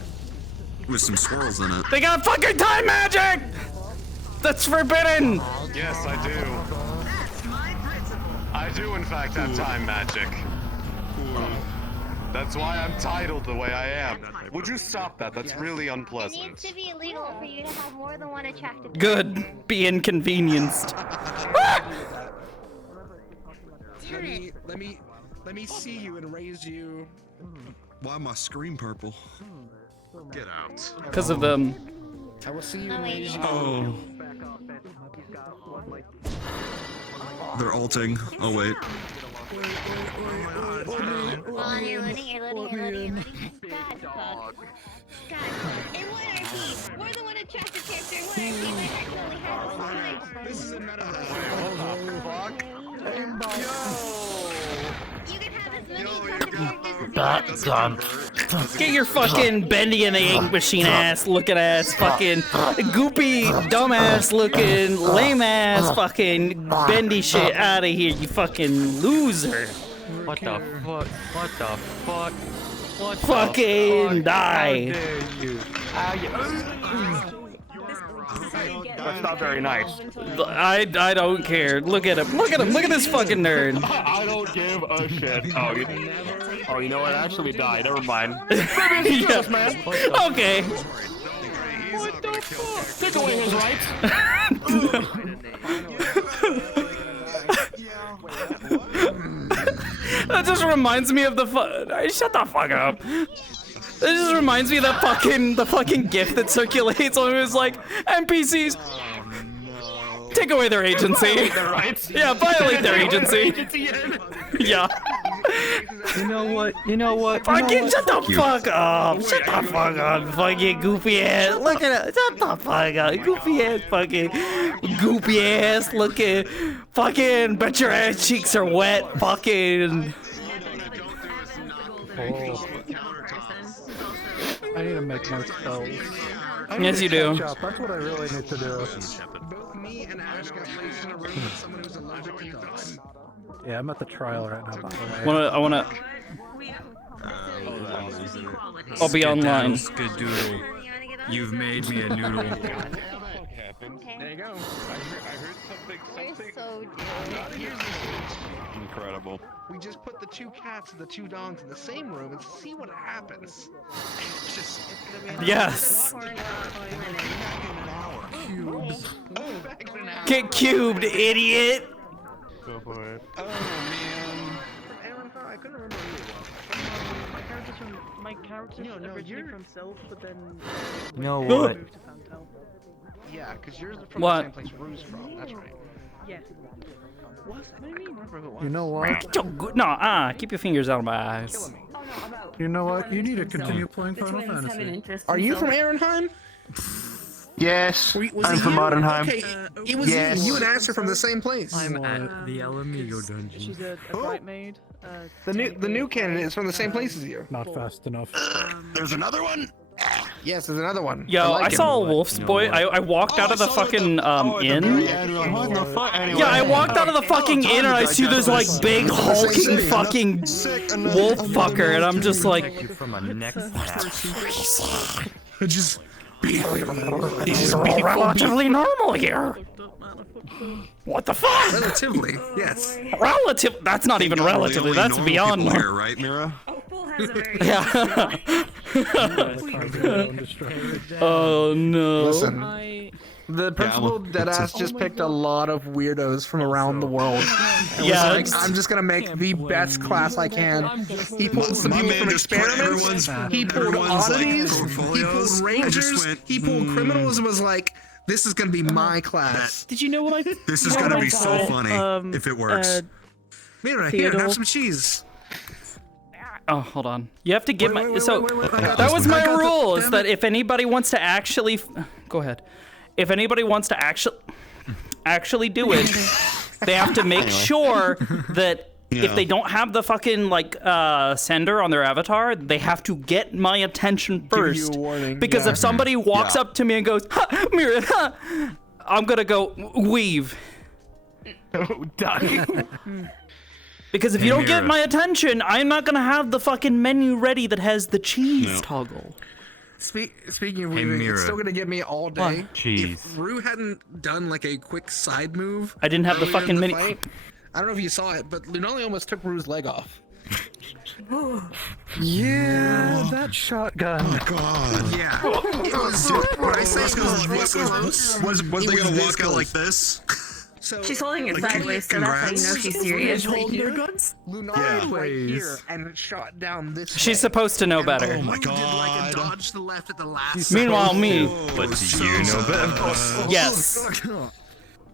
with some swirls in it. They got fucking time magic! That's forbidden! Yes, I do. I do, in fact, have time magic. That's why I'm titled the way I am. Would you stop that? That's really It unpleasant. needs to be illegal for you to have more than one attractive. Good. Be inconvenienced. Let me see you and raise you. Why am I screen purple? Get out. Because of them. I will see you Oh, and raise you. Oh. They're ulting. Oh wait. Hold on, you're loading. God, fuck. God. And what are he? More than one attractive character. What are he? Like, I totally had all time. This is a metaphor. Fuck. You can have as many characters as you want. That gun. Get your fucking bendy in the ink machine ass looking ass fucking goopy dumbass looking lame ass fucking bendy shit out of here, you fucking loser. What the fuck? What the fuck? What the Fucking fuck? die. How dare you? That's not very nice. I don't care. Look at him. Look at him. Look at this fucking nerd. I don't give a shit. Oh, you know what? Actually, we died. Never mind. Yeah. Man. Okay. What the fuck? Take away his rights. That just reminds me of the shut the fuck up. It just reminds me of that the fucking GIF that circulates on it was like NPCs. Take away their agency. Violate their rights. Yeah, violate their agency. Yeah. You know what? Fucking shut the fuck up. Shut the fuck up, fucking goofy ass. Look at it. Shut the fuck up. Goofy ass fucking goofy ass looking. Fucking bet your ass cheeks are wet. Fucking. I need to make more spells. Yes, you do. That's what I really need to do. Yeah, I'm at the trial right now, by the way. I wanna. I'll be online. Good doodle. You've made me a noodle. There you go. I heard something. So Incredible. We just put the two cats and the two dogs in the same room and see what happens. Just Yes. Get cubed, idiot. Go for it. Oh man. I couldn't remember My character's originally from Self, but then You know what? moved to Fantel. Yeah, because yours is from What? the same place Rue's from. That's right. Yeah. What? I can't remember who it was. You know what? No, keep your fingers out of my eyes. You know what? You need to continue playing Final Fantasy. Are you from Ehrenheim? Yes, Was I'm it from you? Modernheim. Okay, it was Yes. you. You and Ash are from the same place. I'm at the El Amigo dungeon. She's a bright maid. The new candidate is from the same place as you. Not fast enough. There's another one? Yes, there's another one. Yo, like I him. saw a wolf's boy. I walked out of the fucking inn. Yeah, I walked out of the fucking inn and I see this like big hulking fucking wolf fucker, and I'm just like, From a neck Just he's relatively normal here. What the fuck? Relatively, yes. Relative? That's not even relatively. That's beyond normal. normal. Here, right, Mira? Yeah. Oh no. Listen, the principal deadass just picked a lot of weirdos from around the world. And Yeah, was like, I'm just gonna make the best class I can. He pulled some My people man from just put experiments. He pulled everyone's, like, oddities. He portfolios pulled and just rangers. went, He pulled criminals and was like, "This is gonna be my class." Did you know what I? This is gonna be so funny if it works. Mira, here, Theodore. have some cheese. Oh, hold on. You have to give my. wait, So wait, I got that this was one. I my got rule. this. Is Damn that it. if anybody wants to actually, go ahead. If anybody wants to actually do it, they have to make sure that if they don't have the fucking like sender on their avatar, they have to get my attention first. you a warning, Because yeah. if somebody walks up to me and goes, "Ha, Mira," I'm gonna go weave. Done. Because if Hey, you don't get Mira. my attention, I'm not gonna have the fucking menu ready that has the cheese toggle. Speaking of Hey, weaving, Mira. it's still gonna get me all day. Jeez. If Rue hadn't done like a quick side move, I didn't have the earlier in fucking menu. fight, I don't know if you saw it, but Lunali almost took Rue's leg off. Yeah, that shotgun. Oh God. Yeah. It was. What I say is Was they gonna walk out like this? So She's holding it Like, sideways, so that's how you know she's serious. Lunali right here and shot down this. She's way. supposed to know better. Oh my Rue did like a God. dodge to the left at the last. Meanwhile, me. But do you know better? Yes.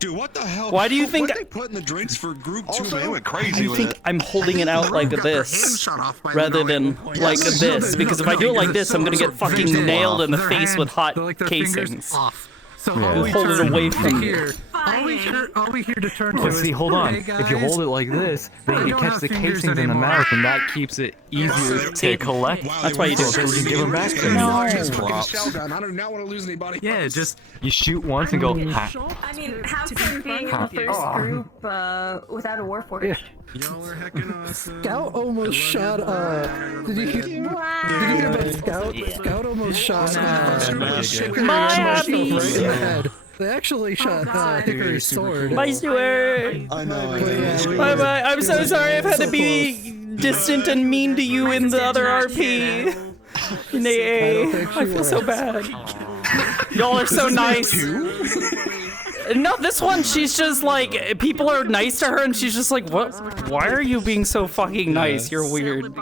Dude, what the hell? Why do you think? What they put in the drinks for group 2? Also, Man, they went I crazy with think it. I'm holding it out like Rue got her hand this, shot off by rather Lunali than at one point. like Yes. this. Because if I do it like this, I'm gonna get fucking nailed in the face with hot They're like their fingers casings. off. So Yeah. Holly Hold it turned away from me. here, All we hear to turn to But is, see, hold on. "Hey, If you guys, hold it like this, I then you don't catch have the fingers casings in the anymore." mouth, and that keeps it easier to collect. That's why you do So then you give them back to No. you. Just fucking shellgun. I do not want to lose anybody. Yeah, just you shoot once and go. Ha. I mean, have fun being in the first group without a warforged. Y'all are hecking us. Scout almost shot. Did you hear about Scout? Scout almost shot. My right happy. in the head. They actually shot Hickory's sword. Bye, Stuart. I know. Bye bye. I'm so sorry I've had to be distant and mean to you in the other RP. In AA. I feel so bad. Y'all are so nice. No, this one, she's just like, people are nice to her and she's just like, what? Why are you being so fucking nice? You're weird.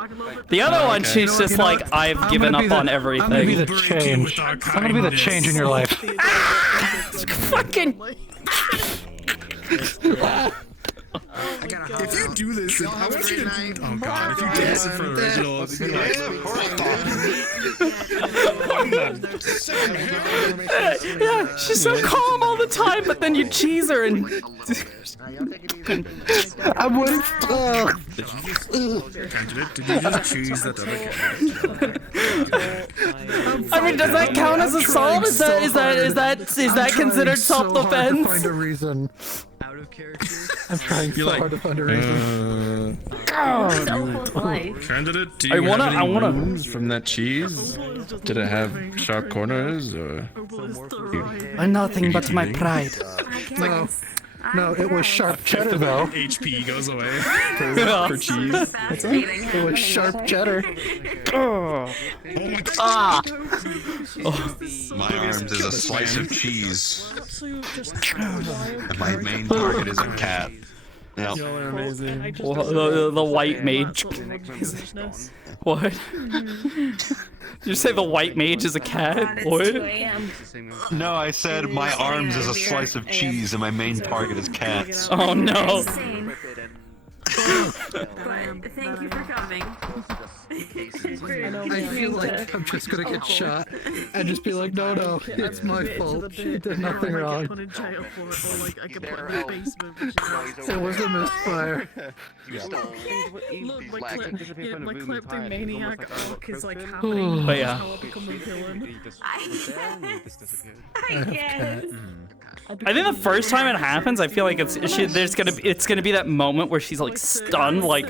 The other one, she's just like, I've given up on everything. I'm gonna be the change. I'm gonna be the change in your life. Fucking. If you do this, I want you to. Oh god, if you dance it for original, Yeah, she's so calm all the time, but then you cheese her and. I'm waiting. Did you just choose that other I mean, does that count as assault? Is that considered self-defense? Find a reason. I'm trying so hard to find a reason. Candidate, do I you wanna- have I any wanna- wounds from that cheese? Did it have sharp corners or? I'm nothing but my pride. No, it was sharp cheddar though. HP goes away for cheese. It was sharp cheddar. My arms is a slice of cheese. And my main target is a cat. Yep. The white mage. What? Did you say the white mage is a cat? What? No, I said my arms is a slice of cheese and my main target is cats. Oh no. But thank you for coming. I feel like I'm just gonna get shot and just be like, no, it's my fault. She did nothing wrong. It was a misfire. Look, my kleptomaniac arc is like But happening. yeah. How I become a villain. I guess. I think the first time it happens, I feel like it's gonna be that moment where she's like stunned, like,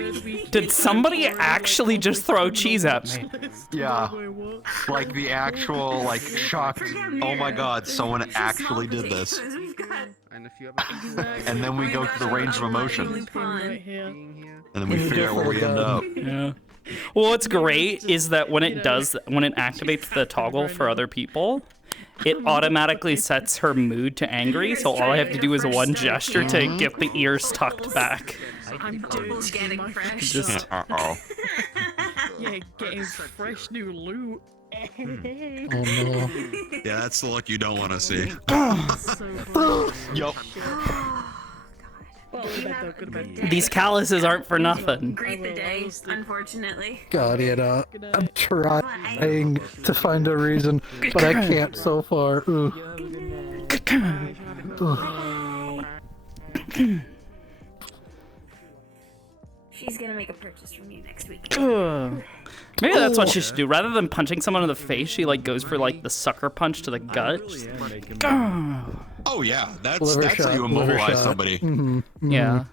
did somebody actually just throw cheese at me? Yeah. Like the actual, like, shocked, oh my god, someone actually did this. And then we go to the range of emotion. And then we figure out where we end up. Yeah. Well, what's great is that when it activates the toggle for other people, it automatically sets her mood to angry, so all I have to do is one gesture to get the ears tucked back. I'm getting fresh. Just Yeah, getting fresh new loot. Oh no. Yeah, that's the look you don't want to see. Yup. Well, we have These calluses aren't for nothing. greet the day, unfortunately. God, I'm trying to find a reason, but I can't so far. Ooh. She's gonna make a purchase from you next week. Maybe that's what she should do. Rather than punching someone in the face, she like goes for like the sucker punch to the gut. She's like, Oh yeah, that's Liver how shot, you liver immobilize shot. somebody. Yeah.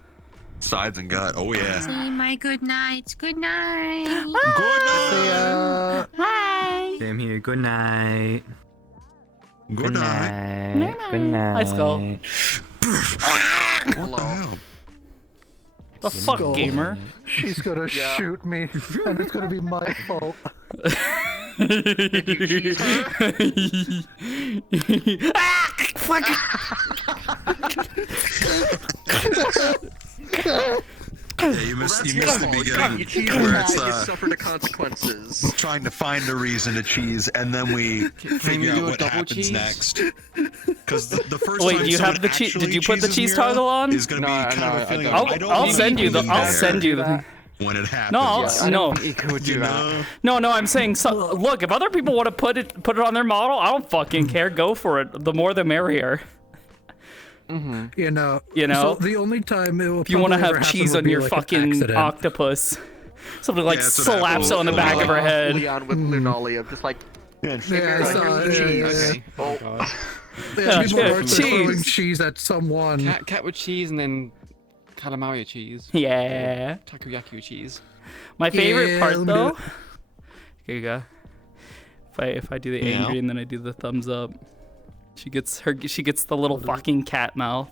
Sides and gut. Oh yeah. Say my good nights. Good night. Good night. Bye. Same here. Good night. Good night. Good night. Let's go. Hello. The fuck, Skull. gamer? She's gonna shoot me, and it's gonna be my fault. Ah! Fuck! Yeah, you missed the beginning where it's suffer the consequences. trying to find a reason to cheese, and then we figure out what happens cheese? next. Because the first Wait, time do you have someone the cheese? actually Did you put the cheeses cheese Mira toggle on? Is gonna be kind of a feeling of, I don't I'll need send to you the. be I'll there send you the. when it happens. No, no. I'm saying, so, look, if other people want to put it on their model, I don't fucking care. Go for it. The more, the merrier. You know. You know? So the only time it will. If you want to probably ever have happen cheese would on be your like an fucking accident. octopus, something like Yeah, that's what slaps it on the back of her head. Leon with Linoleum, just like. Yeah, I saw it. Cheese. Yeah. Oh. Yeah, people are cheese. throwing cheese at someone. Cat with cheese and then calamari cheese. Yeah. Takoyaki with cheese. My favorite Yeah, part let me do though. it. Here you go. If I do the Yeah. angry and then I do the thumbs up, she gets the little fucking cat mouth.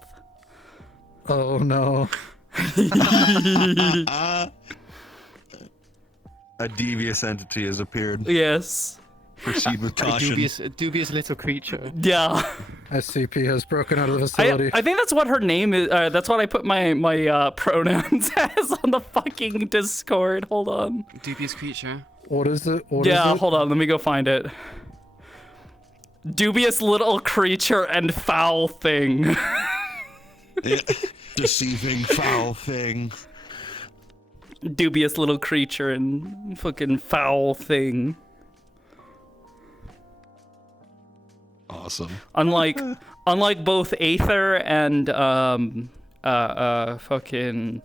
Oh no. A devious entity has appeared. Yes. Proceed with caution. A dubious little creature. Yeah. SCP has broken out of the facility. I think that's what her name is. That's what I put my pronouns as on the fucking Discord. Hold on. Dubious creature. What is it? Yeah, hold on. Let me go find it. Dubious little creature and foul thing. Deceiving foul thing. Dubious little creature and fucking foul thing. Awesome. Unlike both Aether and fucking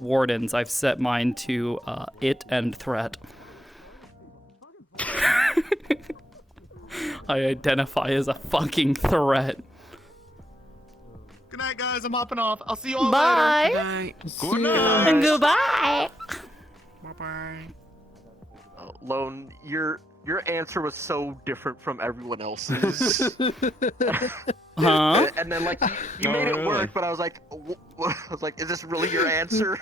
Wardens, I've set mine to it and threat. I identify as a fucking threat. Good night, guys. I'm hopping off. I'll see you all Bye. later. Good night. And goodbye. Bye-bye. Lone, your answer was so different from everyone else's. Huh? And then like you made it work, but I was like, is this really your answer?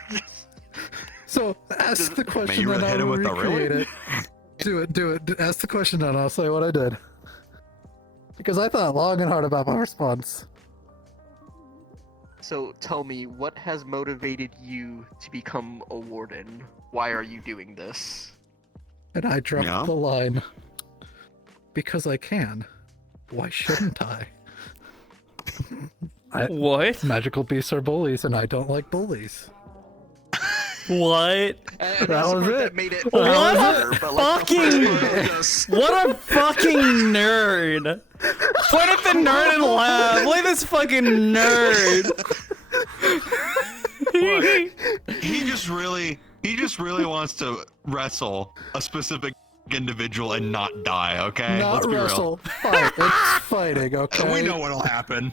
So ask the question you and really hit I'll him with the recreate really? it. Do it. Ask the question and I'll say what I did. Because I thought long and hard about my response. So tell me, what has motivated you to become a warden? Why are you doing this? And I dropped the line. Because I can. Why shouldn't I? What? Magical beasts are bullies and I don't like bullies. What? And That was it. made it What harder, a but, like, fucking the what a fucking nerd! Point at the nerd and laugh. Look at this fucking nerd. He just really wants to wrestle a specific individual and not die. Okay, Not let's be wrestle. Fight. It's fighting, okay? real. We know what'll happen.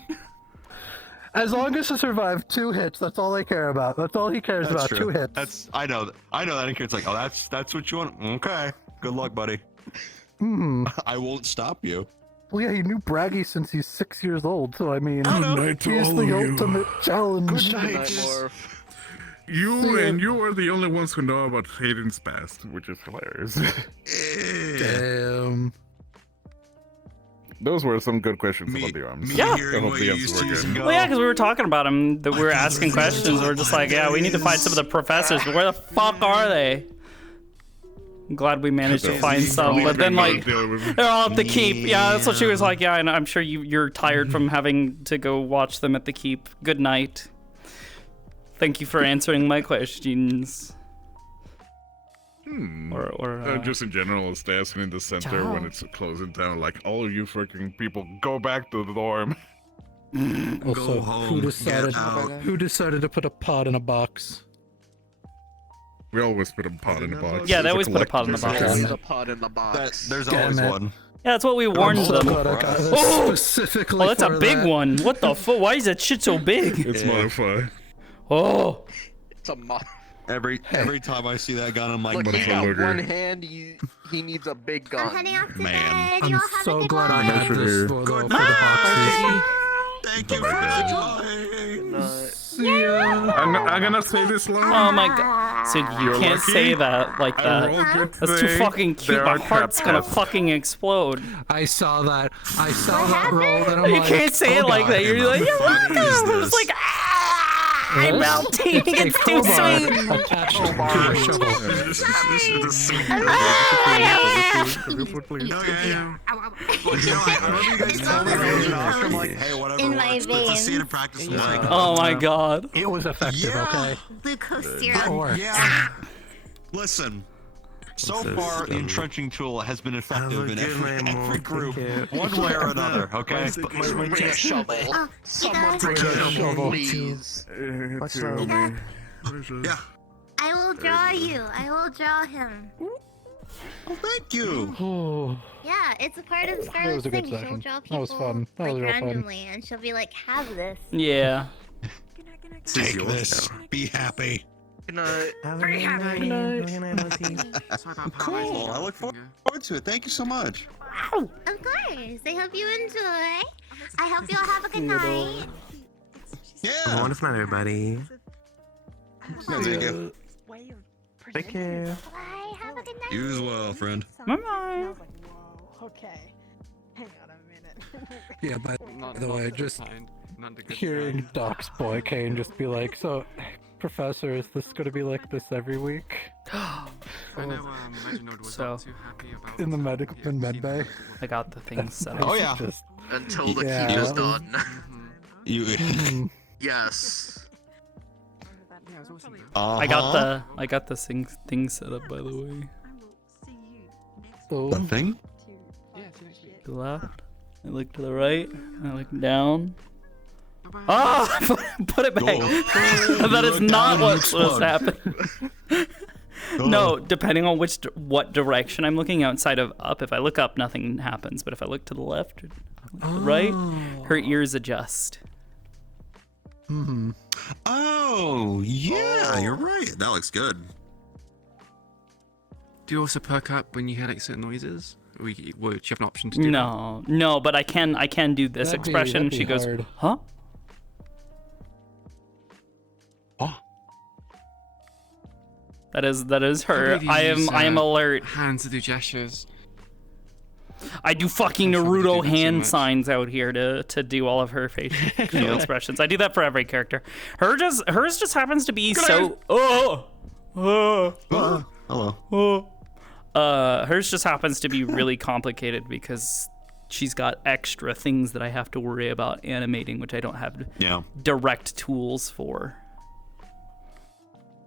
As long as you survive 2 hits, that's all they care about. That's all he cares That's about. true. 2 hits. I know that. And it's like, oh, that's what you want. Okay, good luck, buddy. I won't stop you. Well, yeah, he knew Braggy since he's 6 years old, so I mean, Good night to he's all the of you. ultimate challenge. Good night. You and you are the only ones who know about Hayden's past, which is hilarious. Damn. Those were some good questions about the arms. Yeah. I hope the answers were good. Well, yeah, because we were talking about them. That we were asking questions. We're just like, yeah, we need to find some of the professors. But where the fuck are they? I'm glad we managed to find some. But then, like, they're all at the keep. Yeah, that's what she was like. Yeah, and I'm sure you're tired from having to go watch them at the keep. Good night. Thank you for answering my questions. Just in general, it's dancing in the center Ciao. when it's closing down. Like, all of you freaking people, go back to the dorm. Also, home, who decided get out. who decided to put a pod in a box? We always put a pot in a box. Yeah, they It's always put a pot in the box. There's a pot in the box. There's Damn always it. one. Yeah, that's what we warned I'm so them. glad I got this Oh! specifically Oh, that's a for big that. one. What the fuck? Why is that shit so big? It's modified. Oh. It's a mod. Every time I see that gun, I'm like, Look, he got Booger. one hand. He needs a big gun. Heading off to Man. bed. I'm You all have a so good glad I one. had this for the boxes. thank you for joining. See ya. I'm gonna say this line. Oh my god. So you You're can't lucky. say that like I rolled that. good That's too today. fucking cute. There My are heart's trap gonna tests. fucking explode. I saw that. I saw that roll, and I'm You like, can't say it oh like God. that. You're like, you're welcome. It's like, I'm melting. It's too sweet. Attached to a shovel. This is a sweet. I remember you guys told me early on. I'm like, hey, whatever. In my Let's see it in veins. practice. I'm like, Oh my god. It was effective, okay? Glucose syrup. yeah. Listen, So so far, the stubborn. entrenching tool has been Have effective a in good night, Mom. every Take group, care. one way or another. Okay. My Bring a shovel. Oh, Someone bring a shovel, please. What's wrong? Yeah. I will draw you. I will draw him. Oh, thank you. Yeah, it's a part of Scarlet's was a good thing. She'll session. draw That people was fun. That was like real fun. randomly, and she'll be like, "Have this." Yeah. Take this. Be happy. Good night. Have a good night. Good night, Lucky. Cool. I look forward to it. Thank you so much. Of course. I hope you enjoy. I hope you'll have a good night. Yeah. Wonderful night, everybody. No, thank you. Take care. Bye. Have a good night. You as well, friend. Bye-bye. Okay. Hang on a minute. Yeah, by the way, just Not a good hearing Doc's boy Kane just be like, so, Professor, is this gonna be like this every week? I know Reginald was So- not too happy about In the med bay? I got the things set Oh up. yeah. Just, Until the Yeah. key is done. You. Yes. I got the thing set up, by the way. The thing? To the left. I look to the right. I look down. Ah! Put it back. That is not what's supposed to happen. No, depending on what direction I'm looking outside of up. If I look up, nothing happens. But if I look to the left or to the right, her ears adjust. Mm-hmm. Oh, yeah, you're right. That looks good. Do you also perk up when you hear like certain noises? Or would you have an option to do No, but I can do this That'd be- expression. that'd be She goes, hard. huh? That is her. I am alert. Hands to do gestures. I do fucking Naruto hand signs out here to do all of her facial expressions. I do that for every character. Hers just happens to be so. Hello. Hers just happens to be really complicated because she's got extra things that I have to worry about animating, which I don't have direct tools for.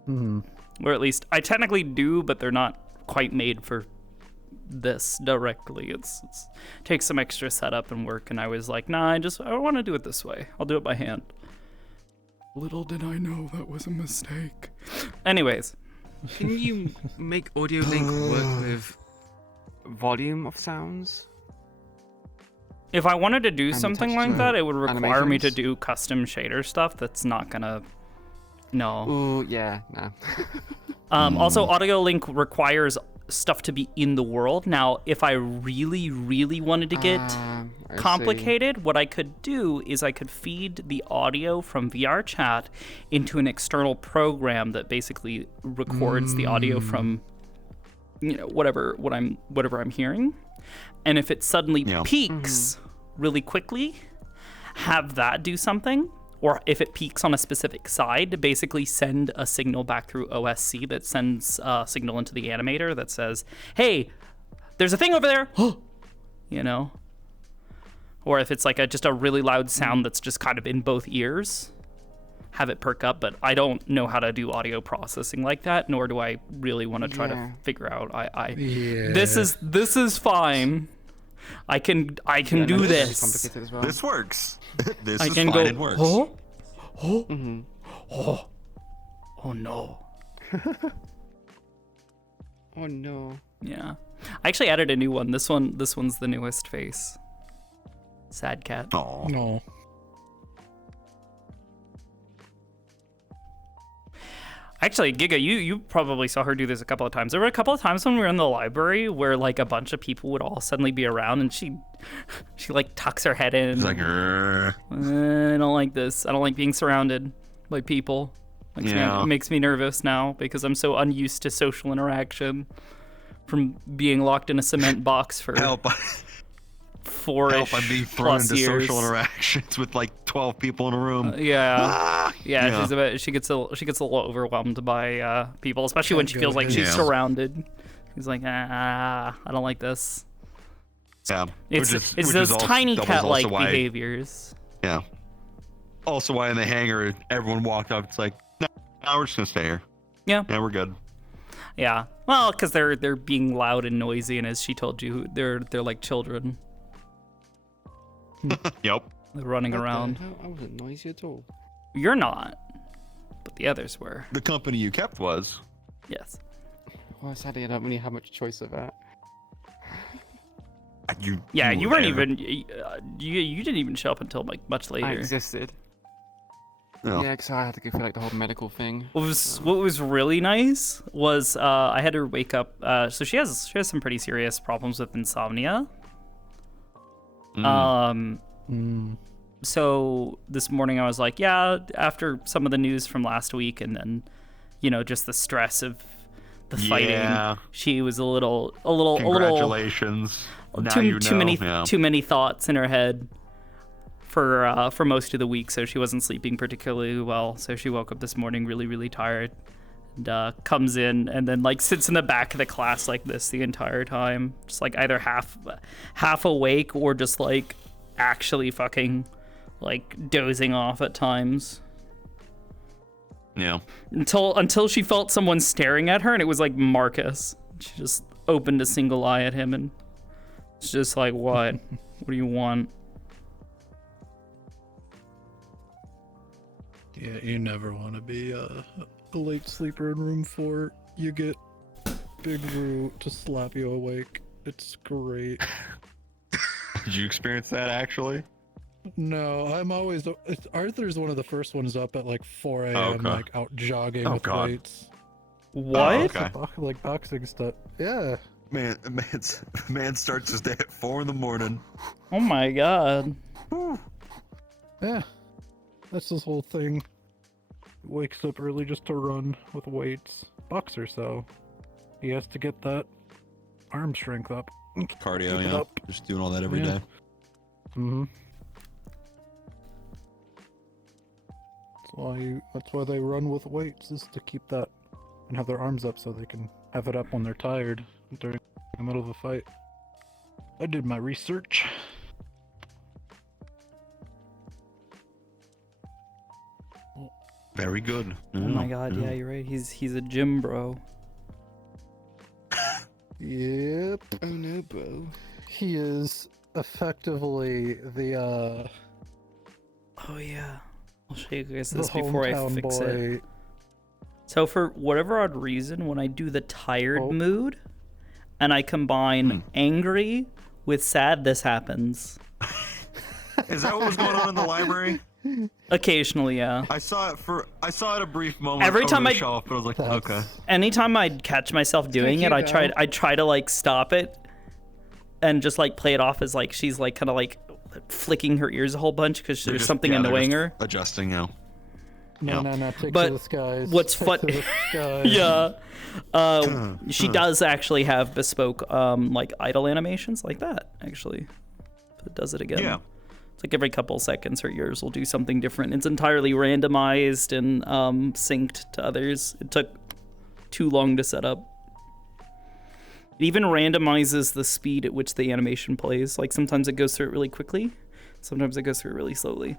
Mm-hmm. Or at least I technically do, but they're not quite made for this directly. It takes some extra setup and work, and I was like, nah, I want to do it this way. I'll do it by hand. Little did I know that was a mistake. Anyways. Can you make Audio Link work with volume of sounds? If I wanted to do something like texture that, it would require me to animations? do custom shader stuff. That's not gonna. No. Ooh, yeah, no. Also, Audio Link requires stuff to be in the world. Now, if I really, really wanted to get complicated, what I could do is I could feed the audio from VR chat into an external program that basically records the audio from, whatever I'm hearing. And if it suddenly peaks really quickly, have that do something. Or if it peaks on a specific side, basically send a signal back through OSC that sends a signal into the animator that says, hey, there's a thing over there, Or if it's like just a really loud sound that's just kind of in both ears, have it perk up. But I don't know how to do audio processing like that, nor do I really want to try to figure out. This is fine. I can do this. Complicated as well. This works. This I is can fine. go. It works. Oh no. Oh no. Yeah. I actually added a new one. This one's the newest face. Sad cat. Oh. No. Actually, Giga, you probably saw her do this a couple of times. There were a couple of times when we were in the library where like a bunch of people would all suddenly be around and she like tucks her head in. It's like, I don't like this. I don't like being surrounded by people. It makes me nervous now because I'm so unused to social interaction from being locked in a cement box for four-ish I'm being thrown plus into years. social interactions with like 12 people in a room. Yeah. She gets a little overwhelmed by people, especially when she feels like she's surrounded. She's like, I don't like this. Yeah. It's those tiny cat-like behaviors. Yeah. Also, why in the hangar everyone walked up? It's like, no, we're just gonna stay here. Yeah. Yeah, we're good. Yeah. Well, because they're being loud and noisy, and as she told you, they're like children. Yep. They're running What the around. hell? I wasn't noisy at all. You're not, but the others were. The company you kept was. Yes. Well, sadly, I don't really have much choice of that. Yeah, you weren't never- even. You didn't even show up until like much later. I existed. No. Yeah, because I had to go through like the whole medical thing. What was really nice was I had her wake up. So she has some pretty serious problems with insomnia. So this morning I was like, yeah, after some of the news from last week, and then, just the stress of the fighting, Yeah. she was a little. Congratulations. Now Too many thoughts in her head for most of the week, so she wasn't sleeping particularly well. So she woke up this morning really, really tired, and comes in and then like sits in the back of the class like this the entire time, just like either half awake or just like actually fucking like dozing off at times. Yeah. Until she felt someone staring at her, and it was like Marcus. She just opened a single eye at him, and it's just like, what? What do you want? Yeah, you never want to be a late sleeper in room 4. You get Big Roo to slap you awake. It's great. Did you experience that actually? No, I'm always. Arthur's one of the first ones up at like 4 a.m. Okay. like out jogging Oh, with God. weights. What? Oh, okay. Like boxing stuff. Yeah. Man starts his day at 4 in the morning. Oh my god. Yeah. That's his whole thing. Wakes up early just to run with weights. Boxer, so he has to get that arm strength up. Cardio, Keep it yeah. up. Just doing all that every day. Mm-hmm. That's why they run with weights, is to keep that and have their arms up so they can have it up when they're tired during the middle of a fight. I did my research. Very good. Oh my god, yeah, you're right. He's a gym bro. Yep. Oh no, bro. He is effectively the Oh yeah. I'll show you guys the this before I hometown fix boy. it. So for whatever odd reason, when I do the tired mood and I combine angry with sad, this happens. Is that what was going on in the library? Occasionally, yeah. I saw it a brief moment. Every over time the I- shelf, but I was like, okay. Anytime I'd catch myself doing it, I try to like stop it and just like play it off as like she's like kind of like flicking her ears a whole bunch because there's something annoying her. Adjusting now. No, take But to the skies. what's take fun? to the skies. Yeah. She does actually have bespoke like idle animations like that. Actually, it does it again. Yeah. It's like every couple seconds her ears will do something different. It's entirely randomized and synced to others. It took too long to set up. It even randomizes the speed at which the animation plays. Like sometimes it goes through it really quickly, sometimes it goes through it really slowly.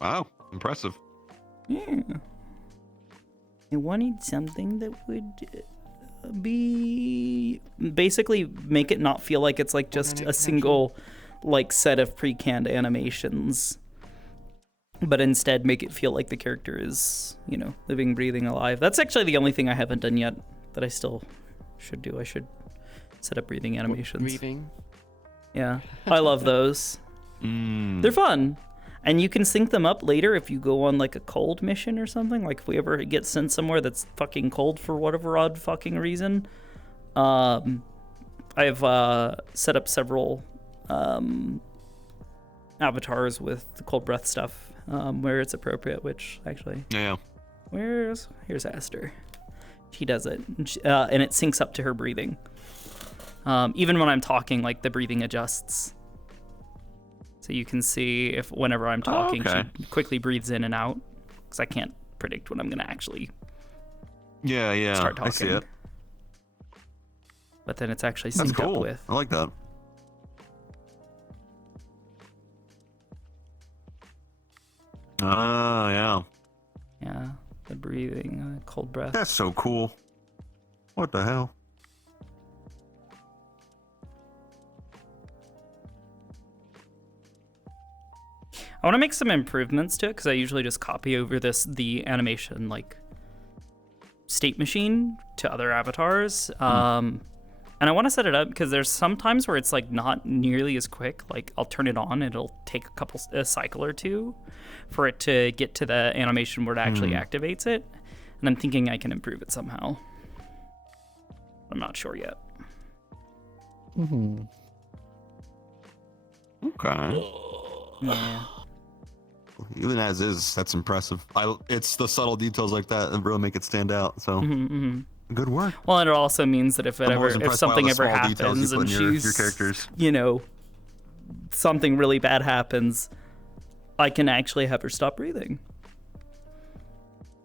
Wow, impressive. Yeah. I wanted something that would be basically make it not feel like it's like just a single like set of pre-canned animations, but instead make it feel like the character is, living, breathing, alive. That's actually the only thing I haven't done yet that I still should do. I should set up breathing animations. Breathing? Yeah, I love those. They're fun. And you can sync them up later if you go on like a cold mission or something. Like if we ever get sent somewhere that's fucking cold for whatever odd fucking reason. I've set up several avatars with the cold breath stuff where it's appropriate, which actually... Yeah. Here's Aster. She does it. And it syncs up to her breathing. Even when I'm talking, like the breathing adjusts. So you can see if whenever I'm talking, she quickly breathes in and out, because I can't predict when I'm going to actually start talking. I see it. But then it's actually That's synced cool. up with. I like that. Yeah. Yeah, the breathing, cold breath. That's so cool. What the hell? I want to make some improvements to it because I usually just copy over the animation like state machine to other avatars. And I want to set it up because there's some times where it's like not nearly as quick. Like I'll turn it on, it'll take a cycle or two for it to get to the animation where it actually activates it. And I'm thinking I can improve it somehow. I'm not sure yet. Okay. Yeah. Even as is, that's impressive. It's the subtle details like that that really make it stand out. So, good work. Well, and it also means that if something ever happens and your she's, characters. Something really bad happens, I can actually have her stop breathing.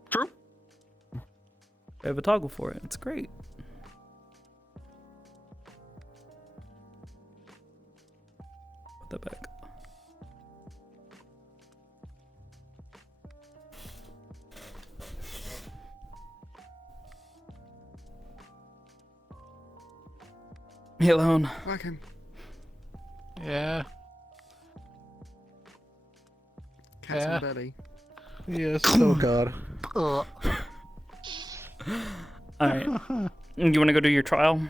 True. I have a toggle for it. It's great. Put that back. Hey, Lone. Fuck him. Yeah. Cat's Yeah. belly. Yes. Oh God. All right. You want to go do your trial?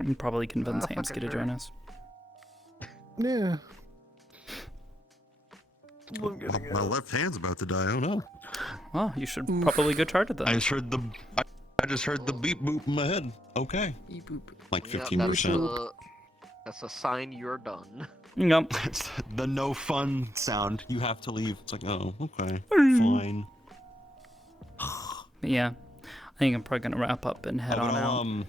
And probably convince Hamsky to join us. Yeah. My left hand's about to die. Oh no. Well, you should probably go charge it then. I just heard the beep boop in my head. Okay. Beep boop. Like Yep, 15%. That's a sign you're done. Yep. It's the no fun sound. You have to leave. It's like, oh, okay, fine. Yeah. I think I'm probably gonna wrap up and head on out.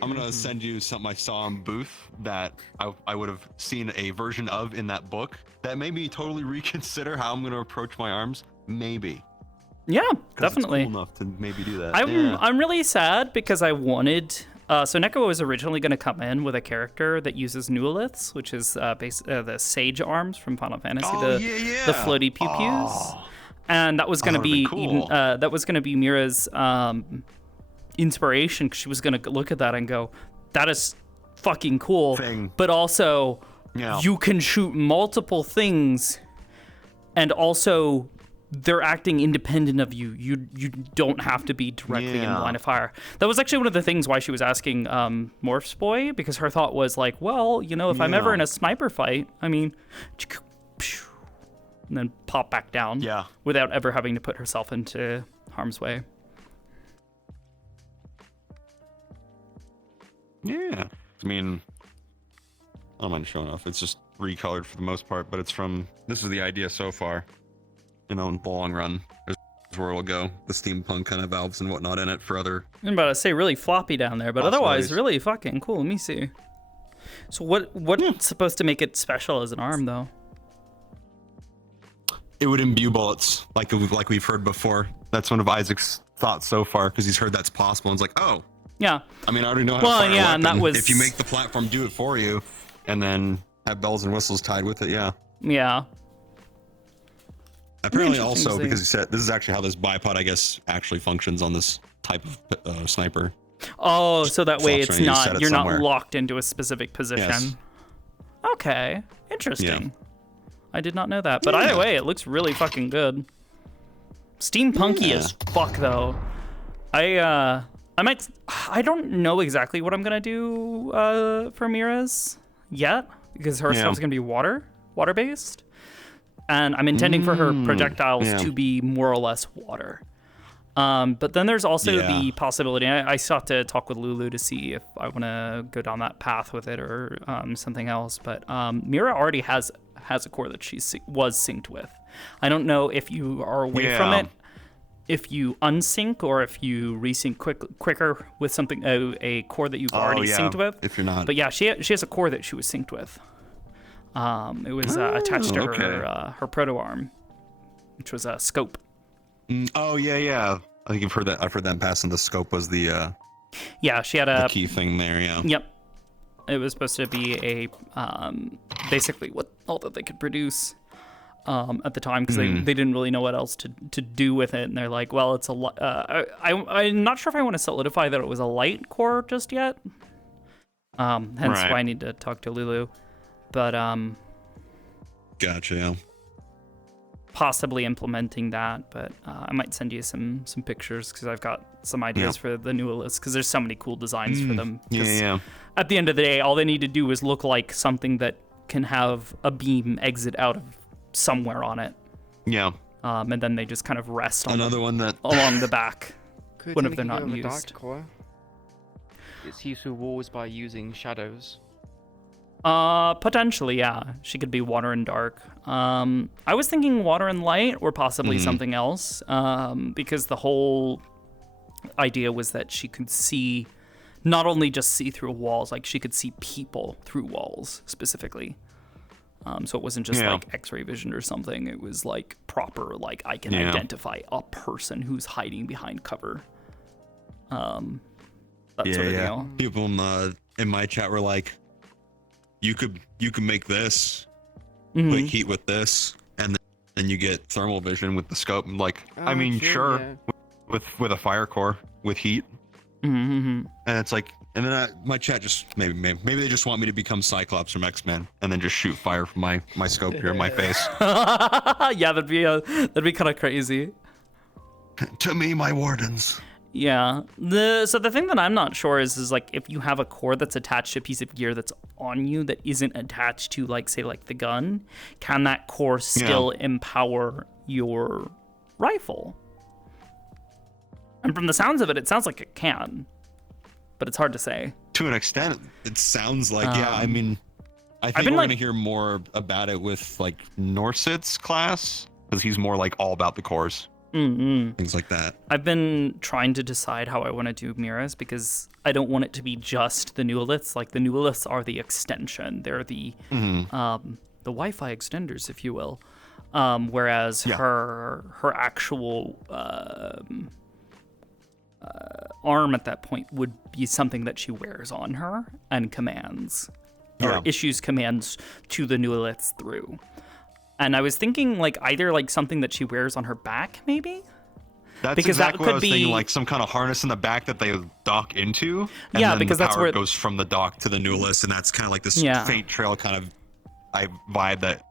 I'm gonna send you something I saw on Booth that I would have seen a version of in that book that made me totally reconsider how I'm gonna approach my arms. Maybe. Yeah, definitely. It's cool enough to maybe do that. I'm really sad because I wanted. So Neko was originally going to come in with a character that uses Neoliths, which is the Sage arms from Final Fantasy, the floaty pew pews, and that was going to be cool. that was going to be Mira's inspiration. Cause she was going to look at that and go, "That is fucking cool," but also you can shoot multiple things, and also they're acting independent of you. You don't have to be directly in the line of fire. That was actually one of the things why she was asking Morph's Boy, because her thought was like, well, if I'm ever in a sniper fight, I mean, and then pop back down without ever having to put herself into harm's way. Yeah. I mean, I don't mind showing off. It's just recolored for the most part, but this is the idea so far. In the long run, is where it'll go. The steampunk kind of valves and whatnot in it for other. I'm about to say really floppy down there, but otherwise really fucking cool. Let me see. So what's supposed to make it special as an arm, though? It would imbue bullets, like we've heard before. That's one of Isaac's thoughts so far, because he's heard that's possible. And it's like, oh, yeah. I mean, I already know how to fire a weapon. And that was if you make the platform do it for you, and then have bells and whistles tied with it. Yeah. Yeah. Apparently also, because he said, this is actually how this bipod, I guess, actually functions on this type of sniper. Oh, so that way it's not, you're somewhere. not locked into a specific position. Yes. Okay, interesting. Yeah. I did not know that, but either way, it looks really fucking good. Steampunky as fuck, though. I don't know exactly what I'm gonna do for Mira's yet, because her stuff's gonna be water-based. And I'm intending for her projectiles to be more or less water. But then there's also the possibility, I still have to talk with Lulu to see if I want to go down that path with it or something else. But Mira already has a core that she was synced with. I don't know if you are away from it, if you unsync or if you resync quicker with something, a core that you've already synced with. If you're not. But yeah, she has a core that she was synced with. It was attached to her proto arm, which was a scope. Oh yeah. I think I've heard that. I've heard that in passing. The scope was the she had a key thing there. Yeah. Yep. It was supposed to be a basically all that they could produce. at the time because they didn't really know what else to do with it, and they're like, well, it's a I'm not sure if I want to solidify that it was a light core just yet. Hence why I need to talk to Lulu, but Gotcha. Yeah. possibly implementing that, but I might send you some pictures because I've got some ideas for the new list because there's so many cool designs for them. Yeah. At the end of the day, all they need to do is look like something that can have a beam exit out of somewhere on it. Yeah. And then they just kind of rest on Another one that along the back Could when if technically they're not go with a used. dark core. It sees through walls by using shadows. Potentially, yeah. She could be water and dark. I was thinking water and light or possibly something else. Because the whole idea was that she could see, not only just see through walls, like she could see people through walls specifically. So it wasn't just like X-ray vision or something. It was like proper, like I can identify a person who's hiding behind cover. That sort of deal. People in my chat were like, you could make this, put heat with this, and then you get thermal vision with the scope. Like, I mean, sure, with a fire core with heat, and it's like, and then my chat just maybe they just want me to become Cyclops from X-Men and then just shoot fire from my scope here in my face. Yeah, that'd be kind of crazy. To me, my wardens. Yeah. So the thing that I'm not sure is like if you have a core that's attached to a piece of gear that's on you that isn't attached to like say like the gun, can that core still empower your rifle? And from the sounds of it, it sounds like it can, but it's hard to say. To an extent, it sounds like I mean, I think we're gonna hear more about it with like Norsid's class because he's more like all about the cores. Things like that. I've been trying to decide how I want to do Mira's because I don't want it to be just the neoliths. Like the neoliths are the extension; they're the Wi-Fi extenders, if you will. Whereas her actual arm at that point would be something that she wears on her and commands or issues commands to the neoliths through. And I was thinking like either like something that she wears on her back, maybe. That's because exactly that what could I was be thinking, like some kind of harness in the back that they dock into. And yeah, then because the that's power where goes from the dock to the Newlist, and that's kind of like this faint trail kind of vibe that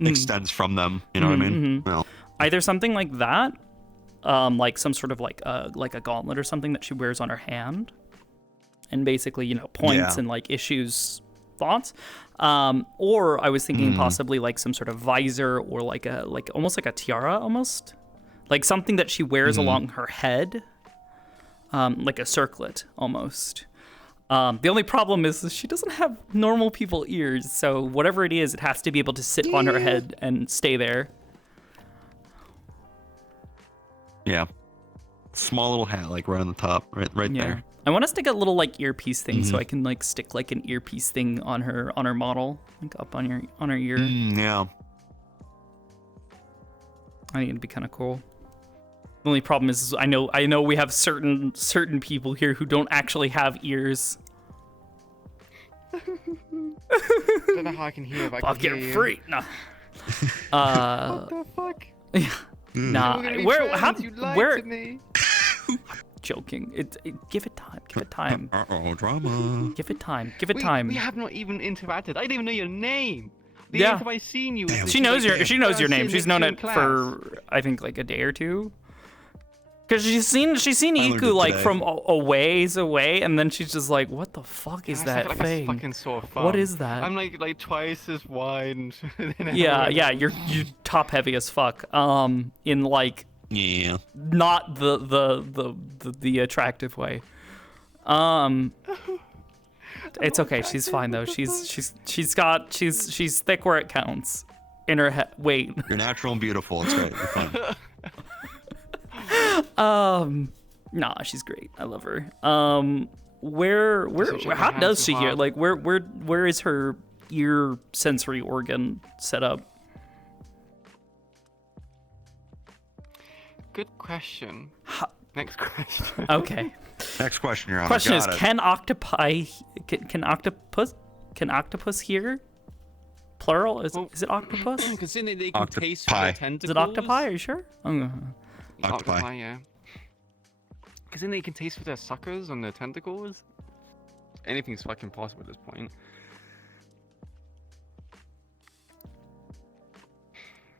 extends from them. You know what I mean? Well, either something like that, like some sort of like a gauntlet or something that she wears on her hand, and basically points and like issues thoughts. Or I was thinking possibly like some sort of visor or like almost like a tiara almost. Like something that she wears along her head, like a circlet almost. The only problem is she doesn't have normal people ears, so whatever it is, it has to be able to sit on her head and stay there. Yeah. Small little hat, like right on the top, right there. I want to stick a little like earpiece thing, so I can like stick like an earpiece thing on her model, like up on her ear. Yeah. I think it'd be kind of cool. The only problem is I know we have certain people here who don't actually have ears. I don't know how I can hear if I can hear you. Free. No. What the fuck? Yeah. Nah. Where? Me. Joking. Give it time. Give it time. Uh-oh, drama. Give it time. Give it time. We have not even interacted. I didn't even know your name. The yeah. have I seen you? She knows your name. She's known it for I think like a day or two. Cause she's seen Iku like from a ways away, and then she's just like, "What the fuck is that thing? Fucking sore thumb. What is that?" I'm like twice as wide. Yeah, you're top heavy as fuck. In like not the attractive way. It's okay. She's fine though. She's thick where it counts. In her head. Wait. You're natural and beautiful. It's great. You're fine. Nah, she's great. I love her. Where how does she hear? Like where is her ear sensory organ set up? Good question. Next question. Okay. Next question, Your Honor. Question is, can octopus hear? Plural? Is it octopus? Because then they can taste for the Octopi. tentacles. Is it octopi? Are you sure? Octopi. Yeah. Because then they can taste for their suckers on their tentacles. Anything's fucking possible at this point.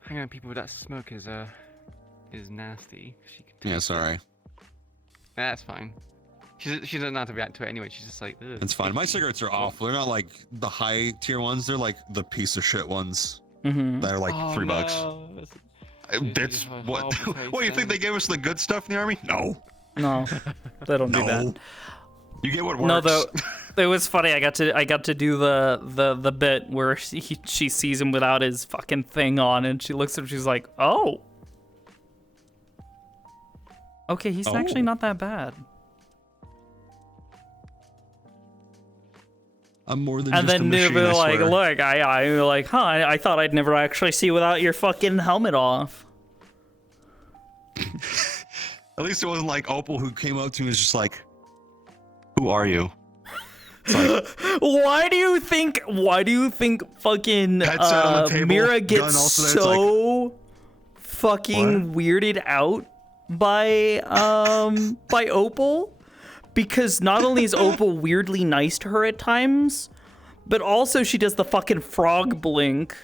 Hanging on people with that smoke is nasty. She can Yeah, sorry. That's fine. She doesn't have to react to it anyway. She's just like, ugh. It's fine. My cigarettes are awful. They're not like the high tier ones. They're like the piece of shit ones that are like $3. That's what? What do you think they gave us the good stuff in the army? No. No, they don't do that. You get what works. No, though, it was funny. I got to do the bit where she sees him without his fucking thing on, and she looks at him. She's like, "Oh, okay, he's actually not that bad." I'm more than and just a then machine, they're I like, swear. "Look, I'm like, huh? I thought I'd never actually see without your fucking helmet off." At least it wasn't like Opal who came up to me and was just like, "Who are you?" It's like, Why do you think fucking Headset on the table, Mira gun gets also there, it's so fucking weirded out by Opal? Because not only is Opal weirdly nice to her at times, but also she does the fucking frog blink,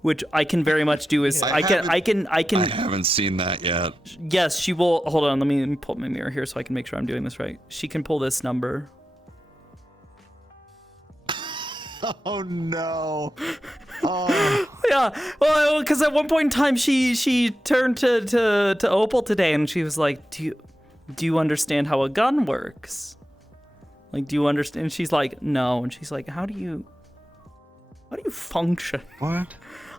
which I can very much do. Is I haven't seen that yet. Yes, she will. Hold on, let me pull up my mirror here so I can make sure I'm doing this right. She can pull this number. Oh no. Yeah, well, because at one point in time she turned to Opal today and she was like, do you understand how a gun works? Like, do you understand? And she's like, no. And she's like, how do you function? What?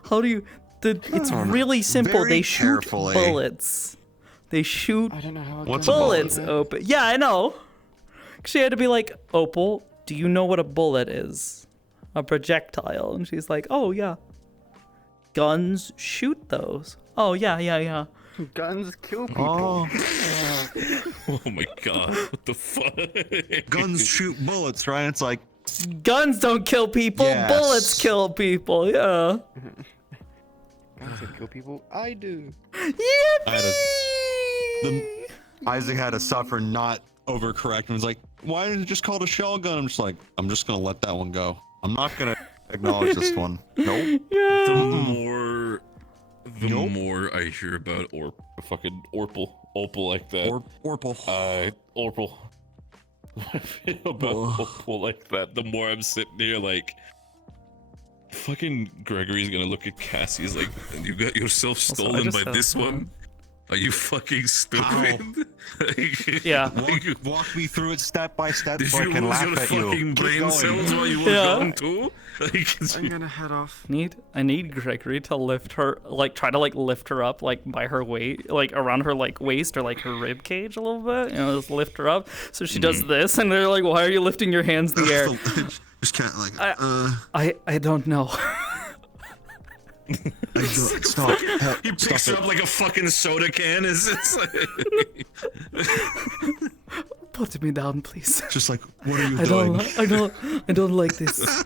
How do you? It's really simple. Very They shoot carefully. bullets. They shoot What's a bullets bullet? open. Yeah, I know. She had to be like, Opal, do you know what a bullet is? A projectile. And she's like, oh yeah. Guns shoot those. Oh yeah. Guns kill people. Oh my god, what the fuck? Guns shoot bullets, right? It's like, guns don't kill people. Yes. Bullets kill people. Yeah. Guns don't kill people. I do. Isaac had to suffer not overcorrect and was like, why did it just call it a shell gun? I'm just gonna let that one go. I'm not gonna acknowledge this one. Nope. The more I hear about fucking Opal like that. Orpal. Orpal. I feel about Opal like that, the more I'm sitting here like, fucking Gregory's gonna look at Cassie, he's like, you got yourself stolen by this one? Are you fucking stupid? Yeah. Walk me through it step by step Did so I you can lose laugh your at you. fucking Keep brain going. cells while you were gone too? I'm gonna head off. I need Gregory to lift her, like try to like lift her up like by her weight, like around her like waist or like her rib cage a little bit, just lift her up. So she does this, and they're like, "Why are you lifting your hands in the air?" Just can't like. I don't know. Stop. He picks her up like a fucking soda can. It's like... Put me down, please. Just like, what are you doing? I don't like this.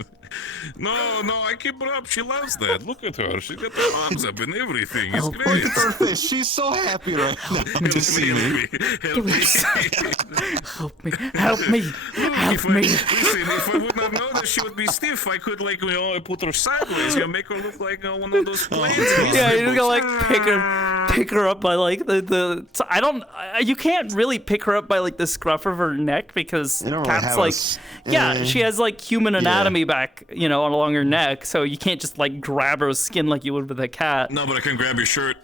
No, I keep her up. She loves that. Look at her. She got the arms up and everything. It's Look great. at her face. She's so happy right now to see me. Help me. Help me. Listen, if I wouldn't have known that she would be stiff, I could like, put her sideways, make her look like one of those planes. Yeah, you're just gonna like pick her up by like the so you can't really pick her up by like the scruff of her neck because Kat's like she has like human anatomy back, along her neck, so you can't just like grab her skin like you would with a cat. No, but I can grab your shirt.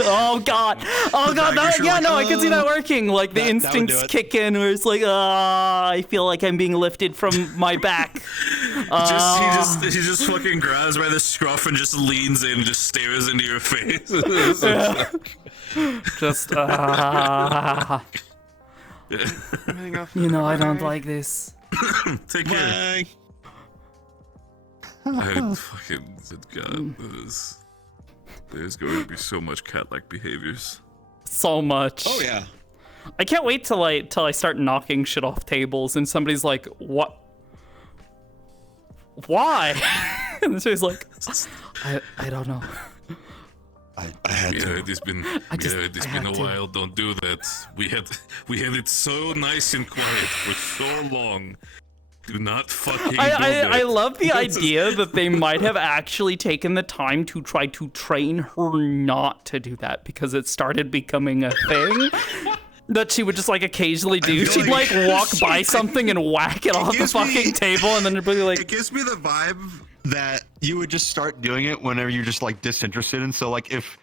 Oh god, I can see that working. Like the instincts kick in where it's like, I feel like I'm being lifted from my back. He just fucking grabs by the scruff and just leans in, just stares into your face. Just I don't like this. Take care. I fucking God, there's going to be so much cat-like behaviors. So much. Oh yeah. I can't wait till I start knocking shit off tables and somebody's like, "What? Why? And she's like, I don't know. I had to. It's been a while. Don't do that. We had it so nice and quiet for so long. Do not fucking do that. I love the idea that they might have actually taken the time to try to train her not to do that because it started becoming a thing that she would just like occasionally do. She'd like walk by something and whack it off the fucking table, and then it'd be like. It gives me the vibe that you would just start doing it whenever you're just like disinterested. And so like if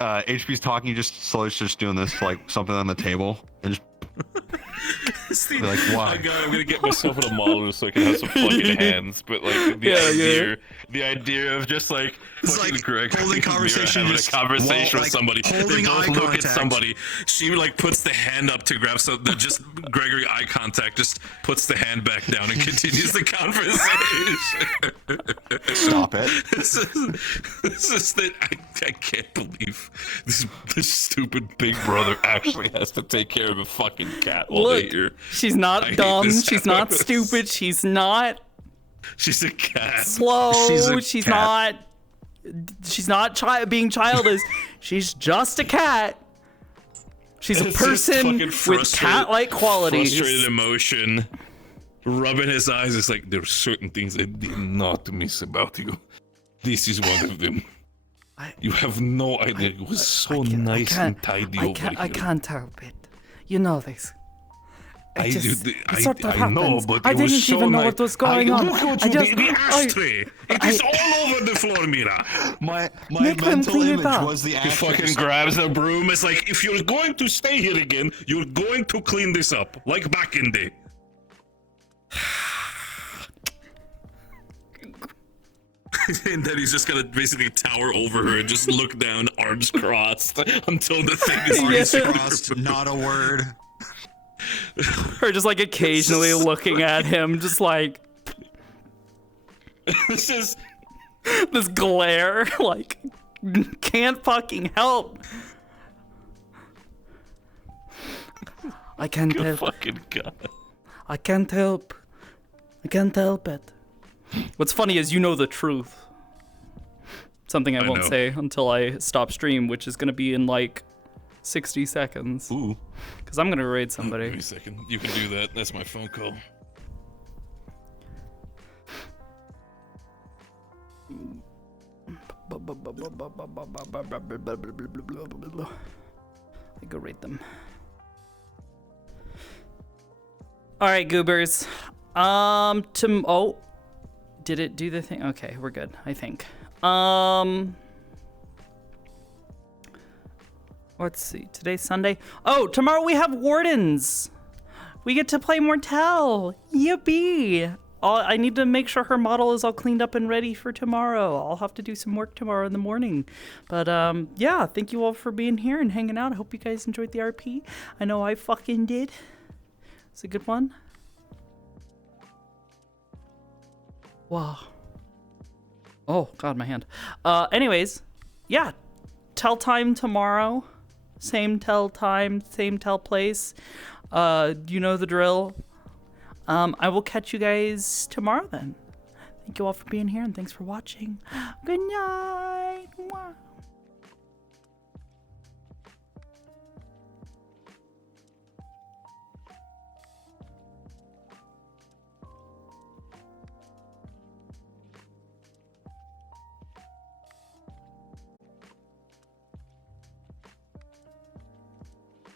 HP's talking, you just slowly just doing this like something on the table and just. Steve, like, why? I'm gonna get myself a monitor so I can have some fucking hands. But like the idea of just like fucking like Greg holding conversation, having a conversation with somebody. They both look at contact. somebody. She like puts the hand up to grab something. Just Gregory eye contact. Just puts the hand back down and continues the conversation. Stop it. This is that I can't believe this stupid big brother actually has to take care of a fucking cat all day here. She's not dumb. She's not stupid. She's not. She's a cat. Slow. She's not being childish. She's just a cat. She's a person with cat-like qualities. Frustrated emotion, rubbing his eyes. It's like there are certain things I did not miss about you. This is one of them. You have no idea. It was so nice and tidy over here. I can't help it. You know this. I I know, but I it was didn't so even know nice. what was going on. Look at the ashtray. It is all over the floor, Mira. My Make them mental clean it image up. was the He ashtray. fucking grabs the broom. It's like, if you're going to stay here again, you're going to clean this up, like back in the day. And then he's just gonna basically tower over her and just look down, arms crossed, until the thing is Arms crossed, not a word. Her just like occasionally looking at him, just like this is this glare, like can't fucking help. I can't Good help. fucking God. I can't help. I can't help it. What's funny is you know the truth. Something I won't know. say until I stop stream, which is gonna be in like 60 seconds. Ooh. Because I'm gonna raid somebody. Wait a second. You can do that. That's my phone call. I go raid them. All right, goobers. Oh, did it do the thing? Okay, we're good, I think. Let's see. Today's Sunday. Oh, tomorrow we have Wardens. We get to play Mortel. Yippee! I need to make sure her model is all cleaned up and ready for tomorrow. I'll have to do some work tomorrow in the morning. But yeah, thank you all for being here and hanging out. I hope you guys enjoyed the RP. I know I fucking did. It's a good one. Wow. Oh, God, my hand. Anyways, yeah. Tell time tomorrow. Same tell time, same tell place. You know the drill. I will catch you guys tomorrow then. Thank you all for being here and thanks for watching. Good night.